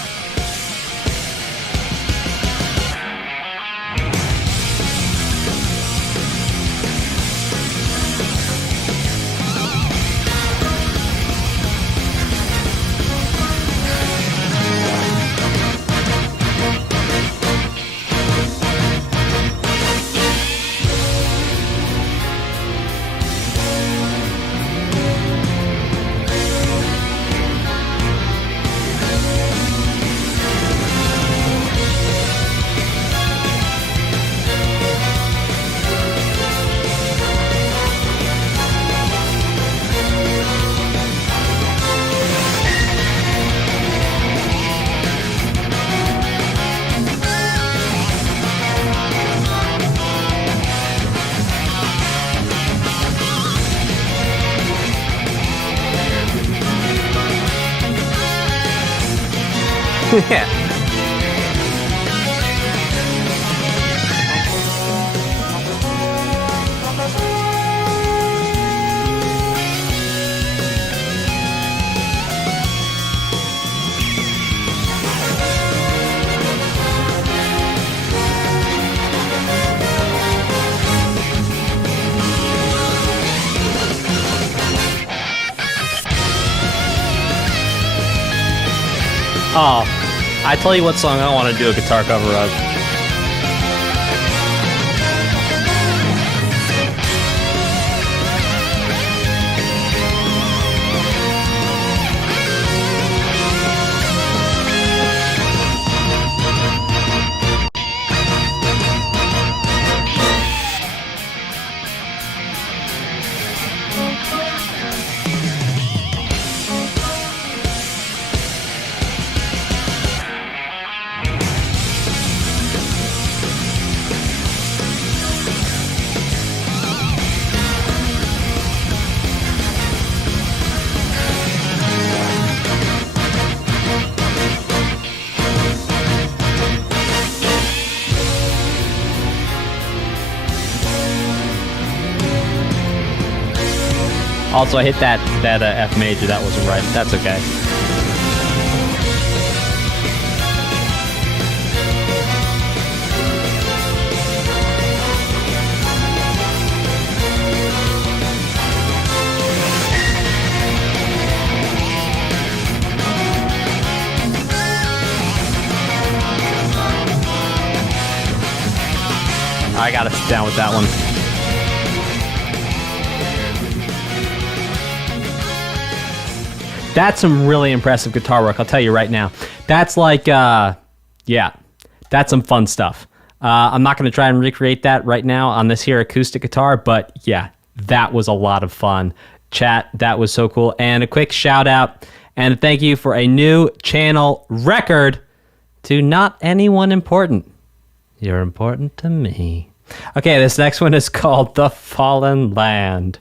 Yeah. Oh, I tell you what song I want to do a guitar cover of. Also, I hit that F major. That wasn't right. That's okay. I gotta sit down with that one. That's some really impressive guitar work, I'll tell you right now. That's like, yeah, that's some fun stuff. I'm not going to try and recreate that right now on this here acoustic guitar, but yeah, that was a lot of fun. Chat, that was so cool. And a quick shout out and thank you for a new channel record to Not Anyone Important. You're important to me. Okay, this next one is called The Fallen Land.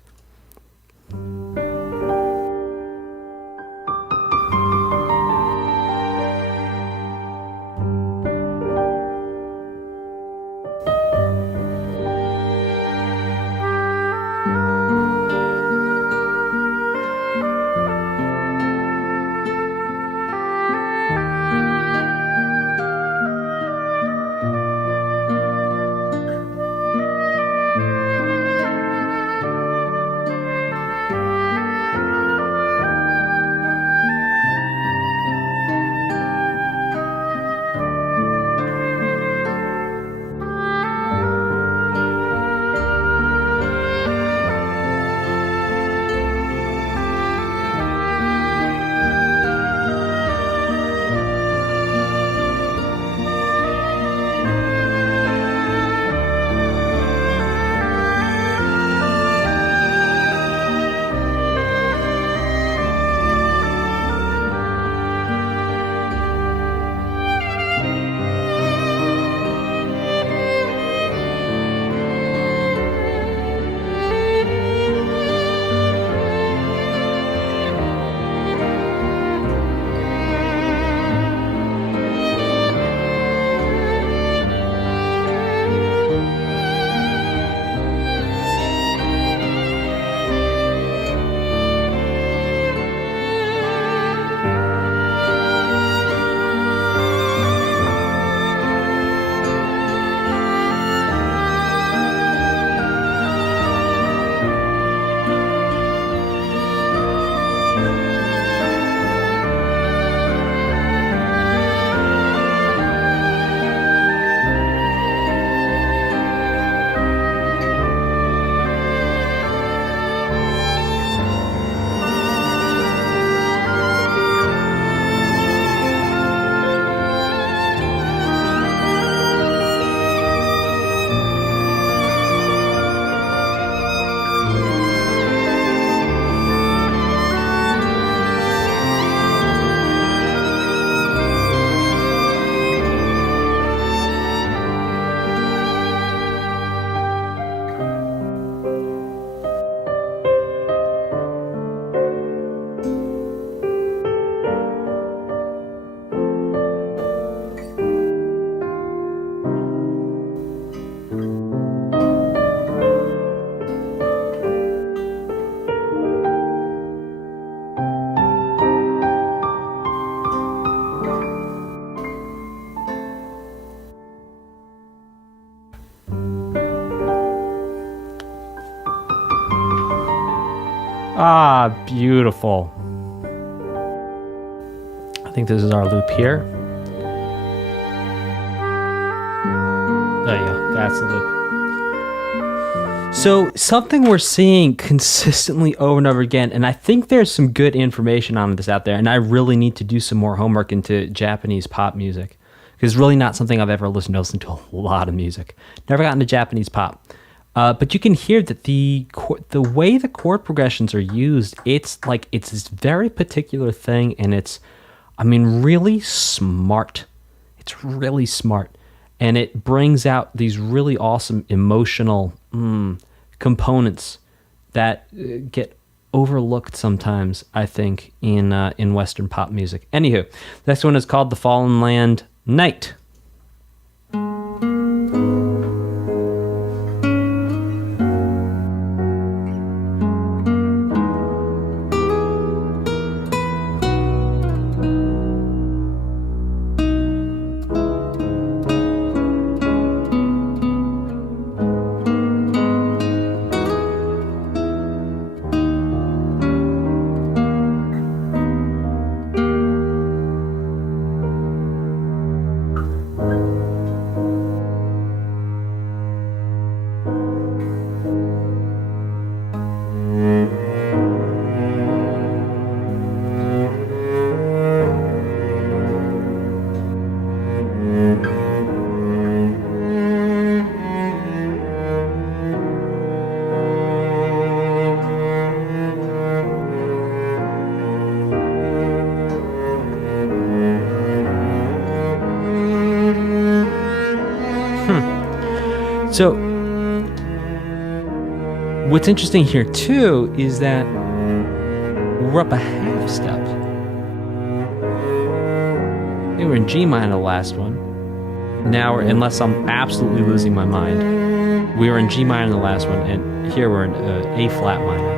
Ah, beautiful. think this is our loop here. There you go. That's the loop. So something we're seeing consistently over and over again, and I think there's some good information on this out there, and I really need to do some more homework into Japanese pop music, because it's really not something I've ever listened to. I listen to a lot of music. Never gotten to Japanese pop. But you can hear that the way the chord progressions are used, it's this very particular thing, and it's, I mean, really smart. It's really smart. And it brings out these really awesome emotional components that get overlooked sometimes, I think, in Western pop music. Anywho, the next one is called The Fallen Land Night. So, what's interesting here too is that we're up a half step. We were in G minor the last one. Now we're, unless I'm absolutely losing my mind, we were in G minor in the last one, and here we're in A flat minor.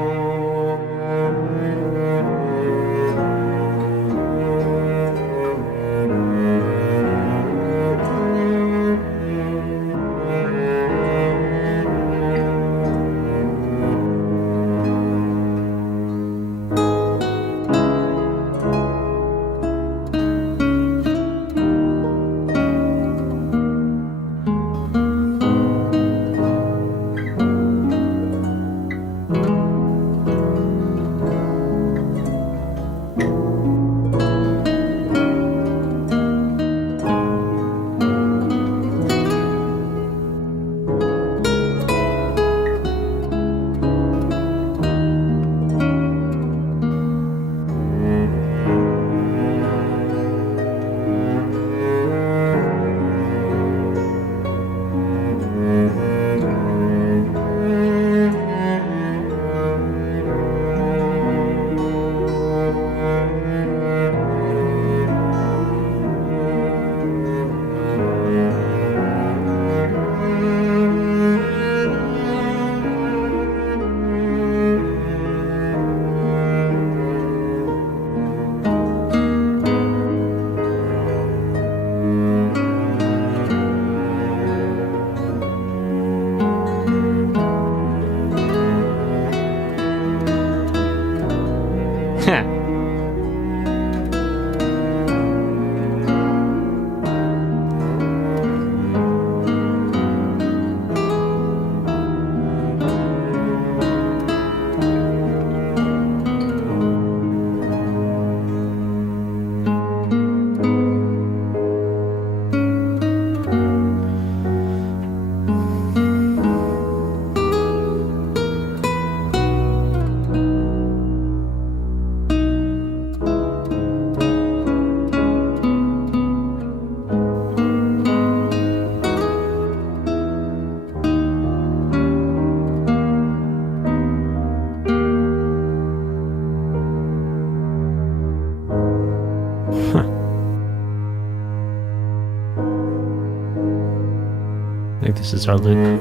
This is our loop.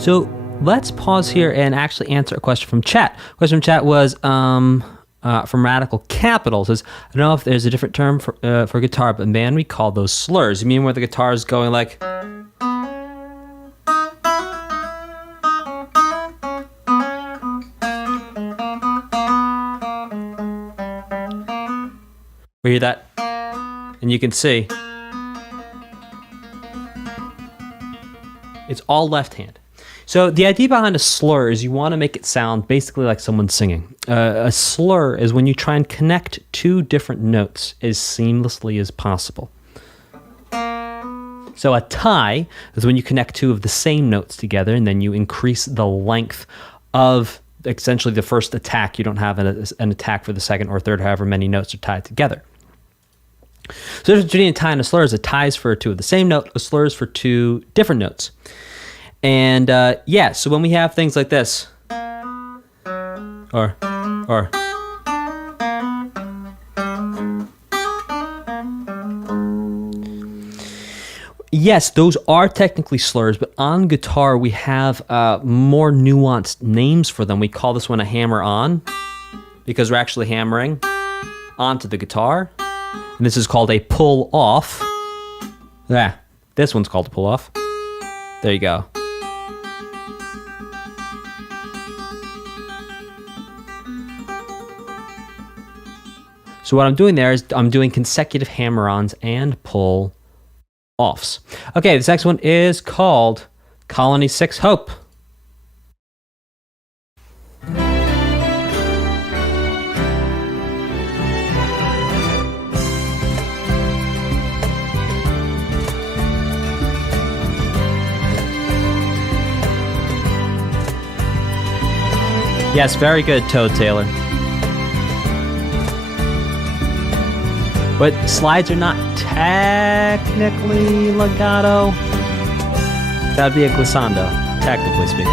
So let's pause here and actually answer a question from chat. Question from chat was from Radical Capital. It says, I don't know if there's a different term for guitar, but man, we call those slurs. You mean where the guitar is going like... We hear that? And you can see it's all left hand. So the idea behind a slur is you want to make it sound basically like someone singing. A slur is when you try and connect two different notes as seamlessly as possible. So a tie is when you connect two of the same notes together and then you increase the length of essentially the first attack. You don't have an attack for the second or third, however many notes are tied together. So there's between a tie and a slur is a tie is for two of the same note, a slur is for two different notes. And so when we have things like this, or yes, those are technically slurs, but on guitar we have more nuanced names for them. We call this one a hammer-on because we're actually hammering onto the guitar. And this is called a pull-off. Yeah, this one's called a pull-off. There you go. So what I'm doing there is I'm doing consecutive hammer-ons and pull-offs. Okay, this next one is called Colony 6 Hope. Yes, very good, Toad Taylor. But slides are not technically legato. That'd be a glissando, technically speaking.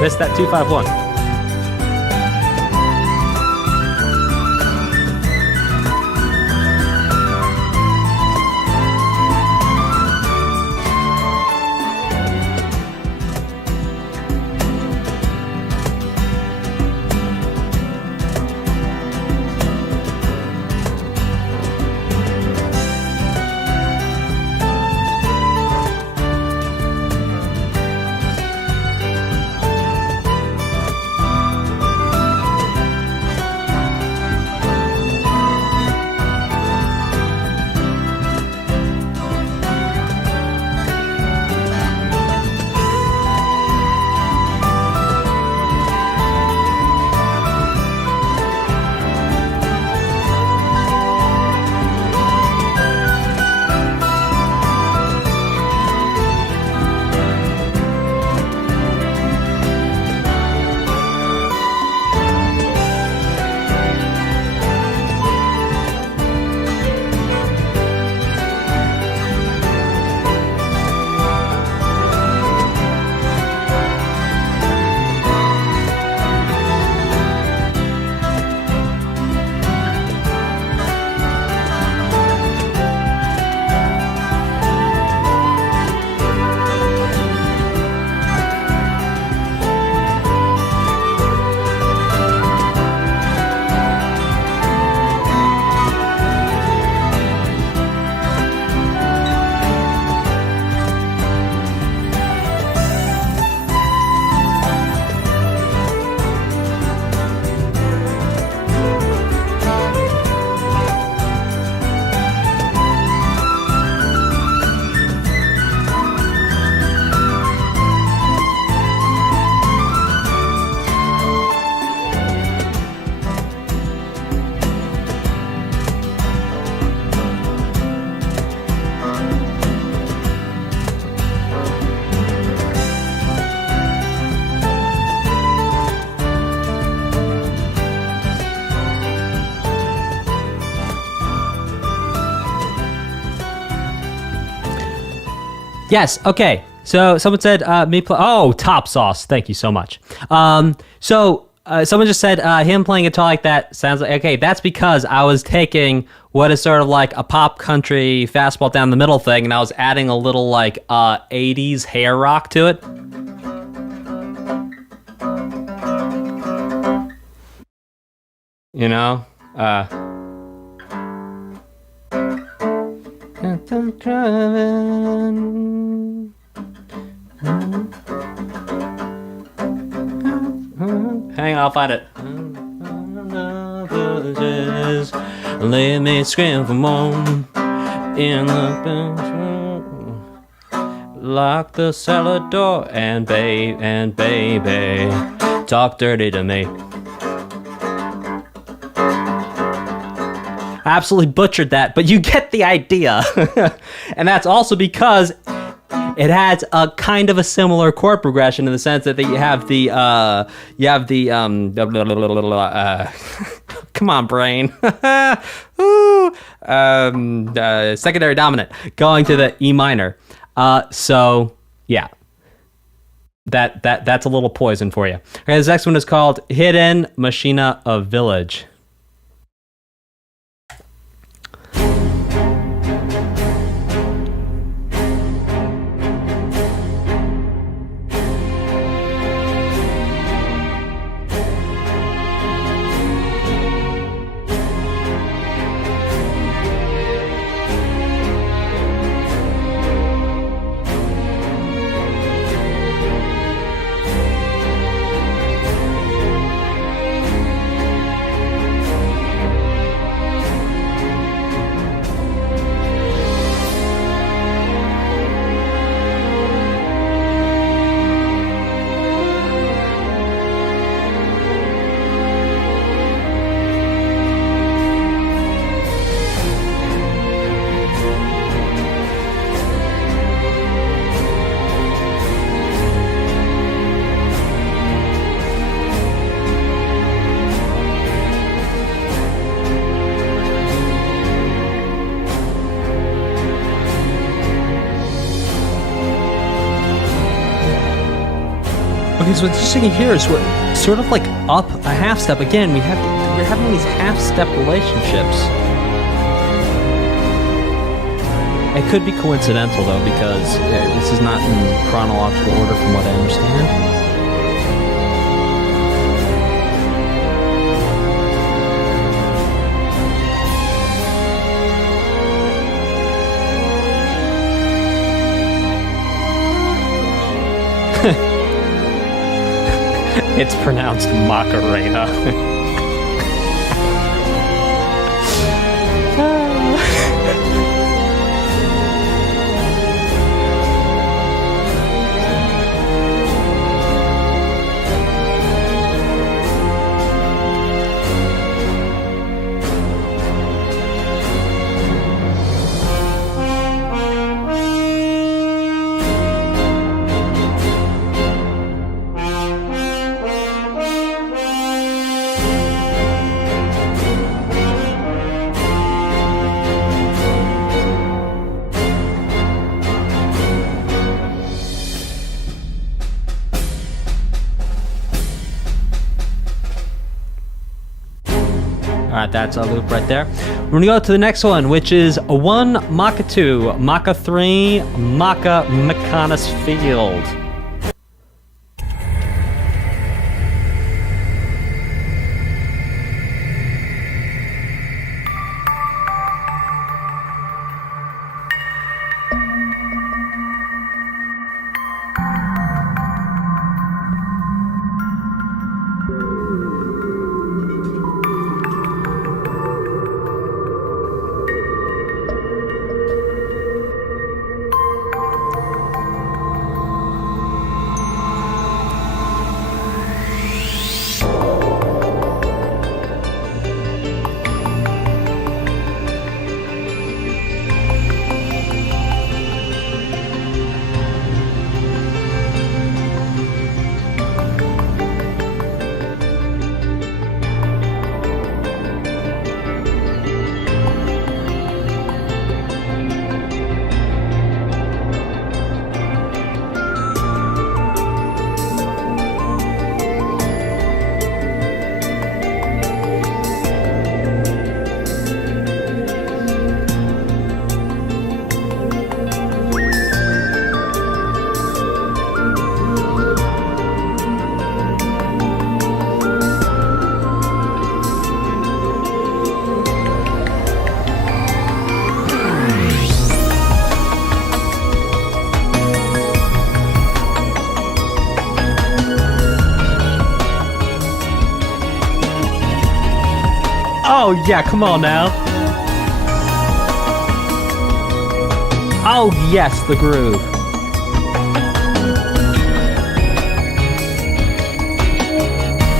Missed that 251. Yes. Okay. So someone said oh, Top Sauce. Thank you so much. Someone just said him playing guitar like that sounds like okay. That's because I was taking what is sort of like a pop country fastball down the middle thing, and I was adding a little like 80s hair rock to it. You know. Hang on, I'll find it. Let me scream for more in the lock the cellar door and baby talk dirty to me. I absolutely butchered that, but you get the idea. And that's also because it has a kind of a similar chord progression in the sense that you have the come on, brain. Secondary dominant going to the E minor. So yeah, that's a little poison for you. Okay, this next one is called Hidden Machina of Village. So what's interesting here is we're sort of like up a half step. Again, we're having these half step relationships. It could be coincidental though, because this is not in chronological order from what I understand. It's pronounced Macarena. Alright, that's a loop right there. We're going to go to the next one, which is 1 Maka 2, Maka 3, Maka Mechonis Field. Oh yeah, come on now. Oh yes, the groove.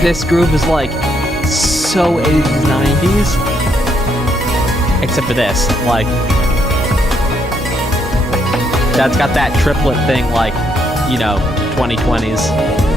This groove is like so 80s, 90s. Except for this, like, that's got that triplet thing like, you know, 2020s.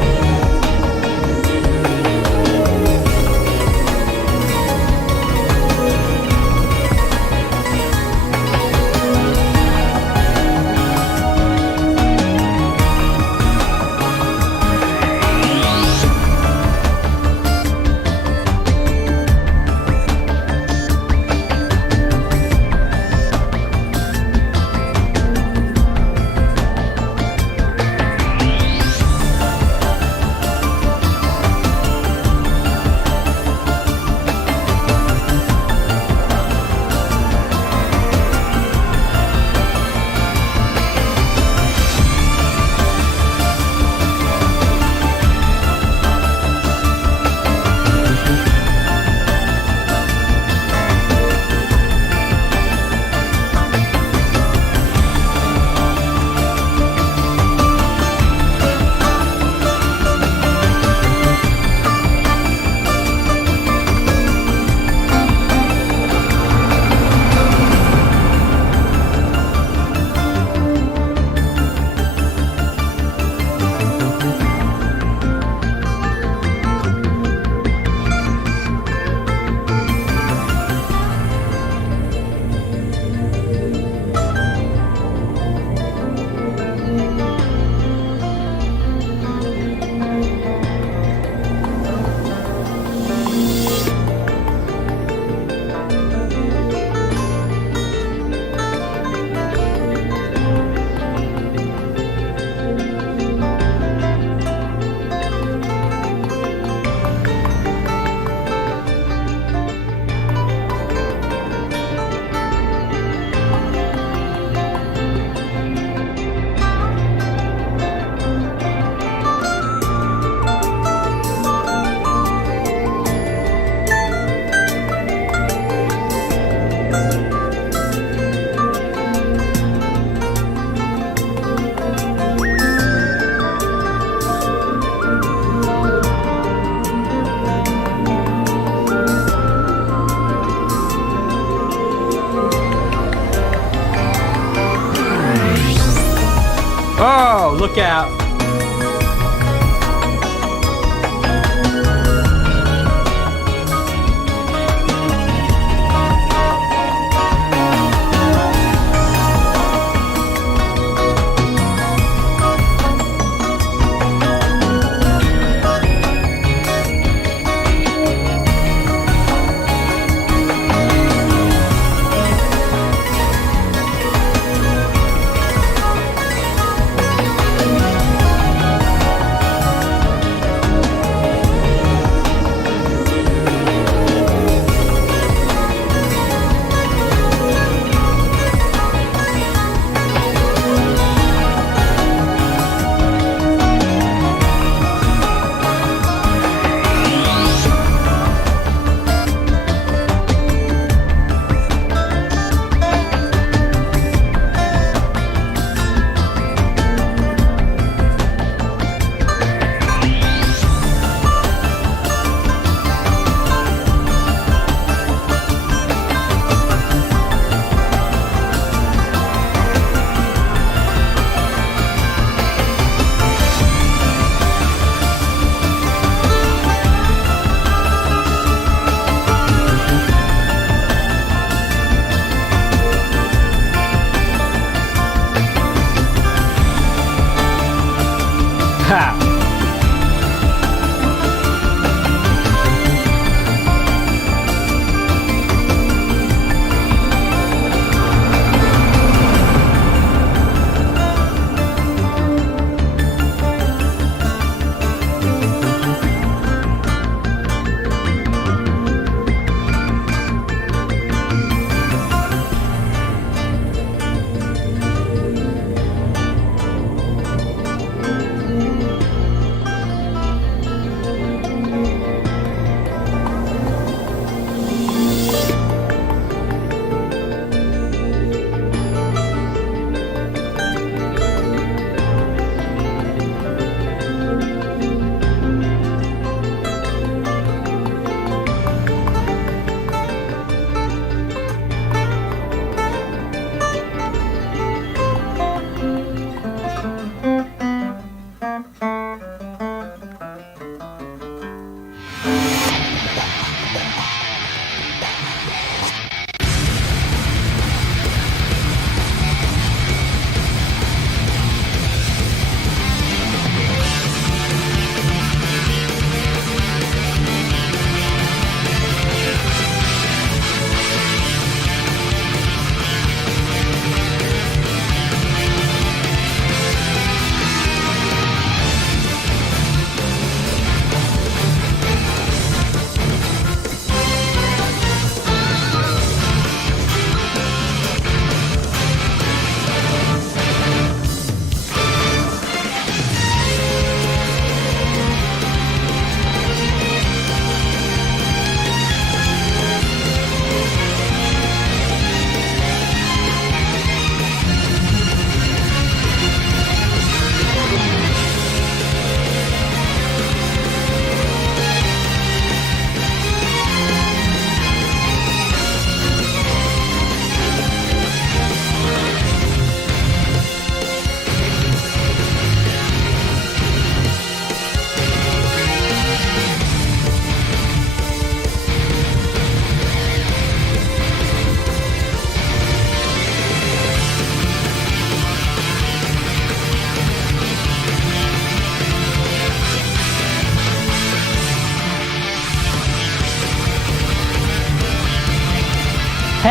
Oh, look out.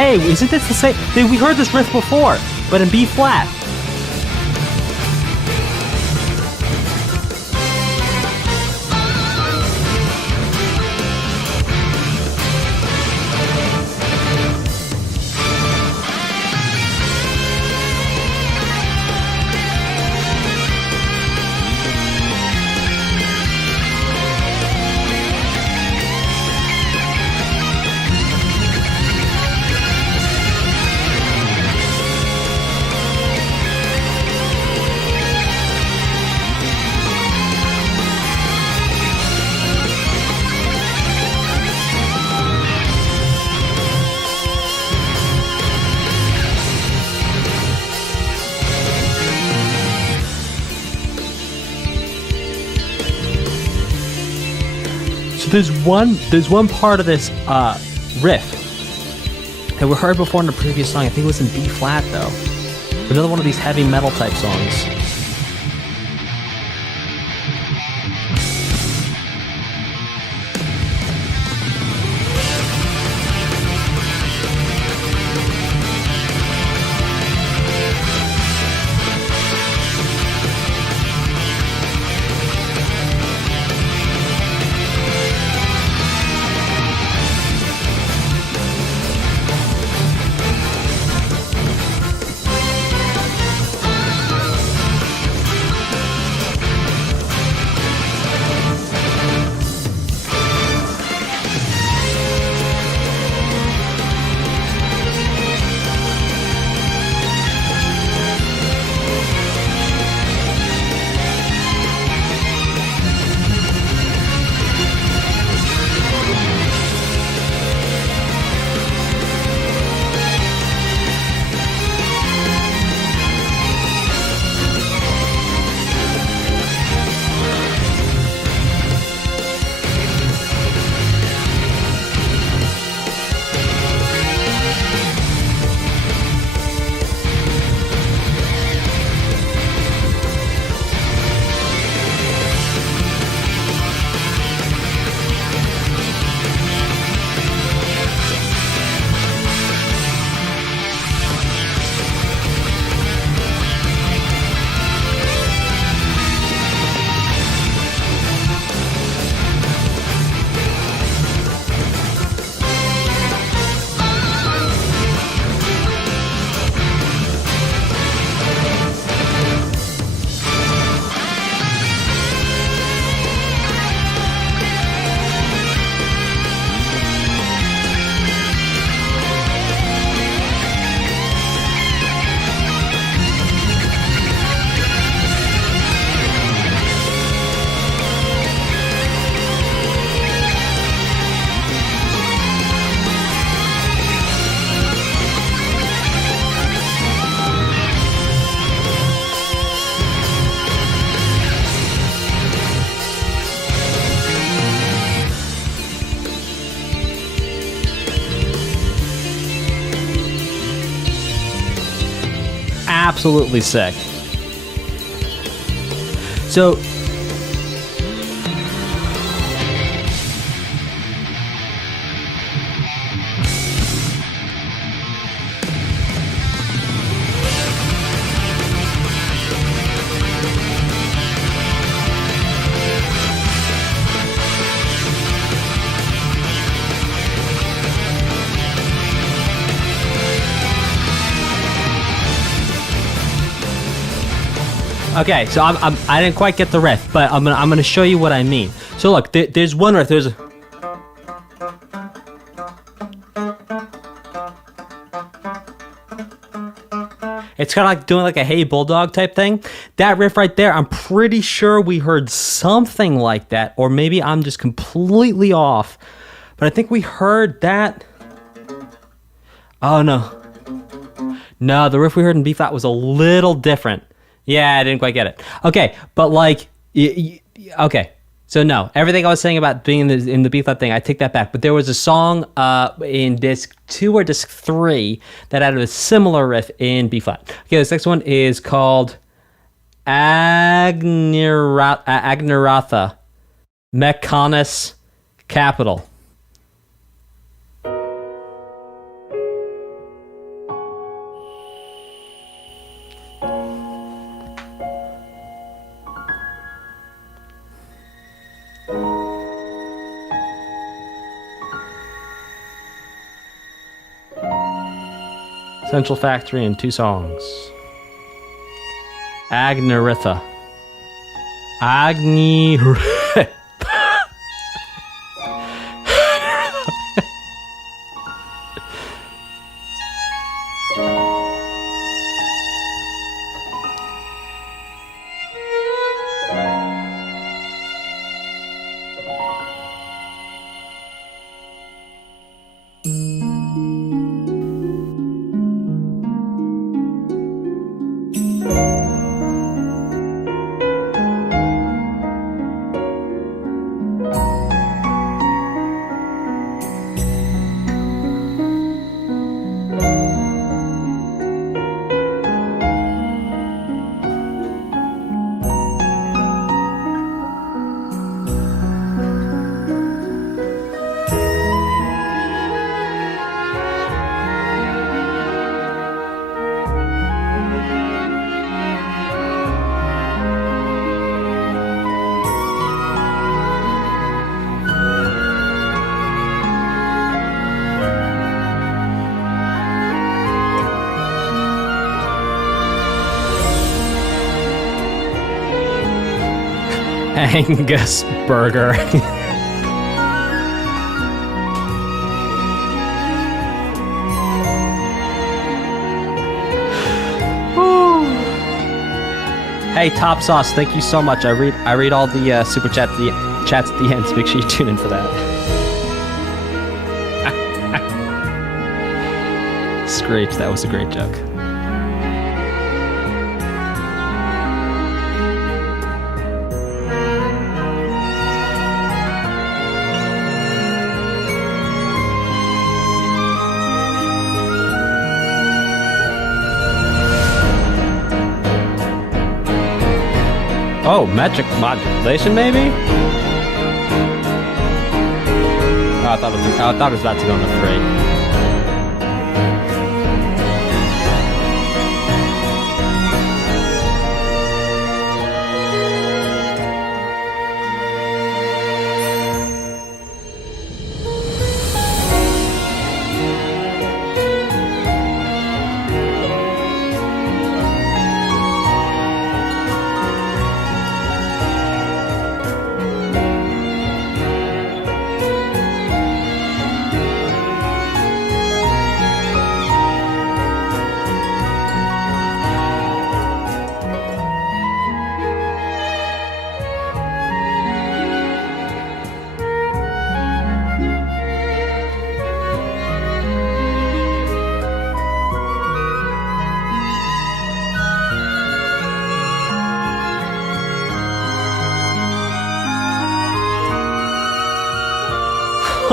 Hey, isn't this the same? We heard this riff before, but in B flat. There's one part of this riff that we heard before in the previous song. I think it was in B flat though. Another one of these heavy metal type songs. Absolutely sick. So okay, so I didn't quite get the riff, but I'm gonna show you what I mean. So look, there's one riff. It's kind of like doing like a Hey Bulldog type thing. That riff right there, I'm pretty sure we heard something like that, or maybe I'm just completely off. But I think we heard that. Oh no, the riff we heard in B flat was a little different. Yeah, I didn't quite get it. Okay, but like, okay. So no, everything I was saying about being in the B flat thing, I take that back. But there was a song in disc 2 or disc 3 that had a similar riff in B flat. Okay, this next one is called Agniratha, Mechonis Capital. Central Factory and 2 songs. Agniratha. Agniratha. Angus burger. Hey, Top Sauce, thank you so much. I read all the super chats at the end, so make sure you tune in for that. Screech, that was a great joke. Oh, metric modulation, maybe? Oh, I thought it was about to go into 3.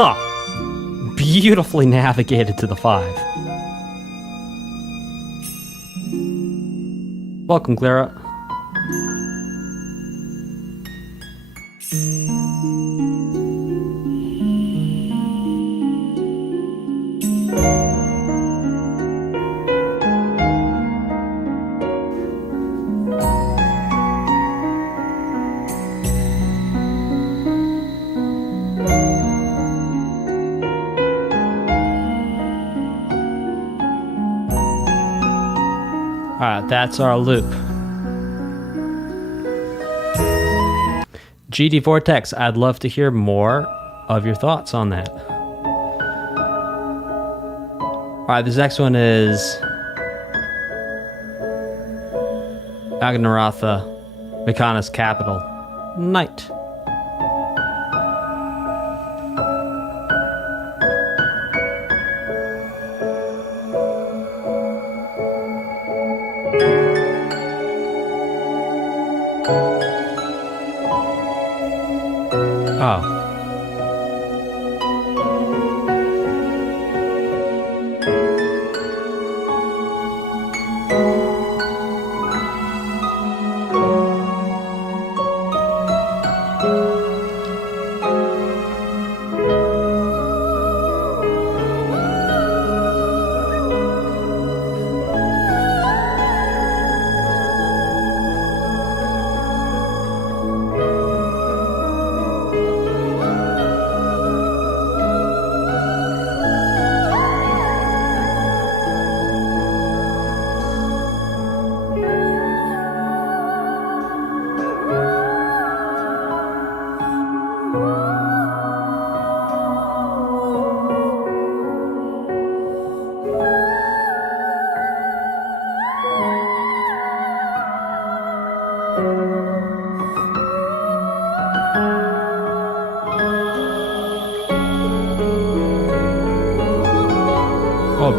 Huh. Beautifully navigated to the 5. Welcome, Clara. Alright, that's our loop. GD Vortex, I'd love to hear more of your thoughts on that. Alright, this next one is Agniratha, Mechonis Capital, Night. Oh.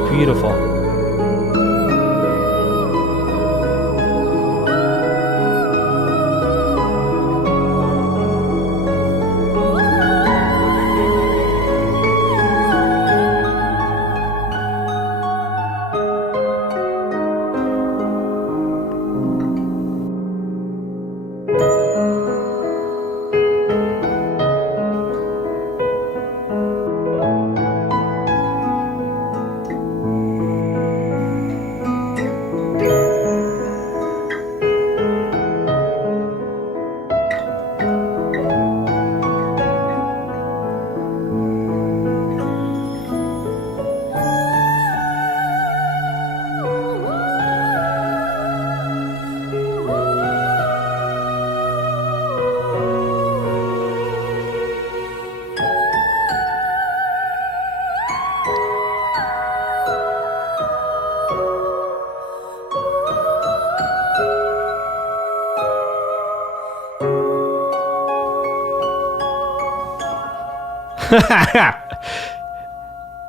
beautiful.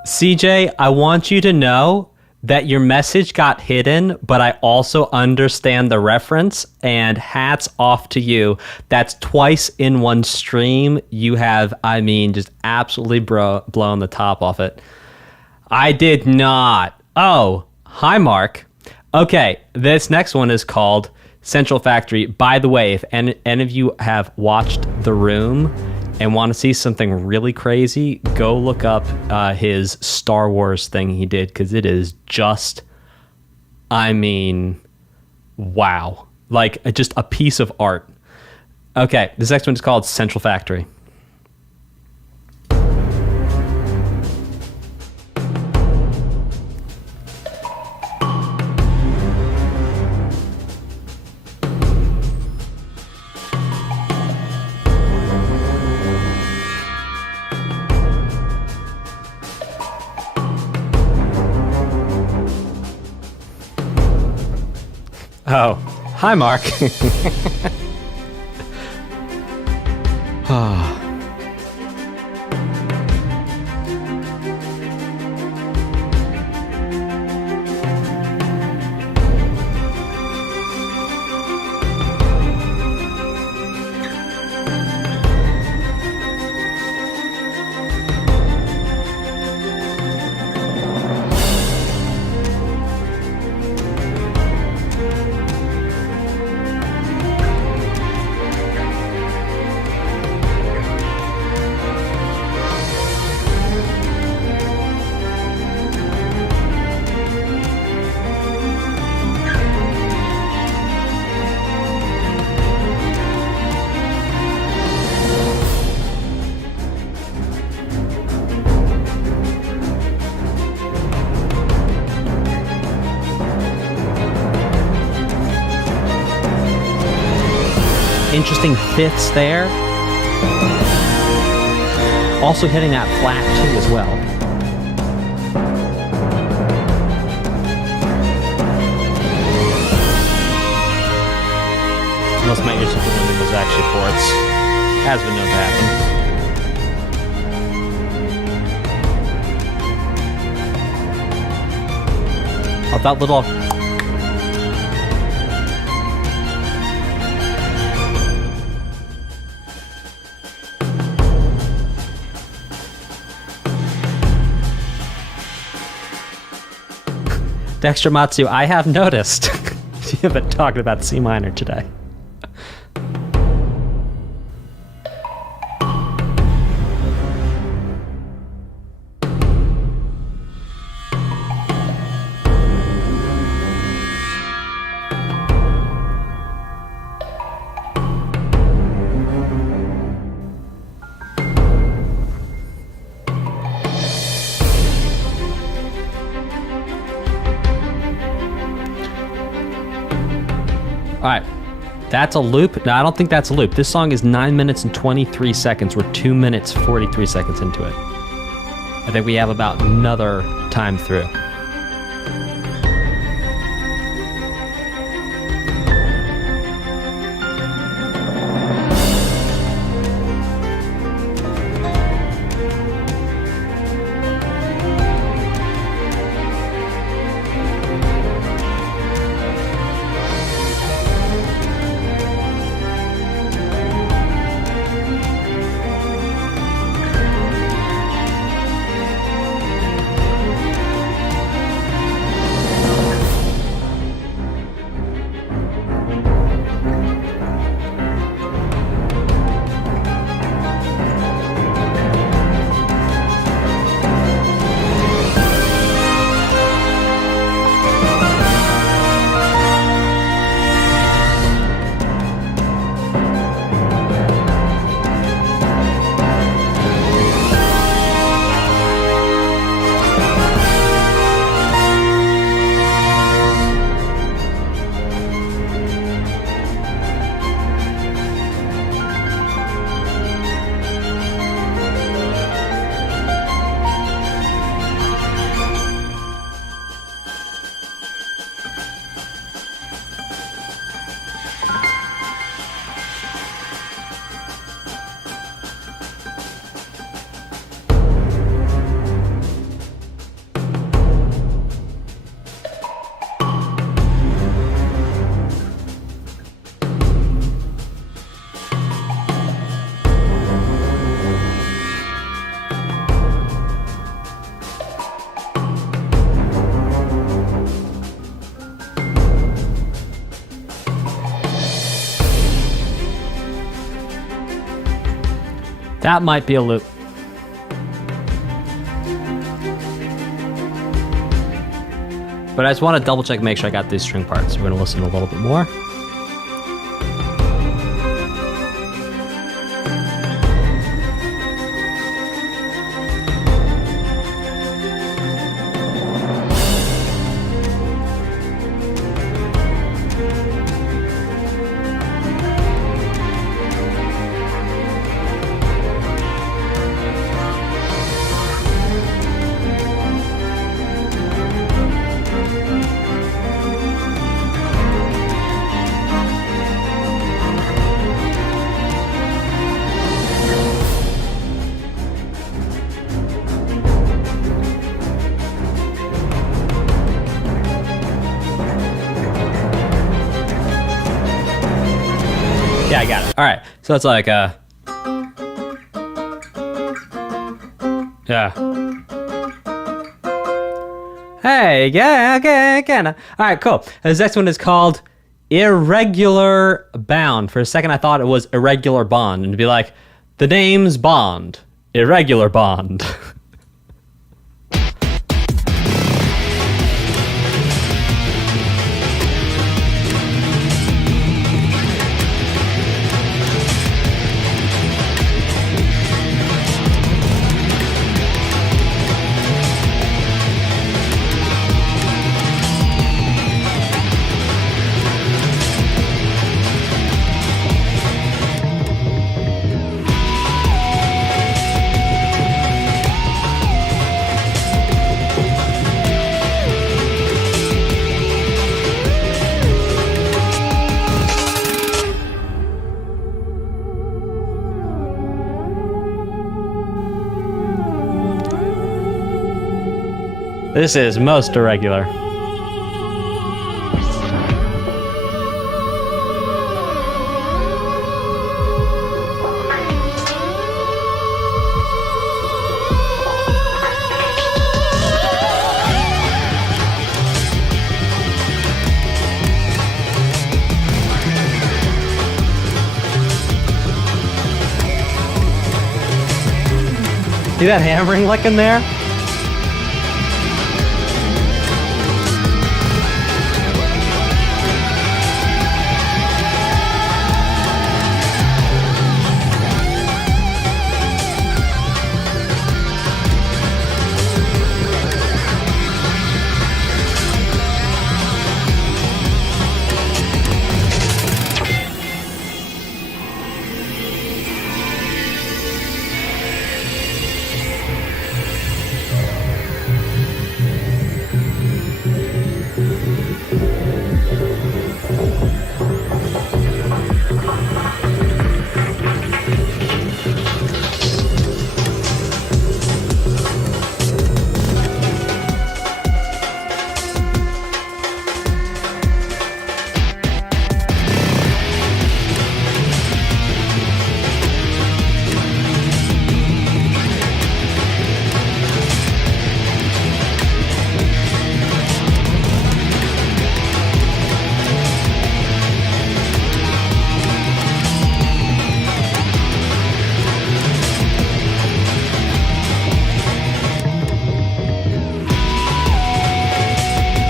CJ, I want you to know that your message got hidden, but I also understand the reference, and hats off to you. That's twice in one stream. You have, I mean, just absolutely blown the top off it. I did not. Oh, hi, Mark. Okay, this next one is called Central Factory. By the way, if any of you have watched The Room and want to see something really crazy, go look up his Star Wars thing he did, because it is just, I mean, wow. Like, just a piece of art. Okay, this next one is called Central Factory. Oh, hi, Mark. Interesting fifths there. Also hitting that flat too as well. Unless my ears are was actually fourths. Has been known to happen. Oh, that little... Dexter Matsu, I have noticed you have been talking about C minor today. All right, that's a loop. No, I don't think that's a loop. This song is 9 minutes and 23 seconds. We're 2 minutes, 43 seconds into it. I think we have about another time through. That might be a loop. But I just want to double check, make sure I got these string parts. We're going to listen a little bit more. Yeah, I got it. All right. So it's like, yeah. Hey, yeah, okay, again. All right, cool. And this next one is called Irregular Bound. For a second, I thought it was Irregular Bond. And to be like, the name's Bond. Irregular Bond. This is most irregular. See that hammering lick in there?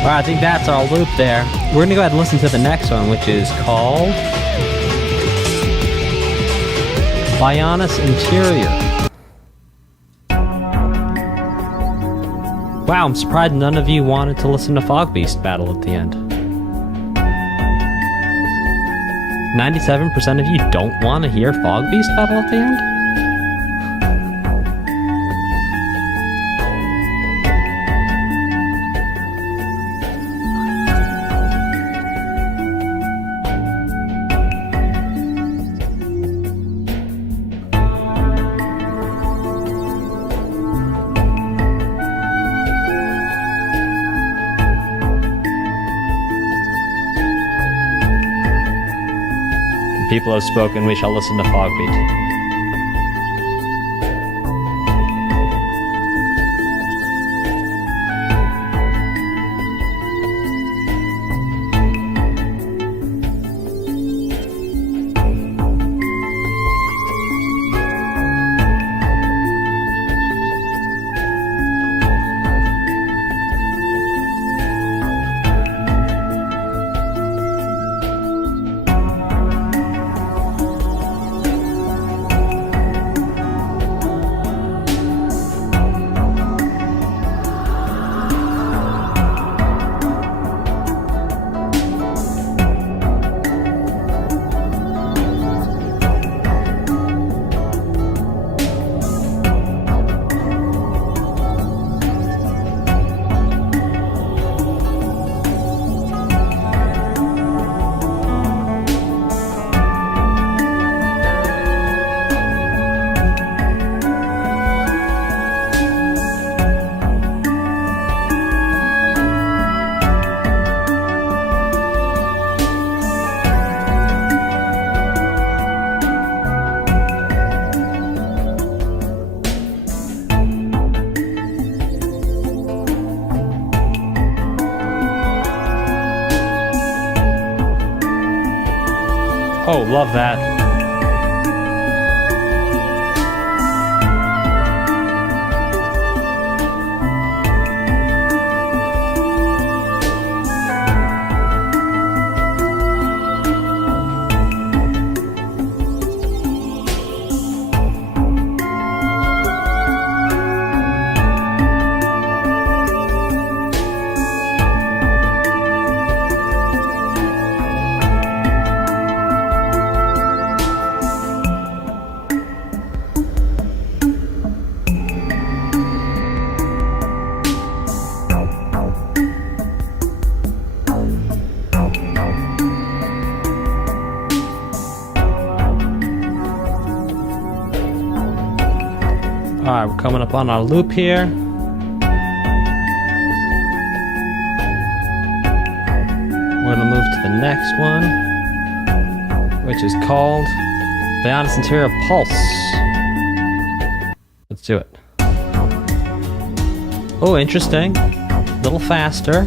Alright, I think that's our loop there. We're gonna go ahead and listen to the next one, which is called Bionis Interior. Wow, I'm surprised none of you wanted to listen to Fog Beast Battle at the end. 97% of you don't want to hear Fog Beast Battle at the end? People have spoken, we shall listen to Fogbeat. Oh, love that. Alright, we're coming up on our loop here. We're gonna move to the next one, which is called Bionis Interior Pulse. Let's do it. Oh, interesting. A little faster.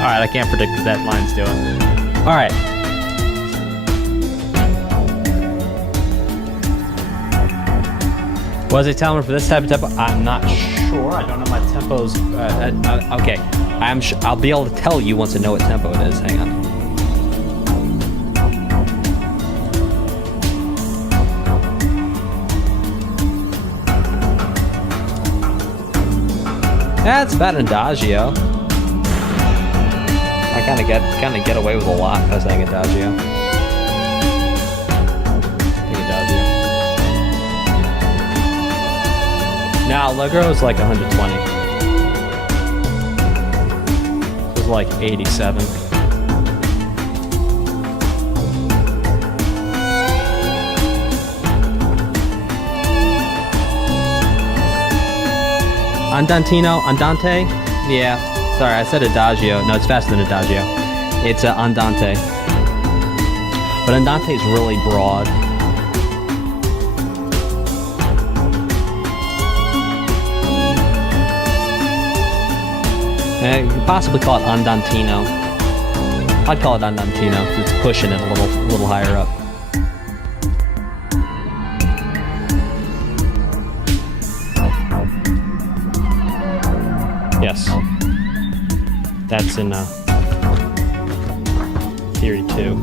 Alright, I can't predict what that line's doing. Alright. What does it tell me for this type of tempo? I'm not sure. I don't know my tempos. Okay. I'll be able to tell you once I know what tempo it is. Hang on. That's about an adagio. I kind of get away with a lot by saying adagio. I think adagio. Now Allegro is like 120. It was like 87. Andante? Yeah. Sorry, I said adagio. No, it's faster than adagio. It's andante. But andante is really broad. You could possibly call it andantino. I'd call it andantino because it's pushing it a little higher up. Yes. That's in Theory 2.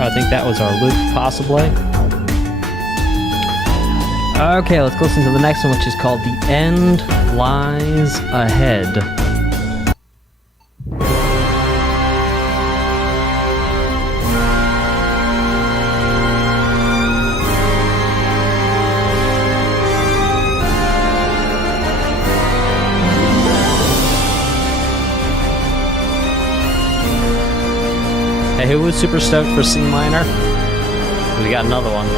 I think that was our loop, possibly. Okay, let's listen to the next one, which is called The End Lies Ahead. Hey, who was super stoked for C minor? We got another one.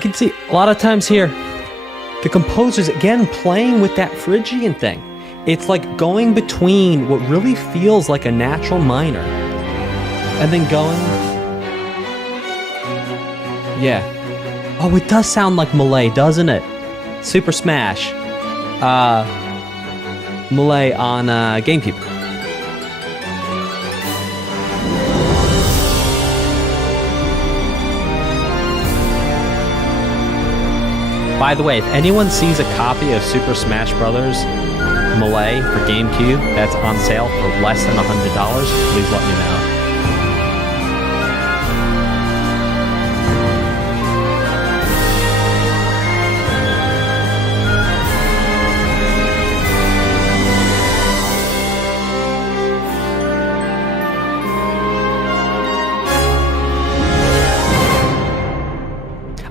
can see a lot of times here, the composer's again playing with that Phrygian thing. It's like going between what really feels like a natural minor and then going... Yeah. Oh, it does sound like Malay, doesn't it? Super Smash. Malay on GameCube. By the way, if anyone sees a copy of Super Smash Bros. Malay for GameCube that's on sale for less than $100, please let me know.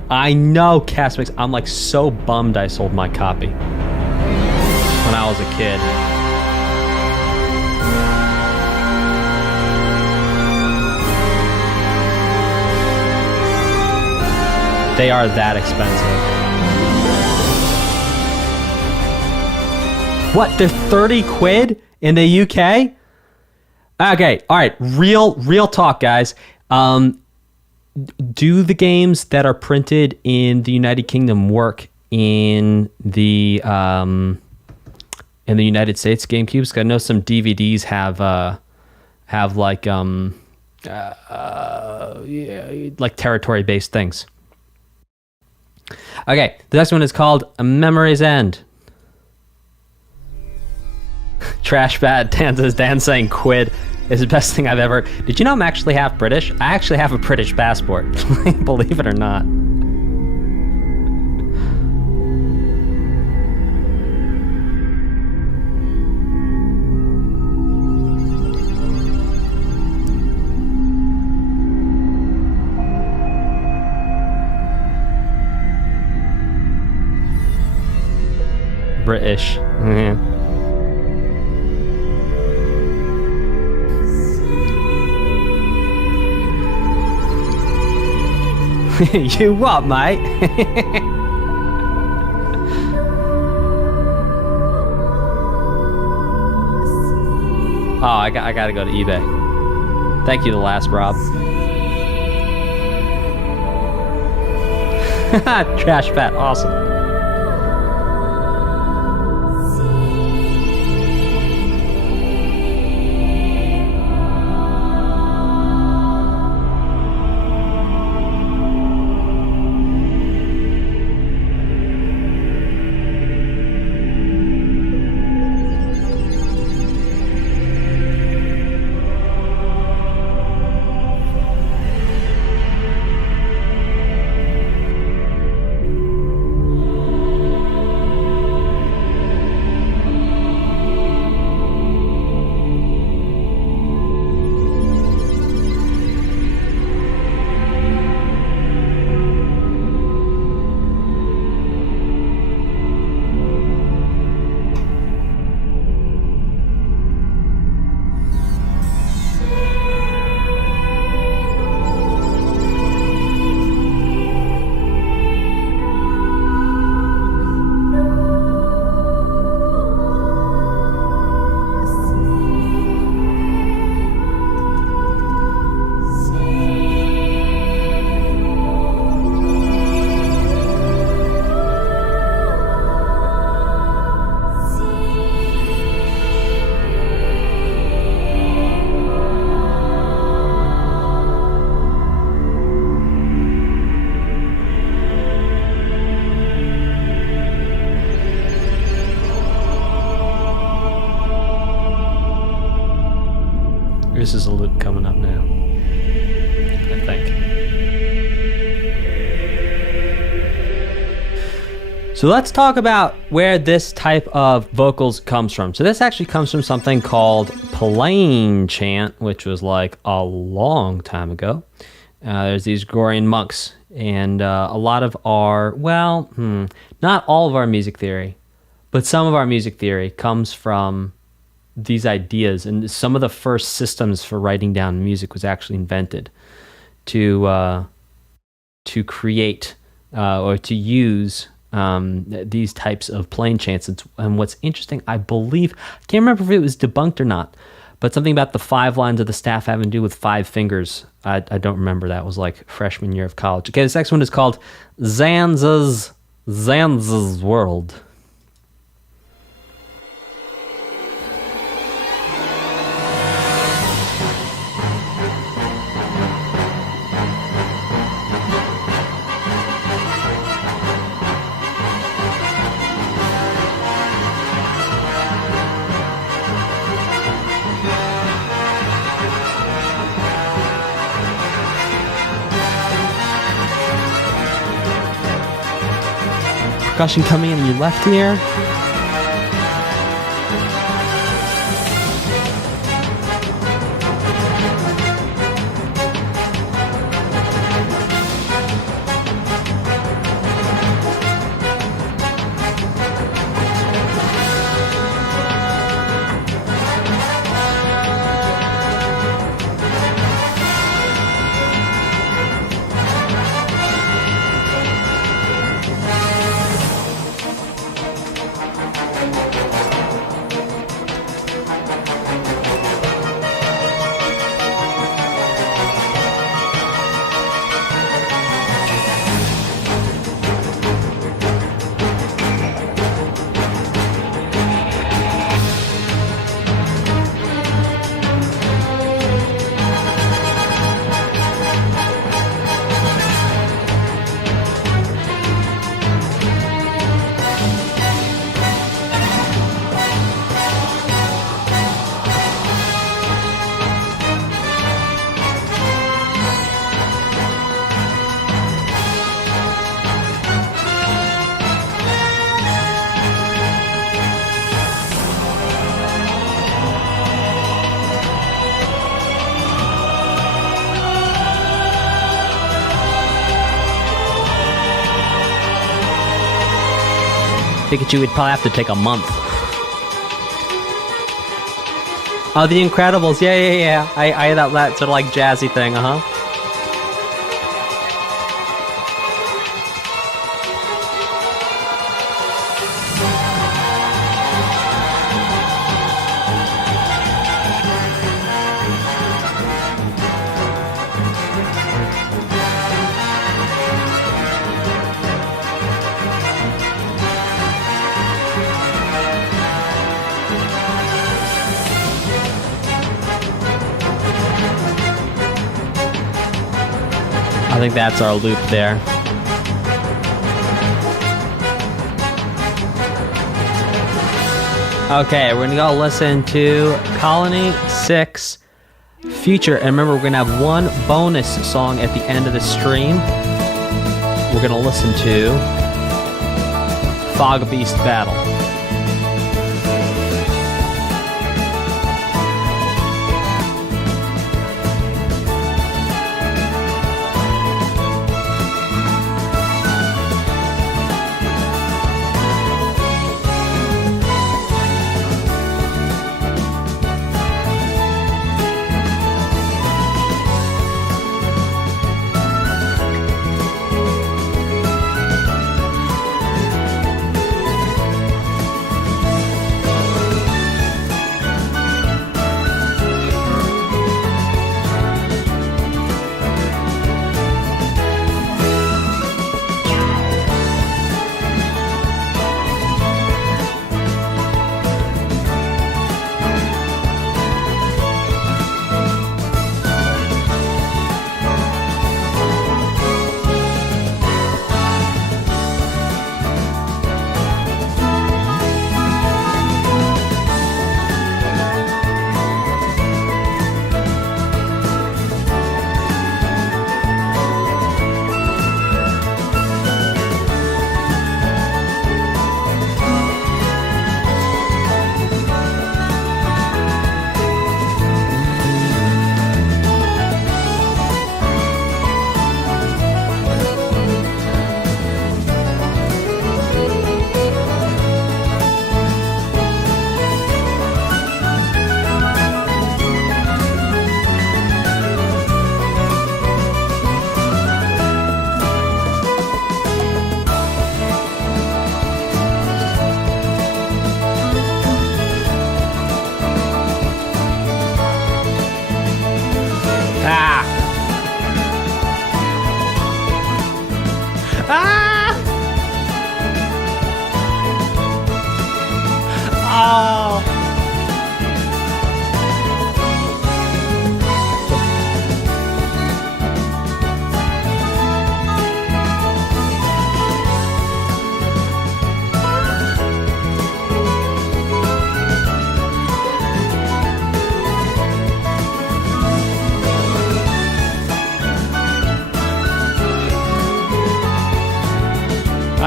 I know, Casmix. I'm like so bummed I sold my copy when I was a kid. They are that expensive. What? They're 30 quid in the UK? Okay, all right. Real talk, guys. Do the games that are printed in the United Kingdom work in the United States GameCubes? 'Cause I know some DVDs have like territory-based things. Okay, the next one is called A Memory's End. Trash Bad Dan saying quid is the best thing I've ever... Did you know I'm actually half British? I actually have a British passport, believe it or not. British. Mm-hmm. You what, mate? Oh, I gotta go to eBay. Thank you, the last Rob. Trash Fat, awesome. This is a loop coming up now, I think. So let's talk about where this type of vocals comes from. So this actually comes from something called plain chant, which was like a long time ago. There's these Gregorian monks, and a lot of our, not all of our music theory, but some of our music theory comes from these ideas, and some of the first systems for writing down music was actually invented to create or to use these types of plane chants. And what's interesting, I believe, I can't remember if it was debunked or not, but something about the 5 lines of the staff having to do with 5 fingers. I don't remember. That was like freshman year of college. Okay, this next one is called Zanza's World. Percussion coming in on your left here. Pikachu would probably have to take a month. Oh, The Incredibles. Yeah. I that sort of like jazzy thing, I think that's our loop there. Okay, we're gonna go listen to Colony 6 Future. And remember, we're gonna have one bonus song at the end of the stream. We're gonna listen to Fog Beast Battle.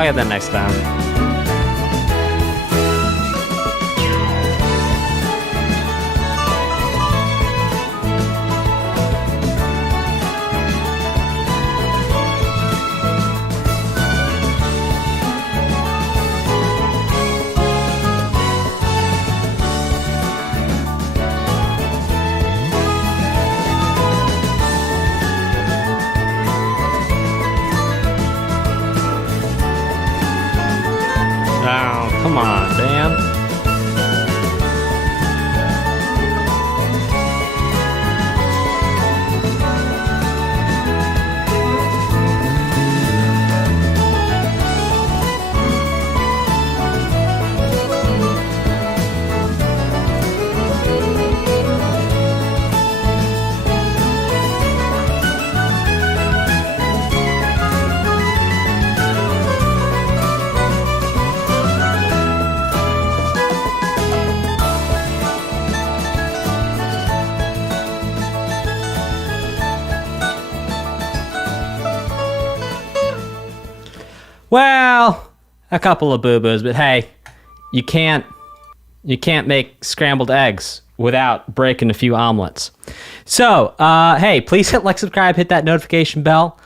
I'll get that next time. Oh, come on, Dan. Well, a couple of boo-boos, but hey, you can't make scrambled eggs without breaking a few omelets. So, hey, please hit like, subscribe, hit that notification bell.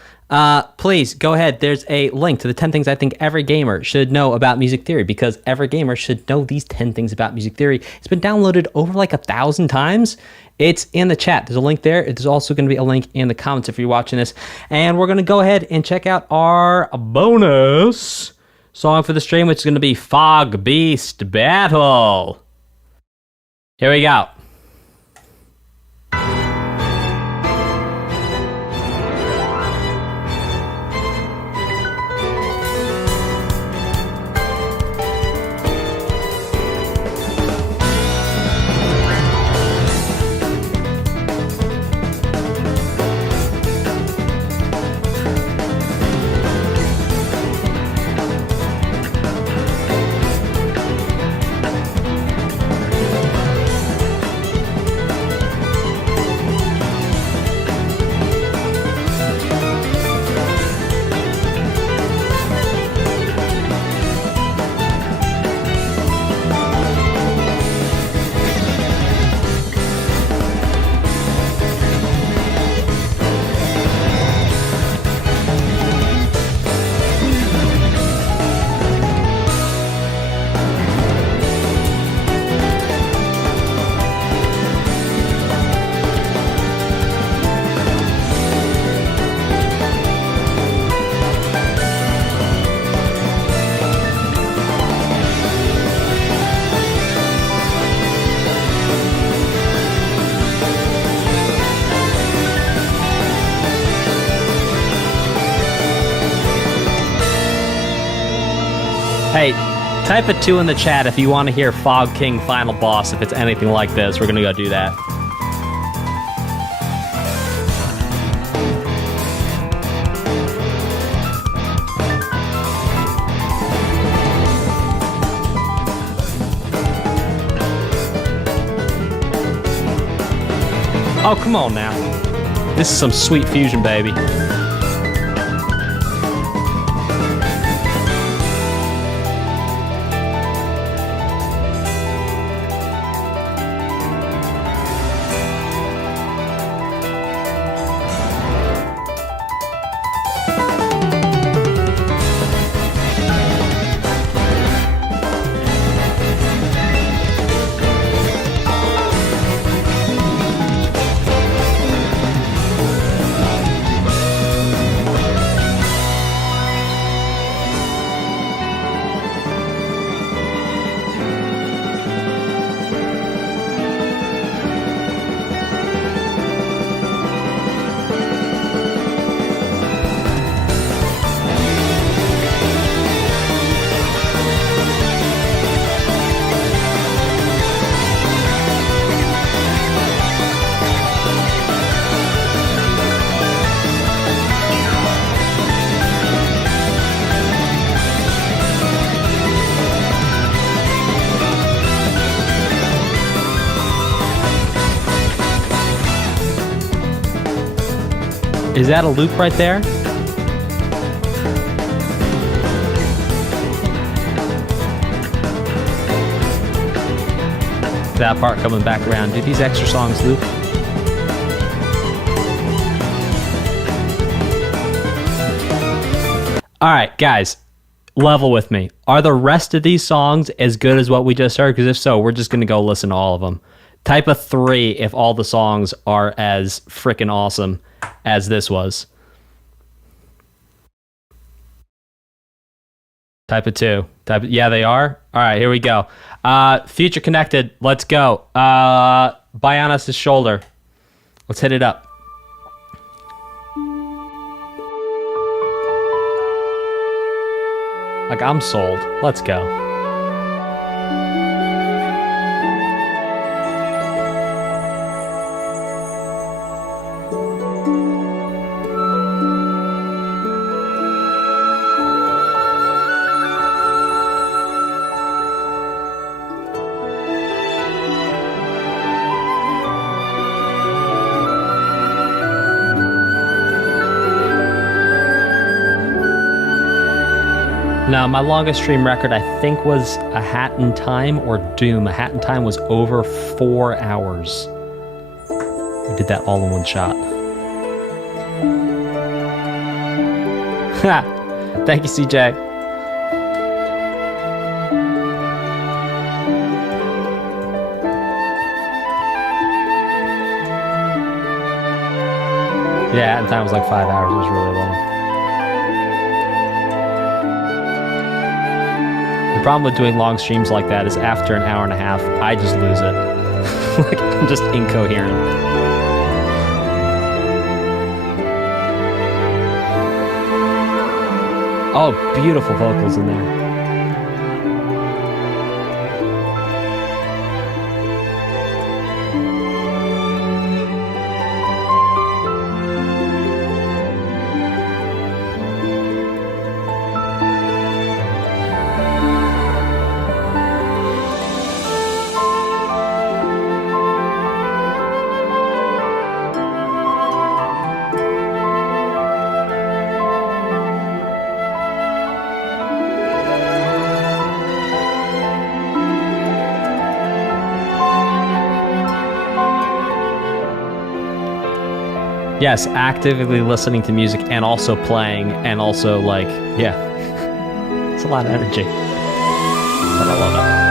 Please go ahead. There's a link to the 10 things I think every gamer should know about music theory, because every gamer should know these 10 things about music theory. It's been downloaded over like 1,000 times. It's in the chat. There's a link there. There's also going to be a link in the comments if you're watching this. And we're going to go ahead and check out our bonus song for the stream, which is going to be Fog Beast Battle. Here we go. Hey, type a 2 in the chat if you want to hear Fog King Final Boss. If it's anything like this, we're going to go do that. Oh, come on now. This is some sweet fusion, baby. Is that a loop right there? that part coming back around. Do these extra songs loop? All right, guys, level with me. Are the rest of these songs as good as what we just heard? Because if so, we're just going to go listen to all of them. Type a 3 if all the songs are as freaking awesome as this was. Type a 2. Yeah, they are. All right, here we go. Future Connected. Let's go. Bionis' Shoulder. Let's hit it up. Like, I'm sold. Let's go. Now, my longest stream record, I think, was A Hat in Time or Doom. A Hat in Time was over 4 hours. We did that all in one shot. Thank you, CJ. Yeah, Hat in Time was like 5 hours. It was really long. The problem with doing long streams like that is after an hour and a half, I just lose it. Like, I'm just incoherent. Oh, beautiful vocals in there. Yes, actively listening to music and also playing and also, like, yeah. It's a lot of energy. But I love it.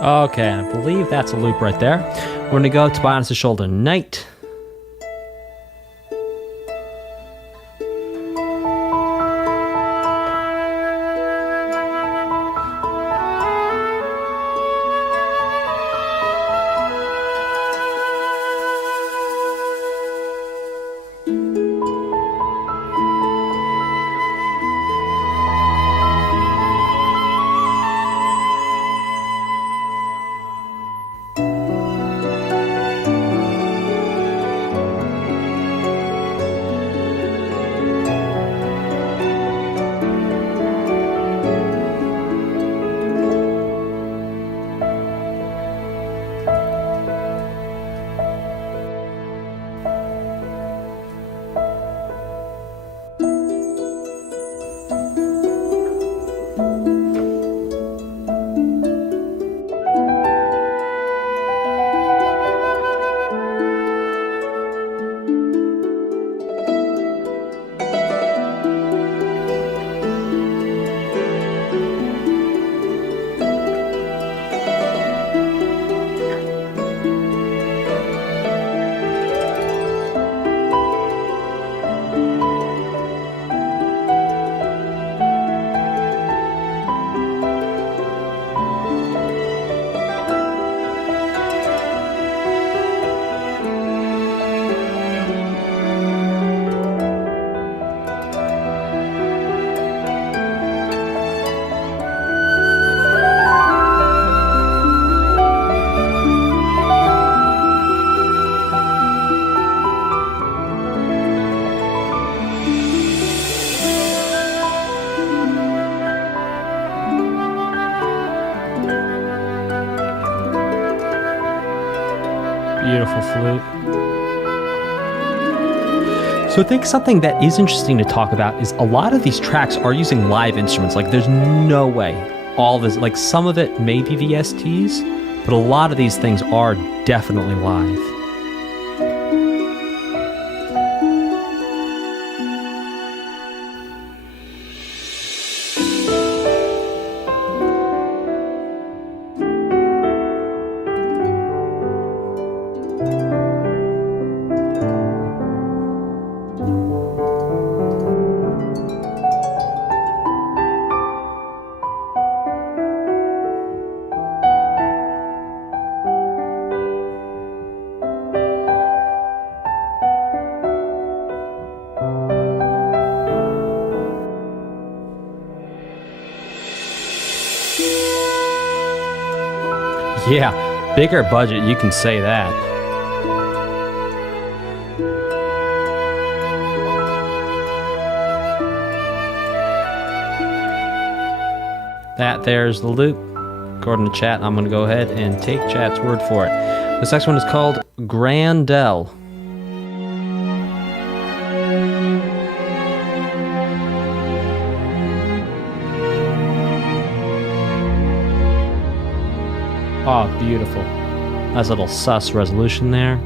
Okay, I believe that's a loop right there. We're going to go to Bionis' Shoulder Night. Beautiful flute. So I think something that is interesting to talk about is a lot of these tracks are using live instruments. Like there's no way all this, like some of it may be VSTs, but a lot of these things are definitely live. Yeah, bigger budget, you can say that. There's the loop. According to chat, I'm going to go ahead and take chat's word for it. This next one is called Grandel. Oh, beautiful. Nice little sus resolution there.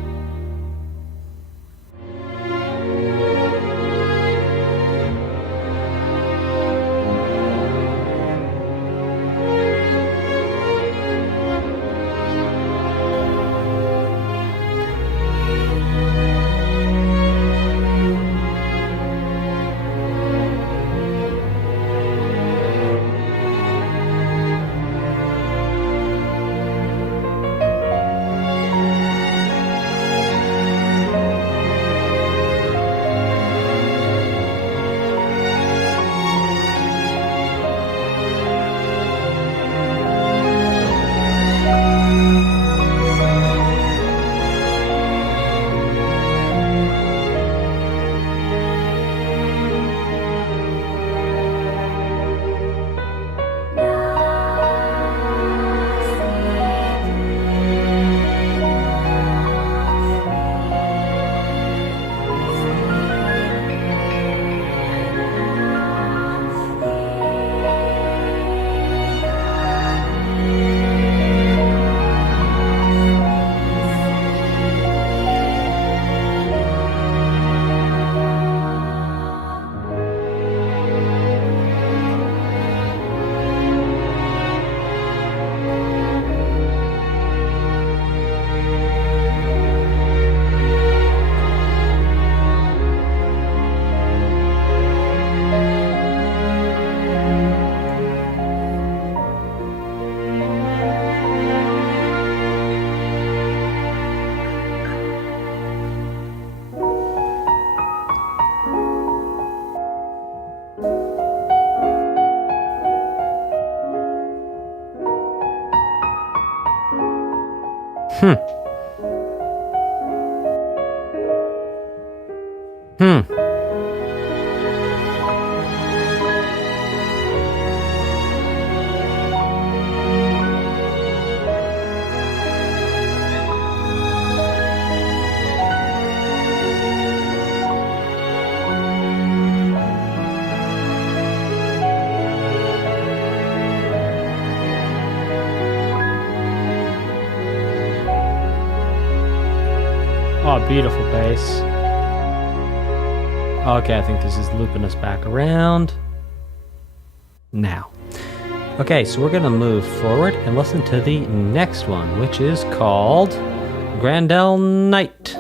Oh, beautiful bass. Okay, I think this is looping us back around. Now. Okay, so we're going to move forward and listen to the next one, which is called Grandel Night.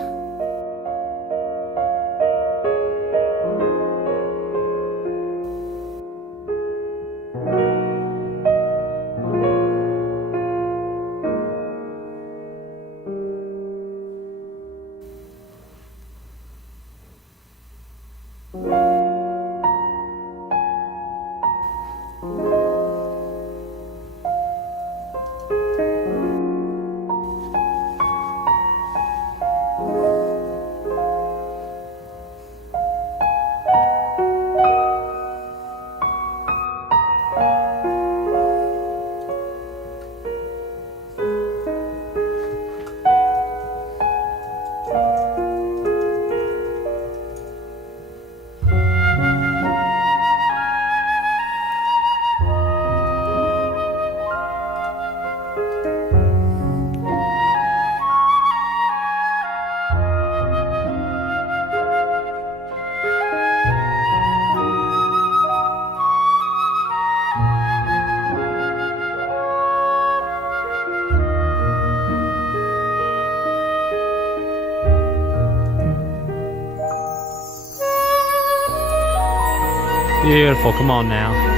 Beautiful. Come on now.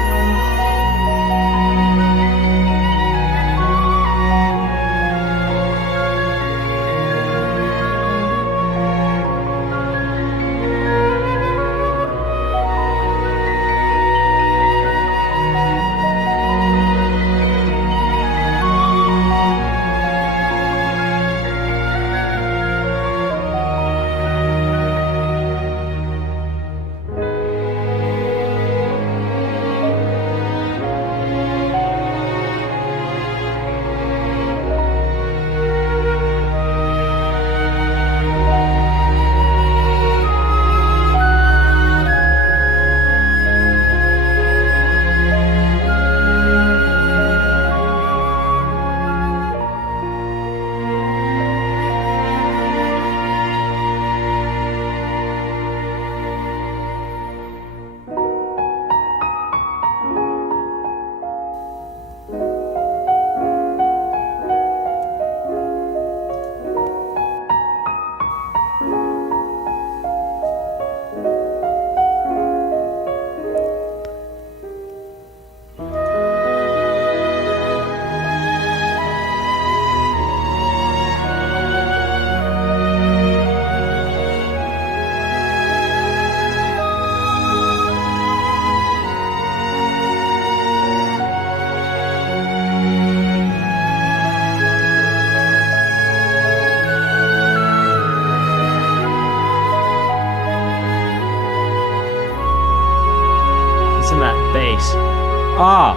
Ah!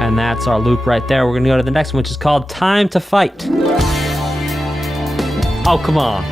And that's our loop right there. We're going to go to the next one, which is called Time to Fight. Oh, come on.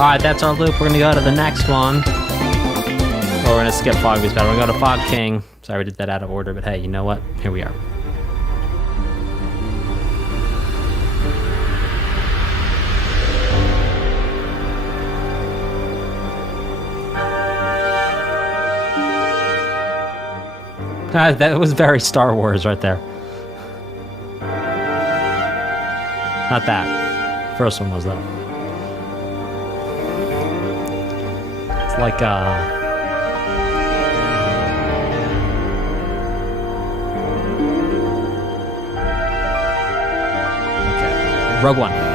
Alright, that's our loop. We're gonna go to the next one. Or we're gonna skip Fog Beast Battle. We're gonna go to Fog King. Sorry we did that out of order, but hey, you know what? Here we are. That was very Star Wars right there. Not that. First one was though. It's like okay. Rogue One.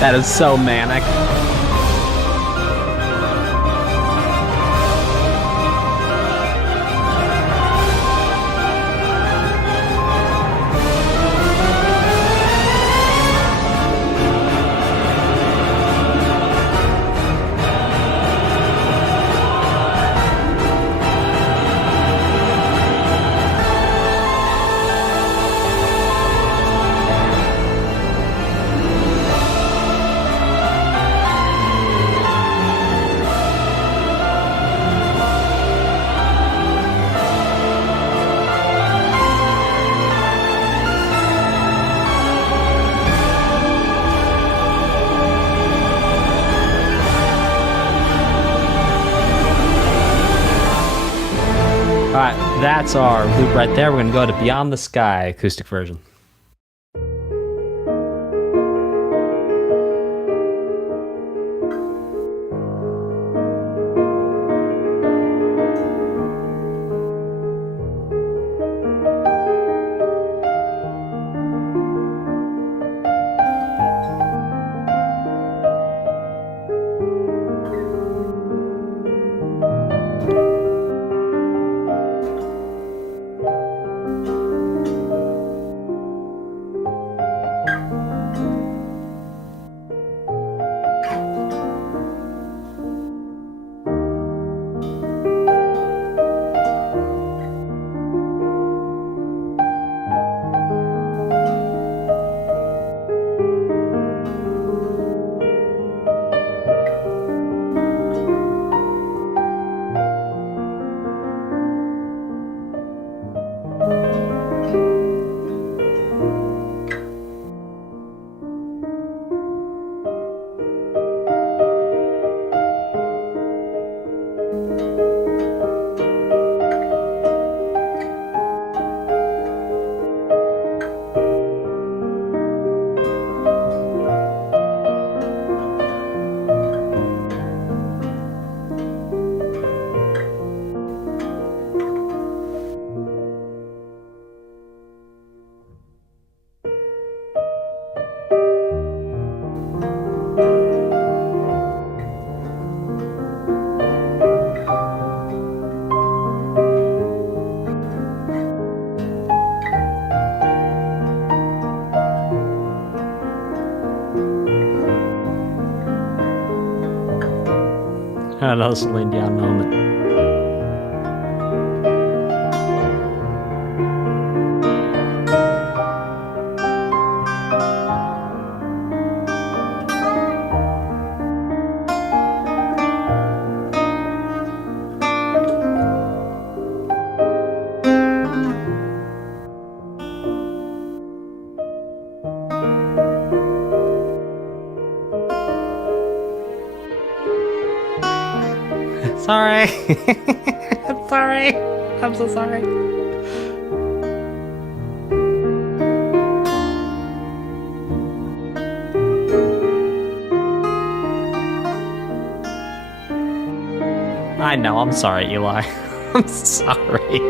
That is so manic. Alright, that's our loop right there. We're going to go to Beyond the Sky acoustic version. another Celine Dion moment. Sorry. I'm sorry. I'm so sorry. I know, I'm sorry, Eli. I'm sorry.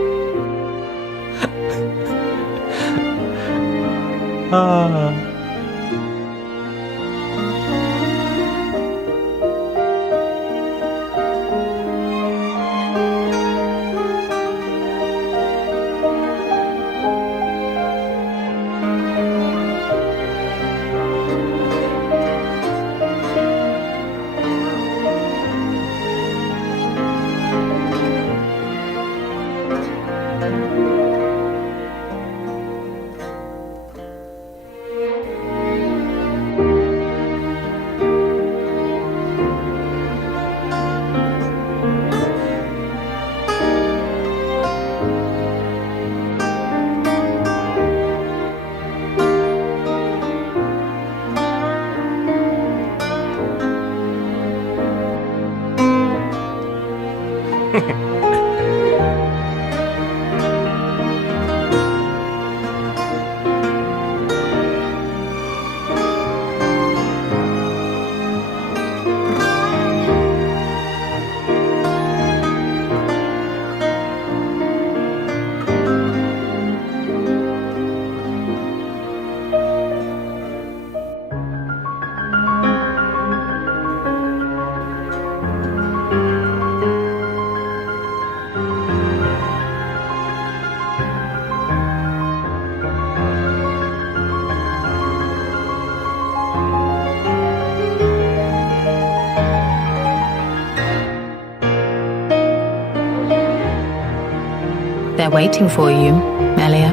They're waiting for you, Melia.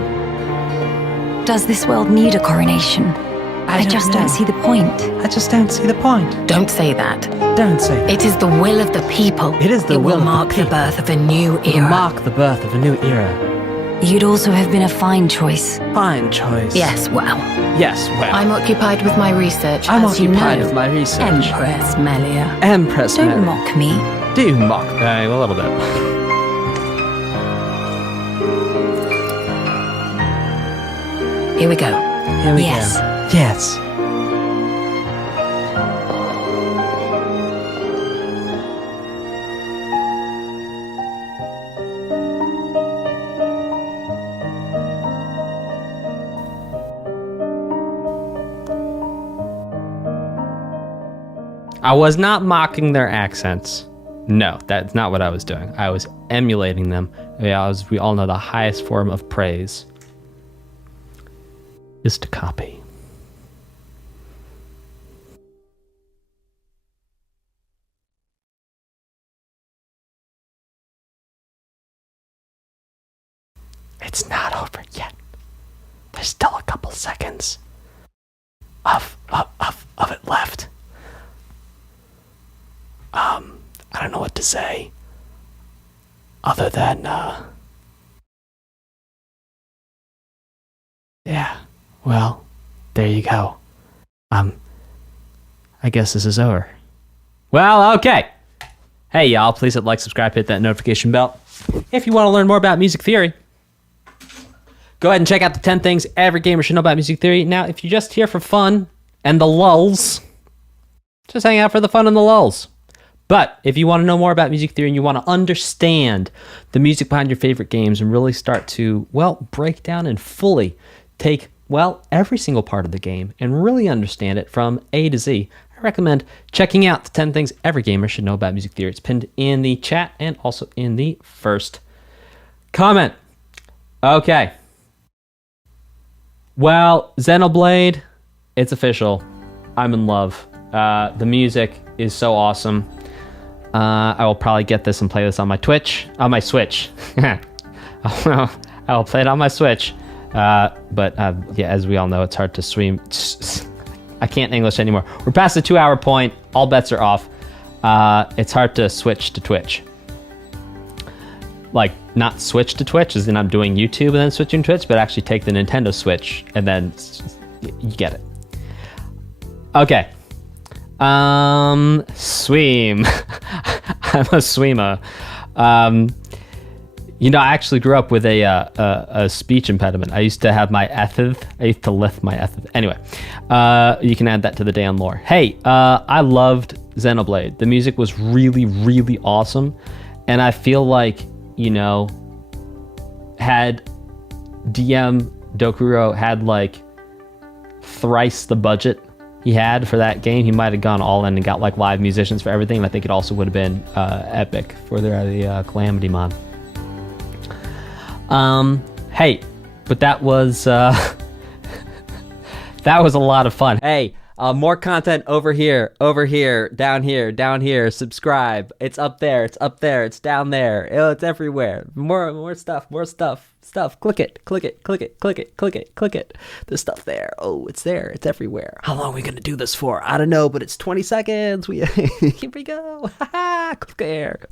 Does this world need a coronation? I just don't see the point. I just don't see the point. Don't say that. Don't say that. It is the will of the people. It is the will will of the mark the people. birth of a new It'll era. mark the birth of a new era. You'd also have been a fine choice. Fine choice. Yes, well, Yes, well. I'm occupied with my research, I'm as you occupied know. with my research. Empress Melia. Empress Don't Mary. mock me. Do you mock me? A little bit. Here we go. Here we Yes. go. Yes. I was not mocking their accents. No, that's not what I was doing. I was emulating them. We all know the highest form of praise is to copy. It's not over yet. There's still a couple seconds of it left. I don't know what to say other than yeah, well, there you go. I guess this is over. Well, okay. Hey y'all, please hit like, subscribe, hit that notification bell. If you want to learn more about music theory, go ahead and check out the 10 things every gamer should know about music theory. Now, if you're just here for fun and the lulls, just hang out for the fun and the lulls. But if you want to know more about music theory and you want to understand the music behind your favorite games and really start to, well, break down and fully take, well, every single part of the game and really understand it from A to Z, I recommend checking out the 10 things every gamer should know about music theory. It's pinned in the chat and also in the first comment. Okay. Well, Xenoblade, it's official. I'm in love. The music is so awesome. I will probably get this and play this on my Switch. I will play it on my Switch. But yeah, as we all know, it's hard to stream. I can't English anymore. We're past the 2-hour point. All bets are off. It's hard to switch to Twitch. Like, not switch to Twitch, as in I'm doing YouTube and then switching to Twitch, but actually take the Nintendo Switch and then you get it. Okay. Sweem. I'm a Sweema. You know, I actually grew up with a speech impediment. I used to have my ethith. I used to lift my ethith. Anyway, you can add that to the Dan lore. Hey, I loved Xenoblade. The music was really, really awesome. And I feel like, you know, had DM Dokuro had like thrice the budget he had for that game, he might have gone all in and got like live musicians for everything. And I think it also would have been epic for the Calamity mod. Hey, but that was that was a lot of fun. Hey, more content over here, down here. Subscribe. It's up there. It's down there. It's everywhere. More stuff. Click it. There's stuff there. Oh, it's there. It's everywhere. How long are we gonna do this for? I don't know, but it's 20 seconds. Here we go. Click there.